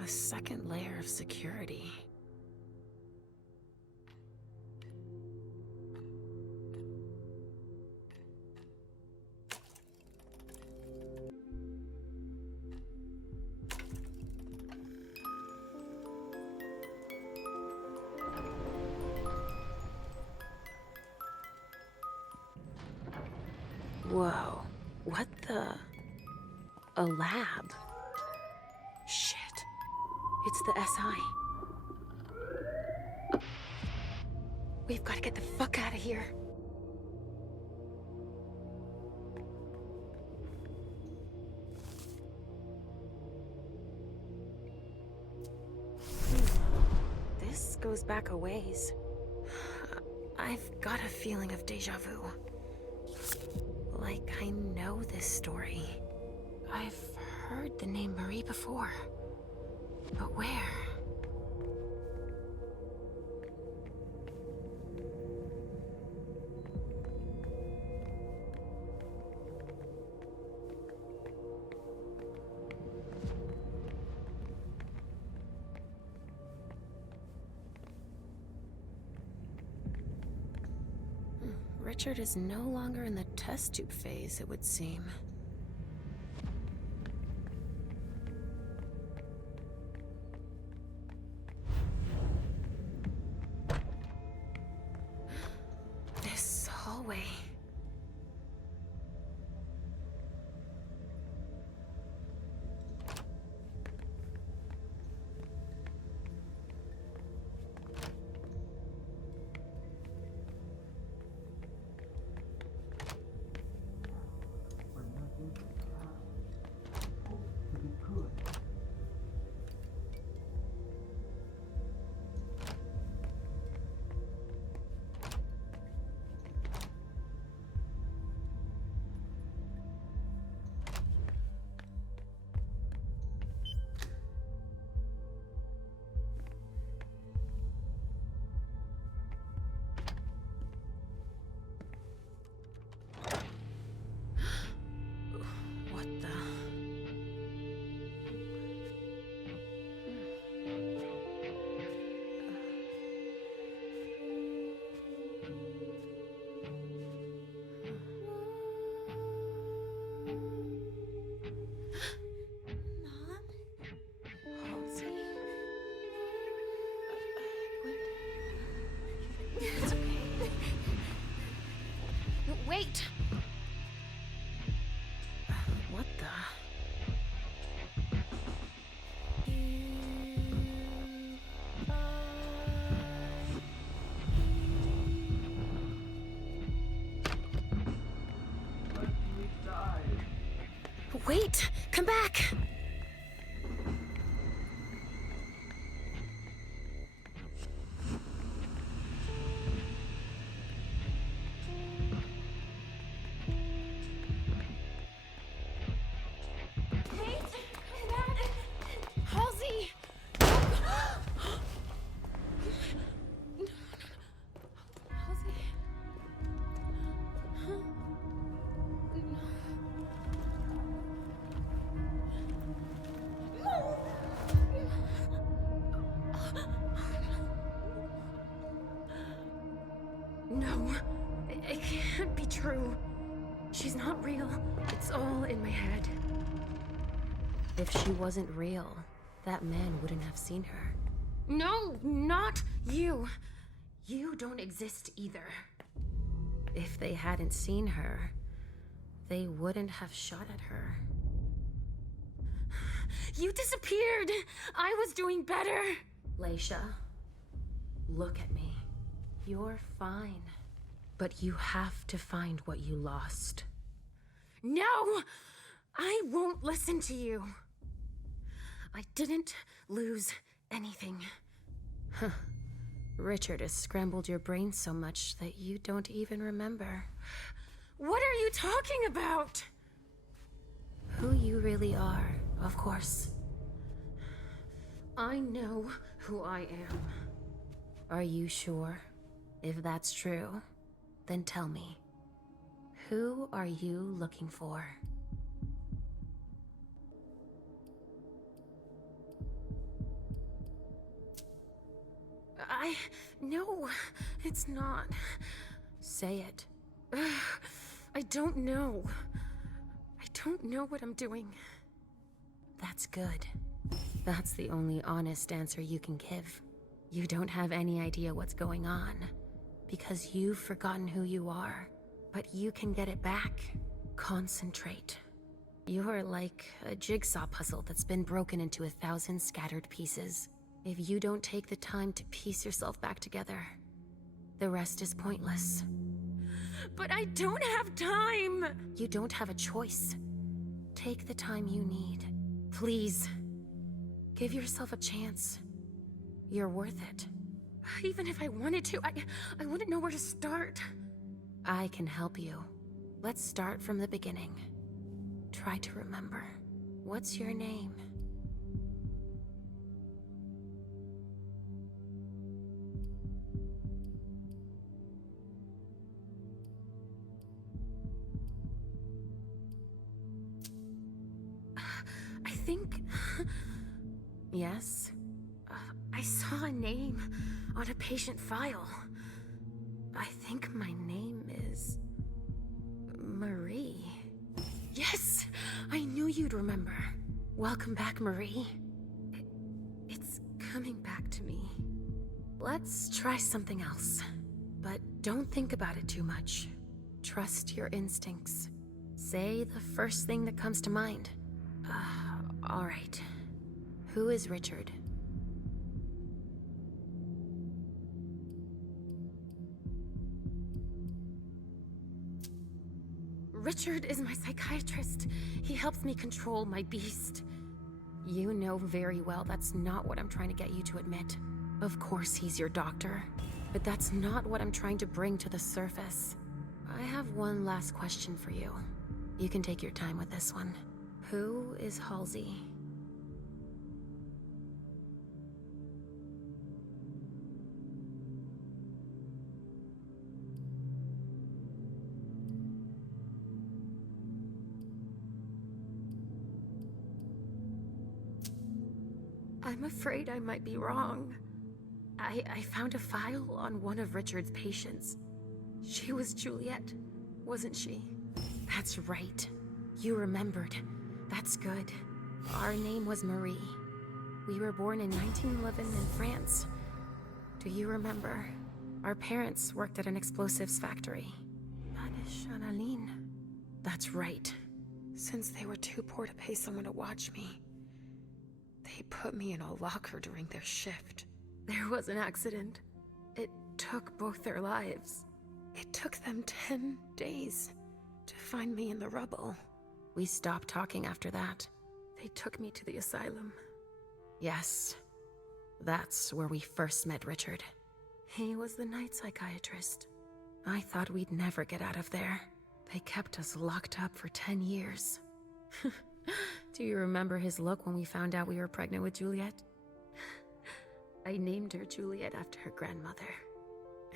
A second layer of security. Whoa, what the? A lab? Shit. It's the SI. We've got to get the fuck out of here. This goes back a ways. I've got a feeling of déjà vu. Like I know this story. I've heard the name Marie before. But where? Richard is no longer in the test tube phase, it would seem. This hallway. Wait! Come back! Halsey! No, it can't be true. She's not real. It's all in my head. If she wasn't real, that man wouldn't have seen her. No, not you. You don't exist either. If they hadn't seen her, they wouldn't have shot at her. You disappeared. I was doing better. Leisha, look at me. You're fine. But you have to find what you lost. No! I won't listen to you. I didn't lose anything. Huh. Richard has scrambled your brain so much that you don't even remember. What are you talking about? Who you really are, of course. I know who I am. Are you sure? If that's true, then tell me. Who are you looking for? No, it's not. Say it. I don't know. I don't know what I'm doing. That's good. That's the only honest answer you can give. You don't have any idea what's going on, because you've forgotten who you are, but you can get it back. Concentrate. You're like a jigsaw puzzle that's been broken into 1,000 scattered pieces. If you don't take the time to piece yourself back together, the rest is pointless. But I don't have time! You don't have a choice. Take the time you need. Please. Give yourself a chance. You're worth it. Even if I wanted to, I wouldn't know where to start. I can help you. Let's start from the beginning. Try to remember. What's your name? I think... Yes? I saw a name on a patient file. I think my name is... Marie. Yes! I knew you'd remember. Welcome back, Marie. It's coming back to me. Let's try something else. But don't think about it too much. Trust your instincts. Say the first thing that comes to mind. All right. Who is Richard? Richard is my psychiatrist. He helps me control my beast. You know very well that's not what I'm trying to get you to admit. Of course he's your doctor, but that's not what I'm trying to bring to the surface. I have one last question for you. You can take your time with this one. Who is Halsey? I'm afraid I might be wrong. I found a file on one of Richard's patients. She was Juliet, wasn't she? That's right. You remembered. That's good. Our name was Marie. We were born in 1911 in France. Do you remember? Our parents worked at an explosives factory. Annalene. That's right. Since they were too poor to pay someone to watch me, they put me in a locker during their shift. There was an accident. It took both their lives. It took them 10 days to find me in the rubble. We stopped talking after that. They took me to the asylum. Yes. That's where we first met Richard. He was the night psychiatrist. I thought we'd never get out of there. They kept us locked up for 10 years. Do you remember his look when we found out we were pregnant with Juliet? I named her Juliet after her grandmother.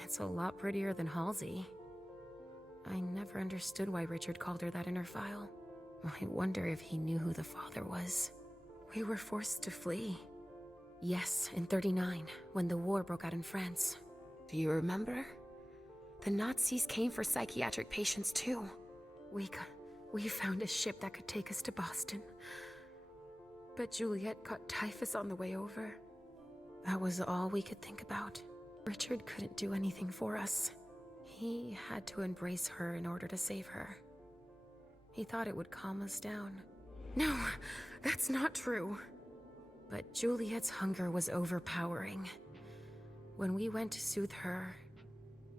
It's a lot prettier than Halsey. I never understood why Richard called her that in her file. I wonder if he knew who the father was. We were forced to flee. Yes, in '39, when the war broke out in France. Do you remember? The Nazis came for psychiatric patients too. We found a ship that could take us to Boston. But Juliet caught typhus on the way over. That was all we could think about. Richard couldn't do anything for us. He had to embrace her in order to save her. He thought it would calm us down. No, that's not true. But Juliet's hunger was overpowering. When we went to soothe her,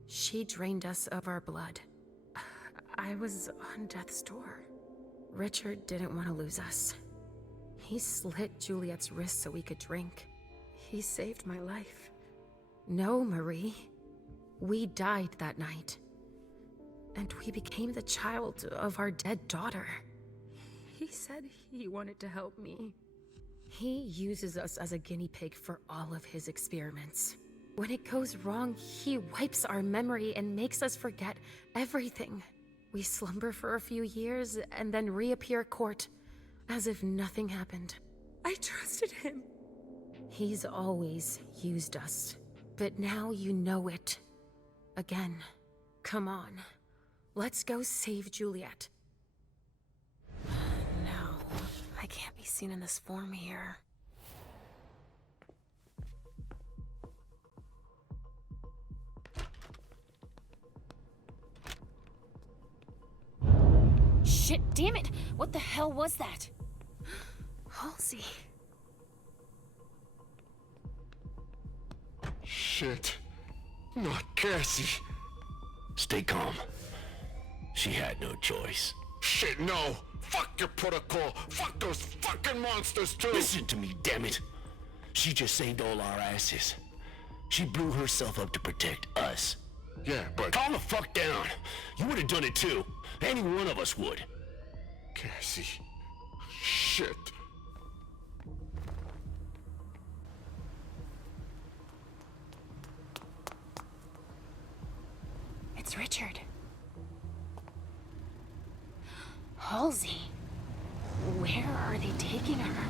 she drained us of our blood. I was on death's door. Richard didn't want to lose us. He slit Juliet's wrist so we could drink. He saved my life. No, Marie. We died that night. And we became the child of our dead daughter. He said he wanted to help me. He uses us as a guinea pig for all of his experiments. When it goes wrong, he wipes our memory and makes us forget everything. We slumber for a few years and then reappear court, as if nothing happened. I trusted him. He's always used us, but now you know it. Again. Come on. Let's go save Juliet. No, I can't be seen in this form here. Shit, damn it! What the hell was that? Halsey. Shit. Not Cassie. Stay calm. She had no choice. Shit, no! Fuck your protocol! Fuck those fucking monsters too! Listen to me, damn it! She just saved all our asses. She blew herself up to protect us. Yeah, but... Calm the fuck down! You would have done it too. Any one of us would. Cassie... Shit. It's Richard. Halsey. Where are they taking her?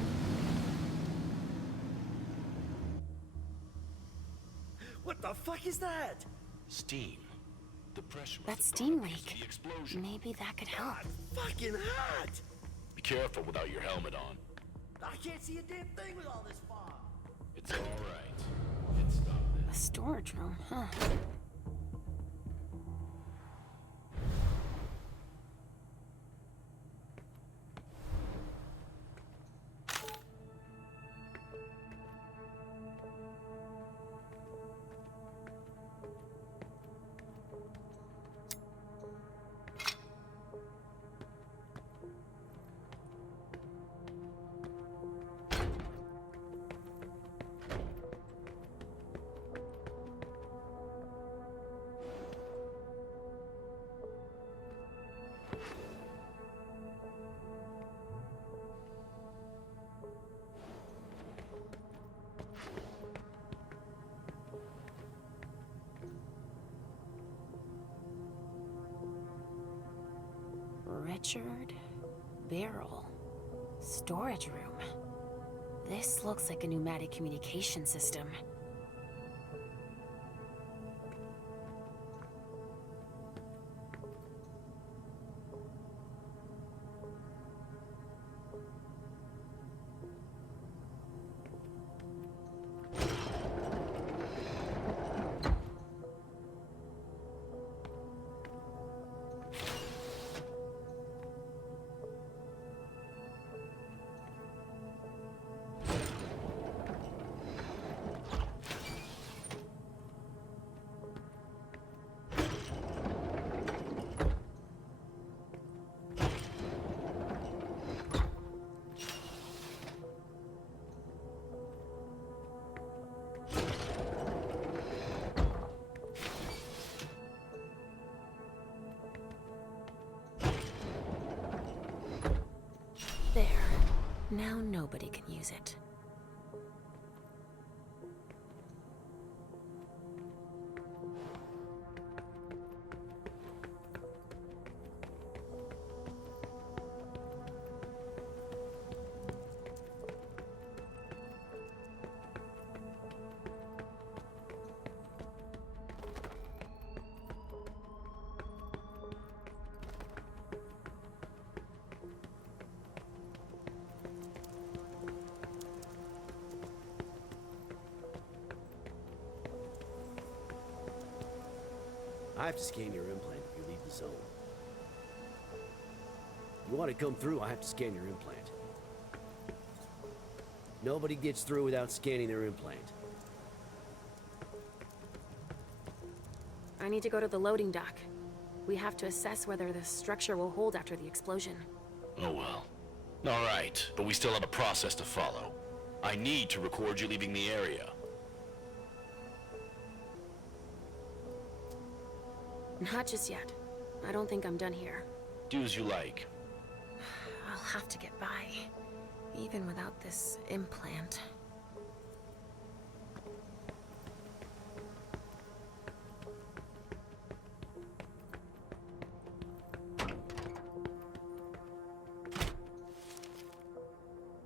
What the fuck is that? Steam. The pressure... That steam leak. Maybe that could help. Fucking hot! Be careful without your helmet on. I can't see a damn thing with all this fog. It's all right. Let's stop A storage room, huh? Richard Barrel. Storage room. This looks like a pneumatic communication system. Now nobody can use it. I have to scan your implant if you leave the zone. You want to come through, I have to scan your implant. Nobody gets through without scanning their implant. I need to go to the loading dock. We have to assess whether the structure will hold after the explosion. Oh well. Alright, but we still have a process to follow. I need to record you leaving the area. Not just yet. I don't think I'm done here. Do as you like. I'll have to get by, even without this implant.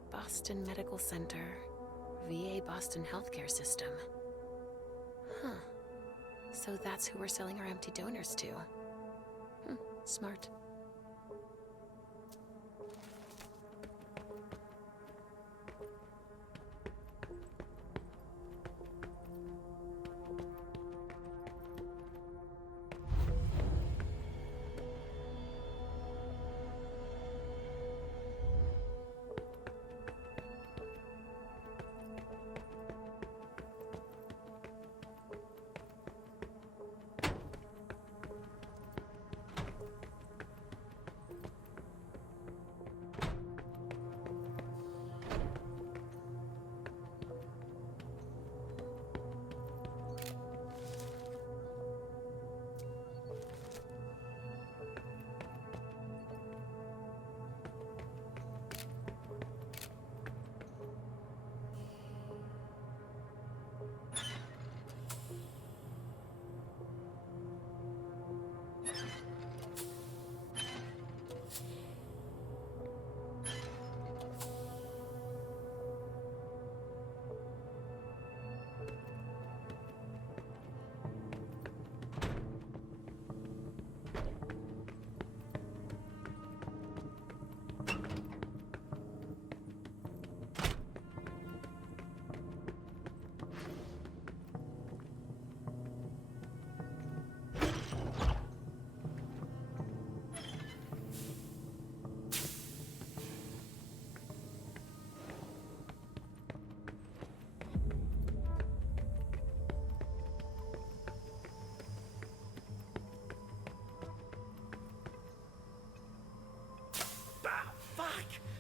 Boston Medical Center, VA Boston Healthcare System. Huh. So that's who we're selling our empty donors to. Smart.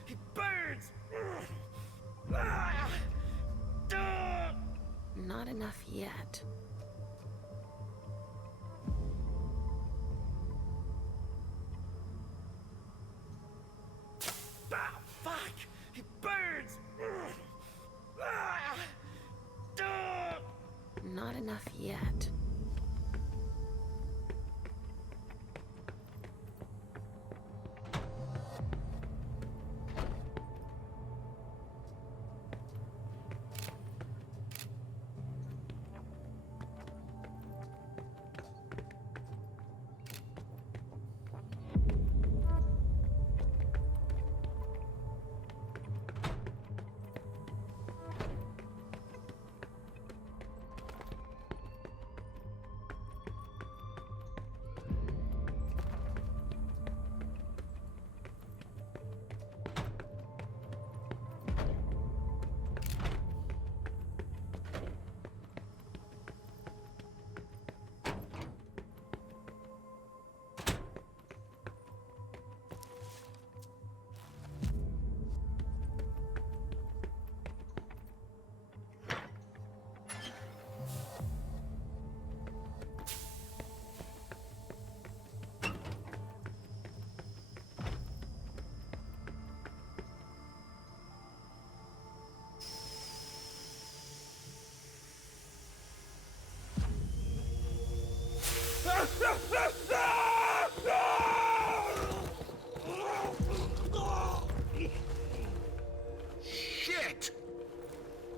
It burns! Not enough yet. Fuck! It burns! Not enough yet.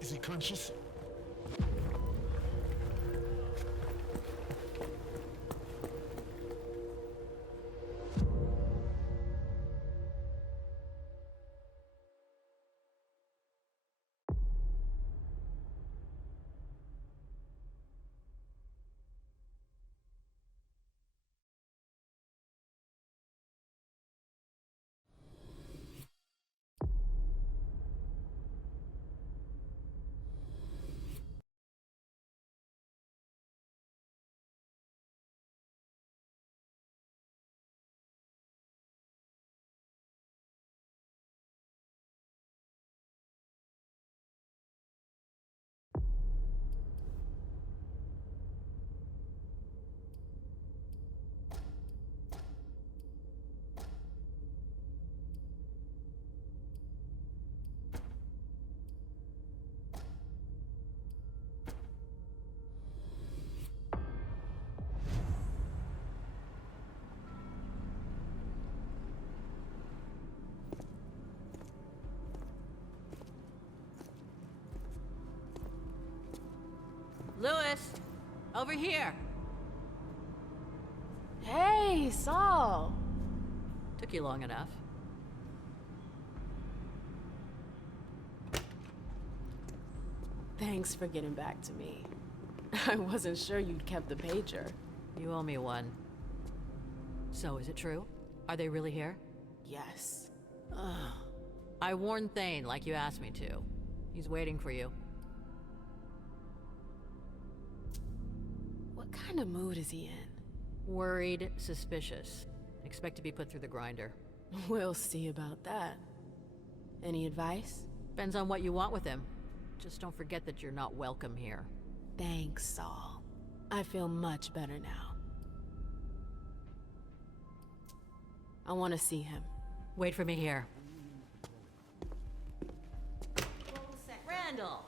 Is he conscious? Lewis, over here. Hey, Saul. Took you long enough. Thanks for getting back to me. I wasn't sure you'd kept the pager. You owe me one. So, is it true? Are they really here? Yes. I warned Thane like you asked me to. He's waiting for you. What kind of mood is he in? Worried, suspicious. Expect to be put through the grinder. We'll see about that. Any advice? Depends on what you want with him. Just don't forget that you're not welcome here. Thanks, Saul. I feel much better now. I want to see him. Wait for me here. Randall!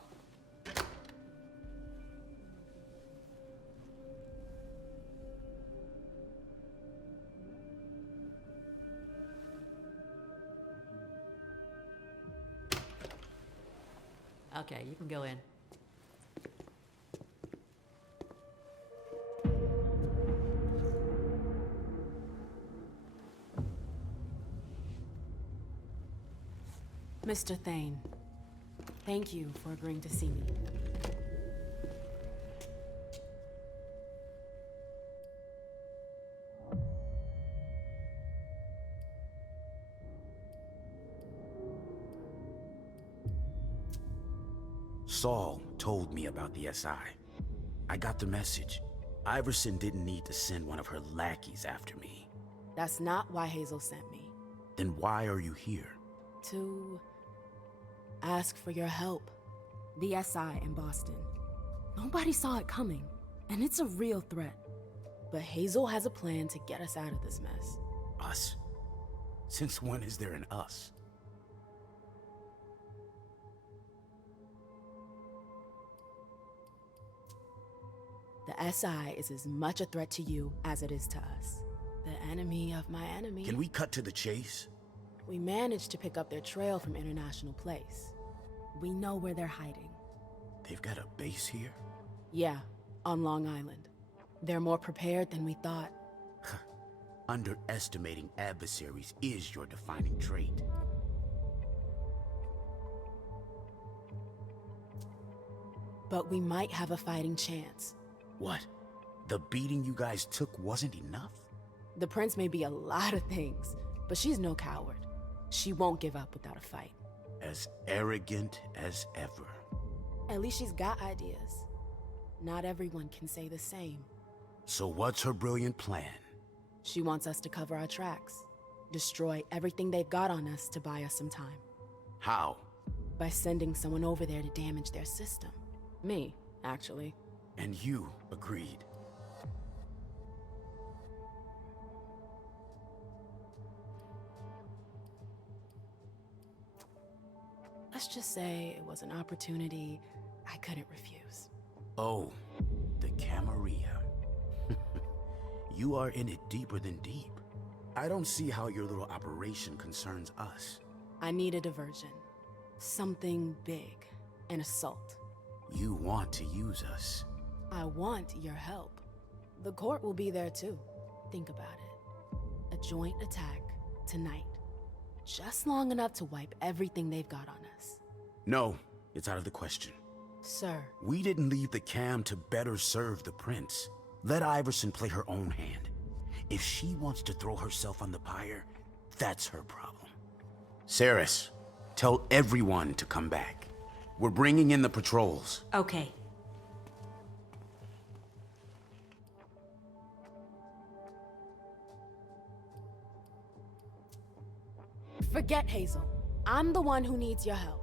Okay, you can go in. Mr. Thane, thank you for agreeing to see me. Saul told me about the SI. I got the message. Iverson didn't need to send one of her lackeys after me. That's not why Hazel sent me. Then why are you here? To ask for your help. The SI in Boston. Nobody saw it coming, and it's a real threat. But Hazel has a plan to get us out of this mess. Us? Since when is there an us? The SI is as much a threat to you as it is to us. The enemy of my enemy. Can we cut to the chase? We managed to pick up their trail from International Place. We know where they're hiding. They've got a base here? Yeah, on Long Island. They're more prepared than we thought. Underestimating adversaries is your defining trait. But we might have a fighting chance. What? The beating you guys took wasn't enough? The prince may be a lot of things, but she's no coward. She won't give up without a fight. As arrogant as ever. At least she's got ideas. Not everyone can say the same. So what's her brilliant plan? She wants us to cover our tracks. Destroy everything they've got on us to buy us some time. How? By sending someone over there to damage their system. Me, actually. And you agreed. Let's just say it was an opportunity I couldn't refuse. Oh, the Camarilla. You are in it deeper than deep. I don't see how your little operation concerns us. I need a diversion. Something big. and assault. You want to use us. I want your help. The court will be there too. Think about it. A joint attack tonight. Just long enough to wipe everything they've got on us. No, it's out of the question. Sir. We didn't leave the cam to better serve the prince. Let Iverson play her own hand. If she wants to throw herself on the pyre, that's her problem. Saris, tell everyone to come back. We're bringing in the patrols. Okay. Forget Hazel. I'm the one who needs your help.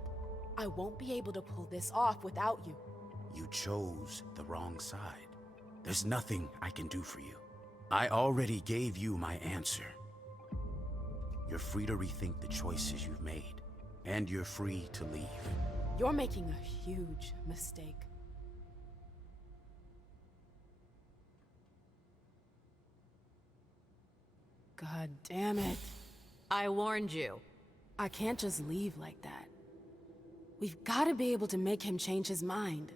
I won't be able to pull this off without you. You chose the wrong side. There's nothing I can do for you. I already gave you my answer. You're free to rethink the choices you've made, and you're free to leave. You're making a huge mistake. God damn it. I warned you. I can't just leave like that. We've got to be able to make him change his mind.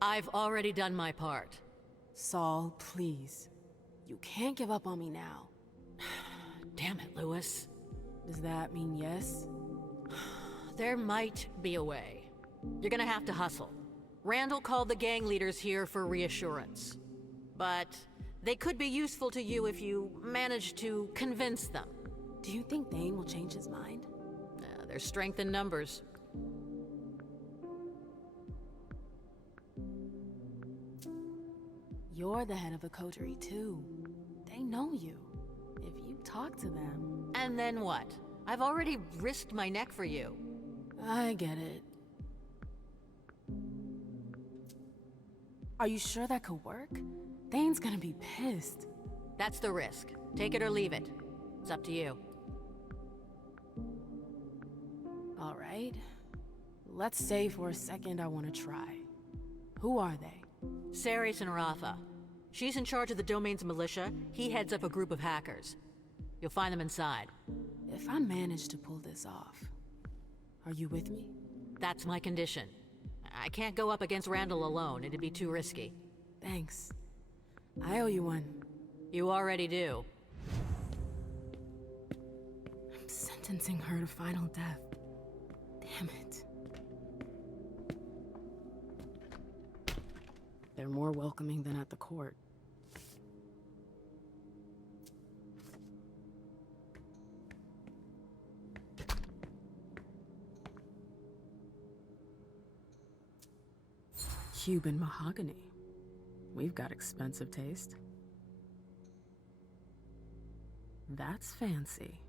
I've already done my part. Saul, please. You can't give up on me now. Damn it, Lewis. Does that mean yes? There might be a way. You're gonna have to hustle. Randall called the gang leaders here for reassurance. But they could be useful to you if you manage to convince them. Do you think Thane will change his mind? There's strength in numbers. You're the head of the coterie, too. They know you. If you talk to them... And then what? I've already risked my neck for you. I get it. Are you sure that could work? Thane's gonna be pissed. That's the risk. Take it or leave it. It's up to you. All right. Let's say for a second I want to try. Who are they? Saris and Rafa. She's in charge of the Domain's militia. He heads up a group of hackers. You'll find them inside. If I manage to pull this off, are you with me? That's my condition. I can't go up against Randall alone. It'd be too risky. Thanks. I owe you one. You already do. I'm sentencing her to final death. Damn it. They're more welcoming than at the court. Cuban mahogany. We've got expensive taste. That's fancy.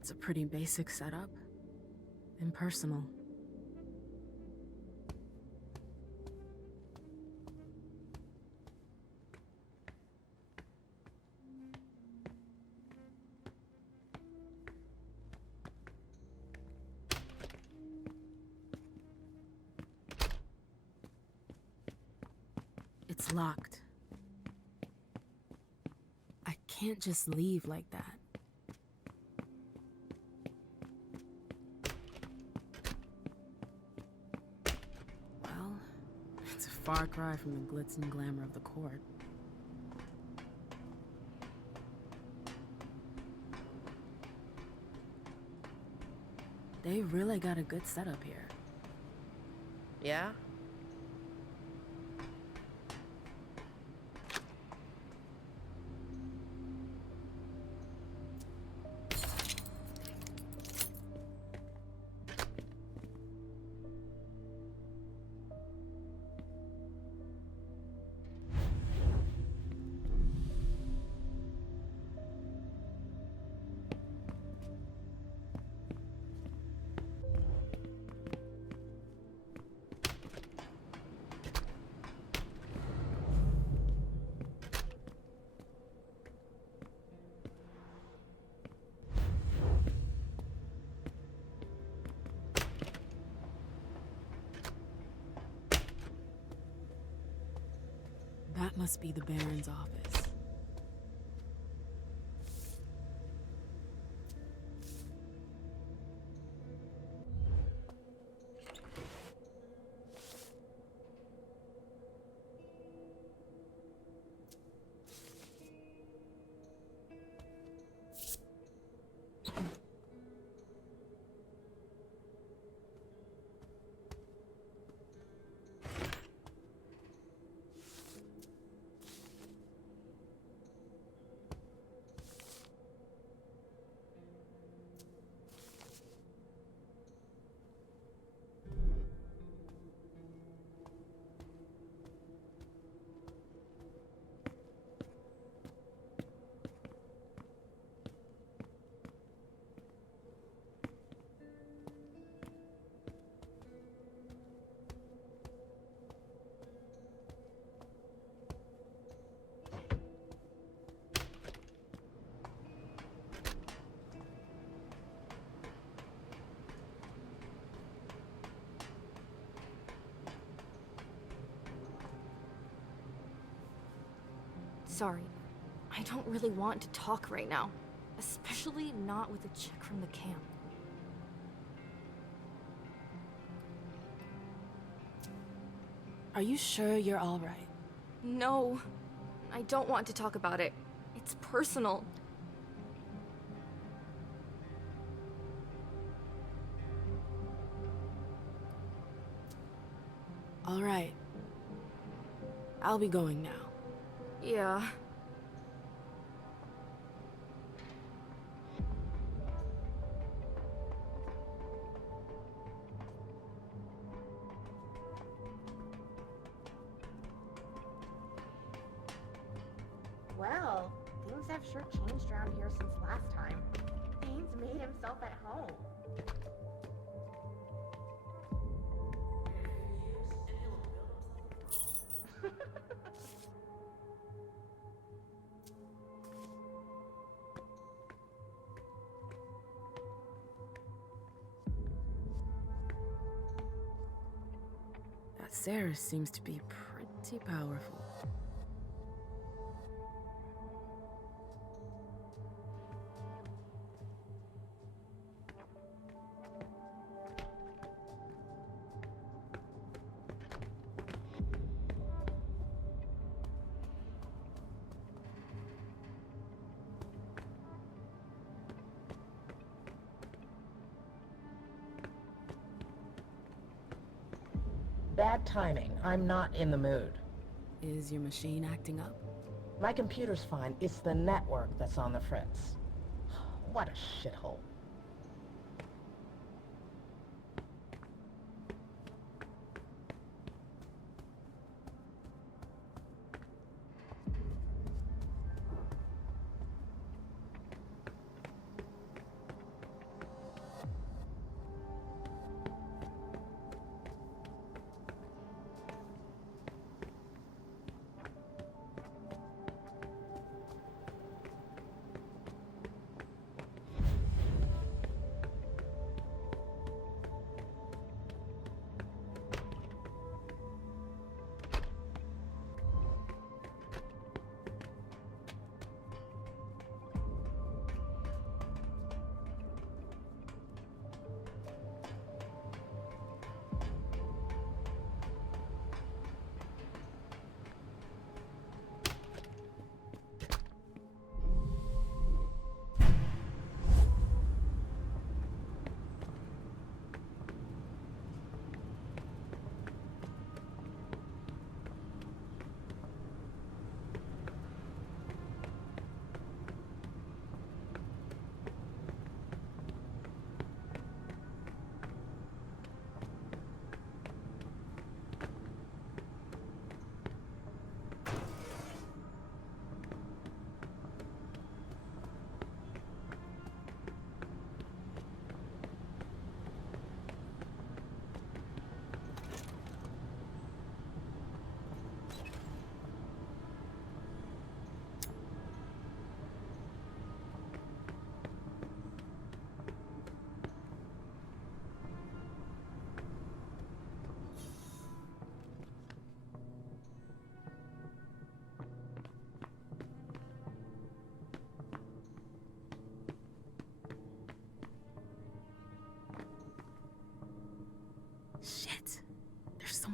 It's a pretty basic setup. Impersonal. It's locked. I can't just leave like that. Well, it's a far cry from the glitz and glamour of the court. They really got a good setup here. Yeah? That must be the Baron's office. Sorry, I don't really want to talk right now, especially not with a chick from the camp. Are you sure you're all right? No, I don't want to talk about it. It's personal. All right. I'll be going now. Yeah. Well, things have sure changed around here since last time. Bane's made himself at home. That Ceres seems to be pretty powerful. Bad timing. I'm not in the mood. Is your machine acting up? My computer's fine. It's the network that's on the fritz. What a shithole.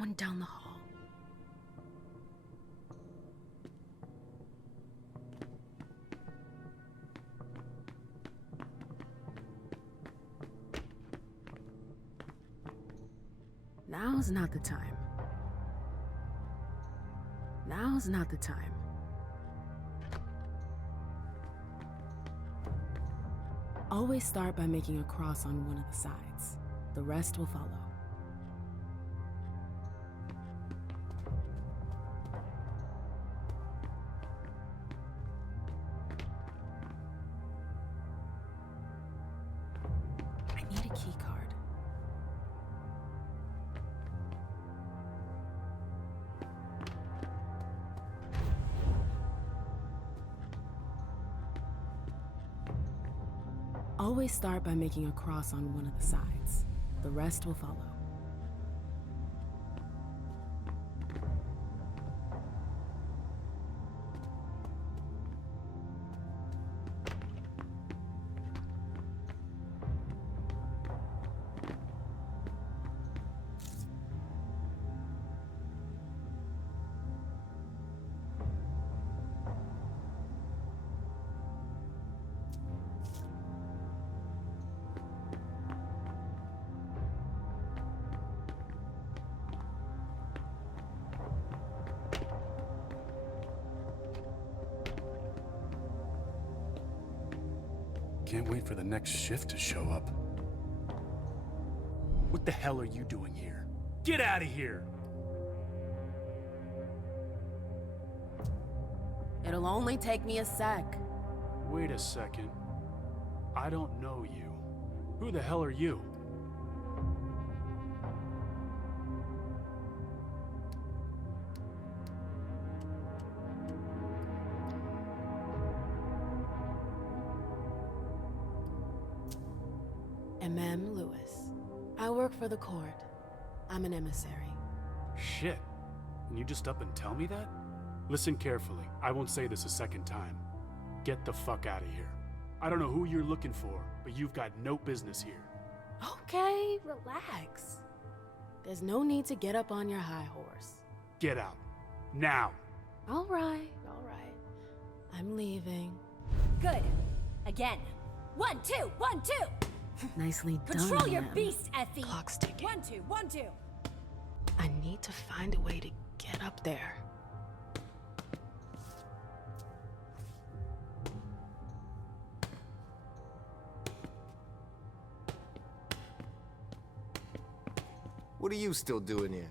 someone down the hall. Now's not the time. Now's not the time. Always start by making a cross on one of the sides. The rest will follow. I need a key card. Always start by making a cross on one of the sides. The rest will follow. Can't wait for the next shift to show up. What the hell are you doing here? Get out of here! It'll only take me a sec. Wait a second. I don't know you. Who the hell are you? M.M. Lewis. I work for the court. I'm an emissary. Shit. And you just up and tell me that? Listen carefully. I won't say this a second time. Get the fuck out of here. I don't know who you're looking for, but you've got no business here. Okay, relax. There's no need to get up on your high horse. Get out. Now. All right, all right. I'm leaving. Good. Again. 1, 2, 1, 2. Nicely done. Control your ma'am. beast, Effie. Clock's ticking. 1, 2, 1, 2. I need to find a way to get up there. What are you still doing here?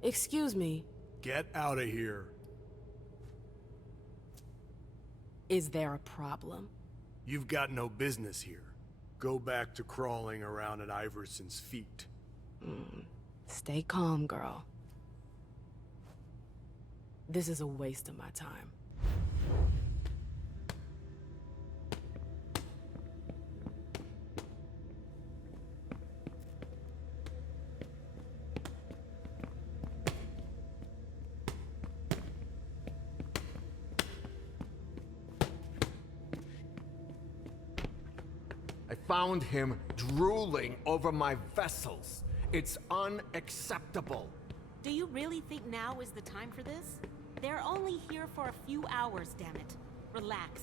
Excuse me. Get out of here. Is there a problem? You've got no business here. Go back to crawling around at Iverson's feet. Stay calm, girl. This is a waste of my time. I found him drooling over my vessels. It's unacceptable. Do you really think now is the time for this? They're only here for a few hours, damn it. Relax.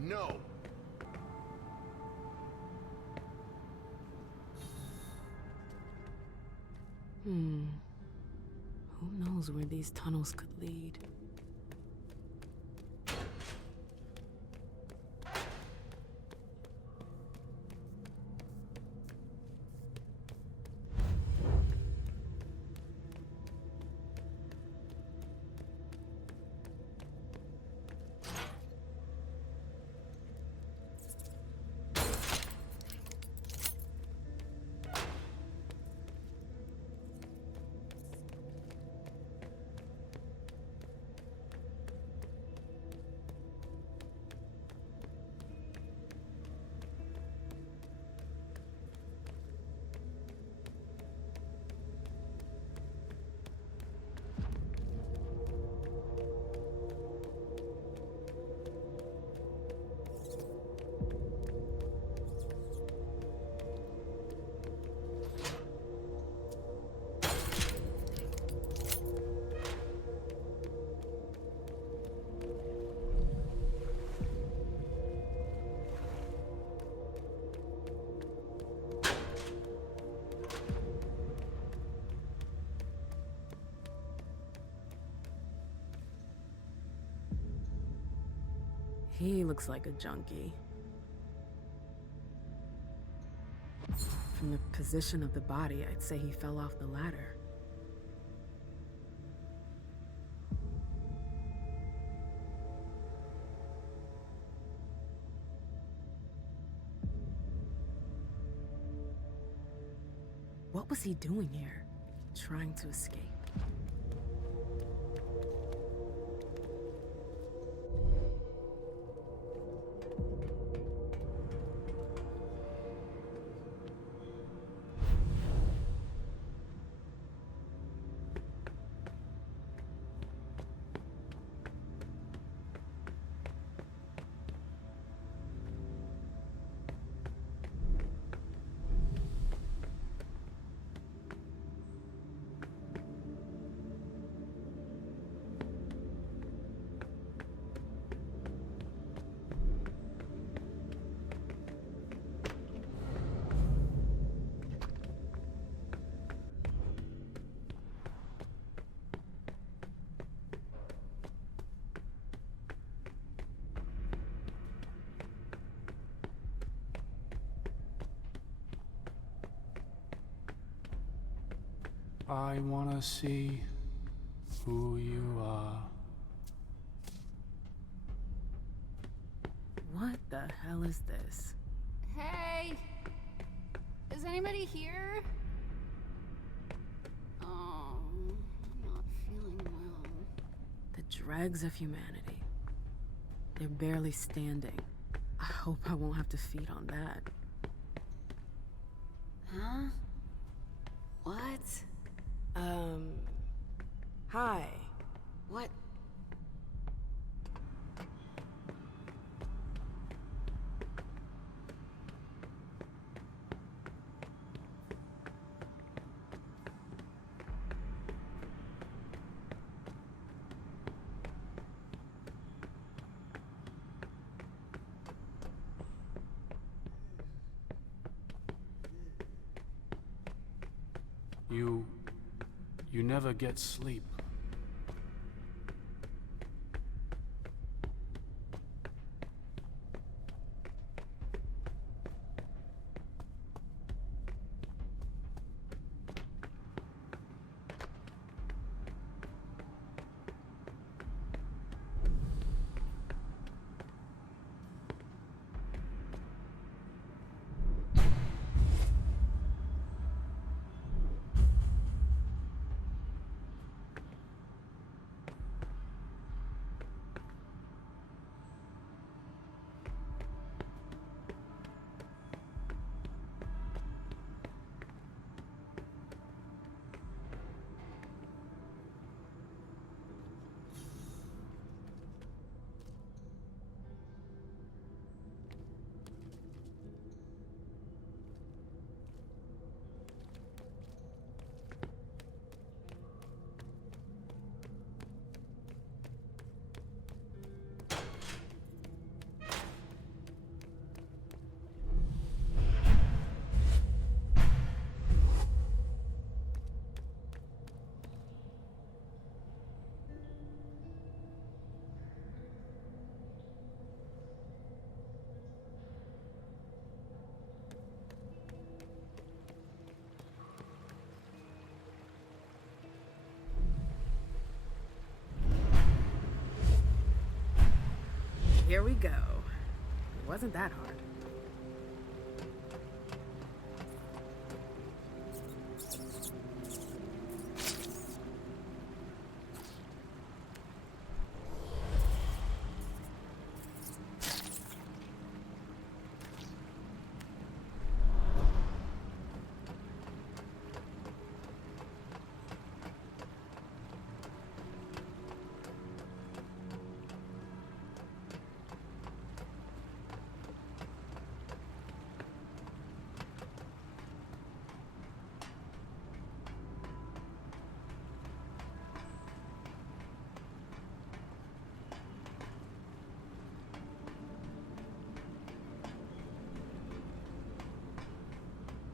No. Who knows where these tunnels could lead? He looks like a junkie. From the position of the body, I'd say he fell off the ladder. What was he doing here? Trying to escape? I wanna see who you are. What the hell is this? Hey! Is anybody here? Oh, I'm not feeling well. The dregs of humanity. They're barely standing. I hope I won't have to feed on that. Huh? What? Hi. What? You never get sleep. Here we go. It wasn't that hard.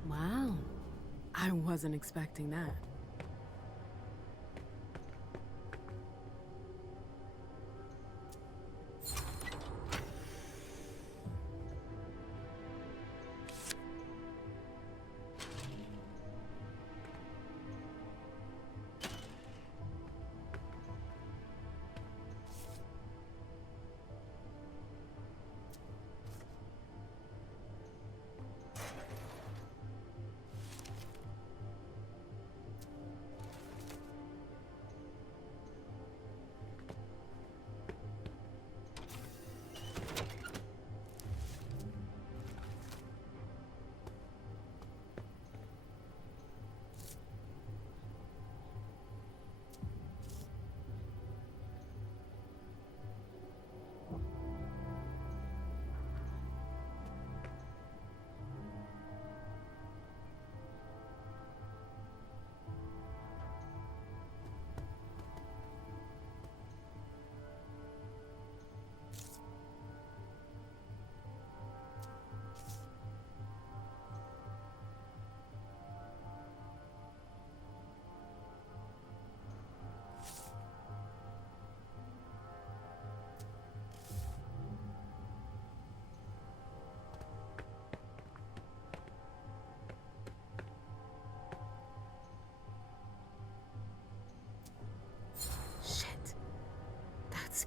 Wow. I wasn't expecting that.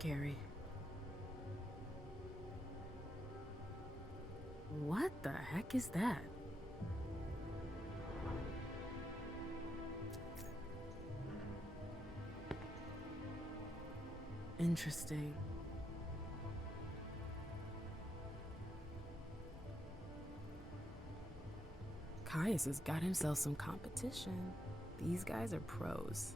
scary. What the heck is that? Interesting. Caius has got himself some competition. These guys are pros.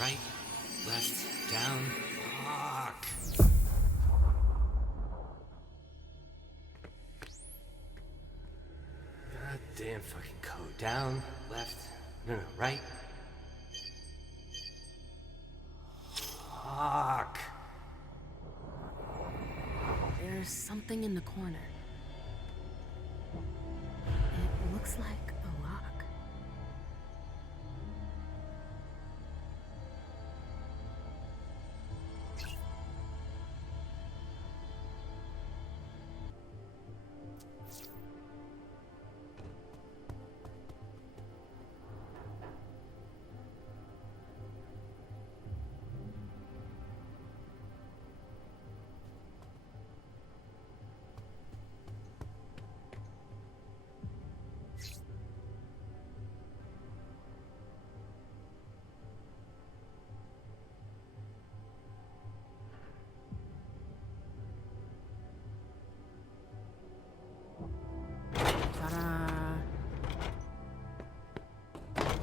Right, left, down. Fuck. God damn fucking code. Down, left, no, right. Fuck. There's something in the corner. It looks like a lock.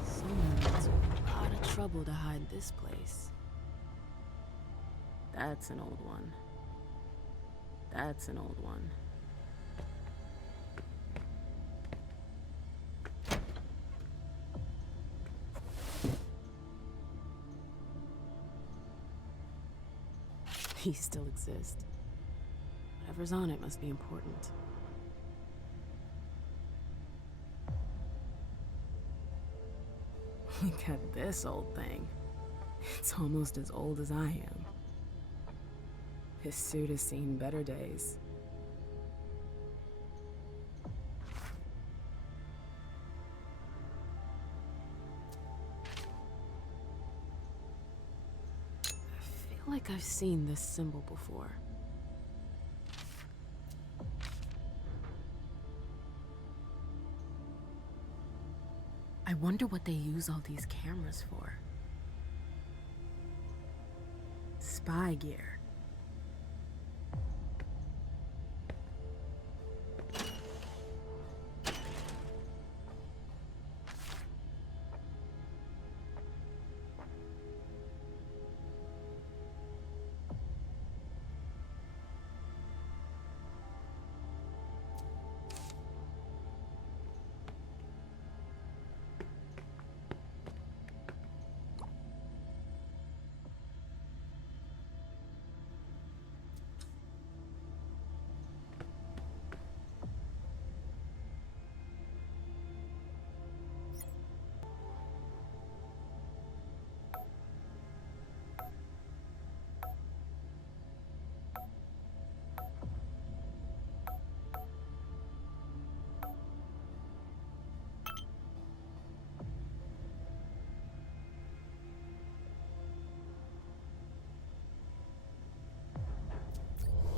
Someone's a lot of trouble to hide this place. That's an old one. That's an old one. He still exists. Whatever's on it must be important. Look at this old thing. It's almost as old as I am. His suit has seen better days. I feel like I've seen this symbol before. I wonder what they use all these cameras for. Spy gear.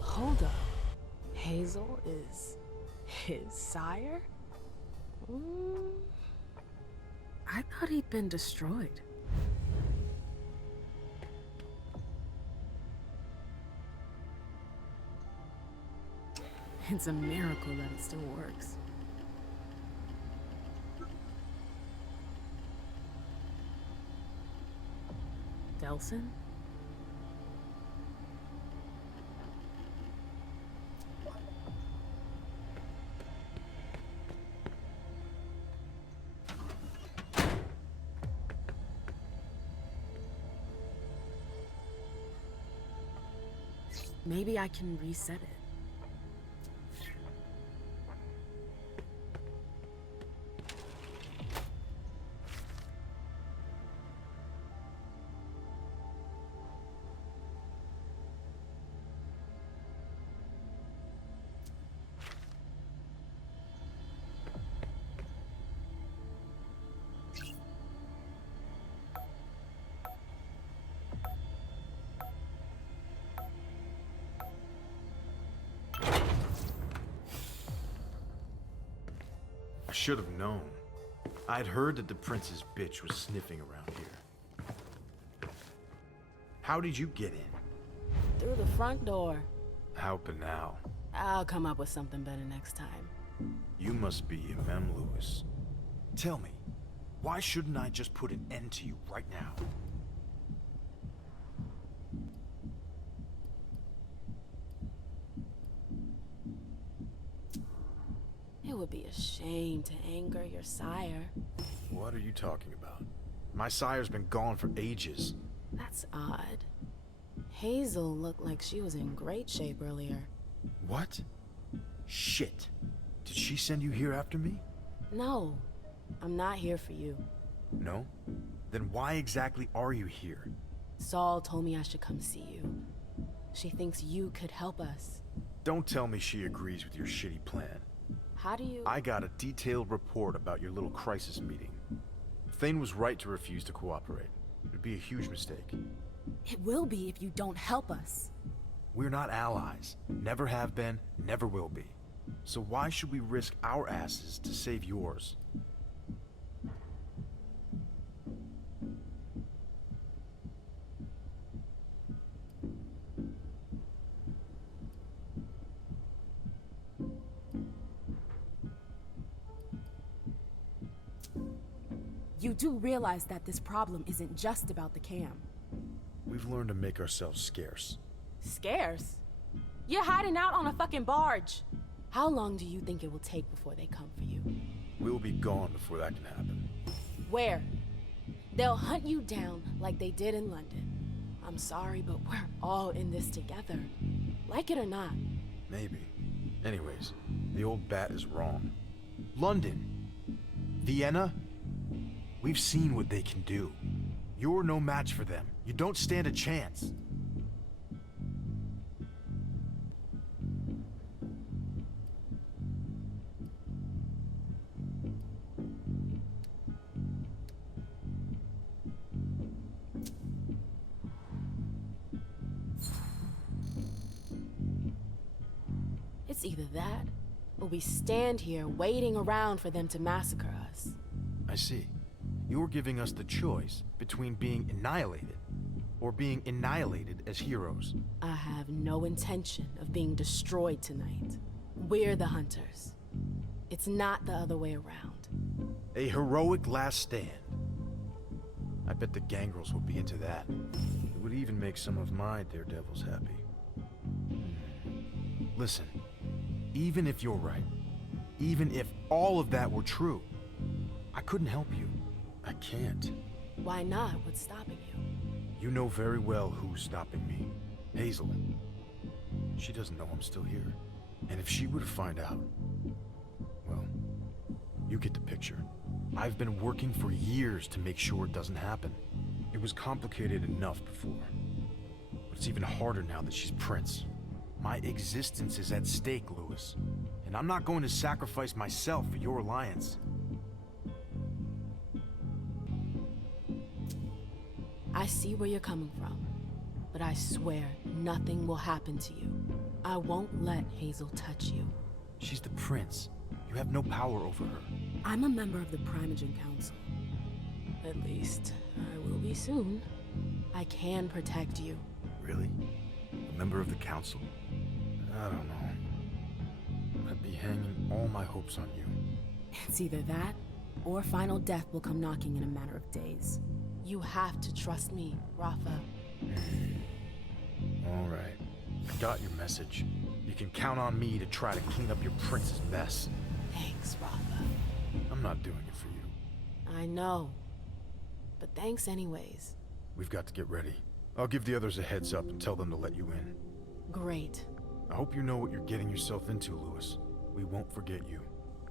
Hold up. Hazel is his sire? I thought he'd been destroyed. It's a miracle that it still works. Delson? Maybe I can reset it. should have known. I'd heard that the prince's bitch was sniffing around here. How did you get in? Through the front door. How banal. I'll come up with something better next time. You must be Mem Lewis. Tell me, why shouldn't I just put an end to you right now? It would be a shame to anger your sire. What are you talking about? My sire's been gone for ages. That's odd. Hazel looked like she was in great shape earlier. What? Shit. Did she send you here after me? No, I'm not here for you. No? Then why exactly are you here? Saul told me I should come see you. She thinks you could help us. Don't tell me she agrees with your shitty plan. How do you... I got a detailed report about your little crisis meeting. Thane was right to refuse to cooperate. It'd be a huge mistake. It will be if you don't help us. We're not allies. Never have been, never will be. So why should we risk our asses to save yours? You do realize that this problem isn't just about the cam. We've learned to make ourselves scarce. Scarce? You're hiding out on a fucking barge. How long do you think it will take before they come for you? We'll be gone before that can happen. Where? They'll hunt you down like they did in London. I'm sorry, but we're all in this together. Like it or not. Maybe. Anyways, the old bat is wrong. London. Vienna. We've seen what they can do. You're no match for them. You don't stand a chance. It's either that, or we stand here waiting around for them to massacre us. I see. You're giving us the choice between being annihilated or being annihilated as heroes. I have no intention of being destroyed tonight. We're the hunters. It's not the other way around. A heroic last stand. I bet the gangrels would be into that. It would even make some of my daredevils happy. Listen, even if you're right, even if all of that were true, I couldn't help you. I can't. Why not? What's stopping you? You know very well who's stopping me. Hazel. She doesn't know I'm still here. And if she were to find out, well, you get the picture. I've been working for years to make sure it doesn't happen. It was complicated enough before. But it's even harder now that she's Prince. My existence is at stake, Lewis. And I'm not going to sacrifice myself for your alliance. I see where you're coming from, but I swear nothing will happen to you. I won't let Hazel touch you. She's the prince. You have no power over her. I'm a member of the Primogen Council. At least, I will be soon. I can protect you. Really? A member of the council? I don't know. I'd be hanging all my hopes on you. It's either that, or final death will come knocking in a matter of days. You have to trust me, Rafa. All right. I got your message. You can count on me to try to clean up your prince's mess. Thanks, Rafa. I'm not doing it for you. I know. But thanks anyways. We've got to get ready. I'll give the others a heads up and tell them to let you in. Great. I hope you know what you're getting yourself into, Lewis. We won't forget you.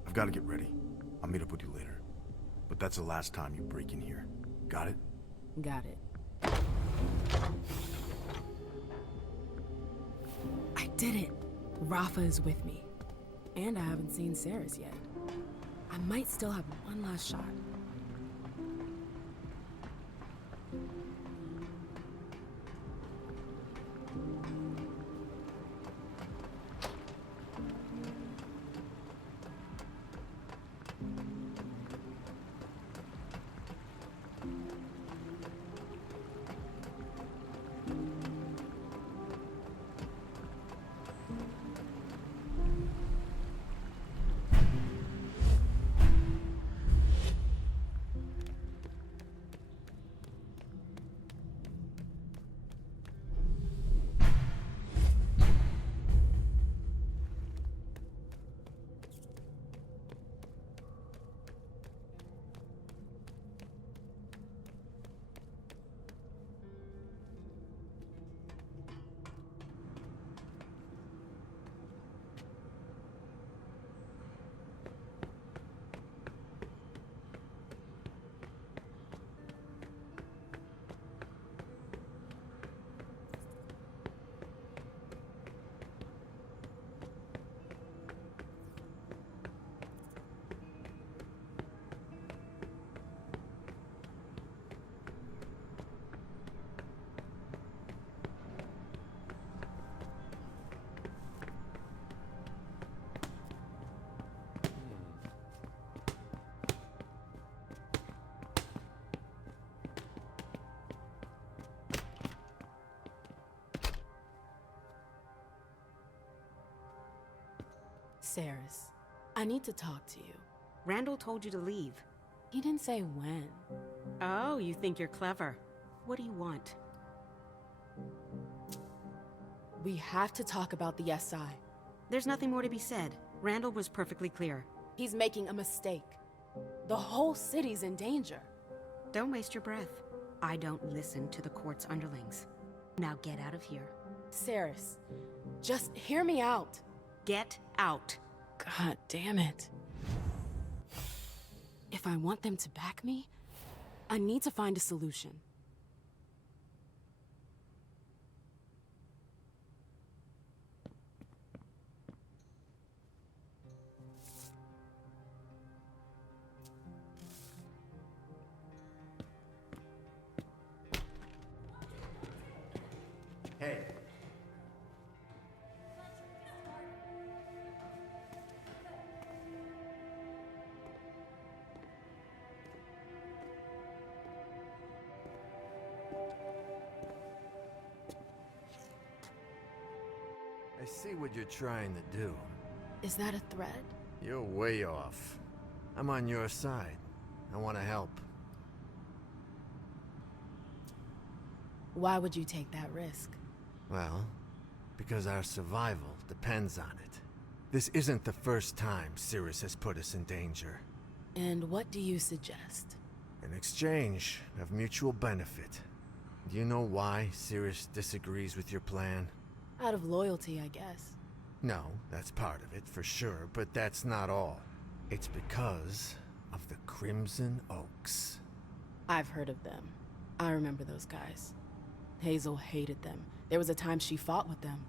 I've got to get ready. I'll meet up with you later. But that's the last time you break in here. Got it? Got it. I did it. Rafa is with me. And I haven't seen Sarah's yet. I might still have one last shot. Saris, I need to talk to you. Randall told you to leave. He didn't say when. Oh, you think you're clever. What do you want? We have to talk about the SI. There's nothing more to be said. Randall was perfectly clear. He's making a mistake. The whole city's in danger. Don't waste your breath. I don't listen to the court's underlings. Now get out of here. Saris, just hear me out. Get out. God damn it. If I want them to back me, I need to find a solution. Hey. I see what you're trying to do. Is that a threat? You're way off. I'm on your side. I want to help. Why would you take that risk? Well, because our survival depends on it. This isn't the first time Cirrus has put us in danger. And what do you suggest? An exchange of mutual benefit. Do you know why Cirrus disagrees with your plan? Out of loyalty, I guess. No, that's part of it, for sure, but that's not all. It's because of the Crimson Oaks. I've heard of them. I remember those guys. Hazel hated them. There was a time she fought with them.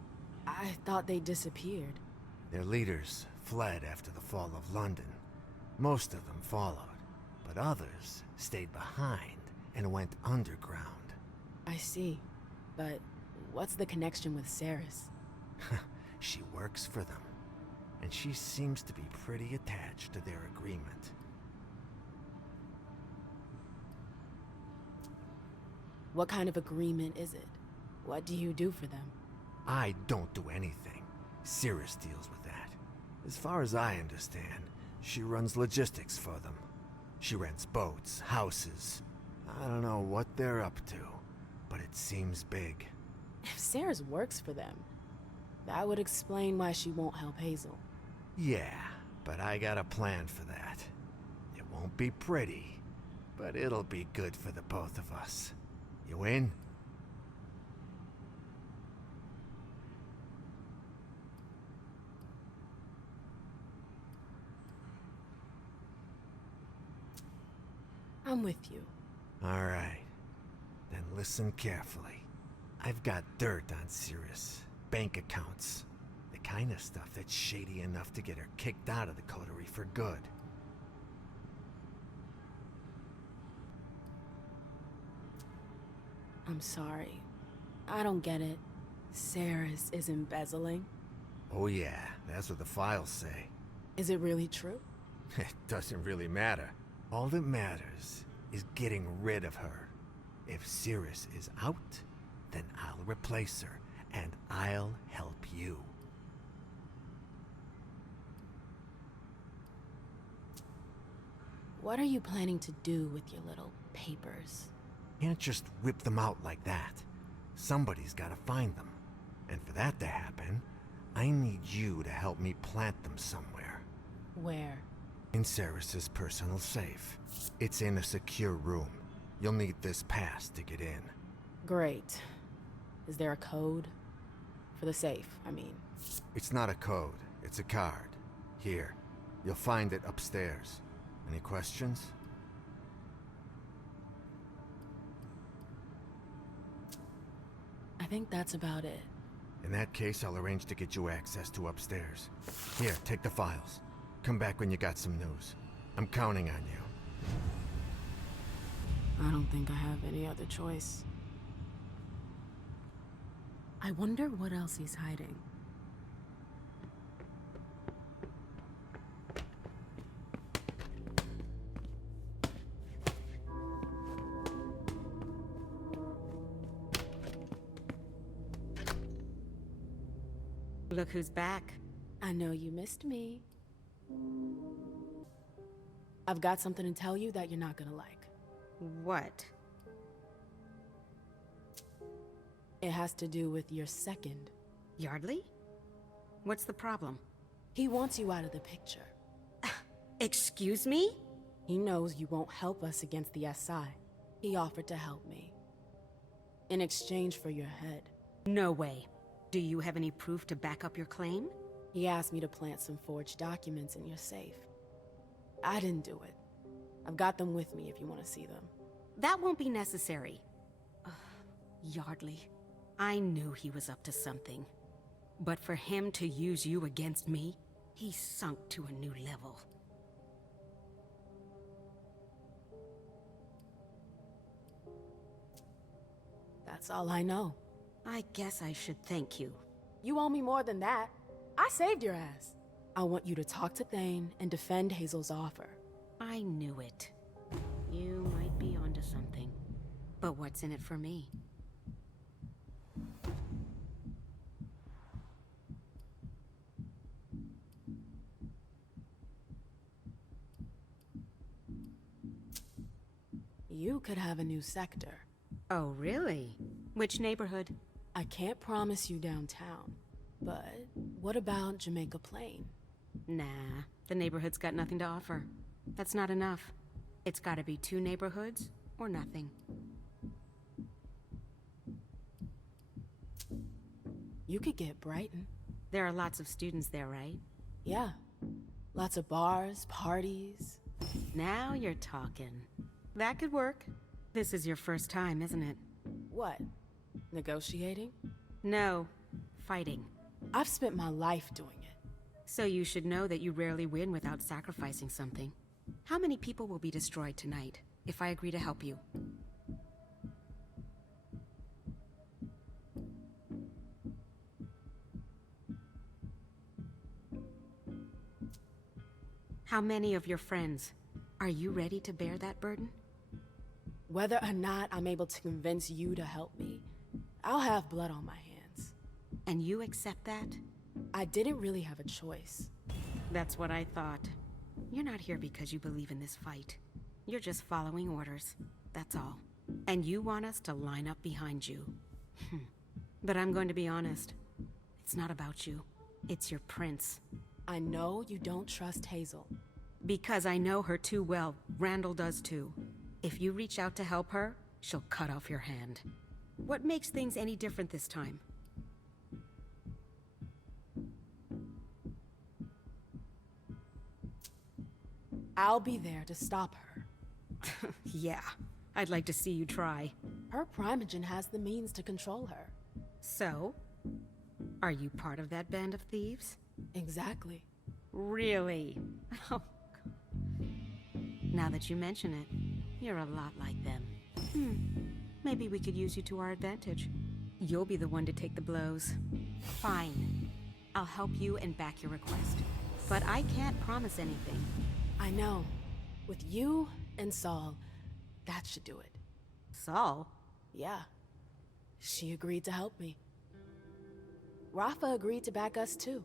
I thought they disappeared. Their leaders fled after the fall of London. Most of them followed, but others stayed behind and went underground. I see. But what's the connection with Saris? She works for them, and she seems to be pretty attached to their agreement. What kind of agreement is it? What do you do for them? I don't do anything. Cirrus deals with that. As far as I understand, she runs logistics for them. She rents boats, houses. I don't know what they're up to, but it seems big. If Saris works for them, that would explain why she won't help Hazel. Yeah, but I got a plan for that. It won't be pretty, but it'll be good for the both of us. You in? I'm with you. All right. Then listen carefully. I've got dirt on Cirrus. Bank accounts. The kind of stuff that's shady enough to get her kicked out of the coterie for good. I'm sorry. I don't get it. Saris is embezzling? Oh yeah, that's what the files say. Is it really true? It doesn't really matter. All that matters is getting rid of her. If Cirrus is out, then I'll replace her, and I'll help you. What are you planning to do with your little papers? Can't just whip them out like that. Somebody's gotta find them. And for that to happen, I need you to help me plant them somewhere. Where? In Cirrus's personal safe. It's in a secure room. You'll need this pass to get in. Great. Is there a code? For the safe, I mean. It's not a code, it's a card. Here, you'll find it upstairs. Any questions? I think that's about it. In that case, I'll arrange to get you access to upstairs. Here, take the files. Come back when you got some news. I'm counting on you. I don't think I have any other choice. I wonder what else he's hiding. Look who's back. I know you missed me. I've got something to tell you that you're not gonna like. What? It has to do with your second. Yardley? What's the problem? He wants you out of the picture. Excuse me? He knows you won't help us against the SI. He offered to help me. In exchange for your head. No way. Do you have any proof to back up your claim? He asked me to plant some forged documents in your safe. I didn't do it. I've got them with me if you want to see them. That won't be necessary. Yardley, I knew he was up to something. But for him to use you against me, he's sunk to a new level. That's all I know. I guess I should thank you. You owe me more than that. I saved your ass. I want you to talk to Thane and defend Hazel's offer. I knew it. You might be onto something. But what's in it for me? You could have a new sector. Oh, really? Which neighborhood? I can't promise you downtown, but what about Jamaica Plain? Nah, the neighborhood's got nothing to offer. That's not enough. It's gotta be 2 neighborhoods, or nothing. You could get Brighton. There are lots of students there, right? Yeah. Lots of bars, parties. Now you're talking. That could work. This is your first time, isn't it? What? Negotiating? No, fighting. I've spent my life doing it. So you should know that you rarely win without sacrificing something. How many people will be destroyed tonight, if I agree to help you? How many of your friends? Are you ready to bear that burden? Whether or not I'm able to convince you to help me, I'll have blood on my hands. And you accept that? I didn't really have a choice. That's what I thought. You're not here because you believe in this fight. You're just following orders, that's all. And you want us to line up behind you. But I'm going to be honest. It's not about you. It's your prince. I know you don't trust Hazel. Because I know her too well. Randall does too. If you reach out to help her, she'll cut off your hand. What makes things any different this time? I'll be there to stop her. Yeah, I'd like to see you try. Her Primogen has the means to control her. So? Are you part of that band of thieves? Exactly. Really? Oh, now that you mention it, you're a lot like them. Maybe we could use you to our advantage. You'll be the one to take the blows. Fine. I'll help you and back your request. But I can't promise anything. I know. With you and Saul, that should do it. Saul? Yeah. She agreed to help me. Rafa agreed to back us too.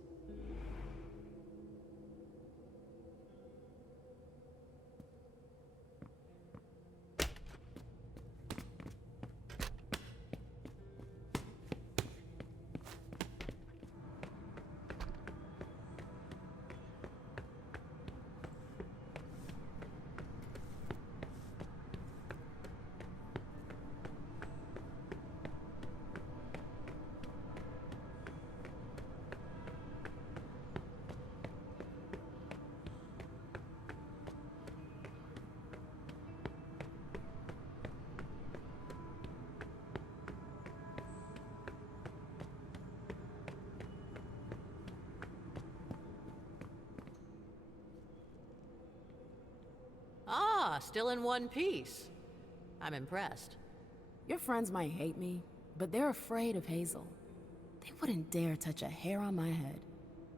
Ah, still in one piece. I'm impressed. Your friends might hate me, but they're afraid of Hazel. They wouldn't dare touch a hair on my head.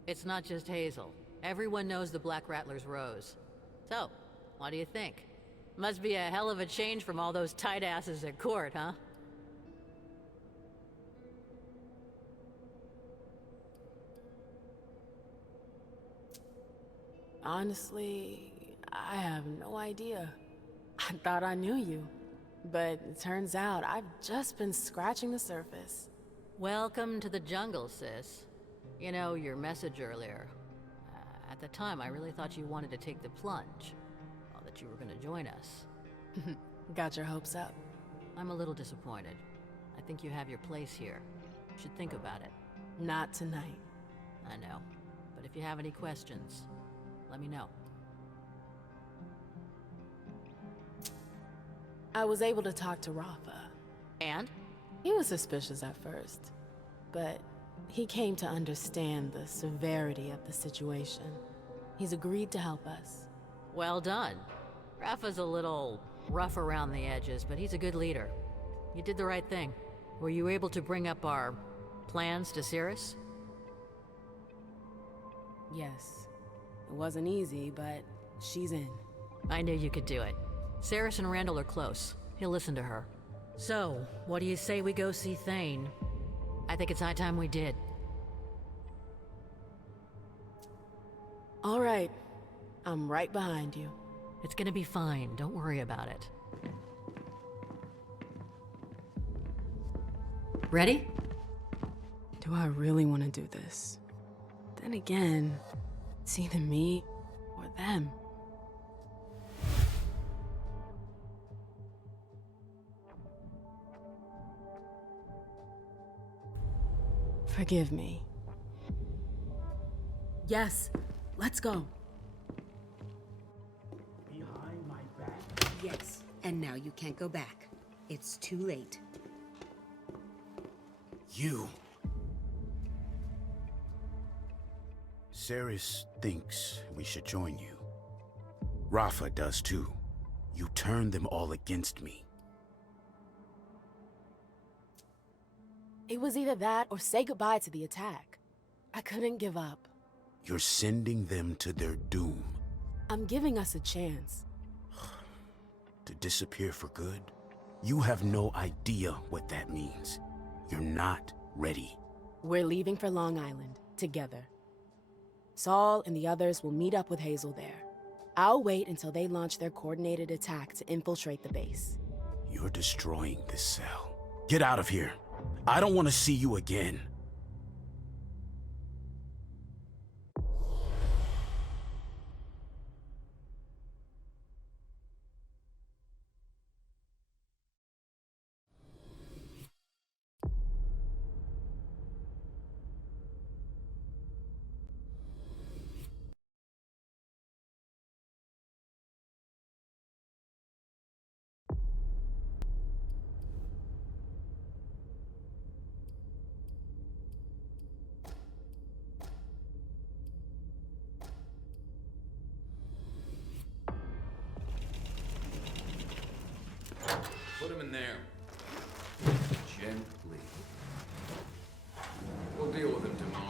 It's not just Hazel. Everyone knows the Black Rattler's Rose. So, what do you think? Must be a hell of a change from all those tight asses at court, huh? Honestly, I have no idea. I thought I knew you, but it turns out I've just been scratching the surface. Welcome to the jungle, sis. You know, your message earlier. At the time, I really thought you wanted to take the plunge. Or that you were gonna join us. Got your hopes up. I'm a little disappointed. I think you have your place here. You should think about it. Not tonight. I know. But if you have any questions, let me know. I was able to talk to Rafa. And? He was suspicious at first, but he came to understand the severity of the situation. He's agreed to help us. Well done. Rafa's a little rough around the edges, but he's a good leader. You did the right thing. Were you able to bring up our plans to Cirrus? Yes. It wasn't easy, but she's in. I knew you could do it. Cirrus and Randall are close. He'll listen to her. So, what do you say we go see Thane? I think it's high time we did. All right. I'm right behind you. It's gonna be fine. Don't worry about it. Ready? Do I really want to do this? Then again, it's either me or them. Forgive me. Yes, let's go. Behind my back? Yes, and now you can't go back. It's too late. You. Ceres thinks we should join you. Rafa does too. You turned them all against me. It was either that or say goodbye to the attack. I couldn't give up. You're sending them to their doom. I'm giving us a chance. To disappear for good? You have no idea what that means. You're not ready. We're leaving for Long Island, together. Saul and the others will meet up with Hazel there. I'll wait until they launch their coordinated attack to infiltrate the base. You're destroying this cell. Get out of here. I don't want to see you again. Put him in there. Gently. We'll deal with him tomorrow.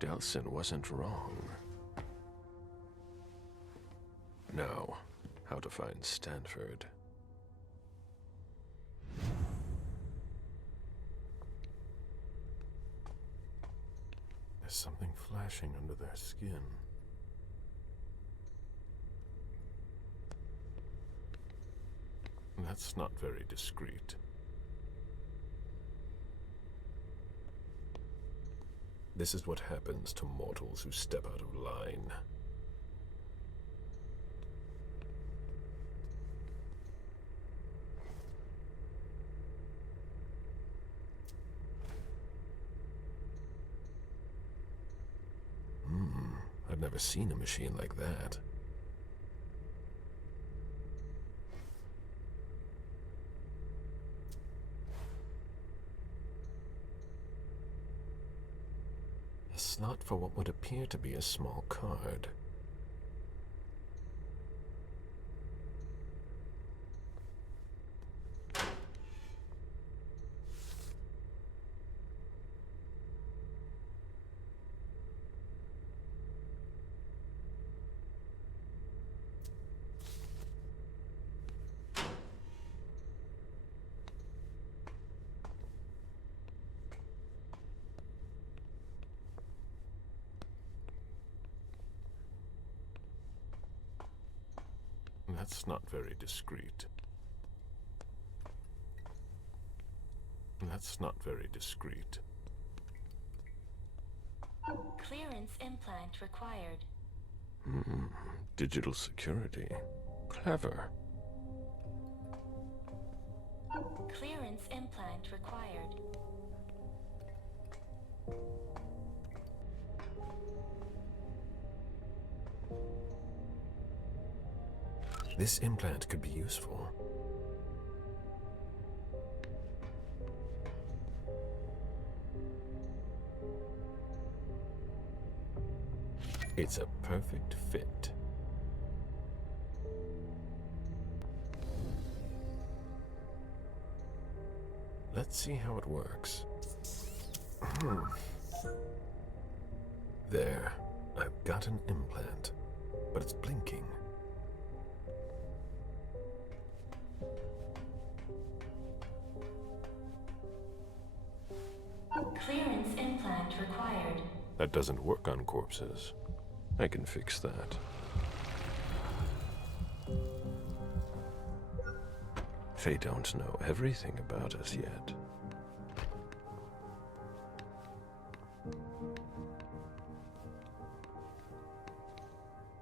Delsin wasn't wrong. Now, how to find Stanford. There's something flashing under their skin. That's not very discreet. This is what happens to mortals who step out of line. I've never seen a machine like that. A slot for what would appear to be a small card. That's not very discreet. That's not very discreet. Clearance implant required. Digital security. Clever. Clearance implant required. This implant could be useful. It's a perfect fit. Let's see how it works. There. I've got an implant, but it's blinking. Clearance implant required. That doesn't work on corpses. I can fix that. They don't know everything about us yet.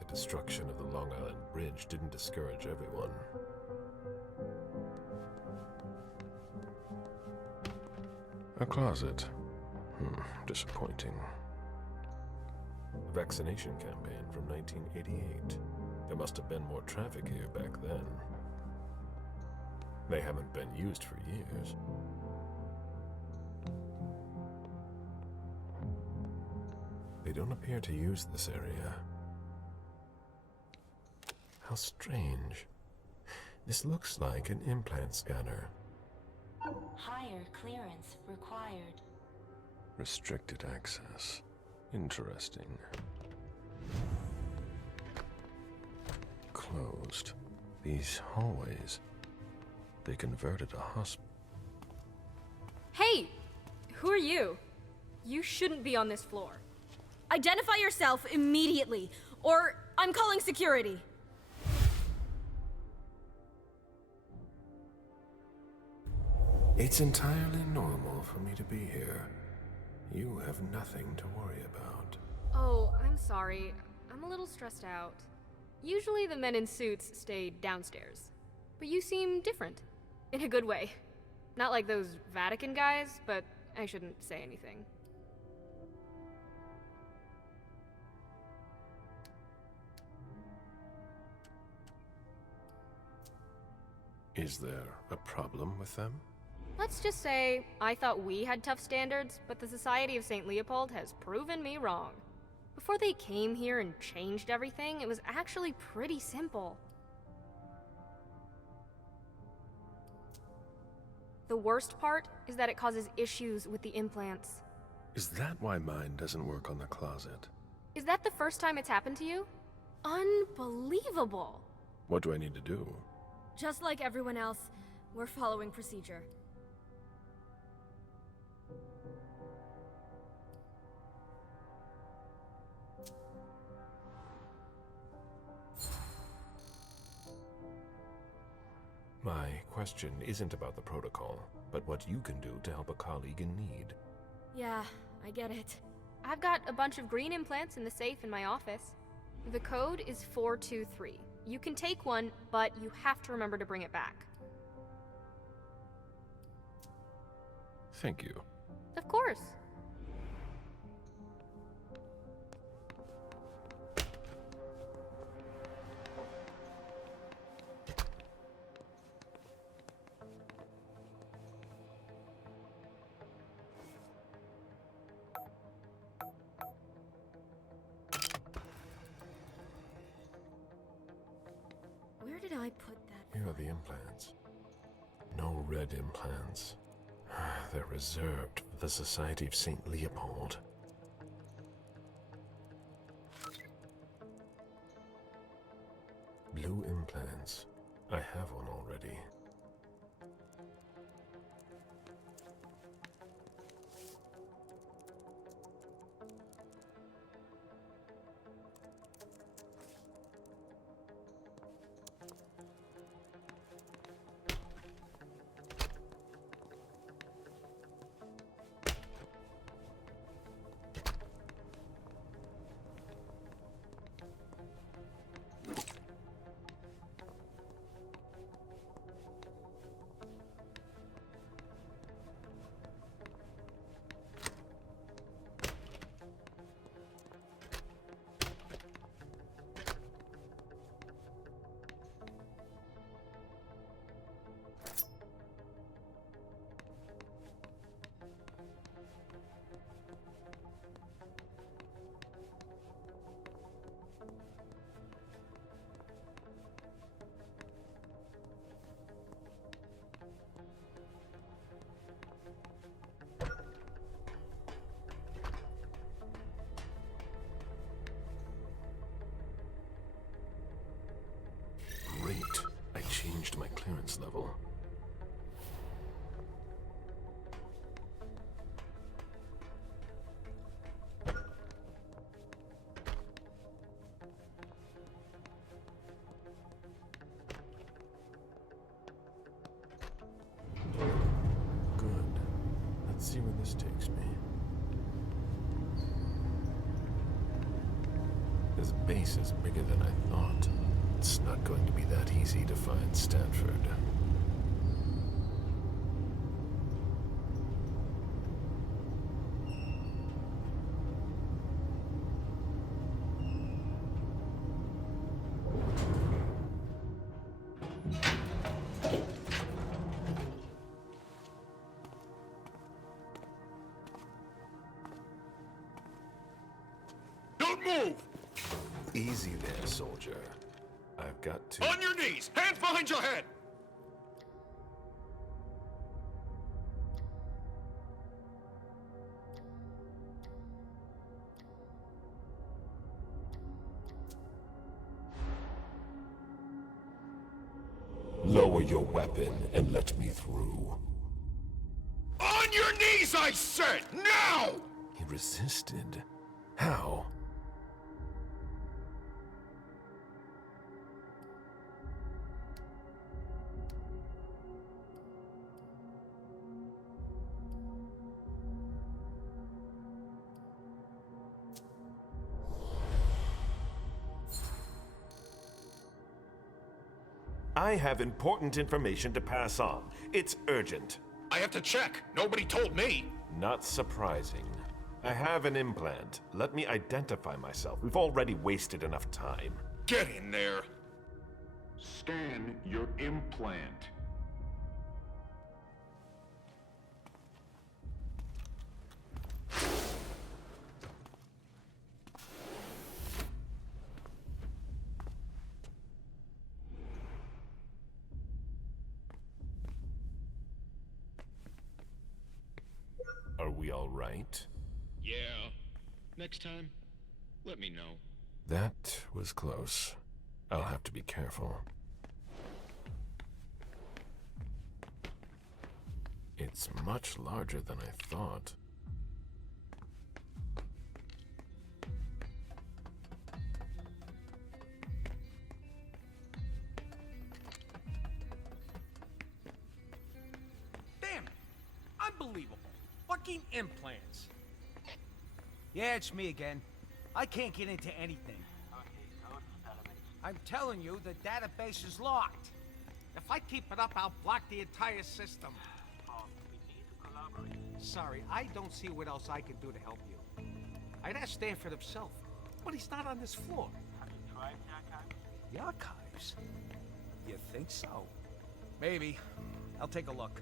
The destruction of the Long Island Bridge didn't discourage everyone. A closet. Disappointing. A vaccination campaign from 1988. There must have been more traffic here back then. They haven't been used for years. They don't appear to use this area. How strange. This looks like an implant scanner. Higher clearance required. Restricted access. Interesting. Closed. These hallways. They converted a hospital. Hey! Who are you? You shouldn't be on this floor. Identify yourself immediately, or I'm calling security. It's entirely normal for me to be here. You have nothing to worry about. Oh, I'm sorry. I'm a little stressed out. Usually the men in suits stay downstairs. But you seem different. In a good way. Not like those Vatican guys, but I shouldn't say anything. Is there a problem with them? Let's just say I thought we had tough standards, but the Society of St. Leopold has proven me wrong. Before they came here and changed everything, it was actually pretty simple. The worst part is that it causes issues with the implants. Is that why mine doesn't work on the closet? Is that the first time it's happened to you? Unbelievable! What do I need to do? Just like everyone else, we're following procedure. My question isn't about the protocol, but what you can do to help a colleague in need. Yeah, I get it. I've got a bunch of green implants in the safe in my office. The code is 423. You can take one, but you have to remember to bring it back. Thank you. Of course. Where did I put that? Here are the implants. No red implants. They're reserved for the Society of St. Leopold. Blue implants. I have one already. clearance level. Good. Let's see where this takes me. This base is bigger than I thought. It's not going to be that easy to find Stanford. Don't move! Easy there, soldier. I've got to... On your knees! Hands behind your head! Lower your weapon and let me through. On your knees, I said! Now! He resisted. How? I have important information to pass on. It's urgent. I have to check. Nobody told me. Not surprising. I have an implant. Let me identify myself. We've already wasted enough time. Get in there. Scan your implant. Are we all right? Yeah. Next time, let me know. That was close. I'll have to be careful. It's much larger than I thought. Damn it! Unbelievable. Fucking implants. Yeah, it's me again. I can't get into anything. I'm telling you, the database is locked. If I keep it up, I'll block the entire system. Sorry, I don't see what else I can do to help you. I'd ask Stanford himself, but he's not on this floor. Have you tried the archives? The archives? You think so? Maybe. I'll take a look.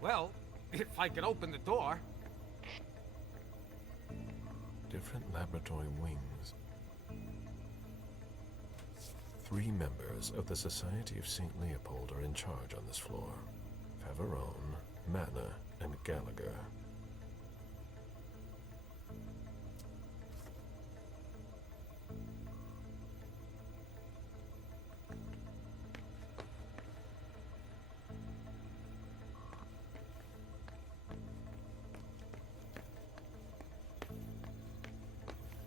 Well, if I can open the door. Different laboratory wings. 3 members of the Society of St. Leopold are in charge on this floor. Favarone, Manna, and Gallagher.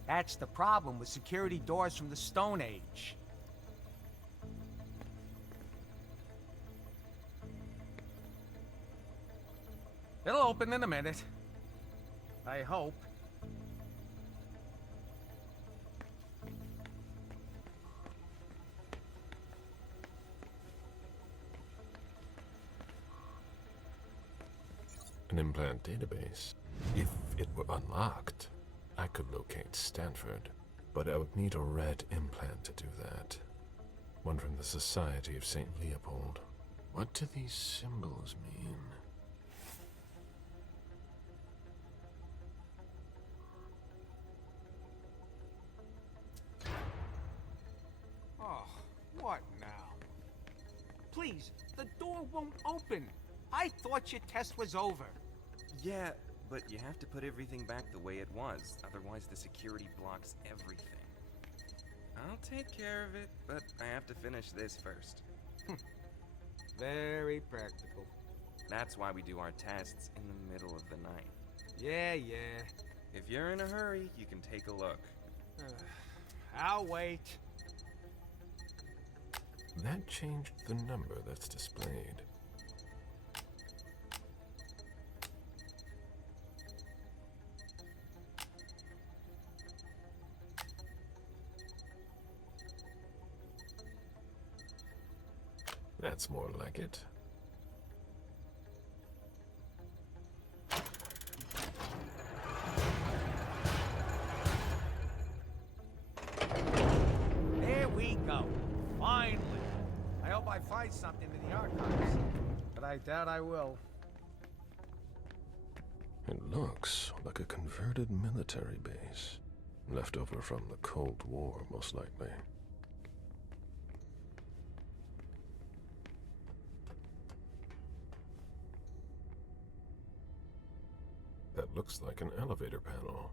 That's the problem with security doors from the Stone Age. It'll open in a minute. I hope. An implant database. If it were unlocked, I could locate Stanford, but I would need a red implant to do that. One from the Society of St. Leopold. What do these symbols mean? Oh, what now? Please, the door won't open. I thought your test was over. Yeah, but you have to put everything back the way it was, otherwise the security blocks everything. I'll take care of it, but I have to finish this first. Very practical. That's why we do our tests in the middle of the night. Yeah, yeah. If you're in a hurry, you can take a look. I'll wait. That changed the number that's displayed. That's more like it. There we go. Finally. I hope I find something in the archives. But I doubt I will. It looks like a converted military base. Left over from the Cold War, most likely. That looks like an elevator panel.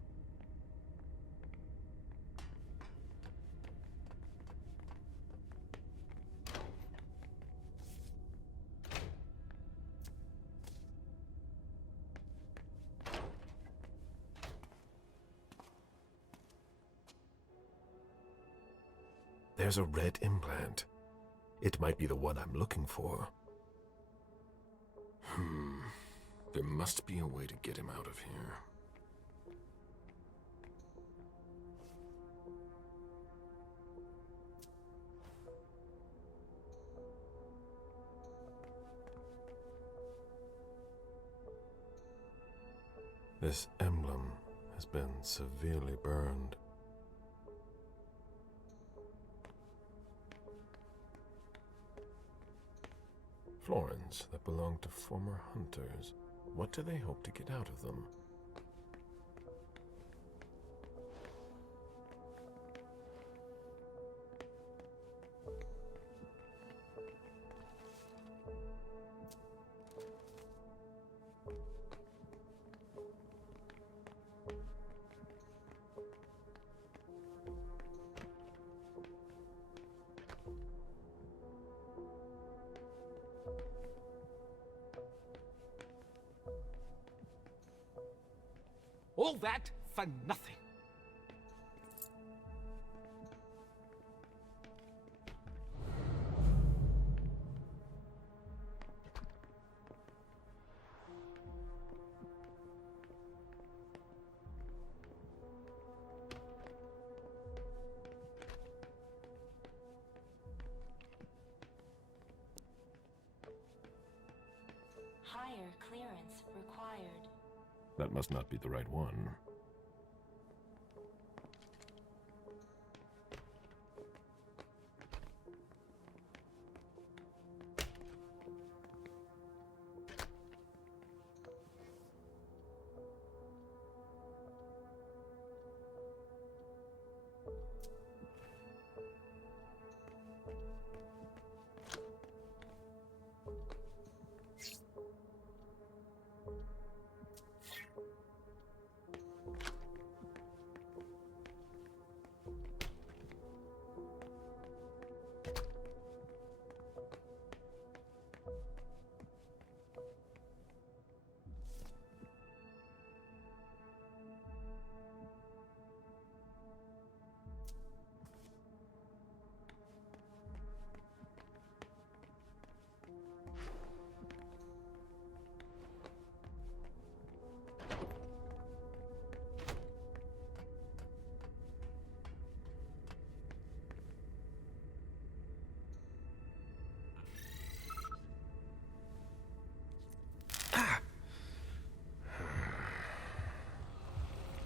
There's a red implant. It might be the one I'm looking for. There must be a way to get him out of here. This emblem has been severely burned. Florins that belong to former hunters. What do they hope to get out of them? All that for nothing. Higher clearance required. That must not be the right one.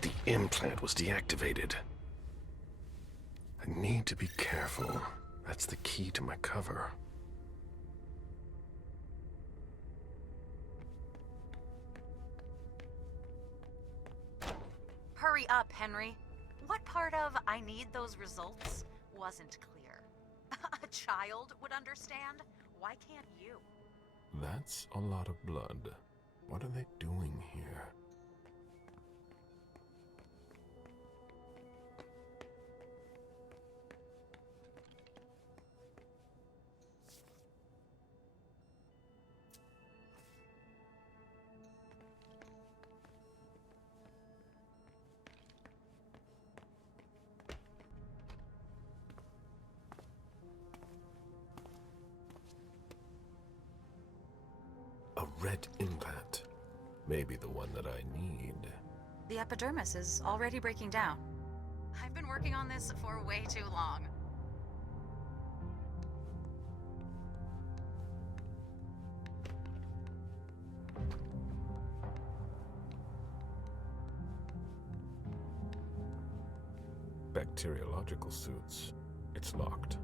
The implant was deactivated. I need to be careful. That's the key to my cover. Hurry up, Henry. What part of I need those results wasn't clear? A child would understand. Why can't you? That's a lot of blood. What are they doing here? red implant. Maybe the one that I need. The epidermis is already breaking down. I've been working on this for way too long. Bacteriological suits. It's locked.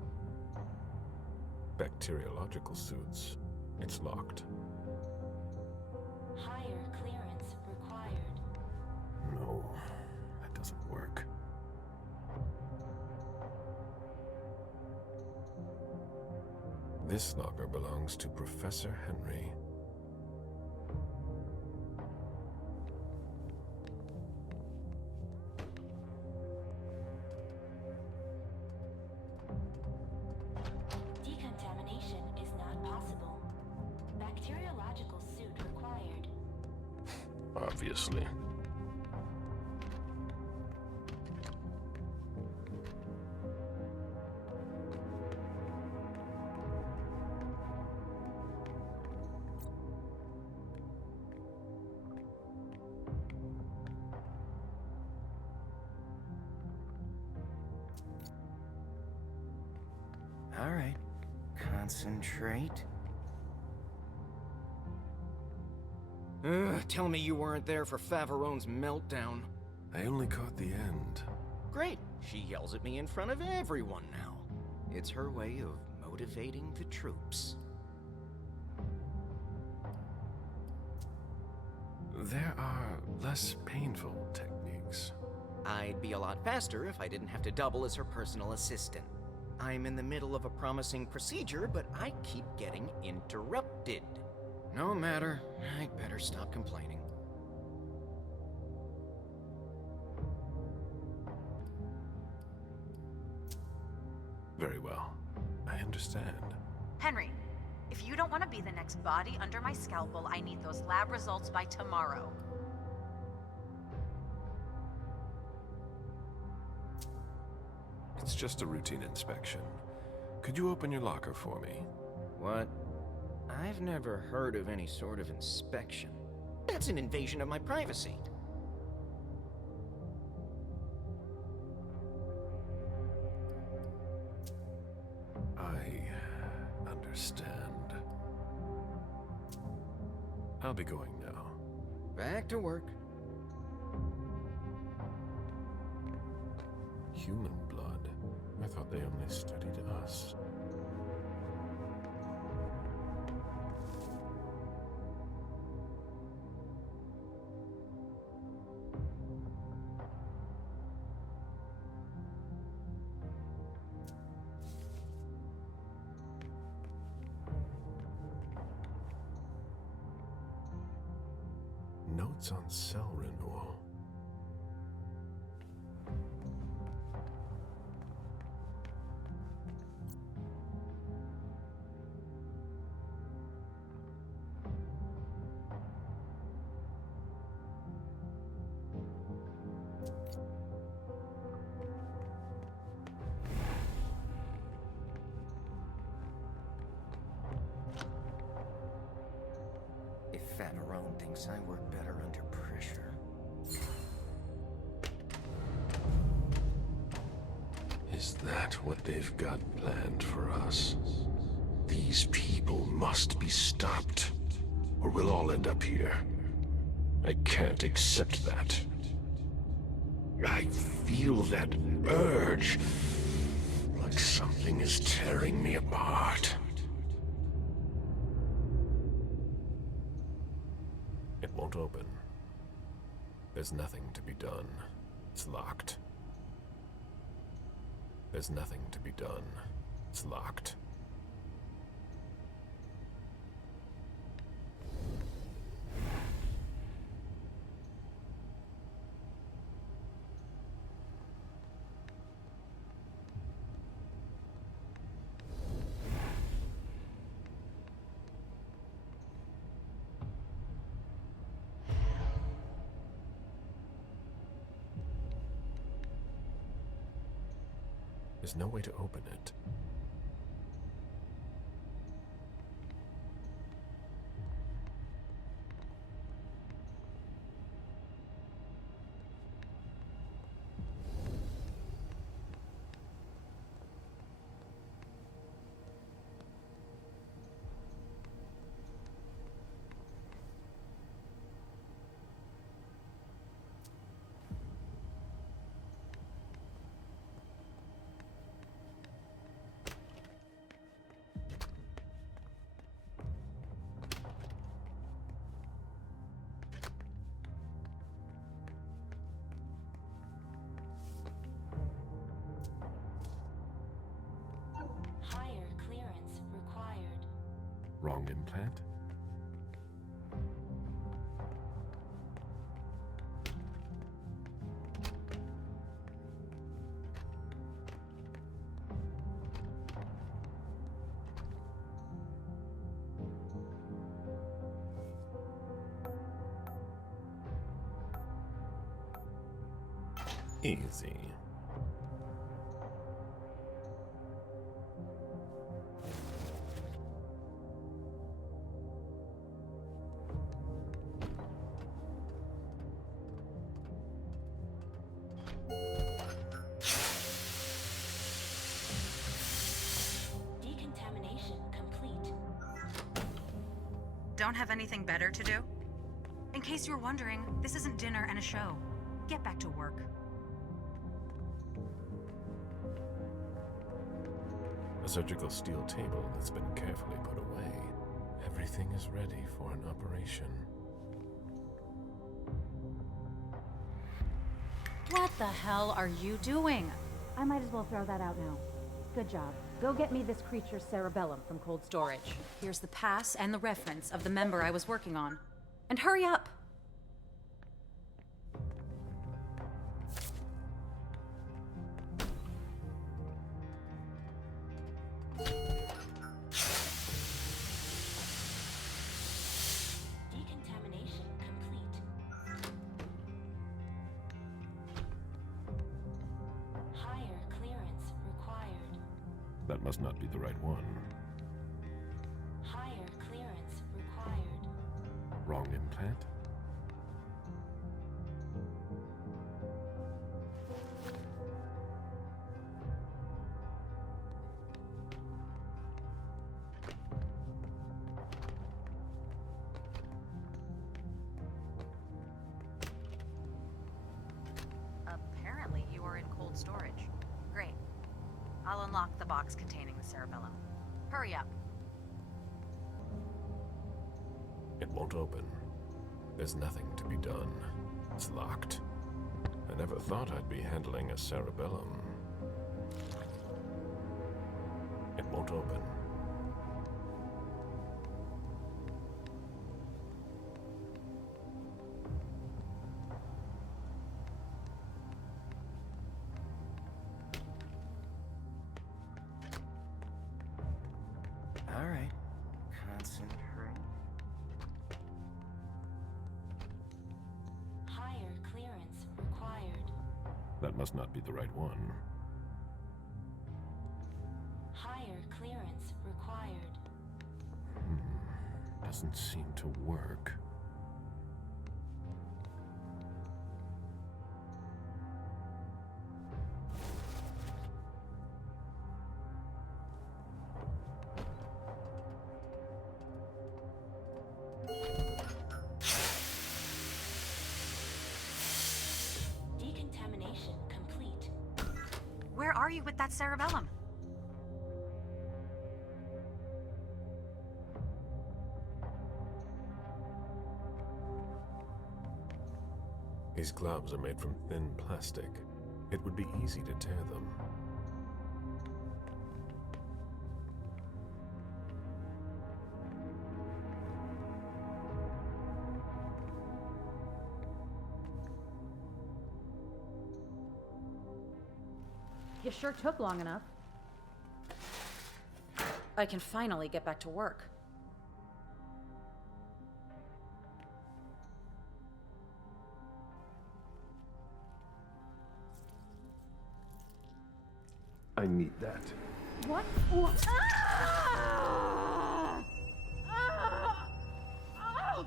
Bacteriological suits. It's locked. Higher clearance required. No, that doesn't work. This locker belongs to Professor Henry. Decontamination is not possible. Bacteriological suit required. Obviously. All right. Concentrate. Tell me you weren't there for Faverone's meltdown. I only caught the end. Great. She yells at me in front of everyone now. It's her way of motivating the troops. There are less painful techniques. I'd be a lot faster if I didn't have to double as her personal assistant. I'm in the middle of a promising procedure, but I keep getting interrupted. No matter. I'd better stop complaining. Very well. I understand. Henry, if you don't want to be the next body under my scalpel, I need those lab results by tomorrow. It's just a routine inspection. Could you open your locker for me? What? I've never heard of any sort of inspection. That's an invasion of my privacy. I understand. I'll be going now. Back to work. Human blood? I thought they only studied us. Notes on cell renewal. If Faverone thinks I work better under pressure. Is that what they've got planned for us? These people must be stopped, or we'll all end up here. I can't accept that. I feel that urge, like something is tearing me apart. It won't open. There's nothing to be done. It's locked. There's nothing to be done. It's locked. There's no way to open it. Wrong implant? Easy. Decontamination complete. Don't have anything better to do? In case you're wondering, this isn't dinner and a show. Get back to work. A surgical steel table that's been carefully put away. Everything is ready for an operation. What the hell are you doing? I might as well throw that out now. Good job. Go get me this creature's cerebellum from cold storage. Here's the pass and the reference of the member I was working on. And hurry up! Decontamination complete. Higher clearance required. That must not be the right one. Higher clearance required. Wrong implant? Apparently you are in cold storage. Great. I'll unlock the box containing the cerebellum. Hurry up. It won't open. There's nothing to be done. It's locked. I never thought I'd be handling a cerebellum. It won't open. All right. Concentrate. Higher clearance required. That must not be the right one. Higher clearance required. Doesn't seem to work. Decontamination complete. Where are you with that cerebellum? These gloves are made from thin plastic. It would be easy to tear them. You sure took long enough. I can finally get back to work. I need that. What? Ah! Ah! Ah!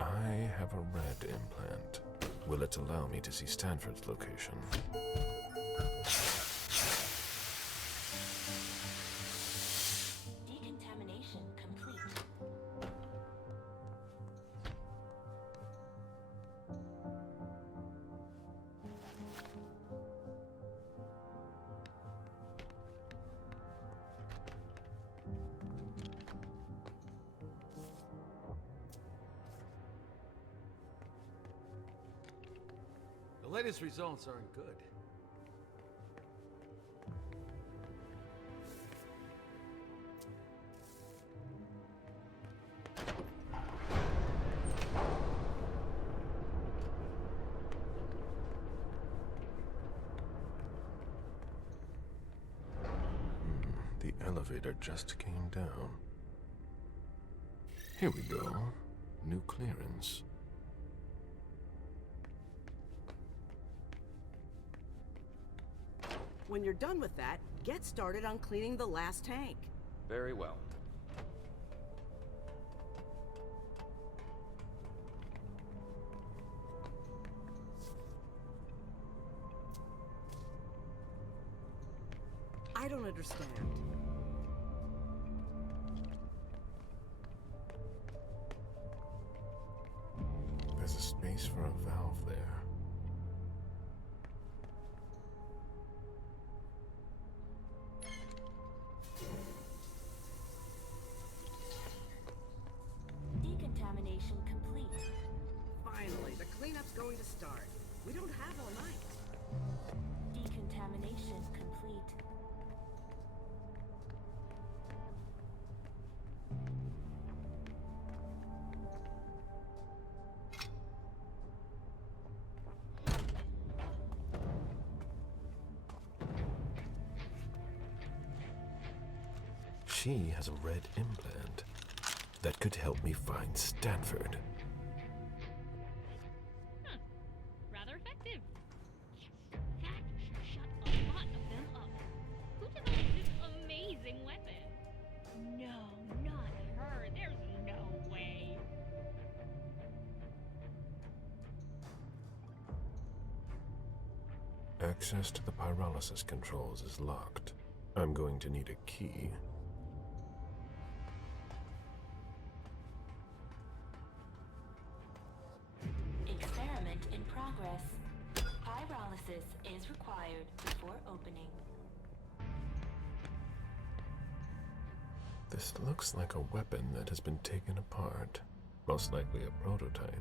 I have a red implant. Will it allow me to see Stanford's location? Decontamination complete. Latest results aren't good. The elevator just came down. Here we go. New clearance. When you're done with that, get started on cleaning the last tank. Very well. I don't understand. There's a space for a valve there. Decontamination complete. Finally, the cleanup's going to start. We don't have all night. Decontamination complete. She has a red implant that could help me find Stanford. Rather effective. Yes, that should shut a lot of them up. Who developed this amazing weapon? No, not her. There's no way. Access to the pyrolysis controls is locked. I'm going to need a key. Experiment in progress. Pyrolysis is required before opening. This looks like a weapon that has been taken apart. Most likely a prototype.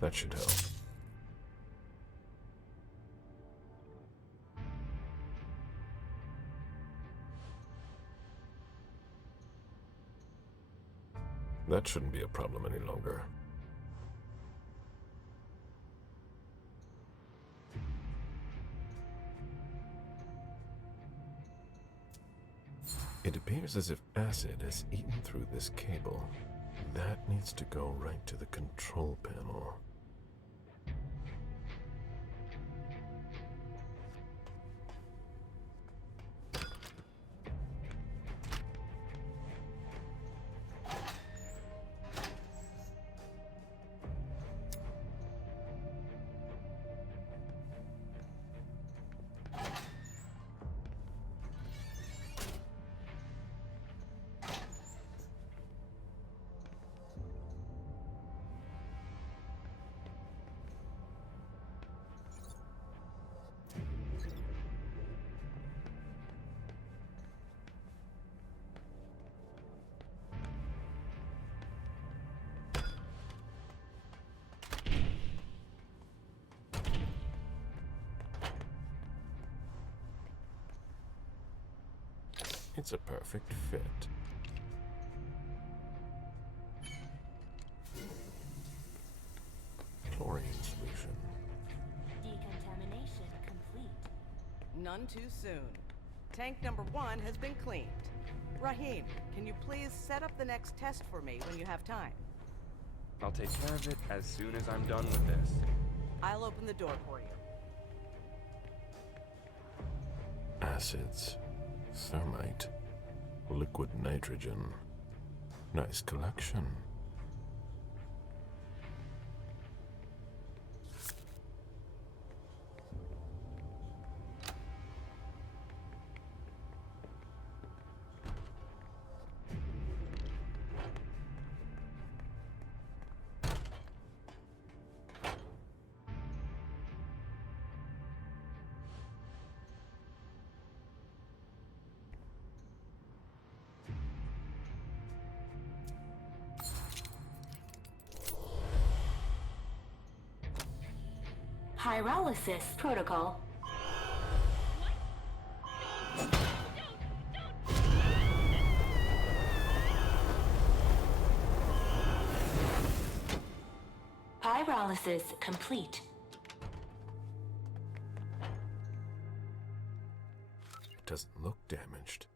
That should help. That shouldn't be a problem any longer. It appears as if acid has eaten through this cable. That needs to go right to the control panel. It's a perfect fit. Chlorine solution. Decontamination complete. None too soon. Tank number 1 has been cleaned. Rahim, can you please set up the next test for me when you have time? I'll take care of it as soon as I'm done with this. I'll open the door for you. Acids, thermite, liquid nitrogen. Nice collection. Pyrolysis protocol. Pyrolysis complete. It doesn't look damaged.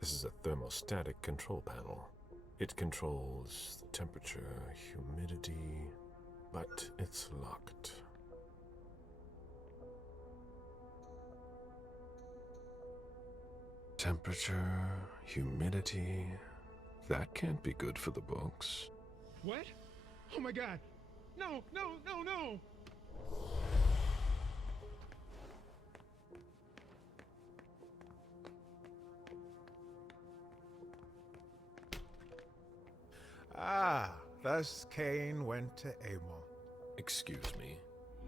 This is a thermostatic control panel. It controls the temperature, humidity, but it's locked. Temperature, humidity, that can't be good for the books. What? Oh my god! No, no, no, no! Ah, thus Cain went to Abel. Excuse me.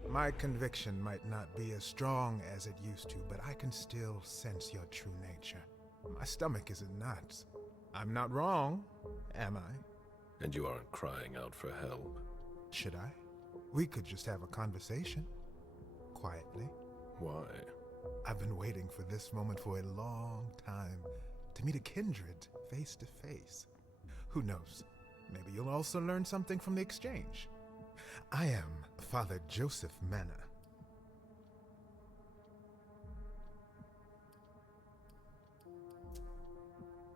My conviction might not be as strong as it used to, but I can still sense your true nature. My stomach is in knots. I'm not wrong, am I? And you aren't crying out for help. Should I? We could just have a conversation. Quietly. Why? I've been waiting for this moment for a long time. To meet a kindred face to face. Who knows? Maybe you'll also learn something from the exchange. I am Father Joseph Manna.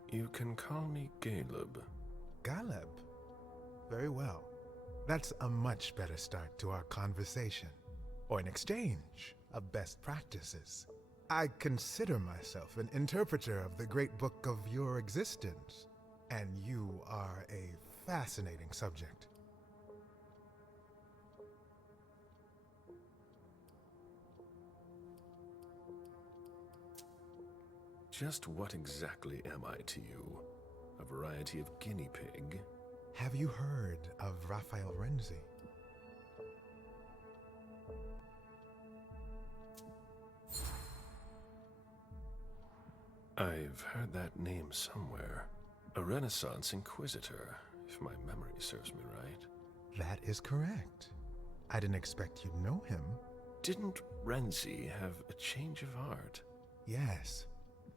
You can call me Caleb. Caleb? Very well. That's a much better start to our conversation. Or an exchange of best practices. I consider myself an interpreter of the great book of your existence. And you are a fascinating subject. Just what exactly am I to you? A variety of guinea pig? Have you heard of Raphael Renzi? I've heard that name somewhere. A Renaissance Inquisitor, if my memory serves me right. That is correct. I didn't expect you'd know him. Didn't Renzi have a change of heart? Yes.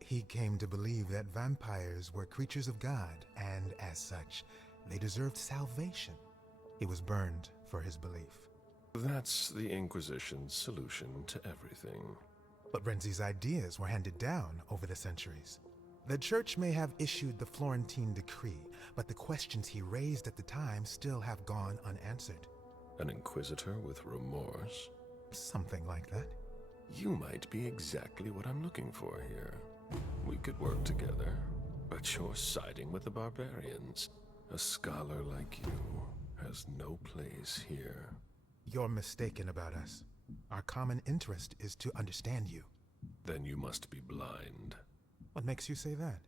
He came to believe that vampires were creatures of God, and as such, they deserved salvation. He was burned for his belief. That's the Inquisition's solution to everything. But Renzi's ideas were handed down over the centuries. The church may have issued the Florentine decree, but the questions he raised at the time still have gone unanswered. An inquisitor with remorse? Something like that. You might be exactly what I'm looking for here. We could work together, but you're siding with the barbarians. A scholar like you has no place here. You're mistaken about us. Our common interest is to understand you. Then you must be blind. What makes you say that?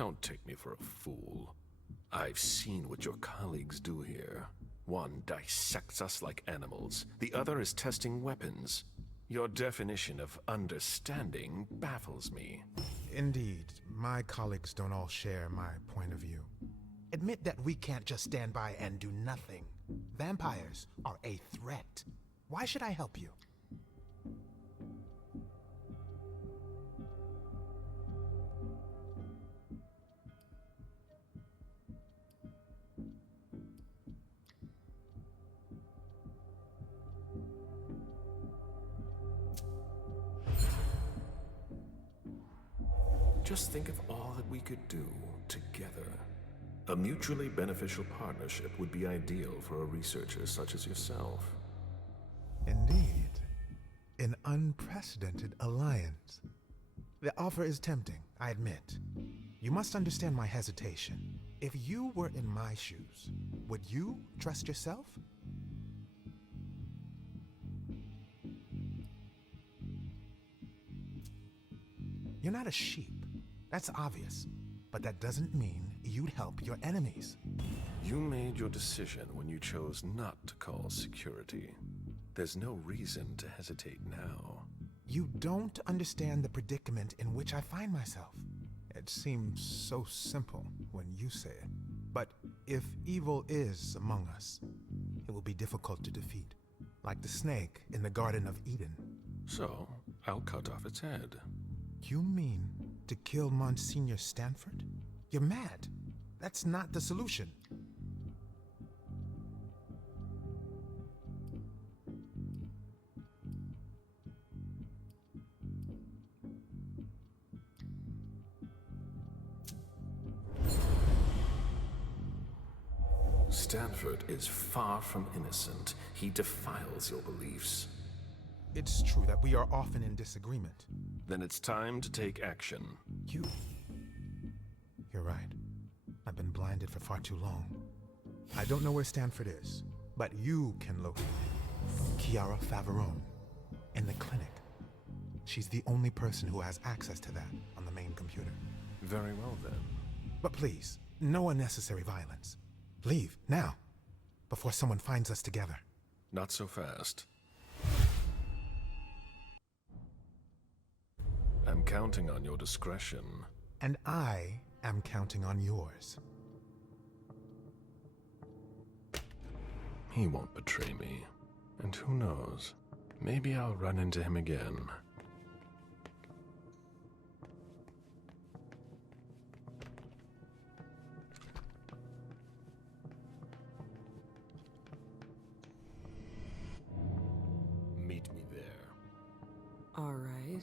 Don't take me for a fool. I've seen what your colleagues do here. One dissects us like animals. The other is testing weapons. Your definition of understanding baffles me. Indeed, my colleagues don't all share my point of view. Admit that we can't just stand by and do nothing. Vampires are a threat. Why should I help you? Just think of all that we could do together. A mutually beneficial partnership would be ideal for a researcher such as yourself. Indeed. An unprecedented alliance. The offer is tempting, I admit. You must understand my hesitation. If you were in my shoes, would you trust yourself? You're not a sheep. That's obvious. But that doesn't mean you'd help your enemies. You made your decision when you chose not to call security. There's no reason to hesitate now. You don't understand the predicament in which I find myself. It seems so simple when you say it. But if evil is among us, it will be difficult to defeat. Like the snake in the Garden of Eden. So, I'll cut off its head. You mean to kill Monsignor Stanford? You're mad. That's not the solution. Stanford is far from innocent. He defiles your beliefs. It's true that we are often in disagreement. Then it's time to take action. You're right. I've been blinded for far too long. I don't know where Stanford is, but you can locate Chiara Favarone in the clinic. She's the only person who has access to that on the main computer. Very well, then. But please, no unnecessary violence. Leave, now, before someone finds us together. Not so fast. I'm counting on your discretion. And I am counting on yours. He won't betray me. And who knows? Maybe I'll run into him again. Meet me there. All right.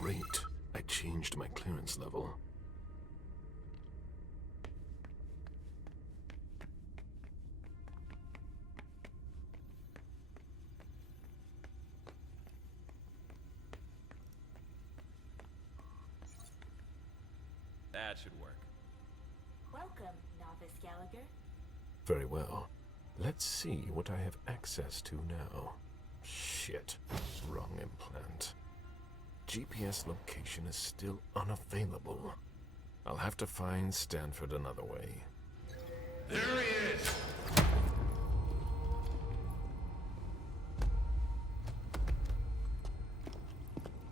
Great. I changed my clearance level. should work. Welcome, Novice Gallagher. Very well. Let's see what I have access to now. Shit. Wrong implant. GPS location is still unavailable. I'll have to find Stanford another way. There he is!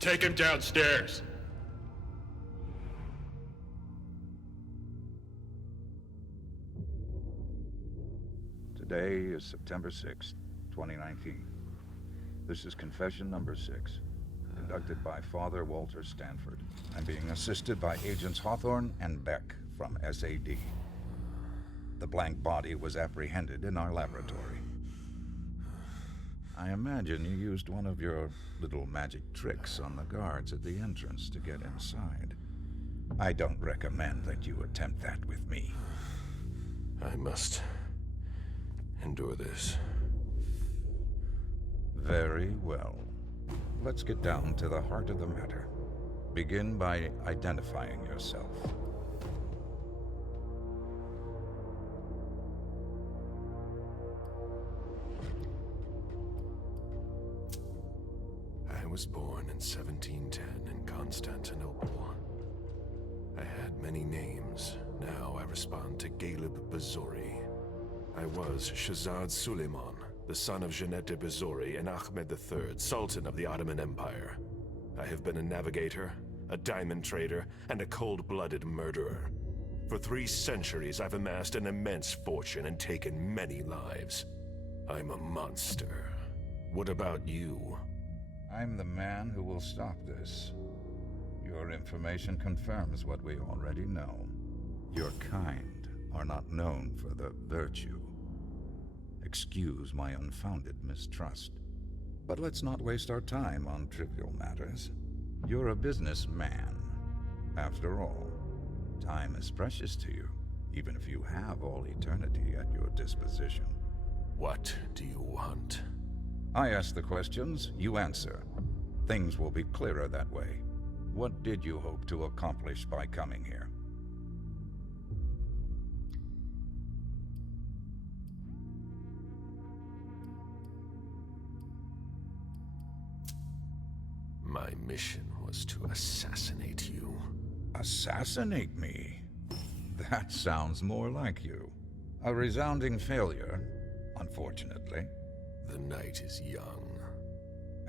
Take him downstairs. Today is September 6th, 2019. This is confession number 6, conducted by Father Walter Stanford. I'm being assisted by Agents Hawthorne and Beck from SAD. The blank body was apprehended in our laboratory. I imagine you used one of your little magic tricks on the guards at the entrance to get inside. I don't recommend that you attempt that with me. I must endure this. Very well. Let's get down to the heart of the matter. Begin by identifying yourself. I was born in 1710 in Constantinople. I had many names. Now I respond to Galib Bazori. I was Shahzad Suleiman, the son of Jeanette de Bazori and Ahmed III, Sultan of the Ottoman Empire. I have been a navigator, a diamond trader, and a cold-blooded murderer. For 3 centuries, I've amassed an immense fortune and taken many lives. I'm a monster. What about you? I'm the man who will stop this. Your information confirms what we already know. Your kind are not known for the virtue. Excuse my unfounded mistrust. But let's not waste our time on trivial matters. You're a businessman. After all, time is precious to you, even if you have all eternity at your disposition. What do you want? I ask the questions, you answer. Things will be clearer that way. What did you hope to accomplish by coming here? My mission was to assassinate you. Assassinate me? That sounds more like you. A resounding failure, unfortunately. The night is young.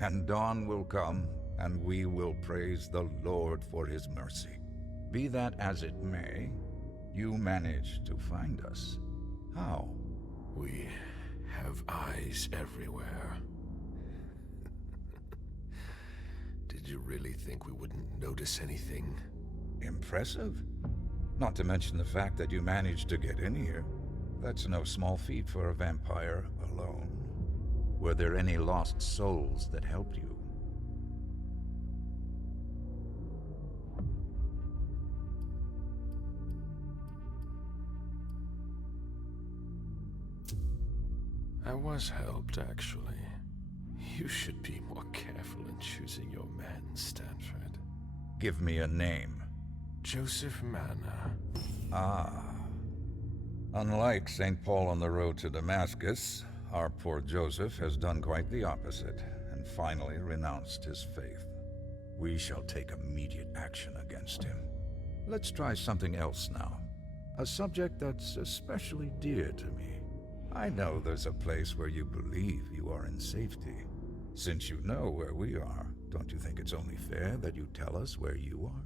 And dawn will come, and we will praise the Lord for his mercy. Be that as it may, you managed to find us. How? We have eyes everywhere. Did you really think we wouldn't notice anything? Impressive. Not to mention the fact that you managed to get in here. That's no small feat for a vampire alone. Were there any lost souls that helped you? I was helped, actually. You should be more careful in choosing your men, Stanford. Give me a name. Joseph Manna. Ah. Unlike St. Paul on the road to Damascus, our poor Joseph has done quite the opposite, and finally renounced his faith. We shall take immediate action against him. Let's try something else now. A subject that's especially dear to me. I know there's a place where you believe you are in safety. Since you know where we are, don't you think it's only fair that you tell us where you are?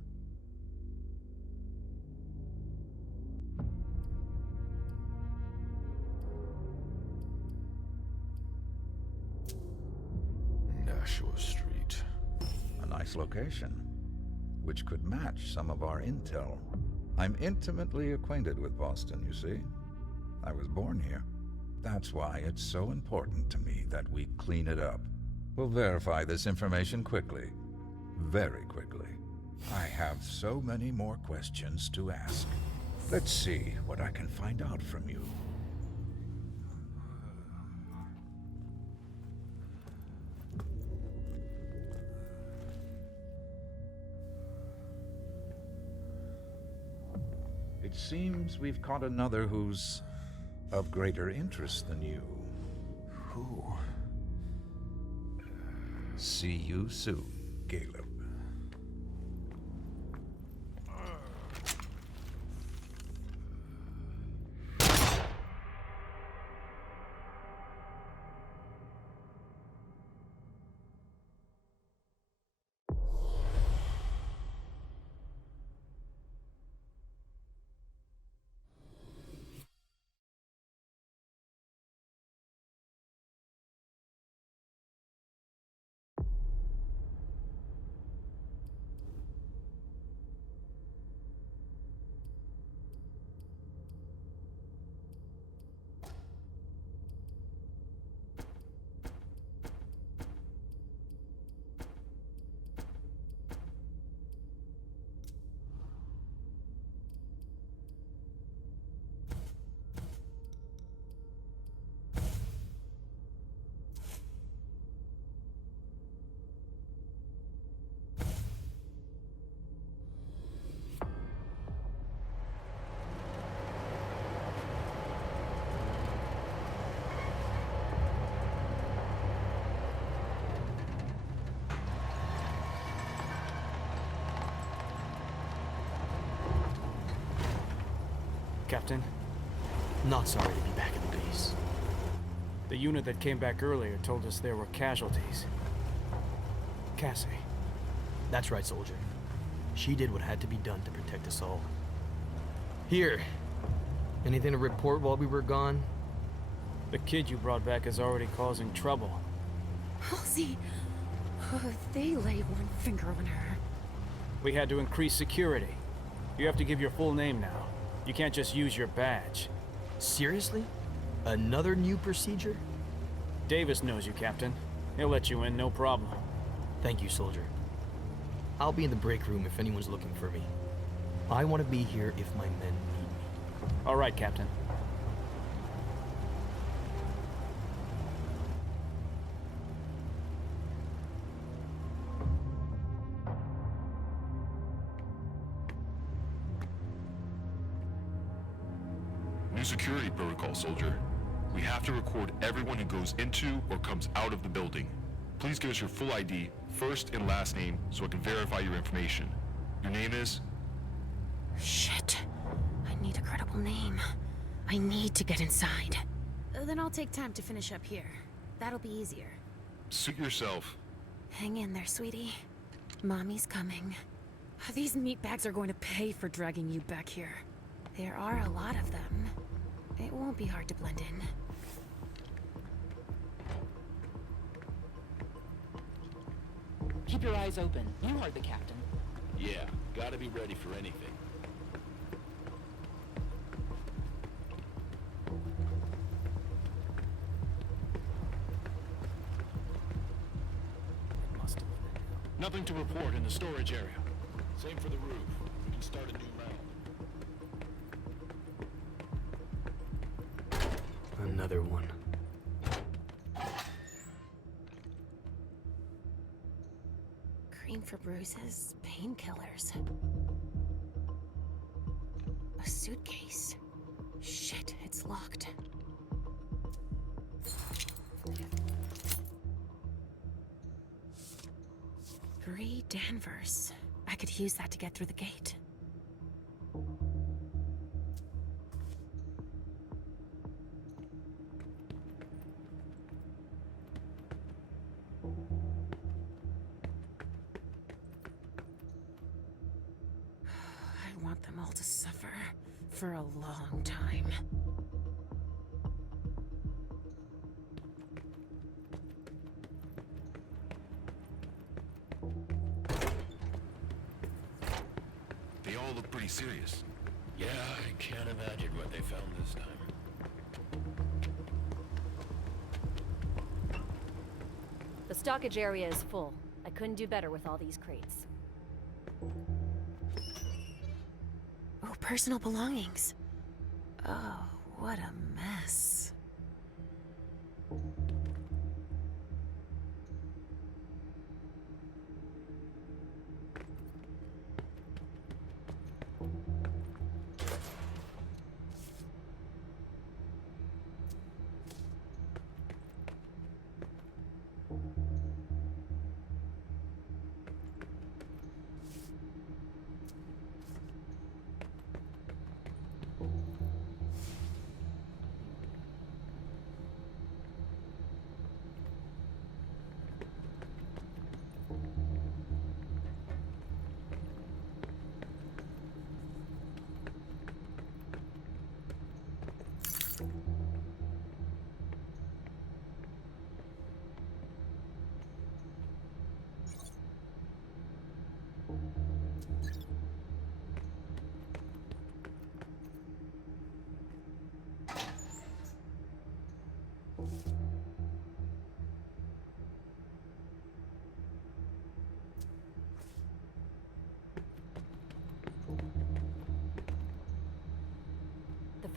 Nashua Street. A nice location, which could match some of our intel. I'm intimately acquainted with Boston, you see. I was born here. That's why it's so important to me that we clean it up. We'll verify this information quickly. Very quickly. I have so many more questions to ask. Let's see what I can find out from you. It seems we've caught another who's of greater interest than you. Who? See you soon, Caleb. Captain, not sorry to be back in the base. The unit that came back earlier told us there were casualties. Cassie. That's right, soldier. She did what had to be done to protect us all. Here. Anything to report while we were gone? The kid you brought back is already causing trouble. Halsey! Oh, they lay one finger on her. We had to increase security. You have to give your full name now. You can't just use your badge. Seriously? Another new procedure? Davis knows you, Captain. He'll let you in, no problem. Thank you, soldier. I'll be in the break room if anyone's looking for me. I want to be here if my men need me. All right, Captain. New security protocol, soldier. We have to record everyone who goes into or comes out of the building. Please give us your full ID, first and last name, so I can verify your information. Your name is? Shit. I need a credible name. I need to get inside. Then I'll take time to finish up here. That'll be easier. Suit yourself. Hang in there, sweetie. Mommy's coming. These meatbags are going to pay for dragging you back here. There are a lot of them. It won't be hard to blend in. Keep your eyes open. You are the captain. Yeah, gotta be ready for anything. Nothing to report in the storage area. Same for the roof. We can start a new round. Another one. Cream for bruises, painkillers. A suitcase. Shit, it's locked. Bree Danvers. I could use that to get through the gate. I want them all to suffer for a long time. They all look pretty serious. Yeah, I can't imagine what they found this time. The stockage area is full. I couldn't do better with all these crates. Oh, personal belongings. Oh, what a mess.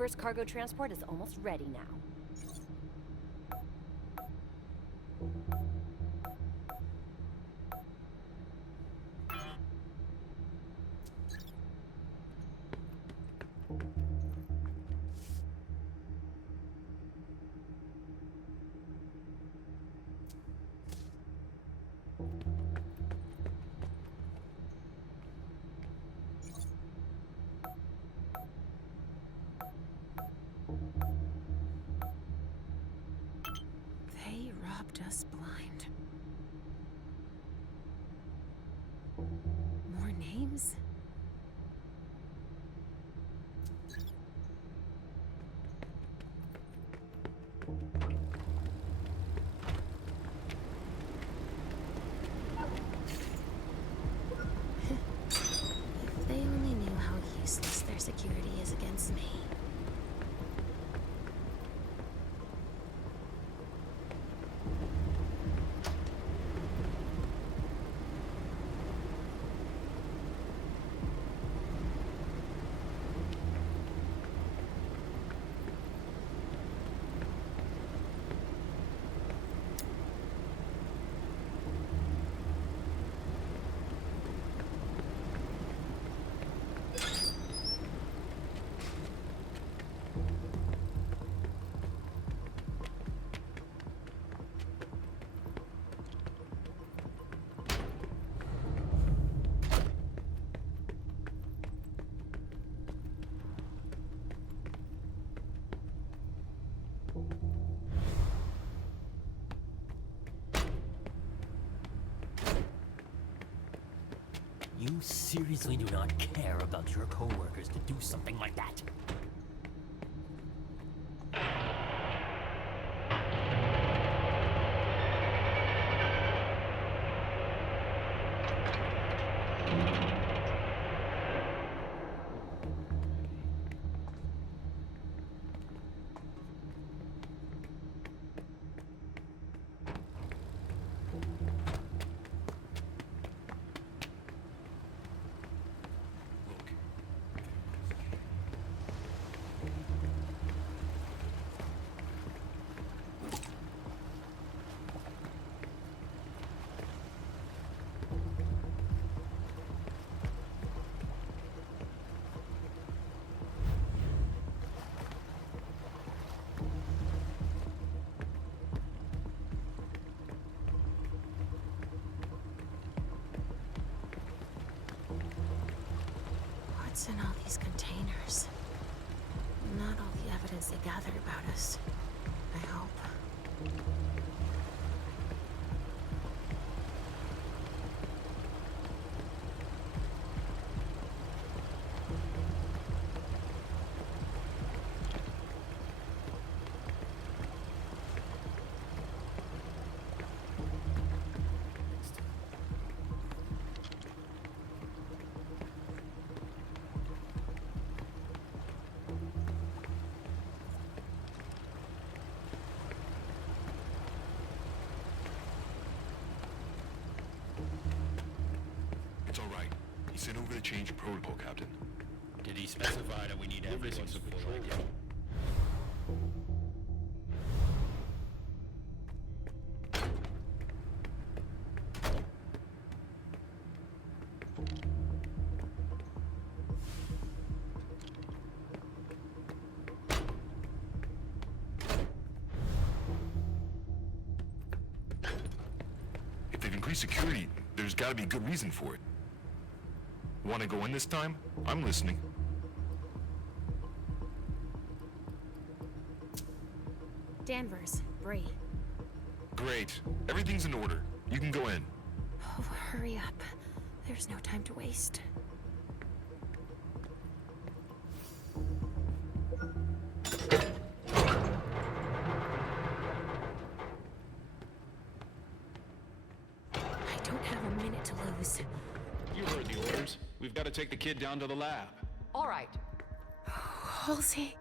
first cargo transport is almost ready now. They robbed us blind. More names? If they only knew how useless their security is against me. You seriously do not care about your coworkers to do something like that? What's in all these containers? Not all the evidence they gathered about us. I hope. It's all right. He sent over the change in protocol, Captain. Did he specify that we need everyone's full ID? If they've increased security, there's gotta be a good reason for it. Want to go in this time? I'm listening. Danvers, Bree. Great. Everything's in order. You can go in. Oh, hurry up. There's no time to waste. I don't have a minute to lose. You heard the orders. We've got to take the kid down to the lab. All right. Halsey.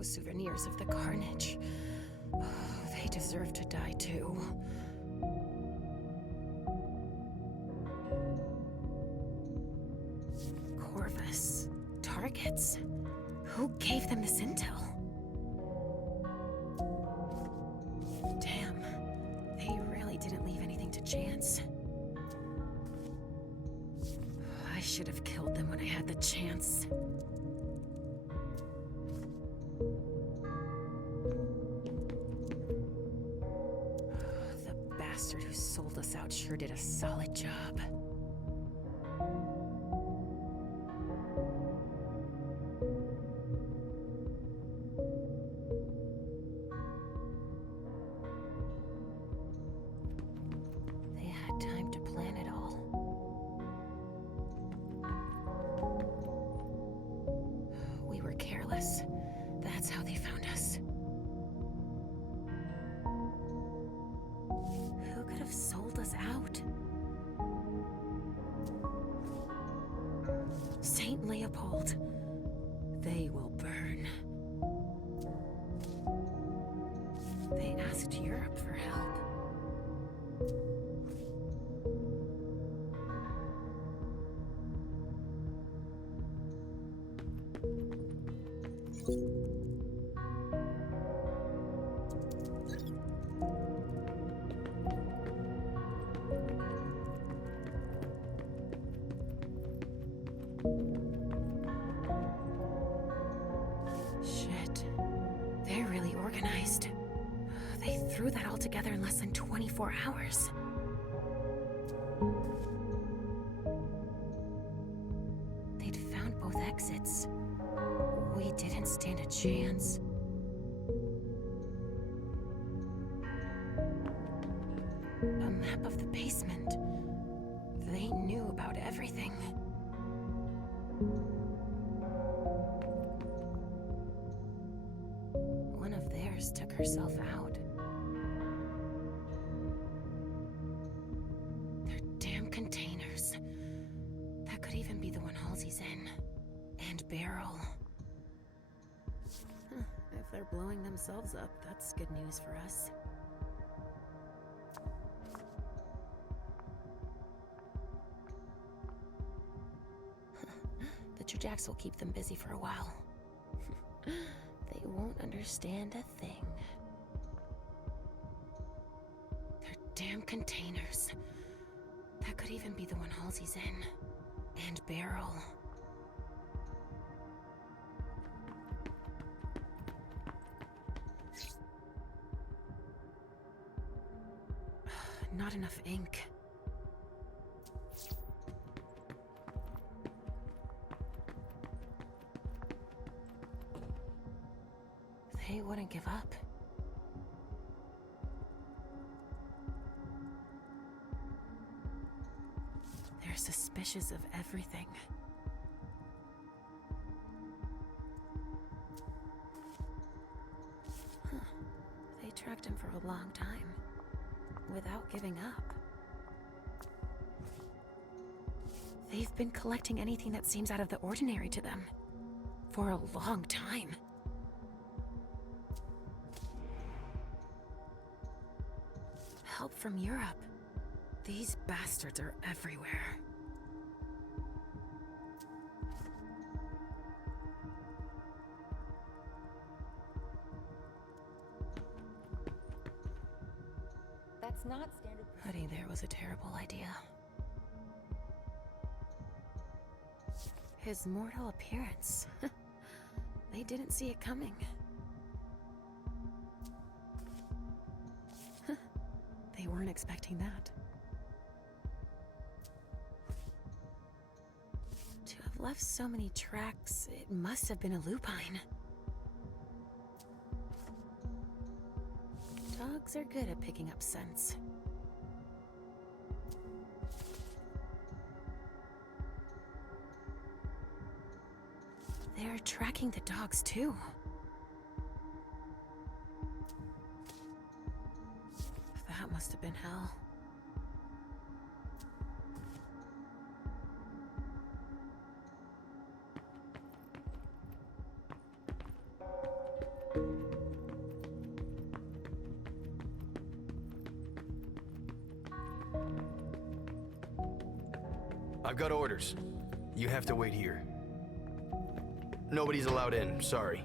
show souvenirs of the carnage. Oh, they deserve to die too. Corvus. Targets. Who gave them this intel? Damn. They really didn't leave anything to chance. I should have killed them when I had the chance. The bastard who sold us out sure did a solid job. They had time to plan it all. We were careless. That's how they found us. Who could have sold us out? Saint Leopold. They will burn. They asked Europe for help. Shit. They're really organized. They threw that all together in less than 24 hours. They'd found both exits. We didn't stand a chance. A map of the basement. They knew about everything. One of theirs took herself out. They're damn containers. That could even be the one Halsey's in. And Beryl. If they're blowing themselves up, that's good news for us. The Trajects will keep them busy for a while. They won't understand a thing. They're damn containers. That could even be the one Halsey's in. And Beryl. Not enough ink. They wouldn't give up. They're suspicious of everything. Huh. They tracked him for a long time, without giving up. They've been collecting anything that seems out of the ordinary to them for a long time. Help from Europe. These bastards are everywhere. That's not standard. Putting there was a terrible idea. His mortal appearance. They didn't see it coming. They weren't expecting that. To have left so many tracks, it must have been a lupine. Dogs are good at picking up scents. They're tracking the dogs too. That must have been hell. I've got orders. You have to wait here. Nobody's allowed in, sorry.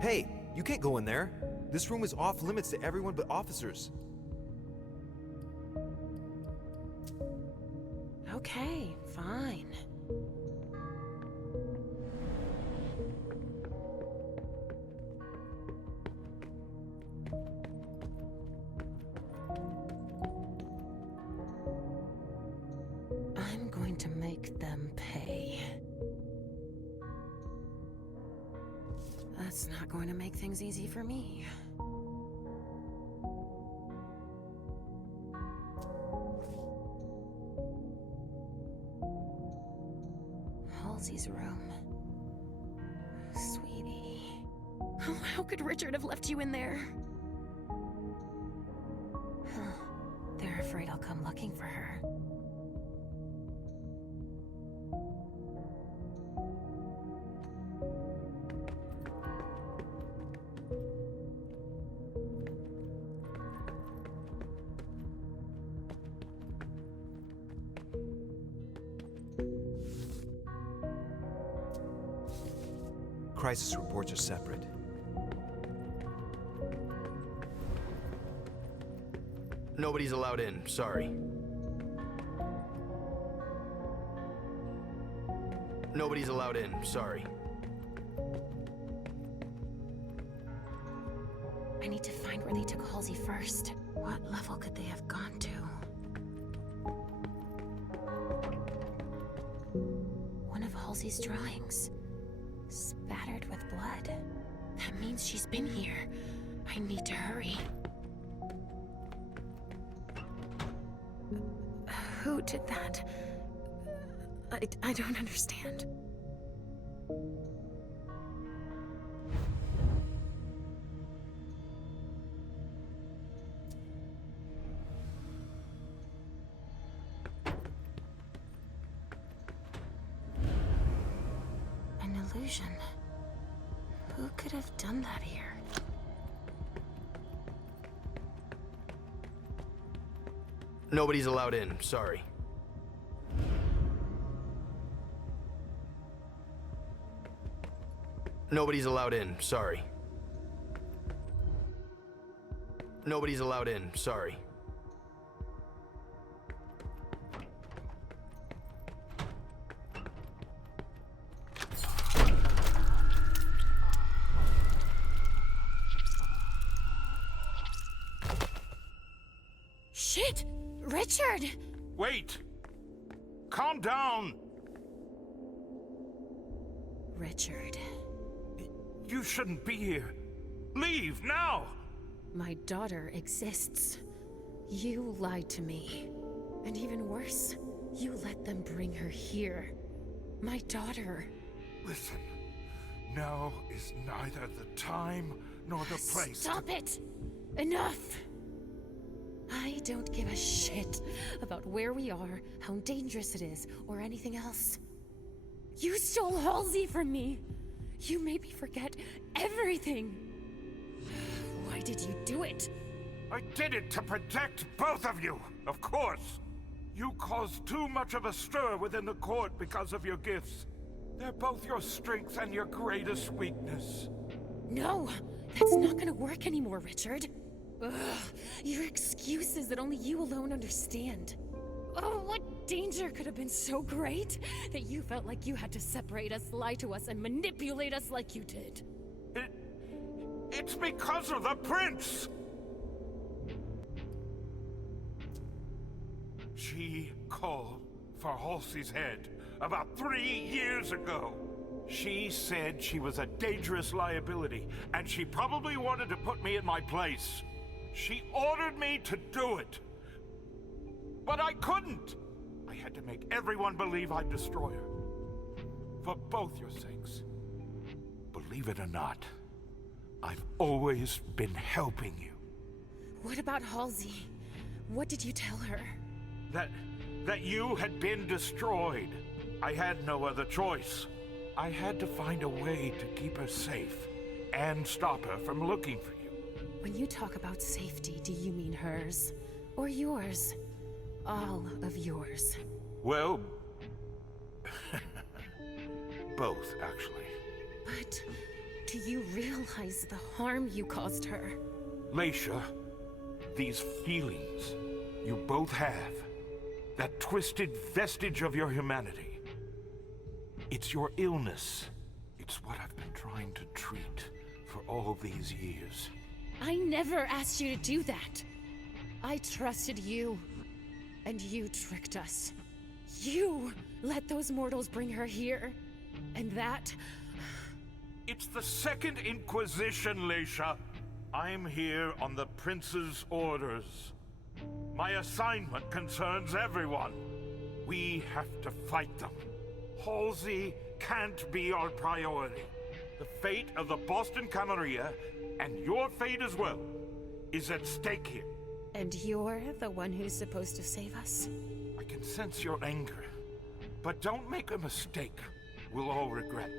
Hey, you can't go in there. This room is off limits to everyone but officers. Okay, fine. I'm going to make them pay. That's not going to make things easy for me. Halsey's room. Sweetie. Oh, how could Richard have left you in there? Huh. They're afraid I'll come looking for her. Crisis reports are separate. Nobody's allowed in, sorry. Nobody's allowed in, sorry. I need to find where they took Halsey first. What level could they have gone to? One of Halsey's drawings. Spattered with blood. That means she's been here. I need to hurry. Who did that? I don't understand. An illusion. Who could have done that here? Nobody's allowed in, sorry. Nobody's allowed in, sorry. Nobody's allowed in, sorry. Shit! Richard! Wait! Calm down! Richard. You shouldn't be here. Leave, now! My daughter exists. You lied to me. And even worse, you let them bring her here. My daughter. Listen, now is neither the time nor the place. Stop it! Enough! I don't give a shit about where we are, how dangerous it is, or anything else. You stole Halsey from me! You made me forget everything! Why did you do it? I did it to protect both of you, of course! You caused too much of a stir within the court because of your gifts. They're both your strength and your greatest weakness. No! That's not gonna work anymore, Richard. Ugh, your excuses that only you alone understand. Oh, what danger could have been so great that you felt like you had to separate us, lie to us, and manipulate us like you did? It's because of the prince! She called for Halsey's head about 3 years ago. She said she was a dangerous liability, and she probably wanted to put me in my place. She ordered me to do it. But I couldn't. I had to make everyone believe I'd destroy her. For both your sakes. Believe it or not, I've always been helping you. What about Halsey? What did you tell her? That you had been destroyed. I had no other choice. I had to find a way to keep her safe and stop her from looking for you. When you talk about safety, do you mean hers? Or yours? All of yours? Well, both, actually. But do you realize the harm you caused her? Leisha, these feelings you both have, that twisted vestige of your humanity, it's your illness. It's what I've been trying to treat for all these years. I never asked you to do that. I trusted you, and you tricked us. You let those mortals bring her here, and that... It's the Second Inquisition, Leisha. I'm here on the Prince's orders. My assignment concerns everyone. We have to fight them. Halsey can't be our priority. The fate of the Boston Camarilla, and your fate as well, is at stake here. And you're the one who's supposed to save us? I can sense your anger. But don't make a mistake we'll all regret.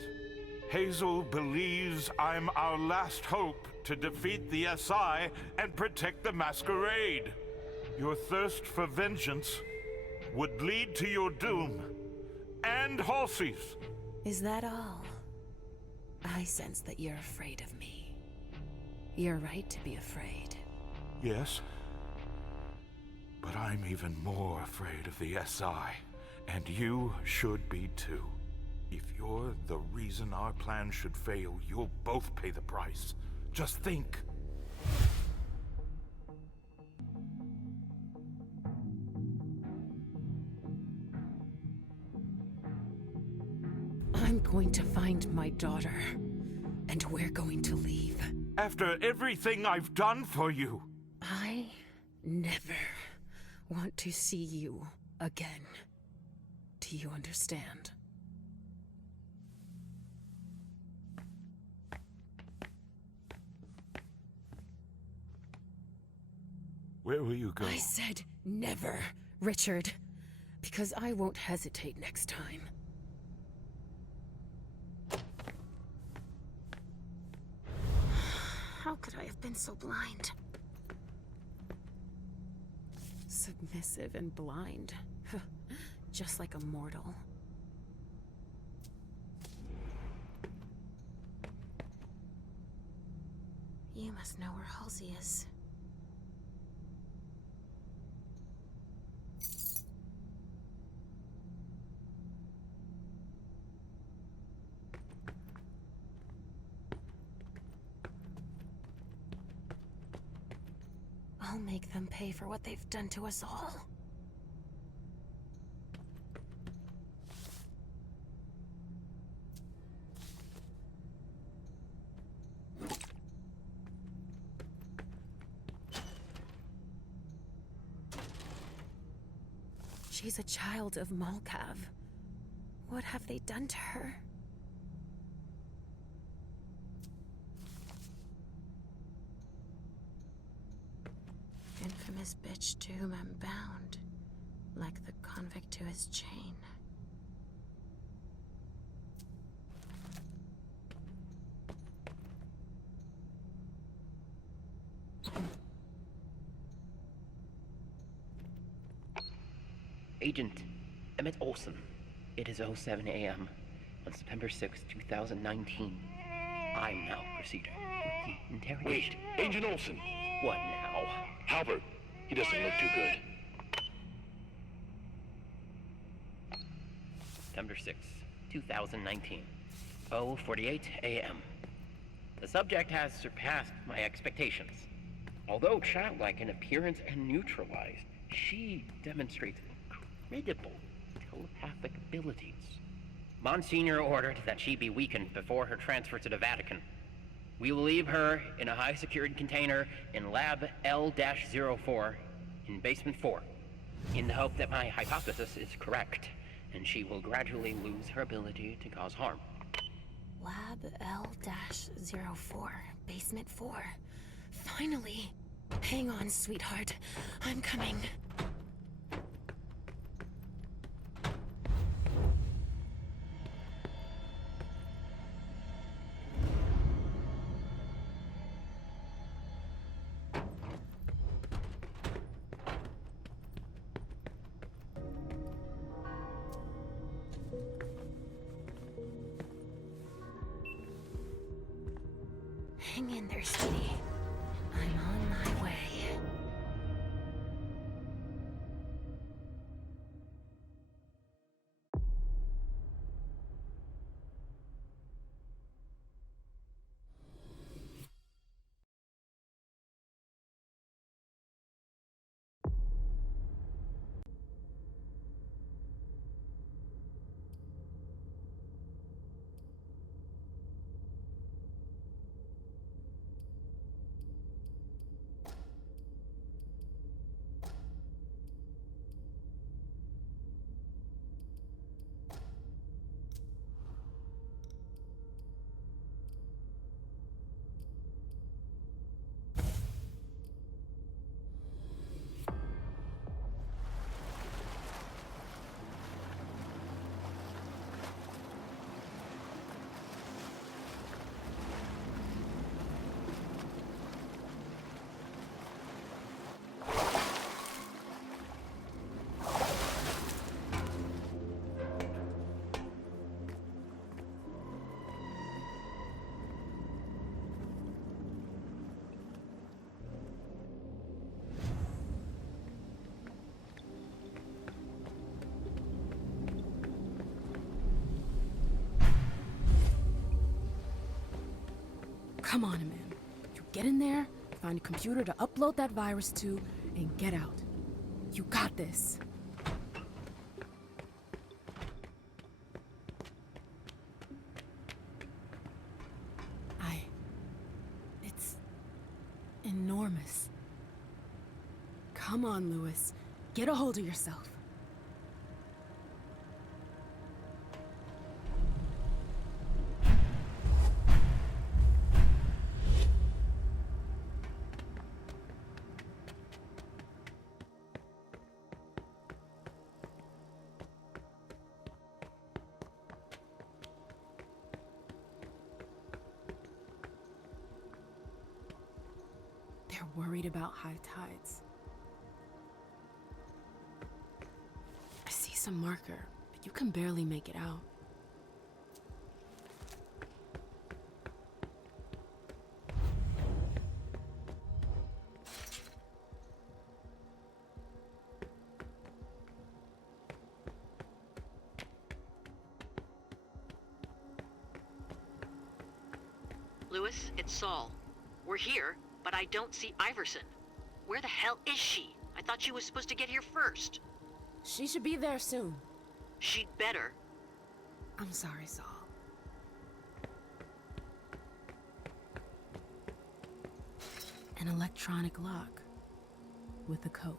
Hazel believes I'm our last hope to defeat the SI and protect the Masquerade. Your thirst for vengeance would lead to your doom. And Halsey's. Is that all? I sense that you're afraid of me. You're right to be afraid. Yes. But I'm even more afraid of the SI. And you should be too. If you're the reason our plan should fail, you'll both pay the price. Just think. I'm going to find my daughter, and we're going to leave. After everything I've done for you. I never want to see you again. Do you understand? Where will you go? I said never, Richard. Because I won't hesitate next time. How could I have been so blind? Submissive and blind. Just like a mortal. You must know where Halsey is. I'll make them pay for what they've done to us all. She's a child of Malkav. What have they done to her? Infamous bitch to whom I'm bound, like the convict to his chain. Agent Emmett Olson. It is 07 a.m. on September 6, 2019. I'm now proceeding with the interrogation. Wait, Agent Olson. What now? Halbert, he doesn't look too good. September 6, 2019. 0:48 a.m. The subject has surpassed my expectations. Although childlike in appearance and neutralized, she demonstrates incredible telepathic abilities. Monsignor ordered that she be weakened before her transfer to the Vatican. We will leave her in a high-security container in Lab L-04 in Basement 4, in the hope that my hypothesis is correct, and she will gradually lose her ability to cause harm. Lab L-04, Basement 4. Finally! Hang on, sweetheart. I'm coming. Hang in there, sweetie. I'm on my way. Come on, man. You get in there, find a computer to upload that virus to, and get out. You got this. It's enormous. Come on, Lewis. Get a hold of yourself. They're worried about high tides. I see some marker, but you can barely make it out. Lewis, it's Saul. We're here, but I don't see Iverson. Where the hell is she? I thought she was supposed to get here first. She should be there soon. She'd better. I'm sorry, Saul. An electronic lock with a code.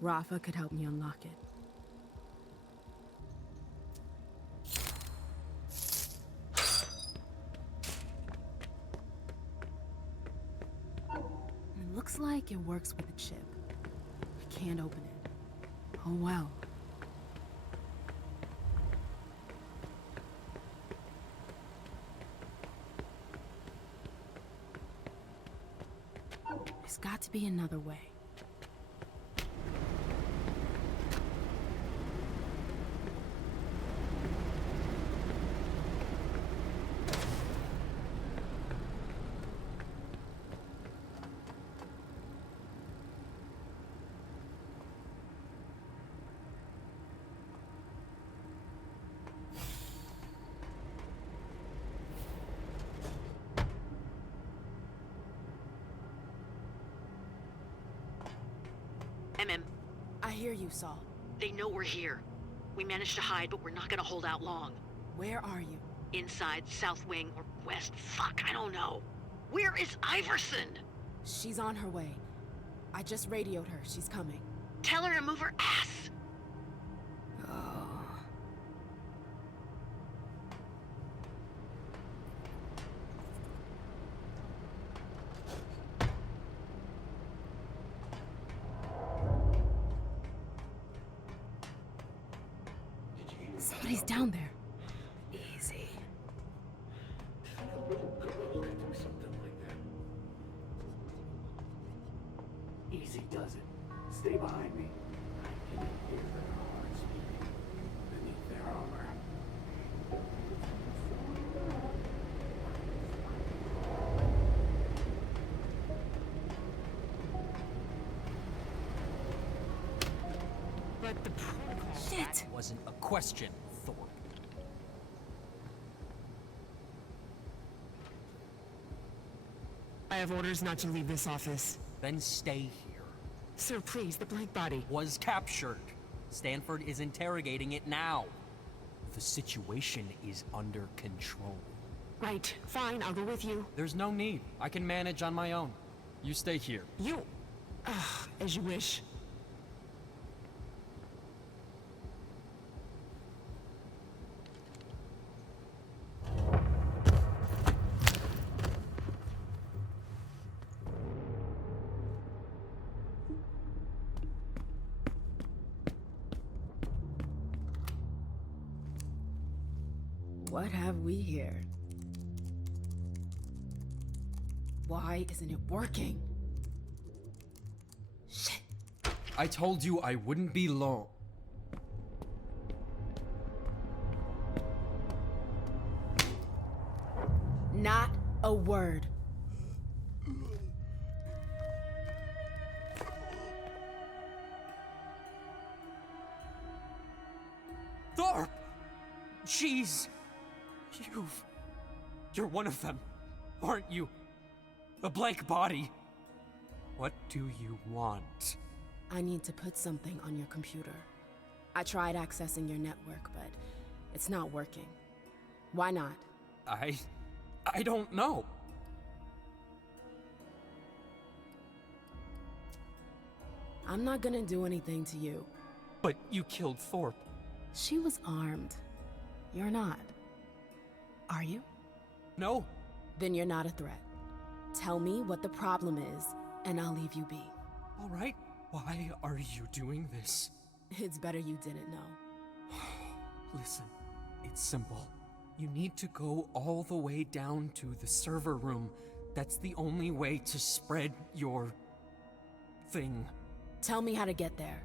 Rafa could help me unlock it. It looks like it works with a chip. I can't open it. Oh well. There's got to be another way. MM, I hear you, Saul. they know we're here. We managed to hide, but we're not gonna hold out long. Where are you? Inside, south wing, or west. Fuck, I don't know. Where is Iverson? She's on her way. I just radioed her. She's coming. Tell her to move her ass. Somebody's down there. Easy. Easy does it. Stay behind me. I can hear their hearts beating beneath their armor. But the protocol... Shit! That wasn't a question, Thorpe. I have orders not to leave this office. Then stay here. Sir, please, the blank body. Was captured. Stanford is interrogating it now. The situation is under control. Right, fine, I'll go with you. There's no need. I can manage on my own. You stay here. You... as you wish. What have we here? Why isn't it working? Shit. I told you I wouldn't be long. Not a word. Thorpe! Jeez! You're one of them, aren't you? A blank body. What do you want? I need to put something on your computer. I tried accessing your network, but it's not working. Why not? I don't know. I'm not gonna do anything to you. But you killed Thorpe. She was armed. You're not. Are you? No. Then you're not a threat. Tell me what the problem is, and I'll leave you be. All right. Why are you doing this? It's better you didn't know. Listen, it's simple. You need to go all the way down to the server room. That's the only way to spread your... thing. Tell me how to get there.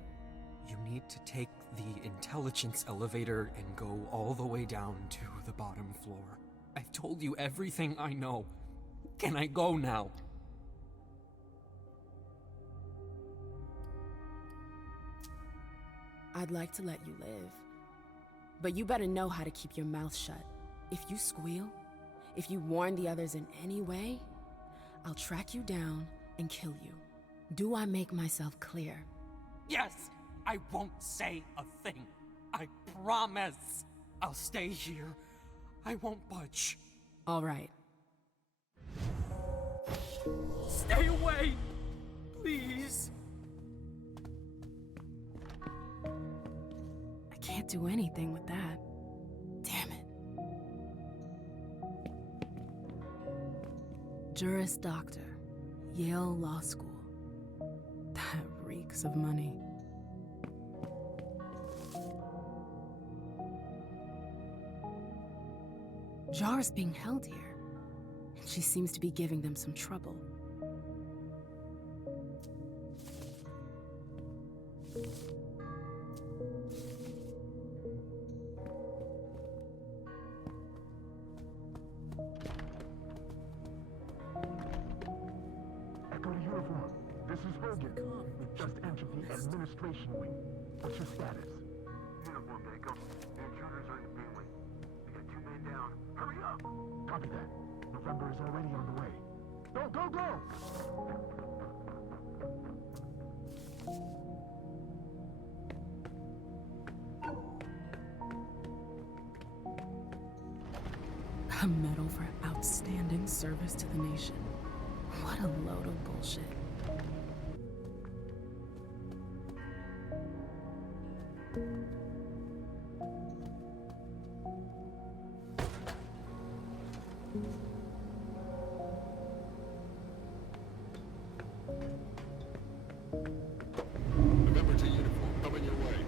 You need to take the intelligence elevator and go all the way down to the bottom floor. I've told you everything I know. Can I go now? I'd like to let you live. But you better know how to keep your mouth shut. If you squeal, if you warn the others in any way, I'll track you down and kill you. Do I make myself clear? Yes! I won't say a thing. I promise. I'll stay here. I won't budge. All right. Stay away! Please! I can't do anything with that. Damn it. Juris Doctor, Yale Law School. That reeks of money. Jar's being held here, and she seems to be giving them some trouble. Echo to uniform. This is Hogan. We've just entered the administration wing. What's your status? Uniform, Echo. The intruders are in the beam wing. We got 2 men down. Hurry up! Copy that. November is already on the way. Go, go, go! A medal for outstanding service to the nation. What a load of bullshit. Remember to uniform, coming your way.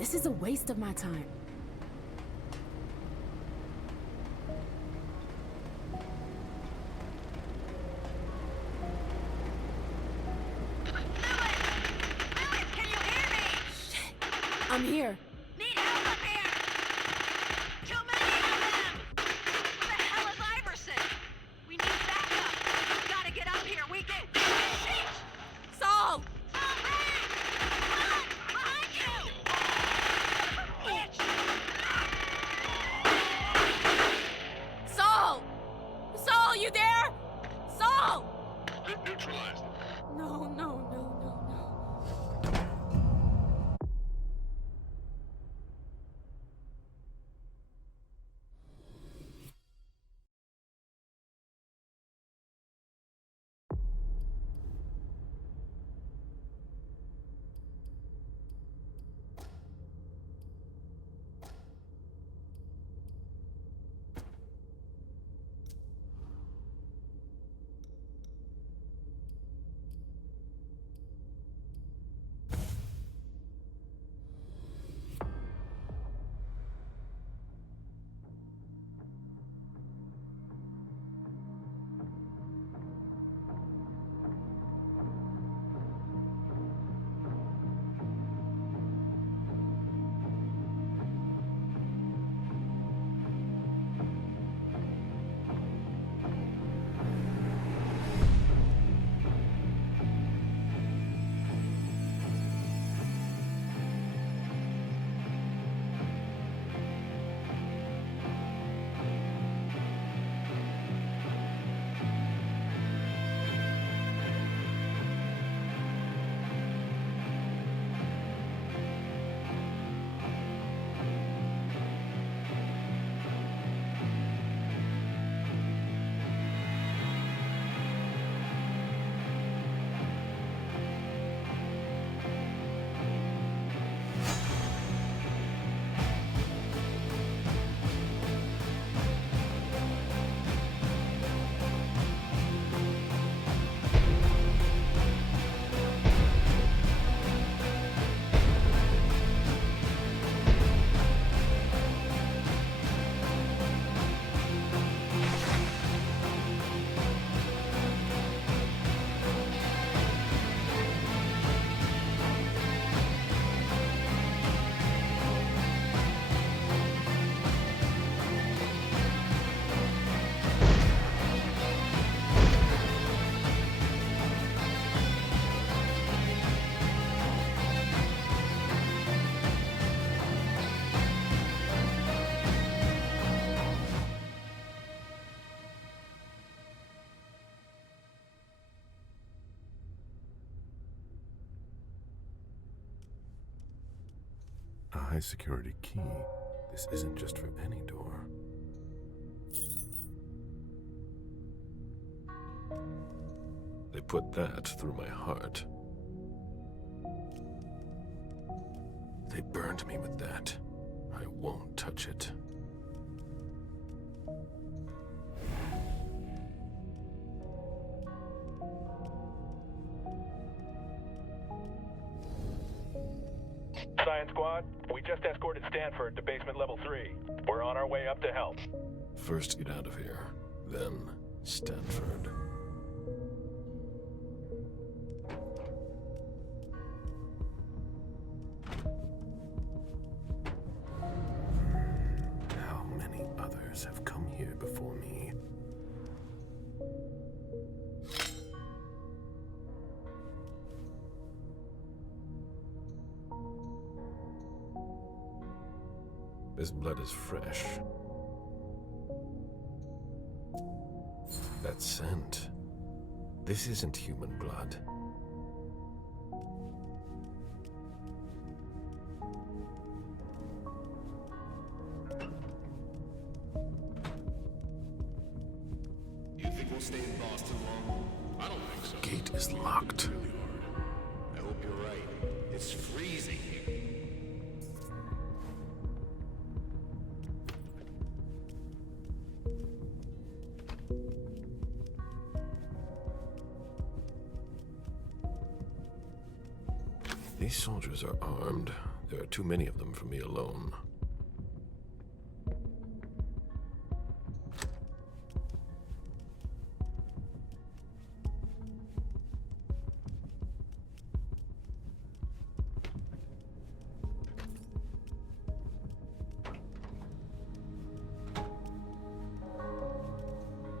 This is a waste of my time. I'm here. Need help up here! Too many of them! Where the hell is Iverson? We need backup! We gotta get up here, we can... Shit! Saul! Saul, behind you! Bitch! Saul! Saul, you there? Saul! Neutralized. No, no, no, no, no. A high security key. This isn't just for any door. They put that through my heart. They burned me with that. I won't touch it. Science Squad, we just escorted Stanford to basement level 3. We're on our way up to help. First get out of here, then Stanford. How many others have come here before me? This blood is fresh. That scent. This isn't human blood. You think we'll stay in Boston long? I don't think so. Gate is locked. I hope you're right. It's freezing. These soldiers are armed. There are too many of them for me alone.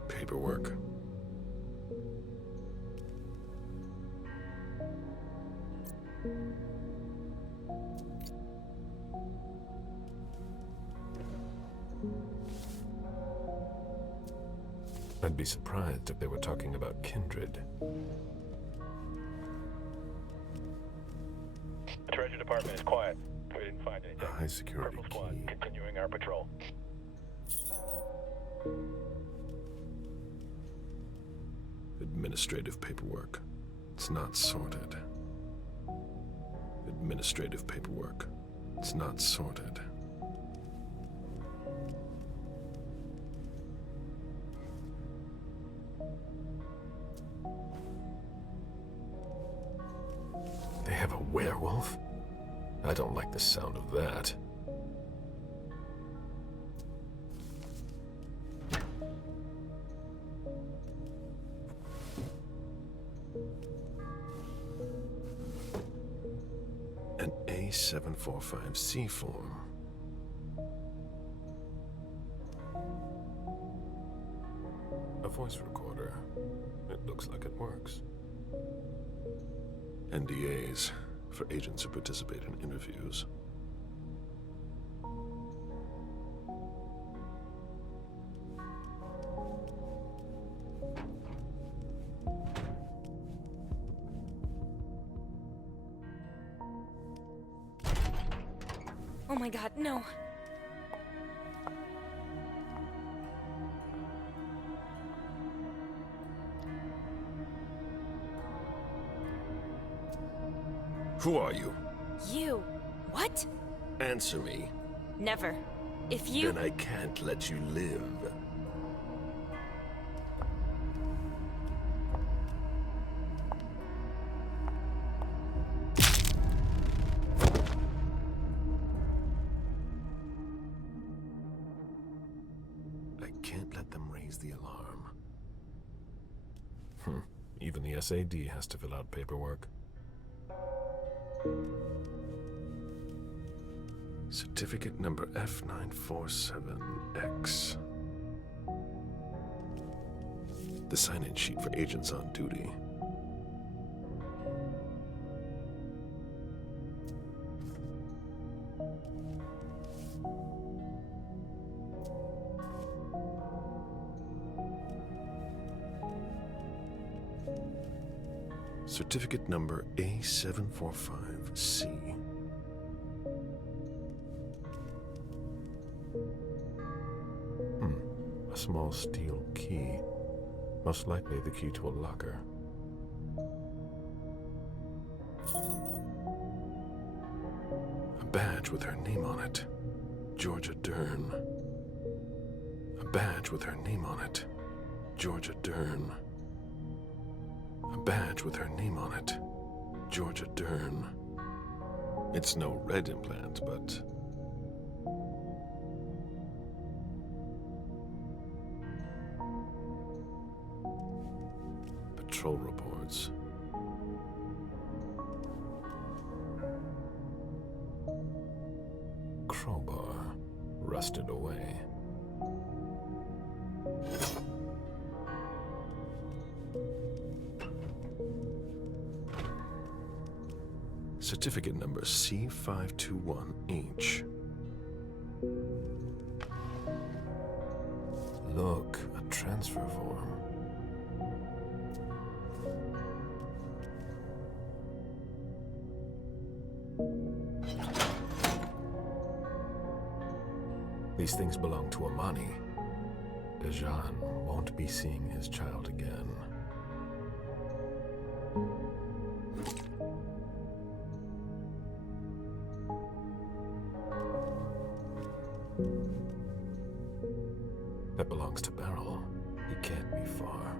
Paperwork. I'd be surprised if they were talking about kindred. The Treasury Department is quiet. We didn't find anything. A high security Purple Squad continuing our patrol. Administrative paperwork. It's not sorted. Administrative paperwork. It's not sorted. They have a werewolf? I don't like the sound of that. An A745C form. A voice recorder. It looks like it works. NDAs for agents who participate in interviews. Oh my god, no. Who are you? You. What? Answer me. Never. If you... Then I can't let you live. I can't let them raise the alarm. Even the SAD has to fill out paperwork. Certificate number F947X. The sign-in sheet for agents on duty. Certificate number A745C. A small steel key. Most likely the key to a locker. A badge with her name on it. Georgia Dern. A badge with her name on it. Georgia Dern. A badge with her name on it. Georgia Dern. It's no red implant, but... Patrol reports. Crowbar. Rusted away. Certificate number C521H. Look, a transfer form. These things belong to Amani. Dejan won't be seeing his child again. That belongs to Beryl. He can't be far.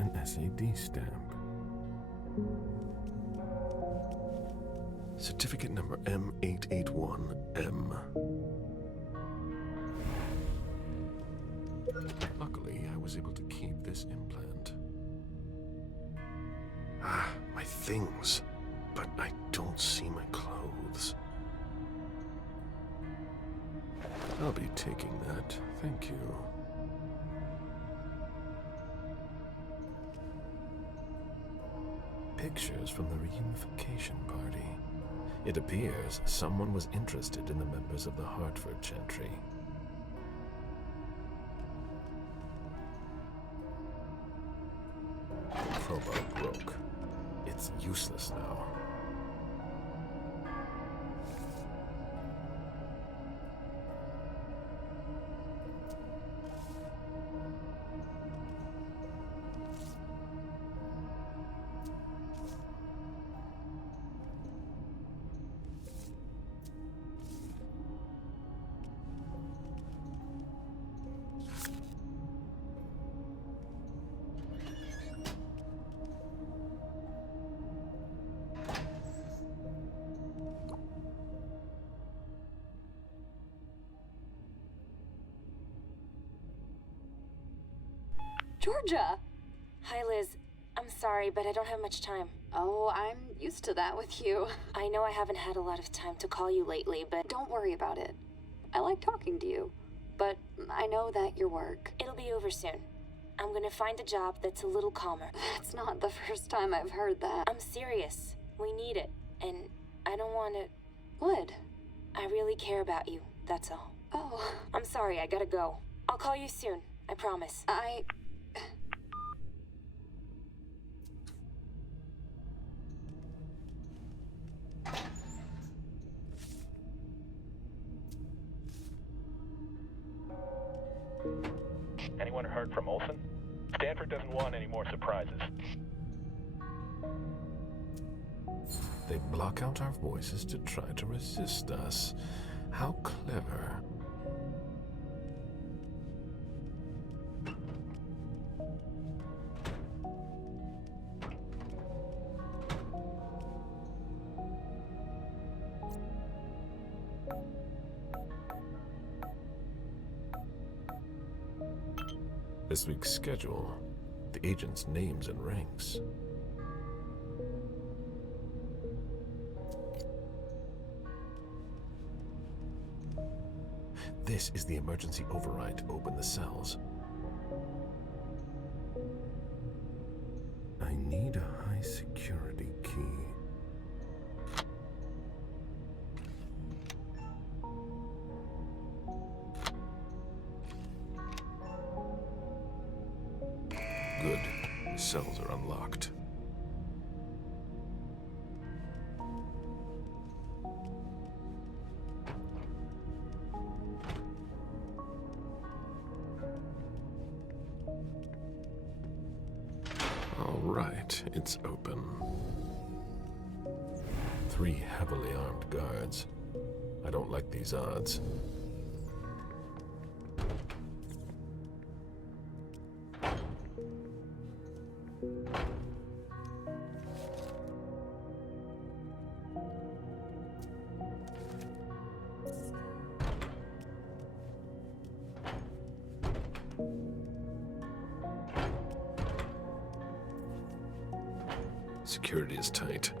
An SAD stamp. Certificate number M881M. Luckily, I was able to keep this implant. Ah, my things. But I don't see my clothes. I'll be taking that, thank you. Pictures from the reunification party. It appears someone was interested in the members of the Hartford Chantry. Crowbar broke. It's useless now. Georgia! Hi, Liz. I'm sorry, but I don't have much time. Oh, I'm used to that with you. I know I haven't had a lot of time to call you lately, but don't worry about it. I like talking to you, but I know that your work. It'll be over soon. I'm gonna find a job that's a little calmer. That's not the first time I've heard that. I'm serious. We need it, and I don't want to... What? I really care about you, that's all. Oh. I'm sorry, I gotta go. I'll call you soon, I promise. Anyone heard from Olson? Stanford doesn't want any more surprises. They block out our voices to try to resist us. How clever. This week's schedule, the agents' names and ranks. This is the emergency override to open the cells. I need a high security key. Good. The cells are unlocked. All right, it's open. 3 heavily armed guards. I don't like these odds. Security is tight.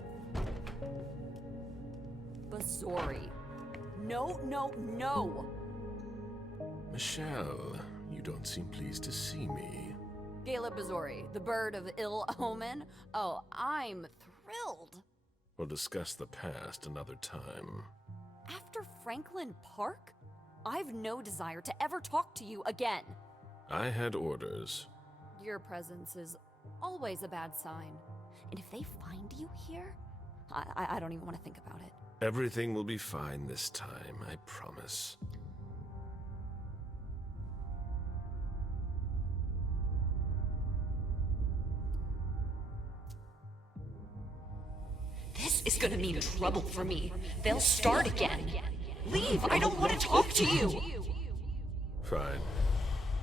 Bazori. No, no, no! Michelle, you don't seem pleased to see me. Gala Bazori, the bird of ill omen? Oh, I'm thrilled. We'll discuss the past another time. After Franklin Park? I've no desire to ever talk to you again. I had orders. Your presence is always a bad sign. And if they find you here, I don't even want to think about it. Everything will be fine this time, I promise. This is gonna mean trouble for me. They'll start again. Leave! I don't want to talk to you! Fine.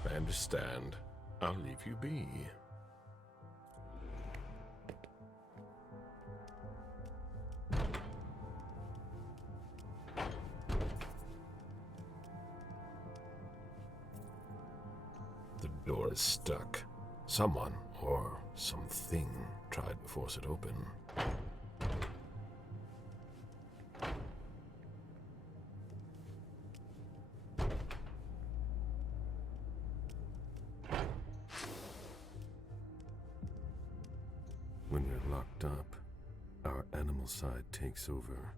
I understand. I'll leave you be. The door is stuck. Someone, or something, tried to force it open. When we're locked up, our animal side takes over.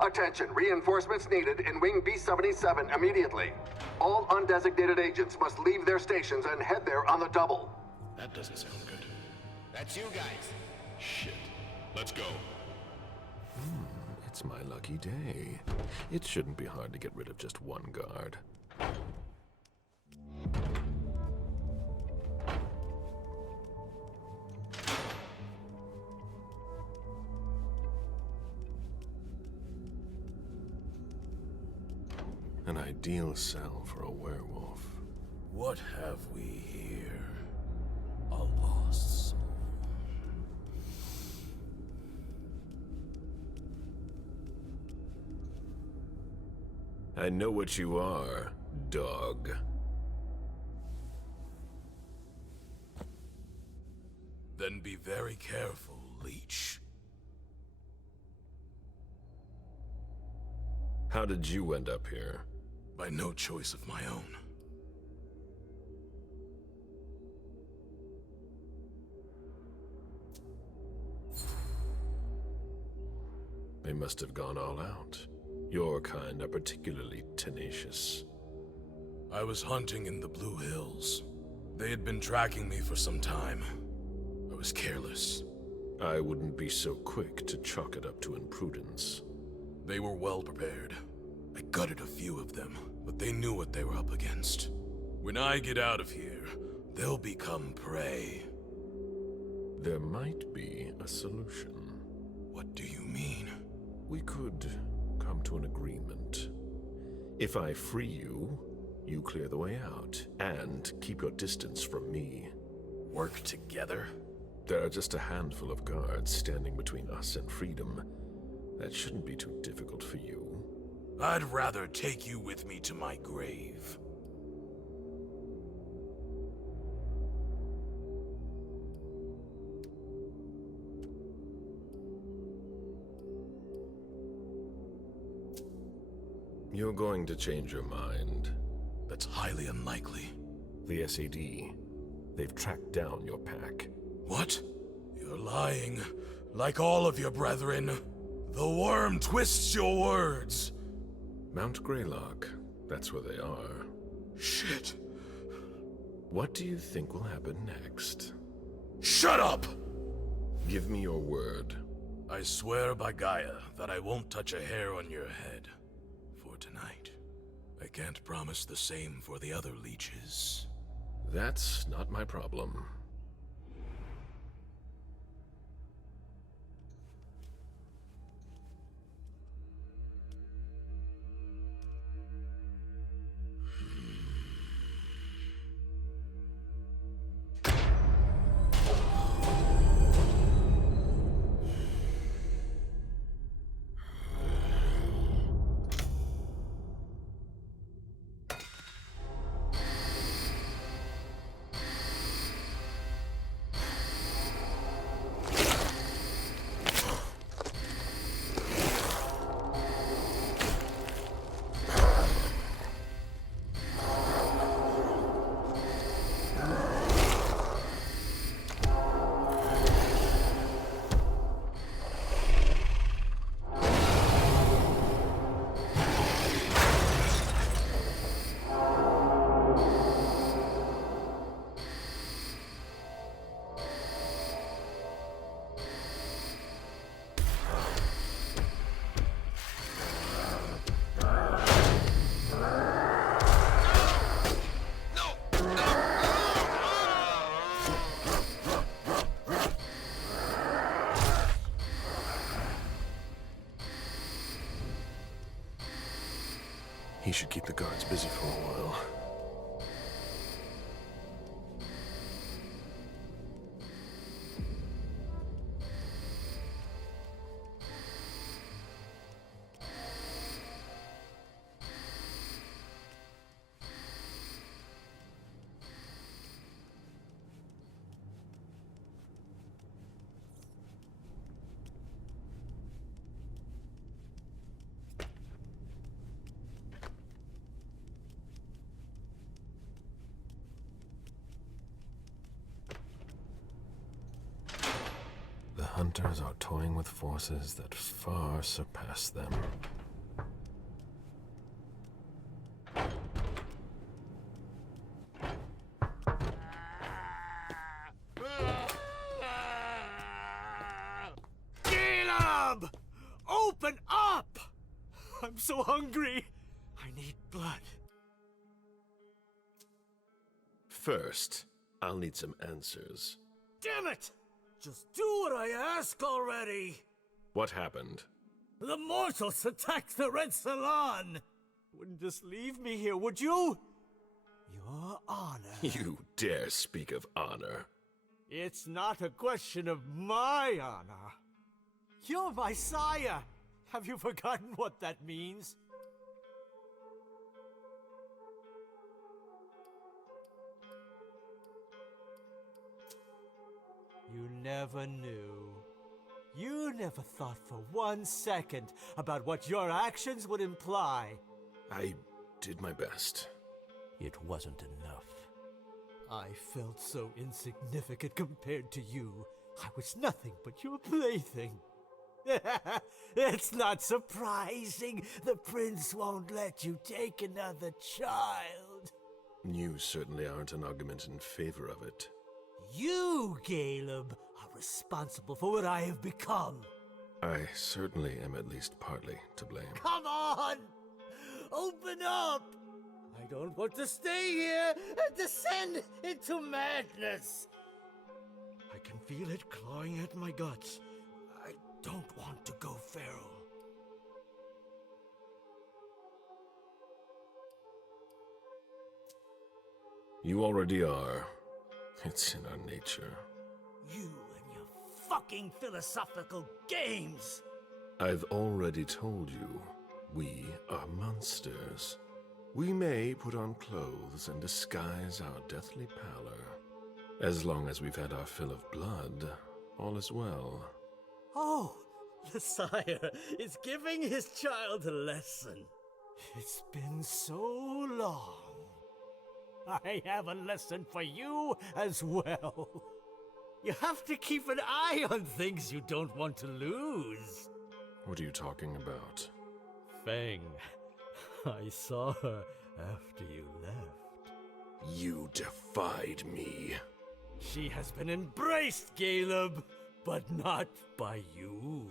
Attention, reinforcements needed in Wing B-77 immediately. All undesignated agents must leave their stations and head there on the double. That doesn't sound good. That's you guys. Shit. Let's go. It's my lucky day. It shouldn't be hard to get rid of just one guard. An ideal cell for a werewolf. What have we here? A lost soul. I know what you are, dog. Then be very careful, leech. How did you end up here? By no choice of my own. They must have gone all out. Your kind are particularly tenacious. I was hunting in the Blue Hills. They had been tracking me for some time. I was careless. I wouldn't be so quick to chalk it up to imprudence. They were well prepared. I gutted a few of them, but they knew what they were up against. When I get out of here, they'll become prey. There might be a solution. What do you mean? We could come to an agreement. If I free you, you clear the way out, and keep your distance from me. Work together? There are just a handful of guards standing between us and freedom. That shouldn't be too difficult for you. I'd rather take you with me to my grave. You're going to change your mind. That's highly unlikely. The SAD. They've tracked down your pack. What? You're lying, like all of your brethren. The worm twists your words. Mount Greylock. That's where they are. Shit. What do you think will happen next? Shut up! Give me your word. I swear by Gaia that I won't touch a hair on your head. For tonight. I can't promise the same for the other leeches. That's not my problem. He should keep the guards busy for a while. hunters are toying with forces that far surpass them. Caleb! Open up! I'm so hungry. I need blood. First, I'll need some answers. Damn it! Just do what I ask already! What happened? The mortals attacked the Red Salon! Wouldn't just leave me here, would you? Your honor. You dare speak of honor? It's not a question of my honor. You're my sire! Have you forgotten what that means? You never knew. You never thought for 1 second about what your actions would imply. I did my best. It wasn't enough. I felt so insignificant compared to you. I was nothing but your plaything. It's not surprising the prince won't let you take another child. You certainly aren't an argument in favor of it. You, Caleb, are responsible for what I have become. I certainly am at least partly to blame. Come on! Open up! I don't want to stay here and descend into madness. I can feel it clawing at my guts. I don't want to go feral. You already are. It's in our nature. You and your fucking philosophical games! I've already told you, we are monsters. We may put on clothes and disguise our deathly pallor. As long as we've had our fill of blood, all is well. Oh, the sire is giving his child a lesson. It's been so long. I have a lesson for you as well. You have to keep an eye on things you don't want to lose. What are you talking about? Feng, I saw her after you left. You defied me. She has been embraced, Caleb, but not by you.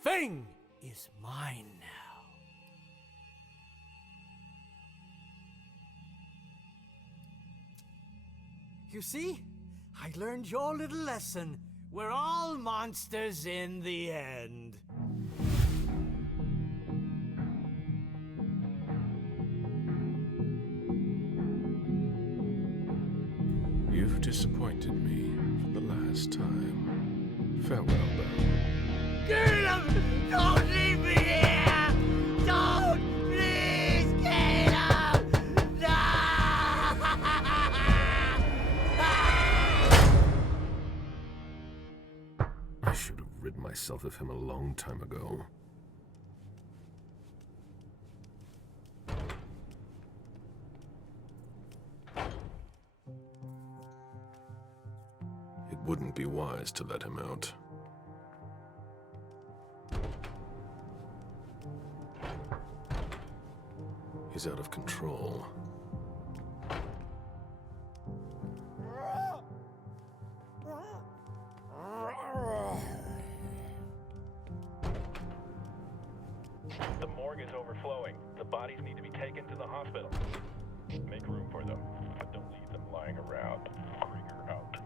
Feng is mine now. You see? I learned your little lesson. We're all monsters in the end. You've disappointed me for the last time. Farewell, Belle. Caleb! Don't leave me here! Don't! Please, Caleb! No! I should have rid myself of him a long time ago. It wouldn't be wise to let him out. He's out of control. The morgue is overflowing. The bodies need to be taken to the hospital. Make room for them, but don't leave them lying around. Krieger out.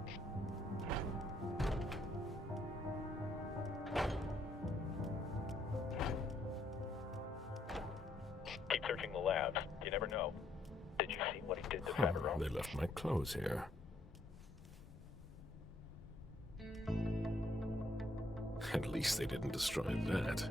Keep searching the labs. You never know. Did you see what he did to Faveron? They left my clothes here. At least they didn't destroy that.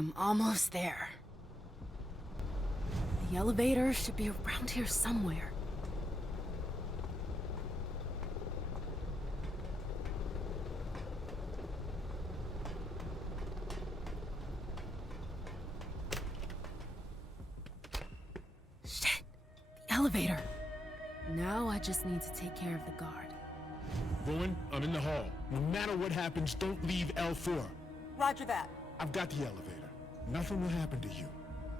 I'm almost there. The elevator should be around here somewhere. Shit! The elevator! Now I just need to take care of the guard. Rowan, I'm in the hall. No matter what happens, don't leave L4. Roger that. I've got the elevator. Nothing will happen to you.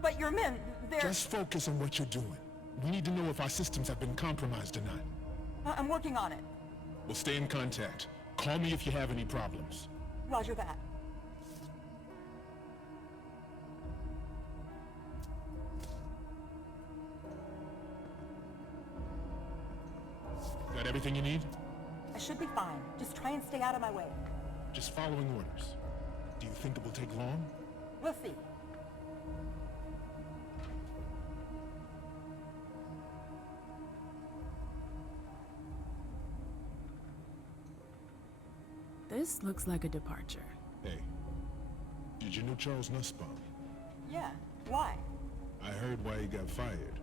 But your men, they're... Just focus on what you're doing. We need to know if our systems have been compromised or not. I'm working on it. We'll stay in contact. Call me if you have any problems. Roger that. Got everything you need? I should be fine. Just try and stay out of my way. Just following orders. Do you think it will take long? We'll see. This looks like a departure. Hey, did you know Charles Nussbaum? Yeah, why? I heard why he got fired.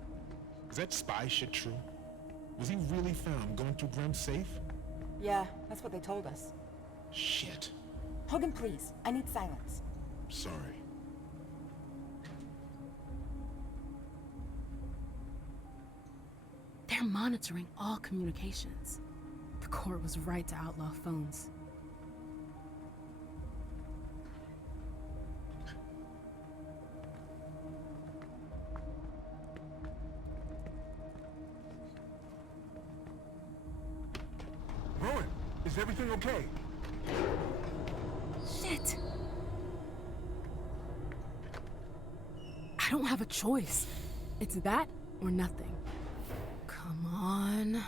Is that spy shit true? Was he really found going through Graham's safe? Yeah, that's what they told us. Shit. Hogan, please. I need silence. Sorry. They're monitoring all communications. The court was right to outlaw phones. Rowan, is everything okay? Shit! I don't have a choice. It's that or nothing. Come on.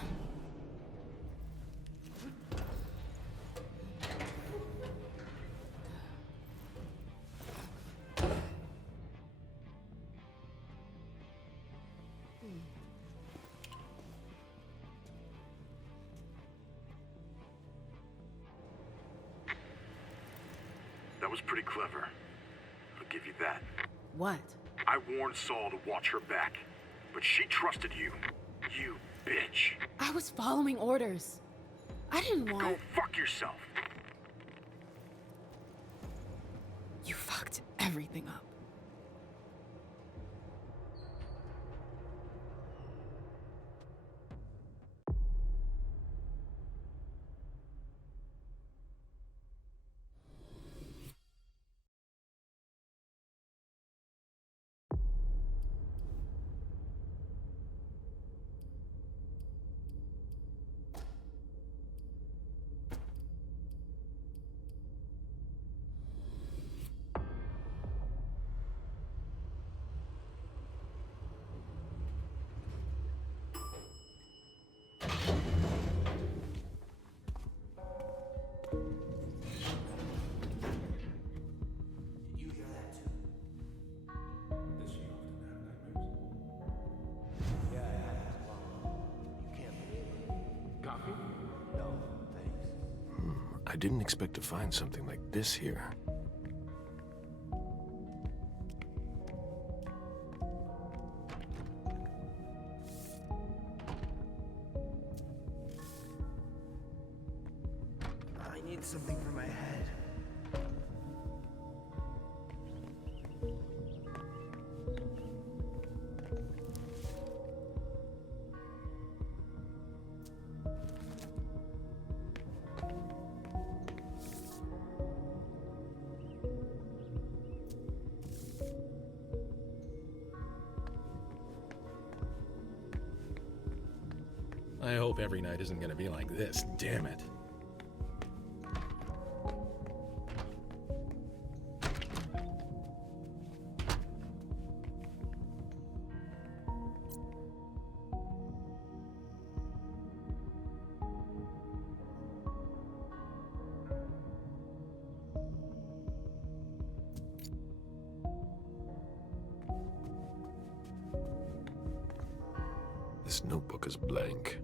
That was pretty clever. I'll give you that. What? I warned Saul to watch her back, but she trusted you. You bitch. I was following orders. I didn't want... Go fuck yourself. You fucked everything up. I didn't expect to find something like this here. I need something for my head. I hope every night isn't gonna be like this, damn it. This notebook is blank.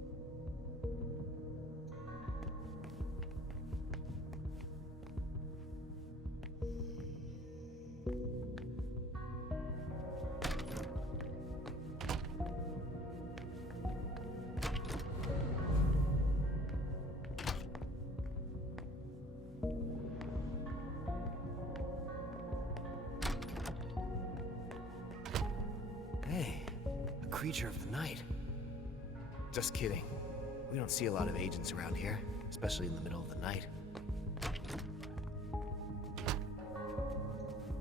creature of the night. Just kidding. We don't see a lot of agents around here, especially in the middle of the night.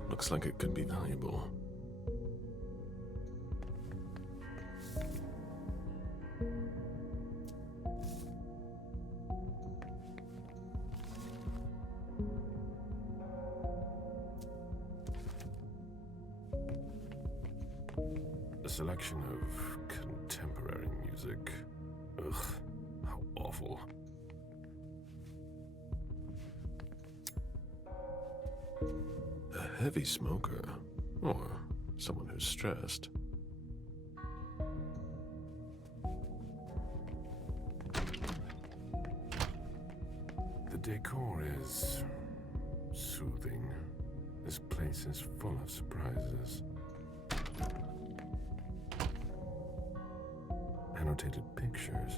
Looks like it could be valuable. A selection of contemporary music. Ugh, how awful. A heavy smoker, or someone who's stressed. The decor is soothing. This place is full of surprises. Annotated pictures,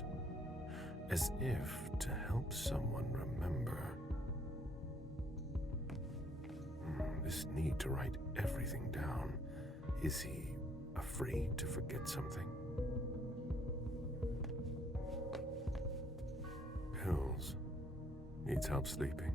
as if to help someone remember. This need to write everything down. Is he afraid to forget something? Pills. Needs help sleeping.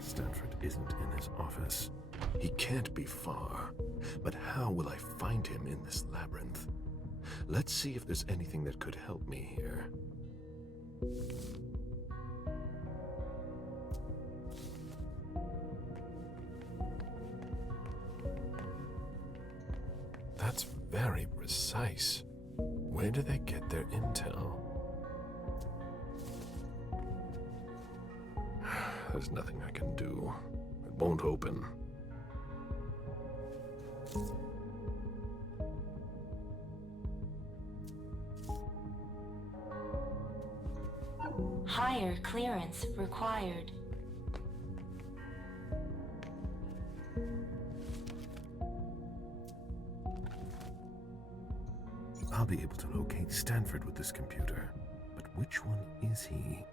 Stanford isn't in his office. He can't be far. But how will I find him in this labyrinth? Let's see if there's anything that could help me here. That's very precise. Where do they get their intel? There's nothing I can do. It won't open. Higher clearance required. I'll be able to locate Stanford with this computer. But which one is he?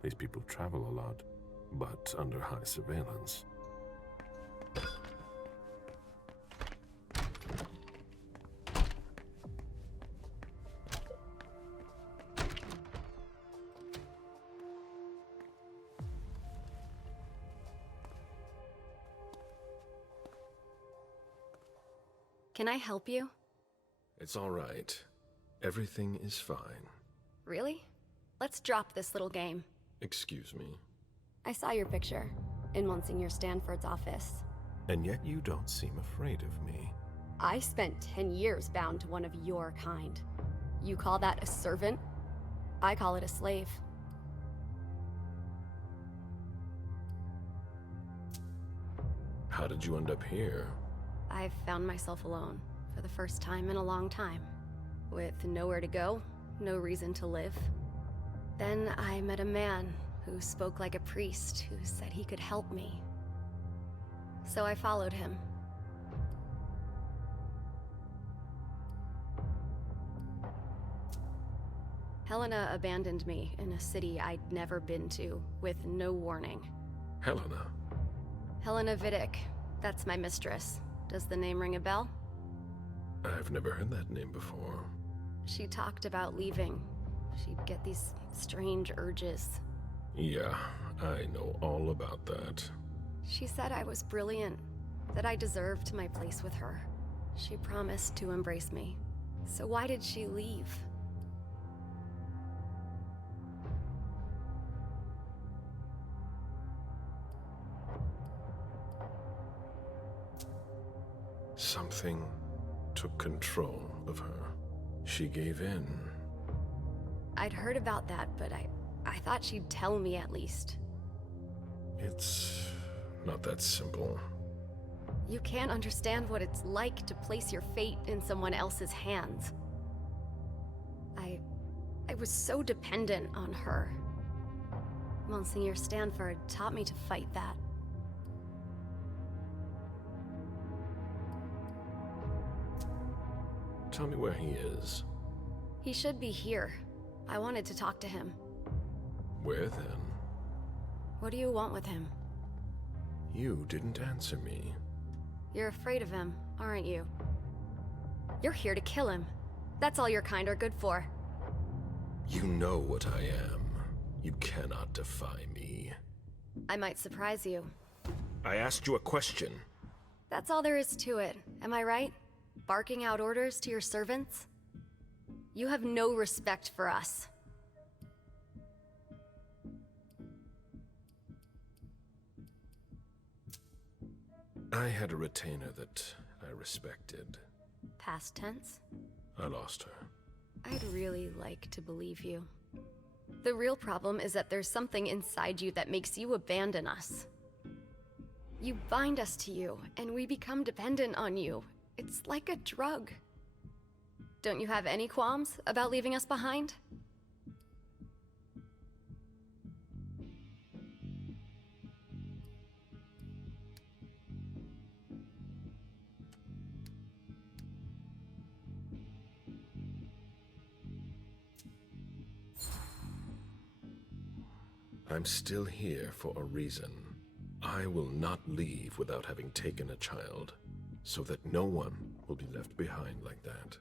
These people travel a lot, but under high surveillance. Can I help you? It's all right. Everything is fine. Really? Let's drop this little game. Excuse me. I saw your picture in Monsignor Stanford's office. And yet you don't seem afraid of me. I spent 10 years bound to one of your kind. You call that a servant? I call it a slave. How did you end up here? I've found myself alone for the first time in a long time. With nowhere to go, no reason to live. Then I met a man who spoke like a priest who said he could help me. So I followed him. Helena abandoned me in a city I'd never been to, with no warning. Helena? Helena Vidic. That's my mistress. Does the name ring a bell? I've never heard that name before. She talked about leaving. She'd get these strange urges. Yeah, I know all about that. She said I was brilliant, that I deserved my place with her. She promised to embrace me. So why did she leave? Something took control of her. She gave in. I'd heard about that, but I thought she'd tell me at least. It's not that simple. You can't understand what it's like to place your fate in someone else's hands. I was so dependent on her. Monsignor Stanford taught me to fight that. Tell me where he is. He should be here. I wanted to talk to him. Where then? What do you want with him? You didn't answer me. You're afraid of him, aren't you? You're here to kill him. That's all your kind are good for. You know what I am. You cannot defy me. I might surprise you. I asked you a question. That's all there is to it, am I right? Barking out orders to your servants? You have no respect for us. I had a retainer that I respected. Past tense? I lost her. I'd really like to believe you. The real problem is that there's something inside you that makes you abandon us. You bind us to you, and we become dependent on you. It's like a drug. Don't you have any qualms about leaving us behind? I'm still here for a reason. I will not leave without having taken a child, so that no one will be left behind like that.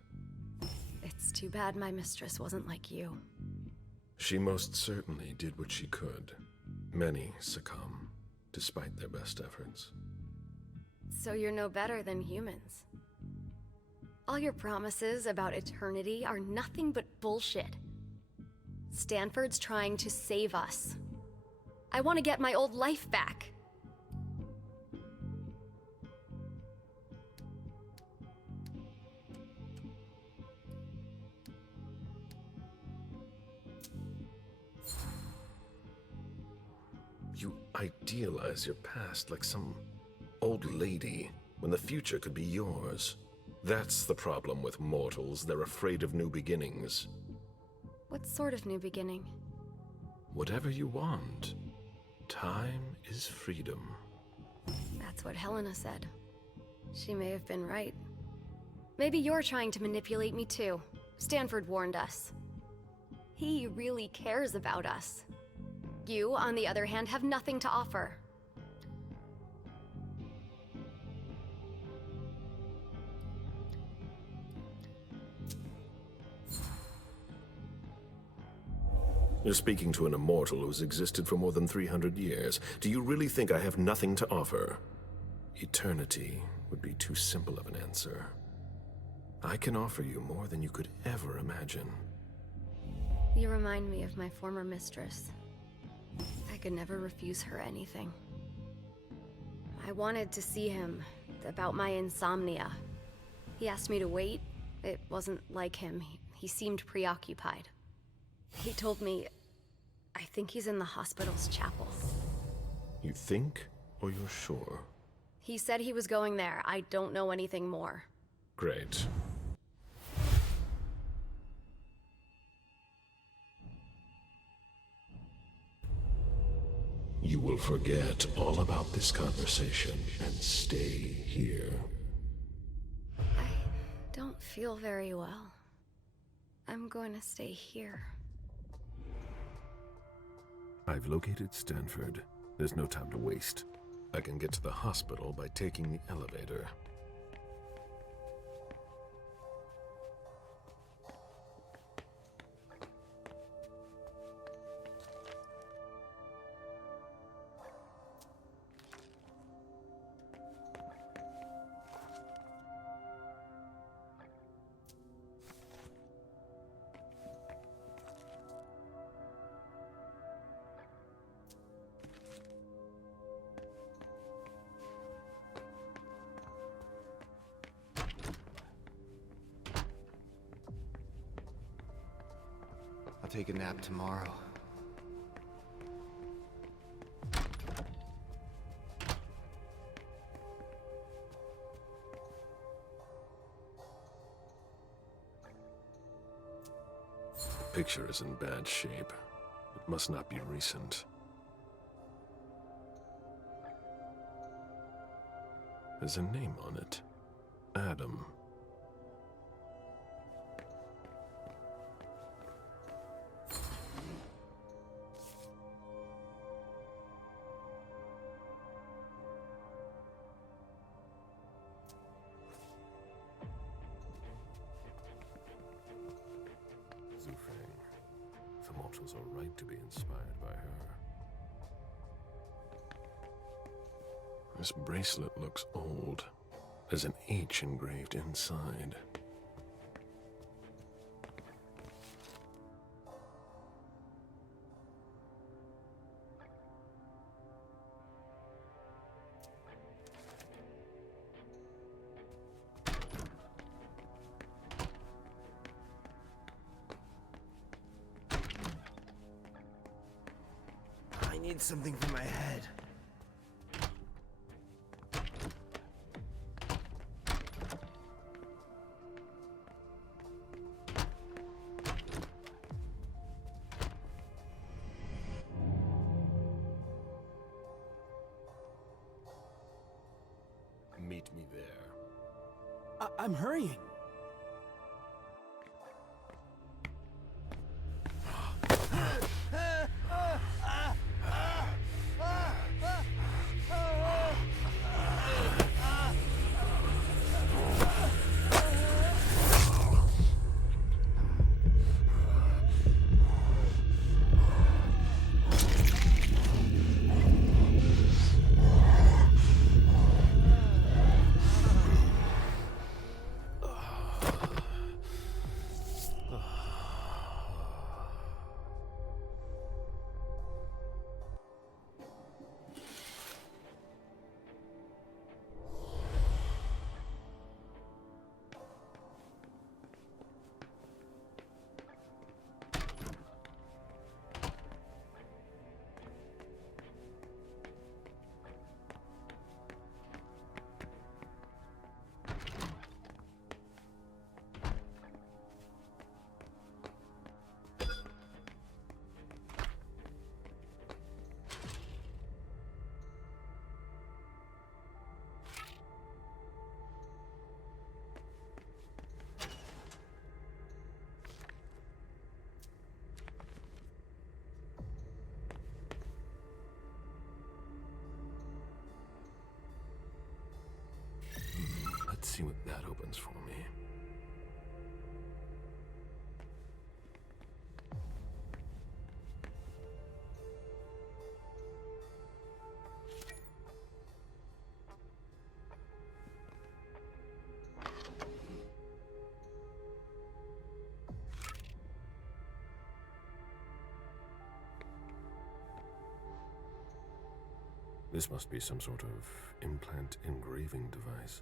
It's too bad my mistress wasn't like you. She most certainly did what she could. Many succumb, despite their best efforts. So you're no better than humans. All your promises about eternity are nothing but bullshit. Stanford's trying to save us. I want to get my old life back. You idealize your past like some old lady, when the future could be yours. That's the problem with mortals. They're afraid of new beginnings. What sort of new beginning? Whatever you want. Time is freedom. That's what Helena said. She may have been right. Maybe you're trying to manipulate me too. Stanford warned us. He really cares about us. You, on the other hand, have nothing to offer. You're speaking to an immortal who's existed for more than 300 years. Do you really think I have nothing to offer? Eternity would be too simple of an answer. I can offer you more than you could ever imagine. You remind me of my former mistress. I could never refuse her anything. I wanted to see him about my insomnia. He asked me to wait. It wasn't like him. He seemed preoccupied. He told me, I think he's in the hospital's chapel. You think, or you're sure? He said he was going there. I don't know anything more. Great. You will forget all about this conversation and stay here. I don't feel very well. I'm going to stay here. I've located Stanford. There's no time to waste. I can get to the hospital by taking the elevator. take a nap tomorrow. The picture is in bad shape. It must not be recent. There's a name on it. Adam. The mortals are right to be inspired by her. This bracelet looks old. There's an H engraved inside. I need something for my head. Meet me there. I'm hurrying. Let's see what that opens for me. This must be some sort of implant engraving device.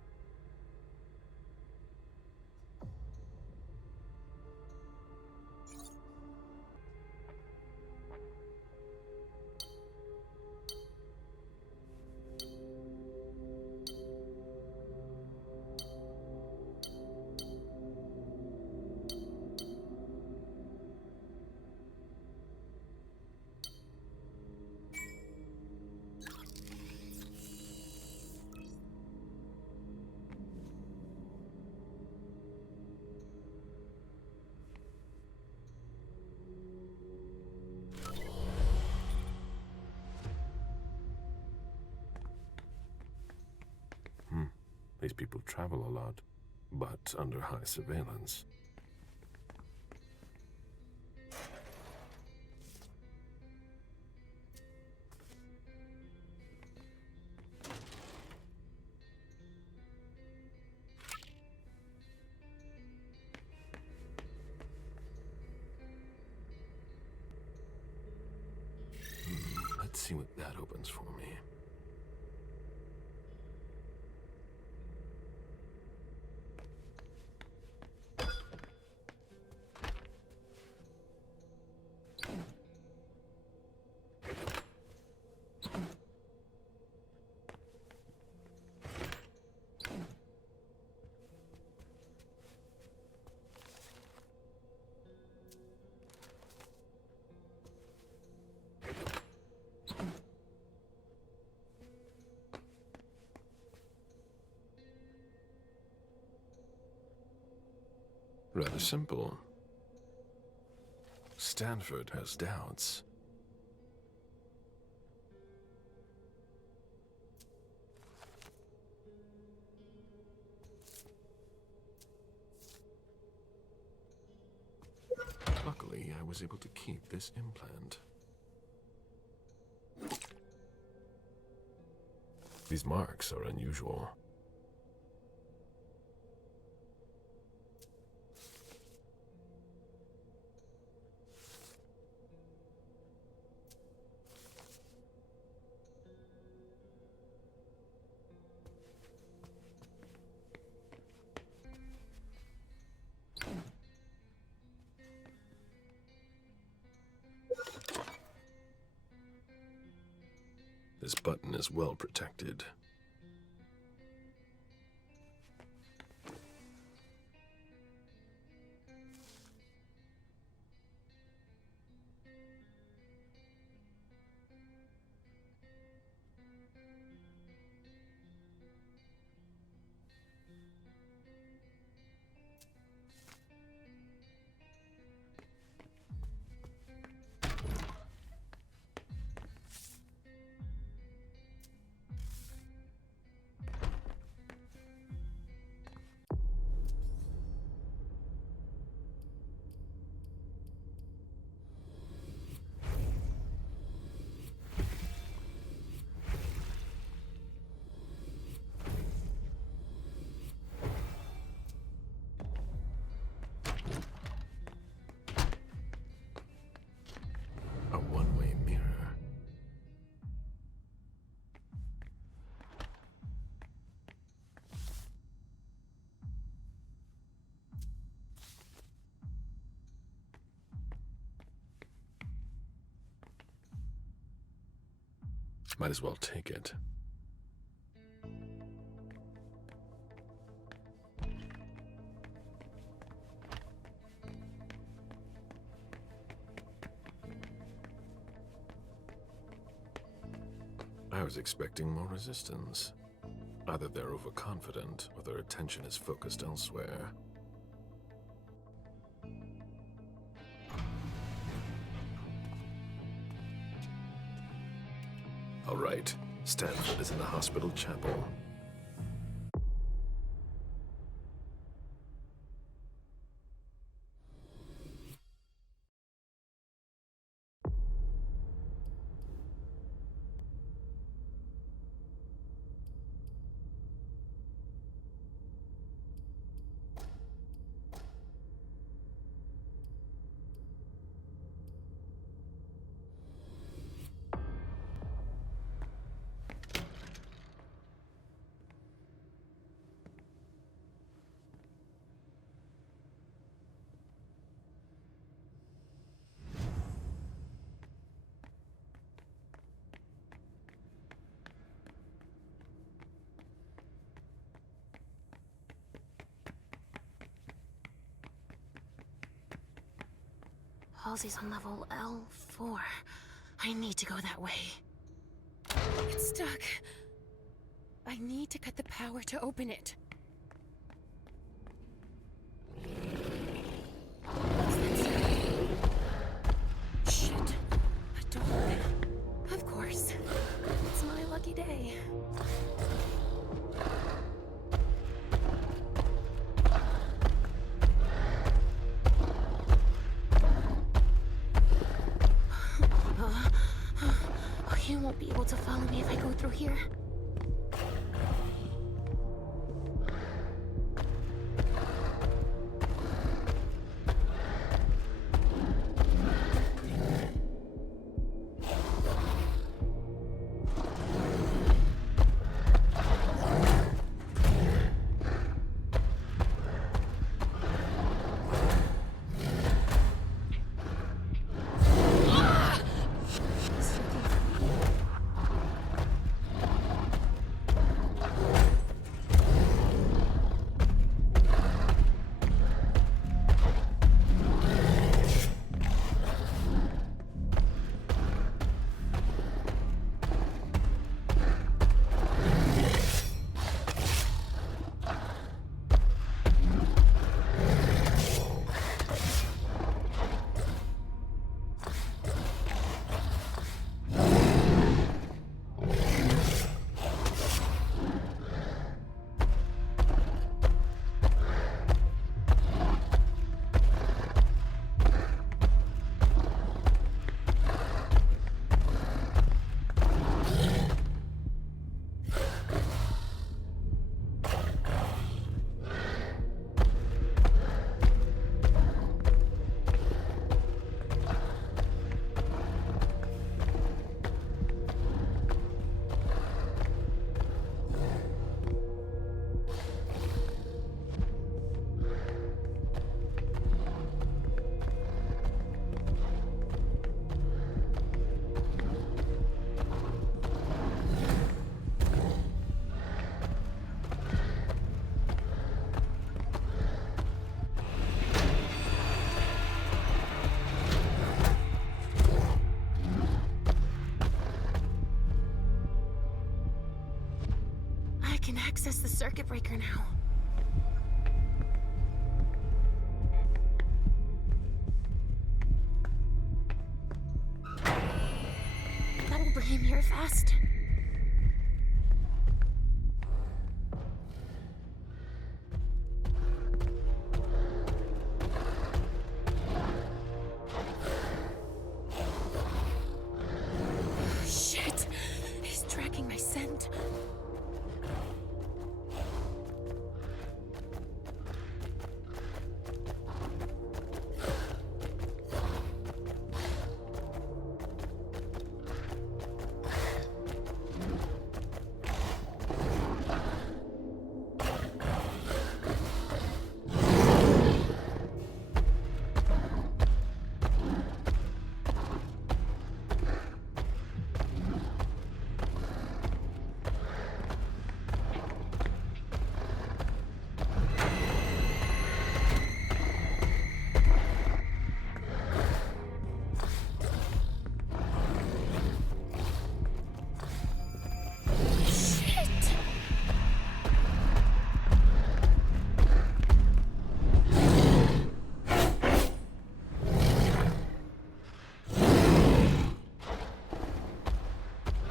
These people travel a lot, but under high surveillance. Let's see what that opens for me. Rather simple. Stanford has doubts. Luckily, I was able to keep this implant. These marks are unusual. This button is well protected. A one-way mirror. Might as well take it. I was expecting more resistance. Either they're overconfident or their attention is focused elsewhere. All right, Stanford is in the hospital chapel. Halsey's on level L4. I need to go that way. It's stuck. I need to cut the power to open it. What's that sound? Shit. A door. Of course. It's my lucky day. You won't be able to follow me if I go through here. circuit breaker now. That'll bring him here fast. Shit! He's tracking my scent.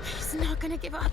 He's not gonna give up.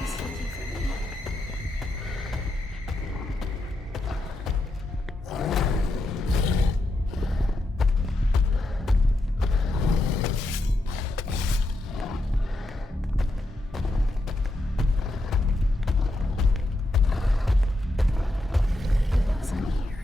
He's looking for me. He wasn't here.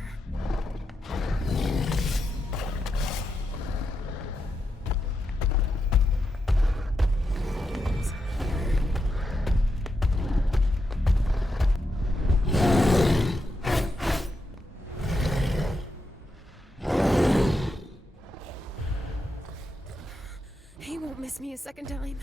He won't miss me a second time.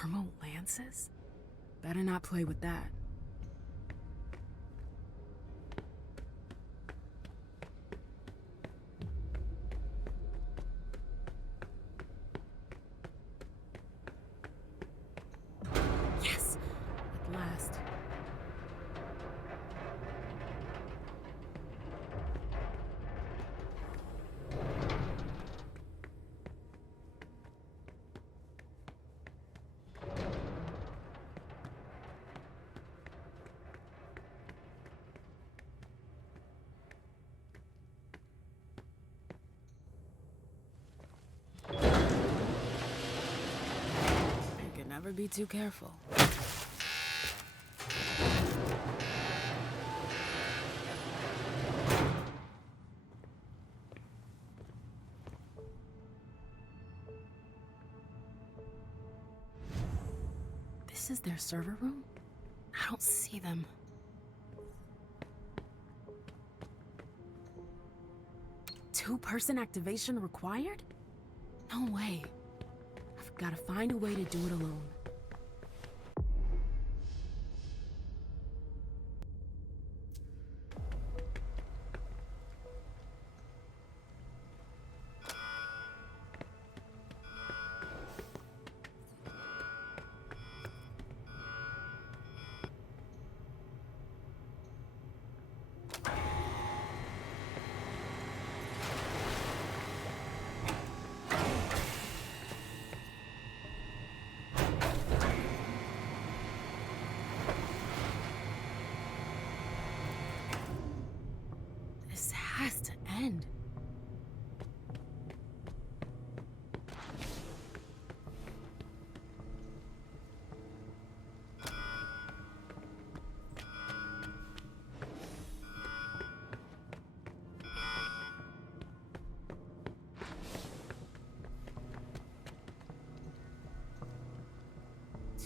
Thermal lances? Better not play with that. Yes! At last. Never be too careful. This is their server room? I don't see them. Two-person activation required? No way. I've got to find a way to do it alone. This has to end.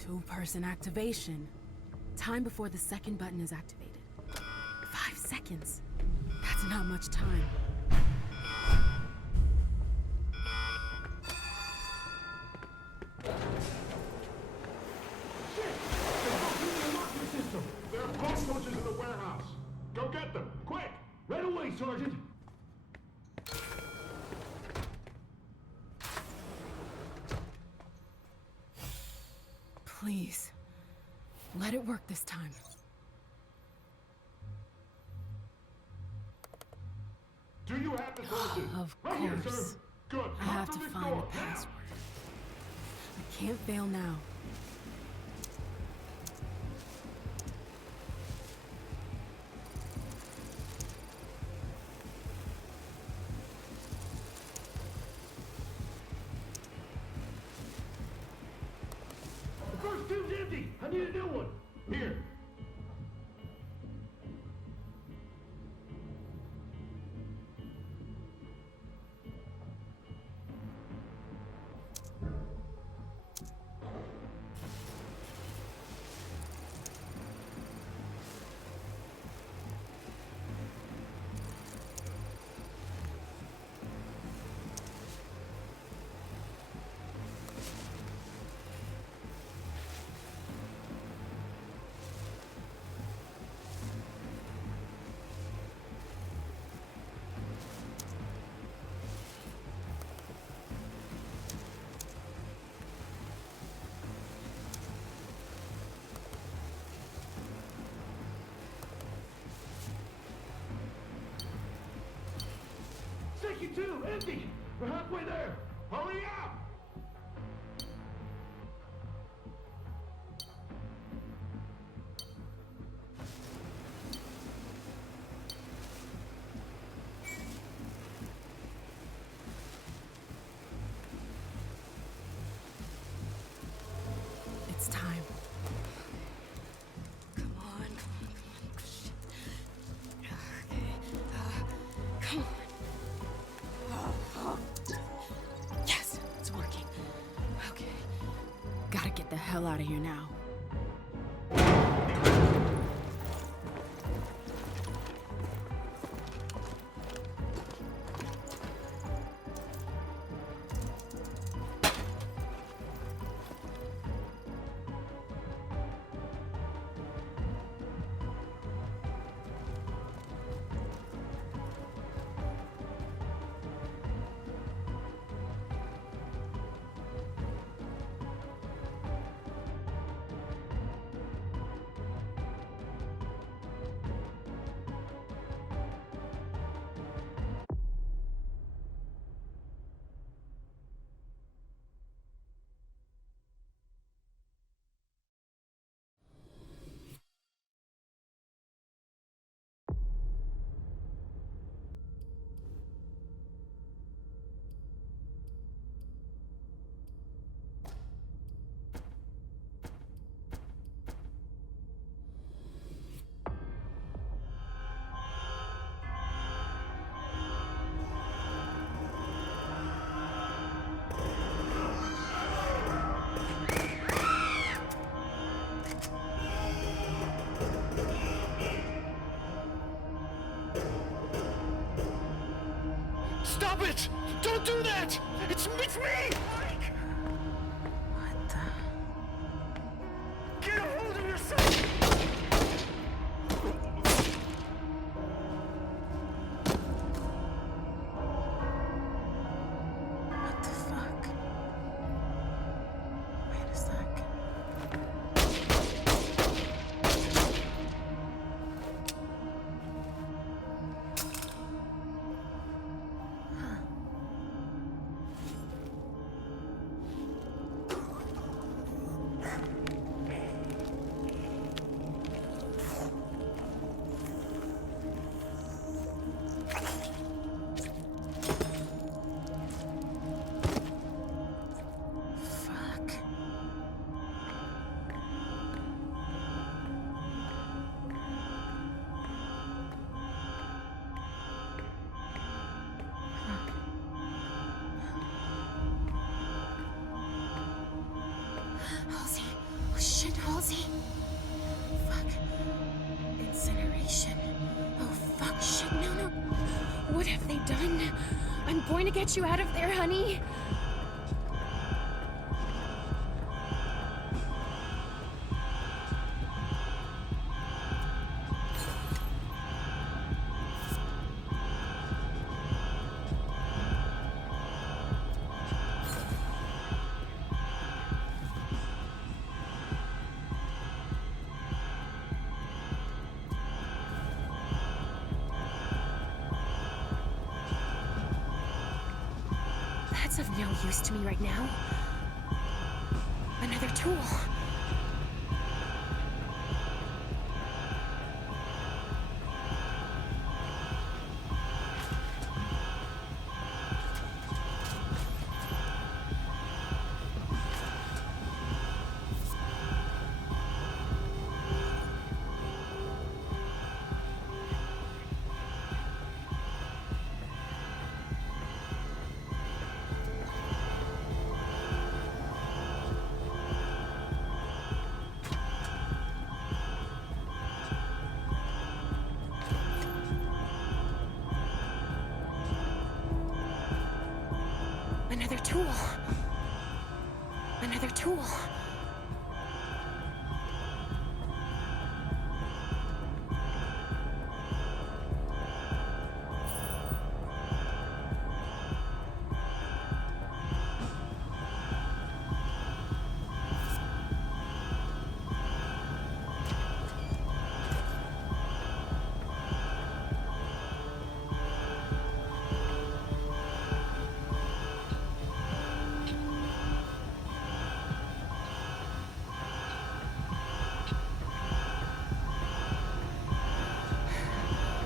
Two-person activation. Time before the second button is activated. 5 seconds. That's not much time. There are pump switches in the warehouse. Go get them, quick! Right away, Sergeant! Please, let it work this time. Do you have the switches? Of Right here, course. sir. Good. I have to find the password. I can't fail now. The first tube's empty. I need a new one. Here. Section 2, empty! We're halfway there! Hurry up! It's time. Come on. Shit. Okay. Come on. Yes, it's working. Okay. Gotta get the hell out of here now. it! Don't do that! It's me! What the? Get a hold of yourself! What the fuck? Wait a sec. Fuck. Halsey. Oh shit, Halsey. Fuck. Incineration. Oh fuck, shit, no. What have they done? I'm going to get you out of there, honey. That's of no use to me right now. Another tool. Another tool. Another tool.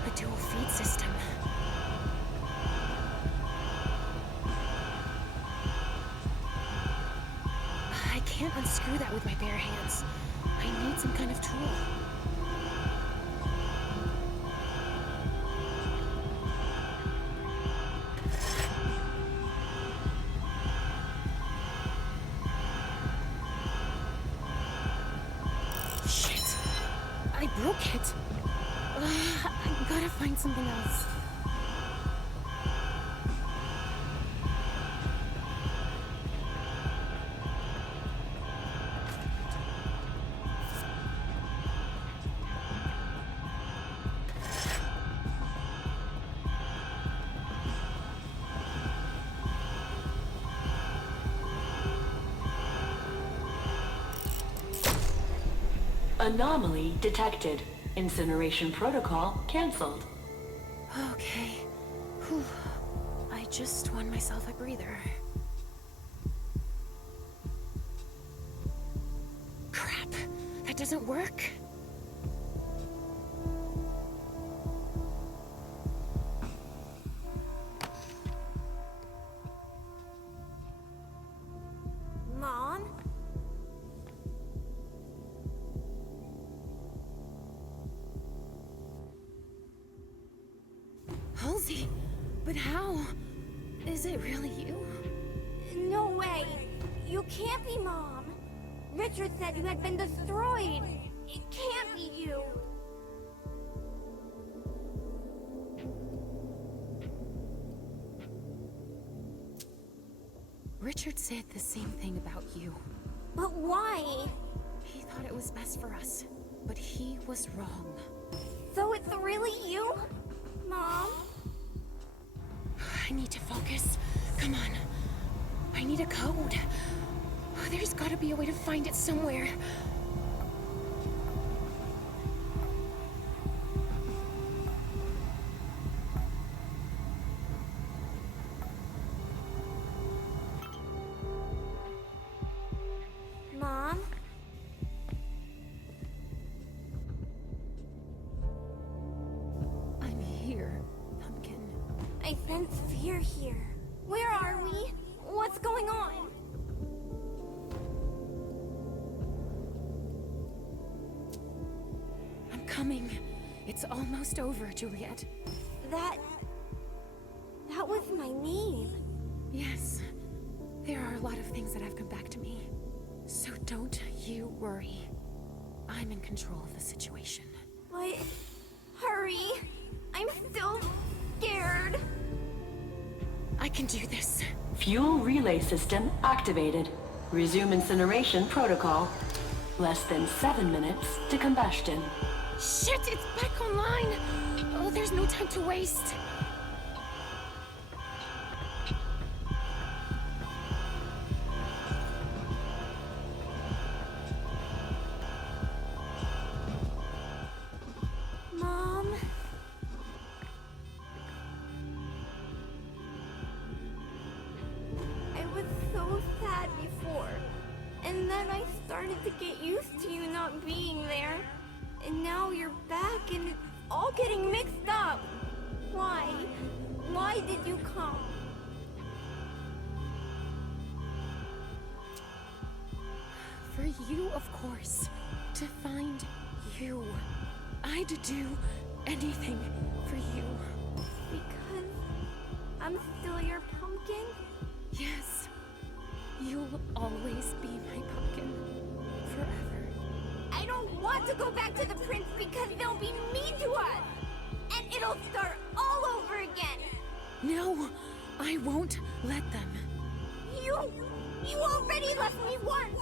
A dual feed system. I can't unscrew that with my bare hands. I need some kind of tool. Shit! I broke it. I gotta find something else. Anomaly detected. Incineration protocol cancelled. Okay. Whew. I just won myself a breather. Crap. That doesn't work. Mom? Halsey, but how? Is it really you? No way! You can't be Mom! Richard said you had been destroyed! It can't be you! Richard said the same thing about you. But why? He thought it was best for us, but he was wrong. So it's really you? Mom? I need to focus. Come on. I need a code. There's gotta be a way to find it somewhere. Mom? I'm here, Pumpkin. I sense fear here. Where are we? What's going on? I'm coming. It's almost over, Juliet. That was my name. Yes. There are a lot of things that have come back to me. So don't you worry. I'm in control of the situation. But hurry. I'm still scared. I can do this. Fuel relay system activated. Resume incineration protocol. Less than 7 minutes to combustion. Shit, it's back online! Oh, there's no time to waste. Mom? I was so sad before. And then I started to get used to you not being there. And now you're back and it's all getting mixed up. Why? Why did you come? For you, of course. To find you. I'd do anything for you. Because I'm still your pumpkin? Yes. You'll always be my pumpkin. Forever. I don't want to go back to the prince because they'll be mean to us! And it'll start all over again! No, I won't let them. You already left me once!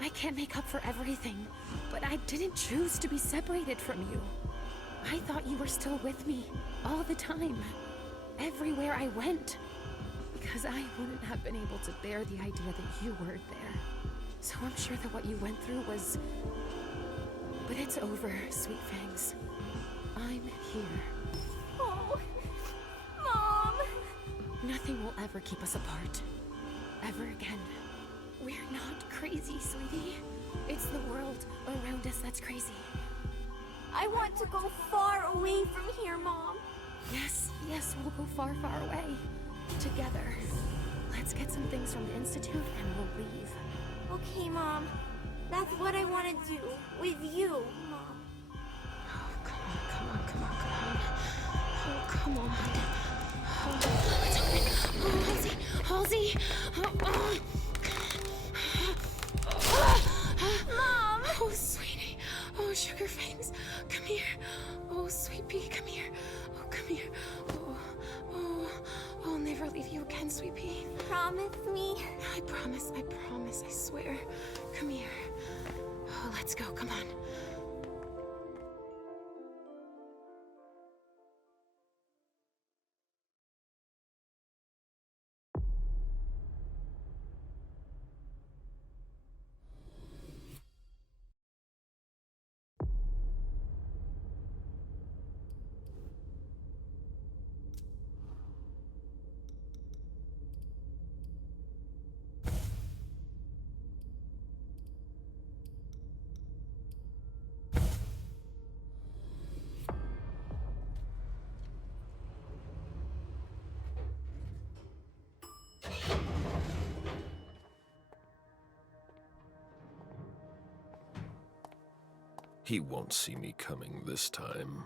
I can't make up for everything, but I didn't choose to be separated from you. I thought you were still with me, all the time, everywhere I went. Because I wouldn't have been able to bear the idea that you weren't there. So I'm sure that what you went through was... But it's over, Sweet Fangs. I'm here. Oh, Mom! Nothing will ever keep us apart. Ever again. We're not crazy, sweetie. It's the world around us that's crazy. I want to go far away from here, Mom. Yes, we'll go far, far away. Together. Let's get some things from the Institute and we'll leave. Okay, Mom. That's what I want to do. With you, Mom. Oh, come on. Oh, come on. Oh, it's open. Oh, Halsey. Mom! Oh, sweetie. Oh, Sugar Fangs. Come here. Oh, Sweet Pea, come here. Oh, come here. Oh, I'll never leave you again, Sweet Pea. Promise me? I promise, I swear. Come here. Oh, let's go, come on. He won't see me coming this time.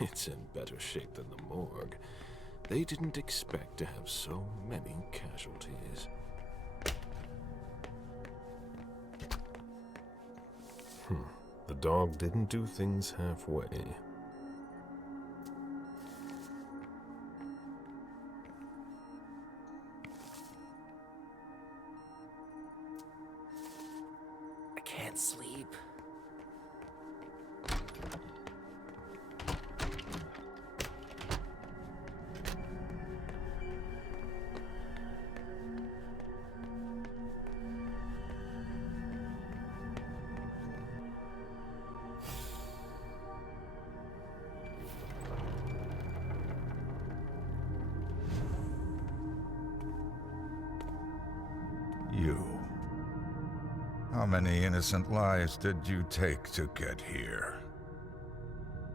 It's in better shape than the morgue. They didn't expect to have so many casualties. The dog didn't do things halfway. I can't sleep. You. How many innocent lives did you take to get here?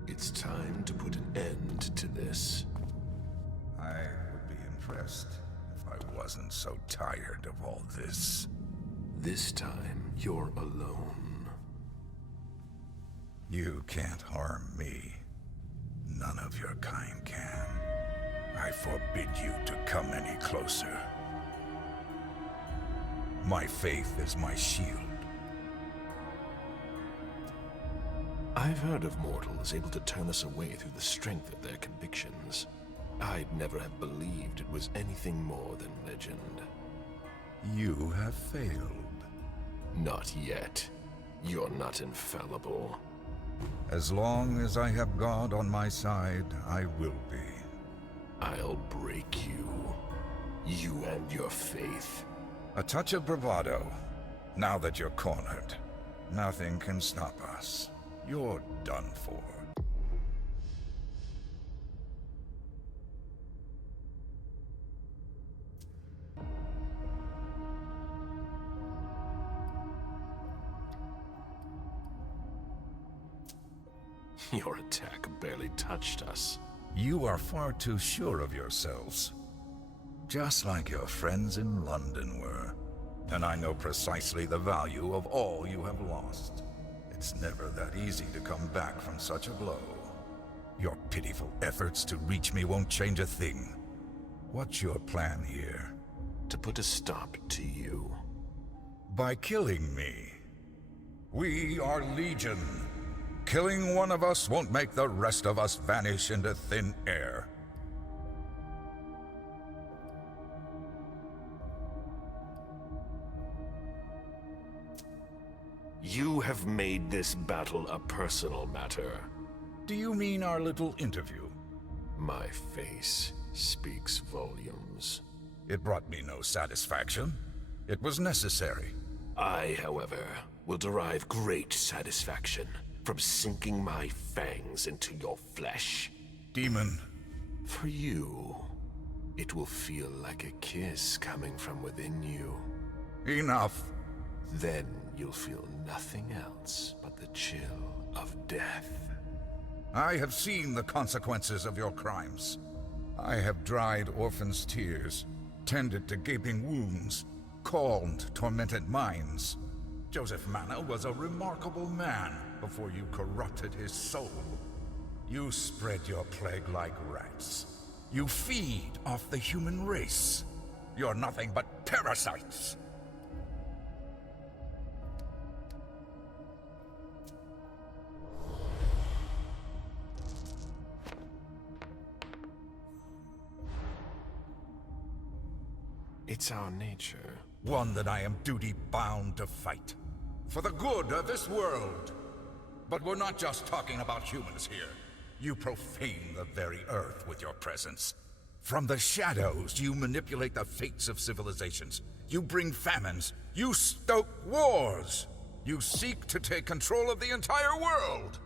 It's time to put an end to this. I would be impressed if I wasn't so tired of all this. This time, you're alone. You can't harm me. None of your kind can. I forbid you to come any closer. My faith is my shield. I've heard of mortals able to turn us away through the strength of their convictions. I'd never have believed it was anything more than legend. You have failed. Not yet. You're not infallible. As long as I have God on my side, I will be. I'll break you. You and your faith. A touch of bravado. Now that you're cornered, nothing can stop us. You're done for. Your attack barely touched us. You are far too sure of yourselves. Just like your friends in London were. And I know precisely the value of all you have lost. It's never that easy to come back from such a blow. Your pitiful efforts to reach me won't change a thing. What's your plan here? To put a stop to you. By killing me. We are Legion. Killing one of us won't make the rest of us vanish into thin air. You have made this battle a personal matter. Do you mean our little interview? My face speaks volumes. It brought me no satisfaction. It was necessary. I, however, will derive great satisfaction from sinking my fangs into your flesh. Demon. For you, it will feel like a kiss coming from within you. Enough. Then you'll feel nothing else but the chill of death. I have seen the consequences of your crimes. I have dried orphans' tears, tended to gaping wounds, calmed tormented minds. Joseph Manna was a remarkable man before you corrupted his soul. You spread your plague like rats. You feed off the human race. You're nothing but parasites. It's our nature. One that I am duty-bound to fight. For the good of this world. But we're not just talking about humans here. You profane the very earth with your presence. From the shadows, you manipulate the fates of civilizations. You bring famines. You stoke wars. You seek to take control of the entire world.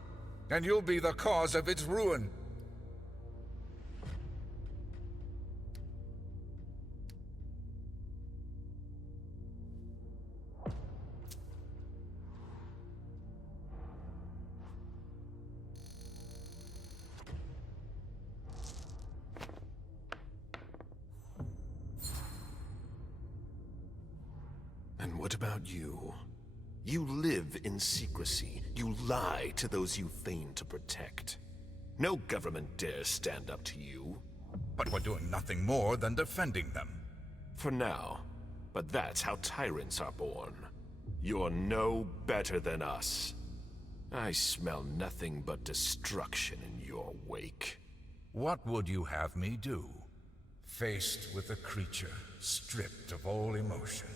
And you'll be the cause of its ruin. And what about you? You live in secrecy. You lie to those you feign to protect. No government dares stand up to you. But we're doing nothing more than defending them. For now. But that's how tyrants are born. You're no better than us. I smell nothing but destruction in your wake. What would you have me do? Faced with a creature stripped of all emotion,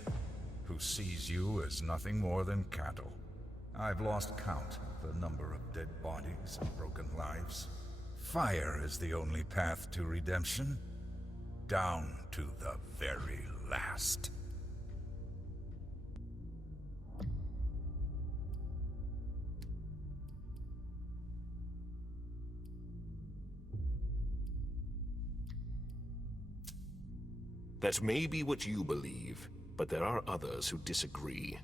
who sees you as nothing more than cattle. I've lost count of the number of dead bodies and broken lives. Fire is the only path to redemption. Down to the very last. That may be what you believe, but there are others who disagree.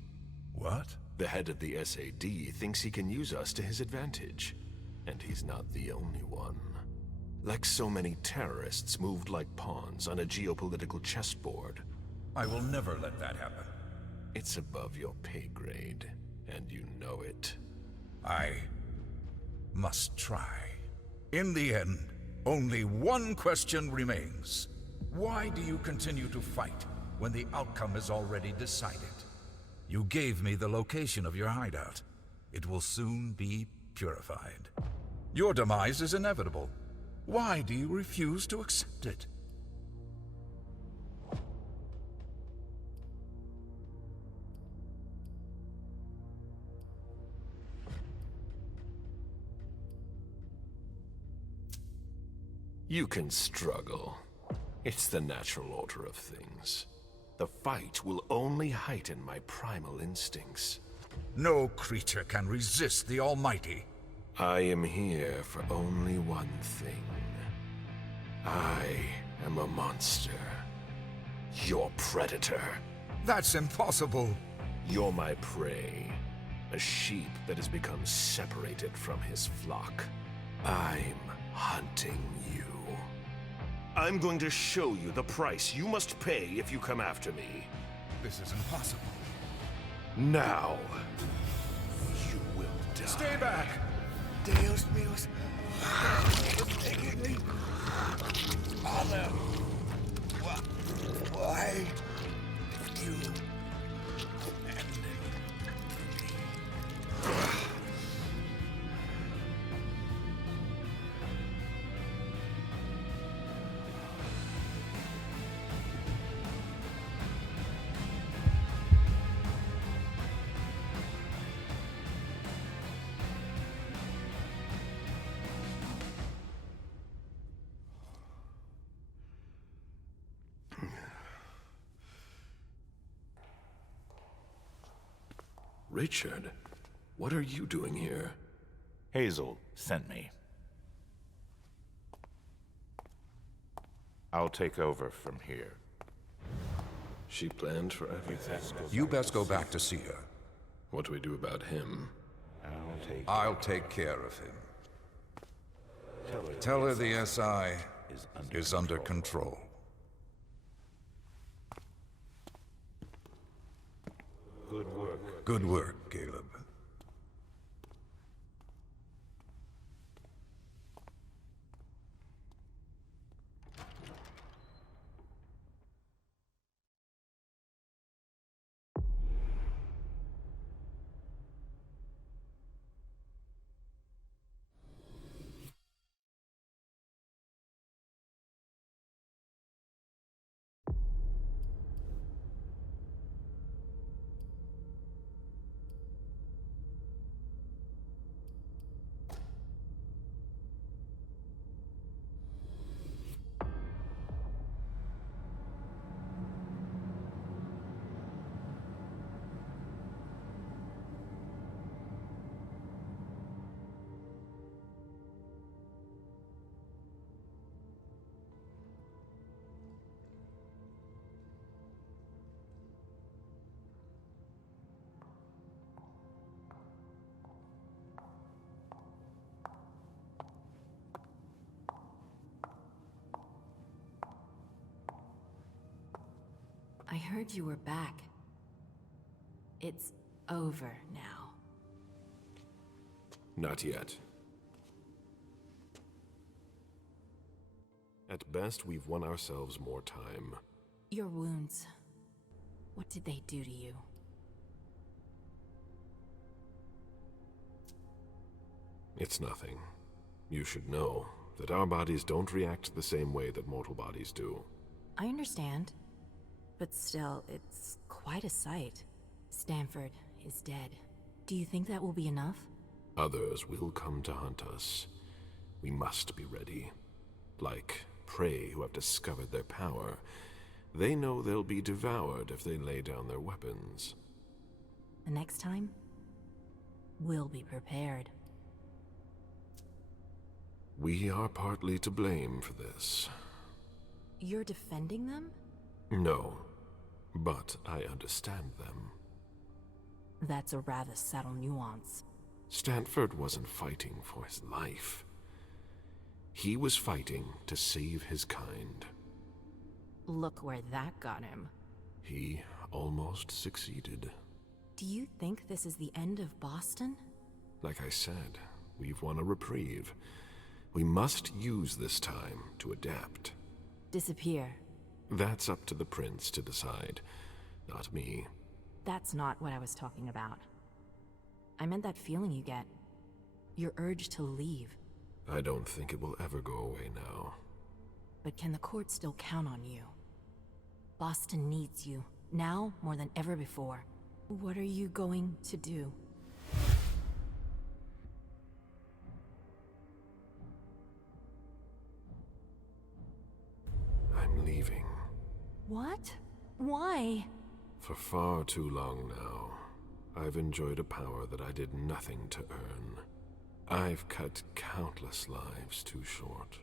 What? The head of the SAD thinks he can use us to his advantage. And he's not the only one. Like so many terrorists moved like pawns on a geopolitical chessboard. I will never let that happen. It's above your pay grade, and you know it. I must try. In the end, only one question remains. Why do you continue to fight when the outcome is already decided? You gave me the location of your hideout. It will soon be purified. Your demise is inevitable. Why do you refuse to accept it? You can struggle. It's the natural order of things. The fight will only heighten my primal instincts. No creature can resist the Almighty. I am here for only one thing. I am a monster. Your predator. That's impossible. You're my prey. A sheep that has become separated from his flock. I'm hunting you. I'm going to show you the price you must pay if you come after me. This is impossible. Now, you will die. Stay back! Dios míos. Forgive me. Father. Why you abandoned me? Richard, what are you doing here? Hazel sent me. I'll take over from here. She planned for everything. You best go back to see her. What do we do about him? I'll take care of him. Tell her the SI is under control. Good work. Good work, Caleb. I heard you were back. It's over now. Not yet. At best, we've won ourselves more time. Your wounds. What did they do to you? It's nothing. You should know that our bodies don't react the same way that mortal bodies do. I understand. But still, it's quite a sight. Stanford is dead. Do you think that will be enough? Others will come to hunt us. We must be ready. Like prey who have discovered their power. They know they'll be devoured if they lay down their weapons. The next time, we'll be prepared. We are partly to blame for this. You're defending them? No, but I understand them. That's a rather subtle nuance. Stanford wasn't fighting for his life. He was fighting to save his kind. Look where that got him. He almost succeeded. Do you think this is the end of Boston? Like I said, we've won a reprieve. We must use this time to adapt. Disappear. That's up to the prince to decide, not me. That's not what I was talking about. I meant that feeling you get. Your urge to leave. I don't think it will ever go away now. But can the court still count on you? Boston needs you, now more than ever before. What are you going to do? I'm leaving. What? Why? For far too long now, I've enjoyed a power that I did nothing to earn. I've cut countless lives too short,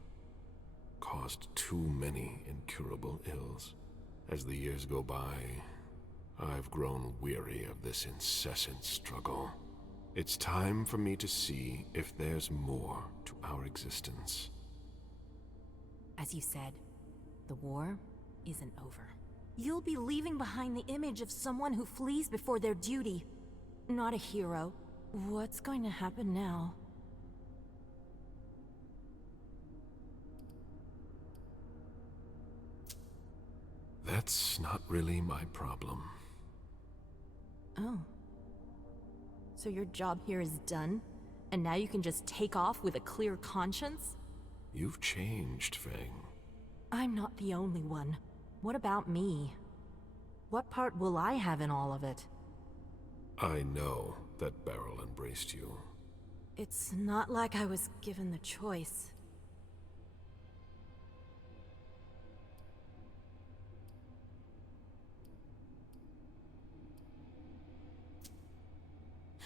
caused too many incurable ills. As the years go by, I've grown weary of this incessant struggle. It's time for me to see if there's more to our existence. As you said, the war isn't over. You'll be leaving behind the image of someone who flees before their duty, not a hero. What's going to happen now? That's not really my problem. Oh. So your job here is done? And now you can just take off with a clear conscience? You've changed, Fang. I'm not the only one. What about me? What part will I have in all of it? I know that Beryl embraced you. It's not like I was given the choice.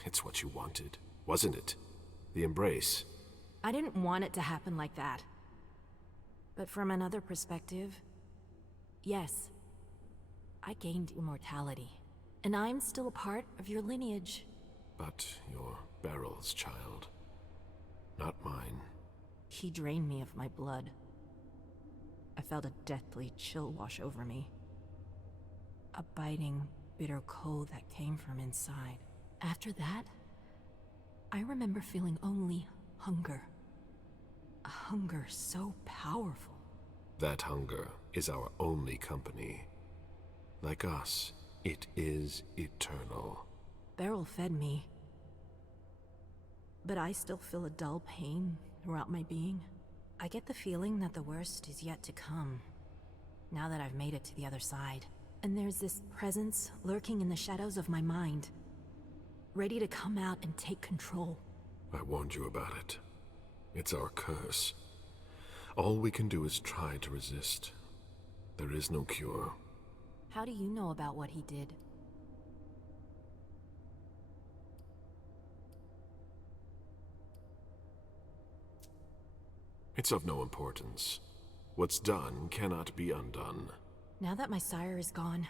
It's what you wanted, wasn't it? The embrace. I didn't want it to happen like that. But from another perspective, yes. I gained immortality, and I'm still a part of your lineage. But you're Beryl's child, not mine. He drained me of my blood. I felt a deathly chill wash over me. A biting, bitter cold that came from inside. After that, I remember feeling only hunger. A hunger so powerful. That hunger is our only company. Like us, it is eternal. Beryl fed me. But I still feel a dull pain throughout my being. I get the feeling that the worst is yet to come, now that I've made it to the other side. And there's this presence lurking in the shadows of my mind, ready to come out and take control. I warned you about it. It's our curse. All we can do is try to resist. There is no cure. How do you know about what he did? It's of no importance. What's done cannot be undone. Now that my sire is gone,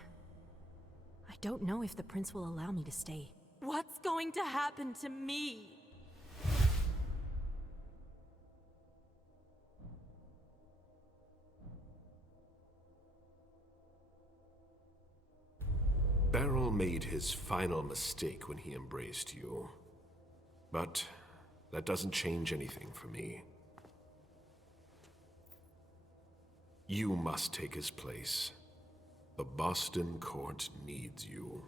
I don't know if the prince will allow me to stay. What's going to happen to me? Beryl made his final mistake when he embraced you. But that doesn't change anything for me. You must take his place. The Boston court needs you.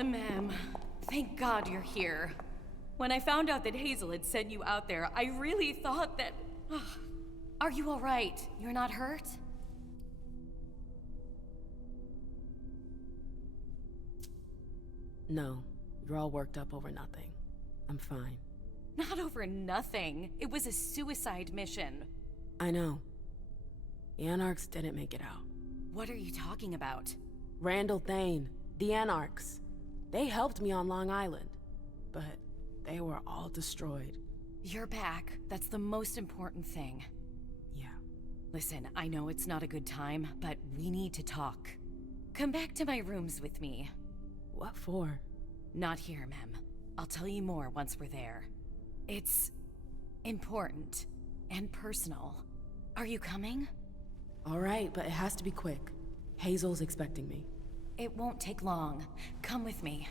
Ma'am, thank God you're here. When I found out that Hazel had sent you out there, I really thought that... Are you all right? You're not hurt? No, you're all worked up over nothing. I'm fine. Not over nothing. It was a suicide mission. I know. The Anarchs didn't make it out. What are you talking about? Randall Thane, the Anarchs. They helped me on Long Island, but they were all destroyed. You're back. That's the most important thing. Yeah. Listen, I know it's not a good time, but we need to talk. Come back to my rooms with me. What for? Not here, ma'am. I'll tell you more once we're there. It's important and personal. Are you coming? All right, but it has to be quick. Hazel's expecting me. It won't take long. Come with me.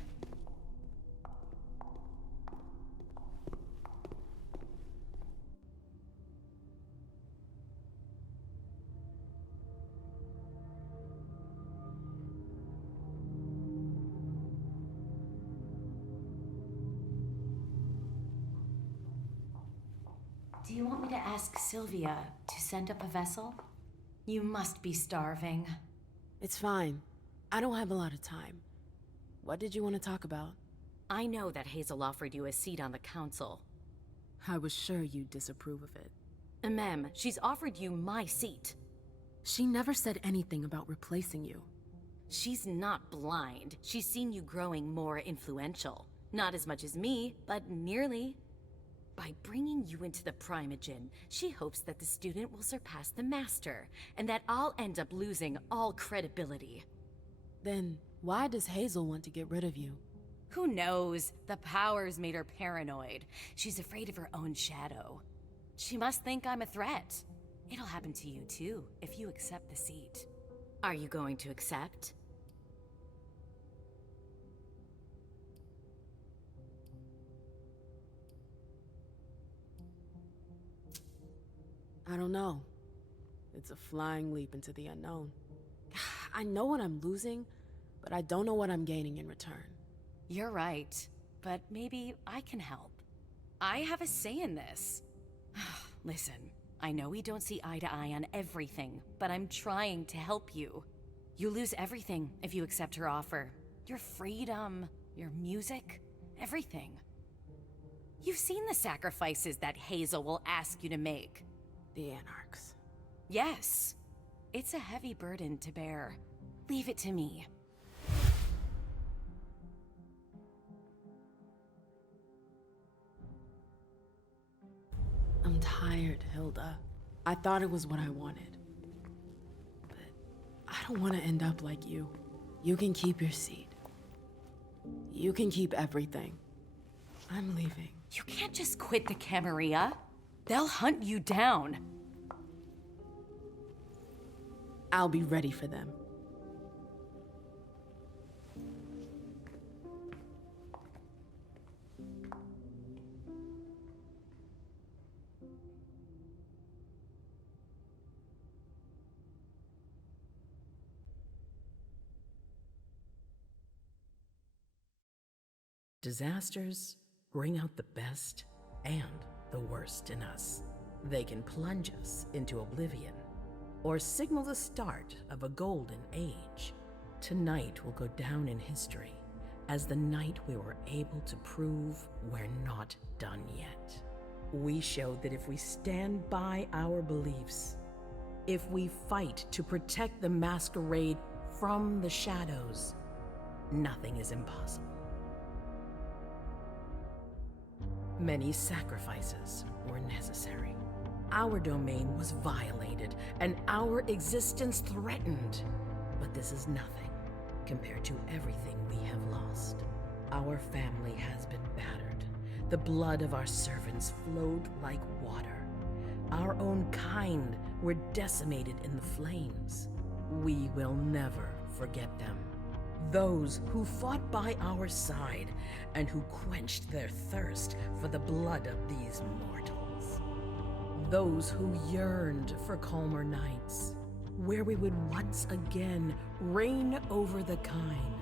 Do you want me to ask Sylvia to send up a vessel? You must be starving. It's fine. I don't have a lot of time. What did you want to talk about? I know that Hazel offered you a seat on the council. I was sure you'd disapprove of it. Ma'am, she's offered you my seat. She never said anything about replacing you. She's not blind. She's seen you growing more influential. Not as much as me, but nearly. By bringing you into the Primogen, she hopes that the student will surpass the master, and that I'll end up losing all credibility. Then why does Hazel want to get rid of you? Who knows? The powers made her paranoid. She's afraid of her own shadow. She must think I'm a threat. It'll happen to you too, if you accept the seat. Are you going to accept? I don't know. It's a flying leap into the unknown. I know what I'm losing, but I don't know what I'm gaining in return. You're right, but maybe I can help. I have a say in this. Listen, I know we don't see eye to eye on everything, but I'm trying to help you. You lose everything if you accept her offer. Your freedom, your music, everything. You've seen the sacrifices that Hazel will ask you to make. The Anarchs. Yes. It's a heavy burden to bear. Leave it to me. I'm tired, Hilda. I thought it was what I wanted. But I don't want to end up like you. You can keep your seat. You can keep everything. I'm leaving. You can't just quit the Camarilla. They'll hunt you down. I'll be ready for them. Disasters bring out the best and the worst in us. They can plunge us into oblivion, or signal the start of a golden age. Tonight will go down in history as the night we were able to prove we're not done yet. We showed that if we stand by our beliefs, if we fight to protect the Masquerade from the shadows, nothing is impossible. Many sacrifices were necessary. Our domain was violated and our existence threatened. But this is nothing compared to everything we have lost. Our family has been battered. The blood of our servants flowed like water. Our own kind were decimated in the flames. We will never forget them. Those who fought by our side and who quenched their thirst for the blood of these mortals. Those who yearned for calmer nights, where we would once again reign over the kind.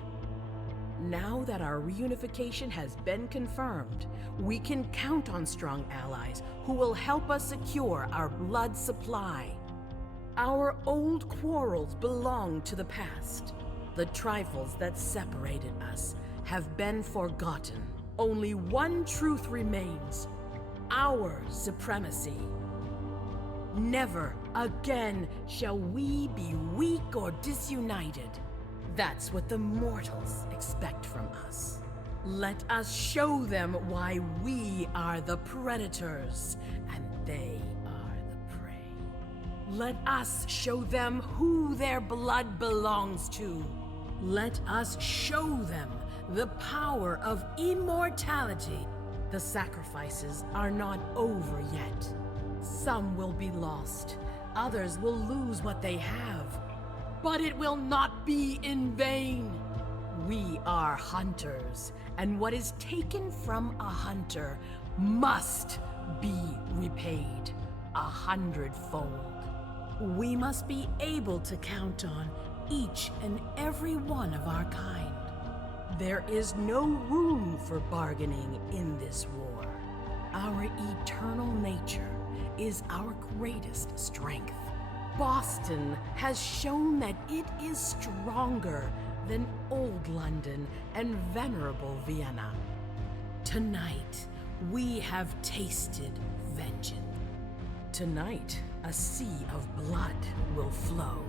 Now that our reunification has been confirmed, we can count on strong allies who will help us secure our blood supply. Our old quarrels belong to the past. The trifles that separated us have been forgotten. Only one truth remains: our supremacy. Never again shall we be weak or disunited. That's what the mortals expect from us. Let us show them why we are the predators and they are the prey. Let us show them who their blood belongs to. Let us show them the power of immortality. The sacrifices are not over yet. Some will be lost. Others will lose what they have. But it will not be in vain. We are hunters, and what is taken from a hunter must be repaid 100-fold. We must be able to count on each and every one of our kind. There is no room for bargaining in this war. Our eternal nature is our greatest strength. Boston has shown that it is stronger than old London and venerable Vienna. Tonight, we have tasted vengeance. Tonight, a sea of blood will flow.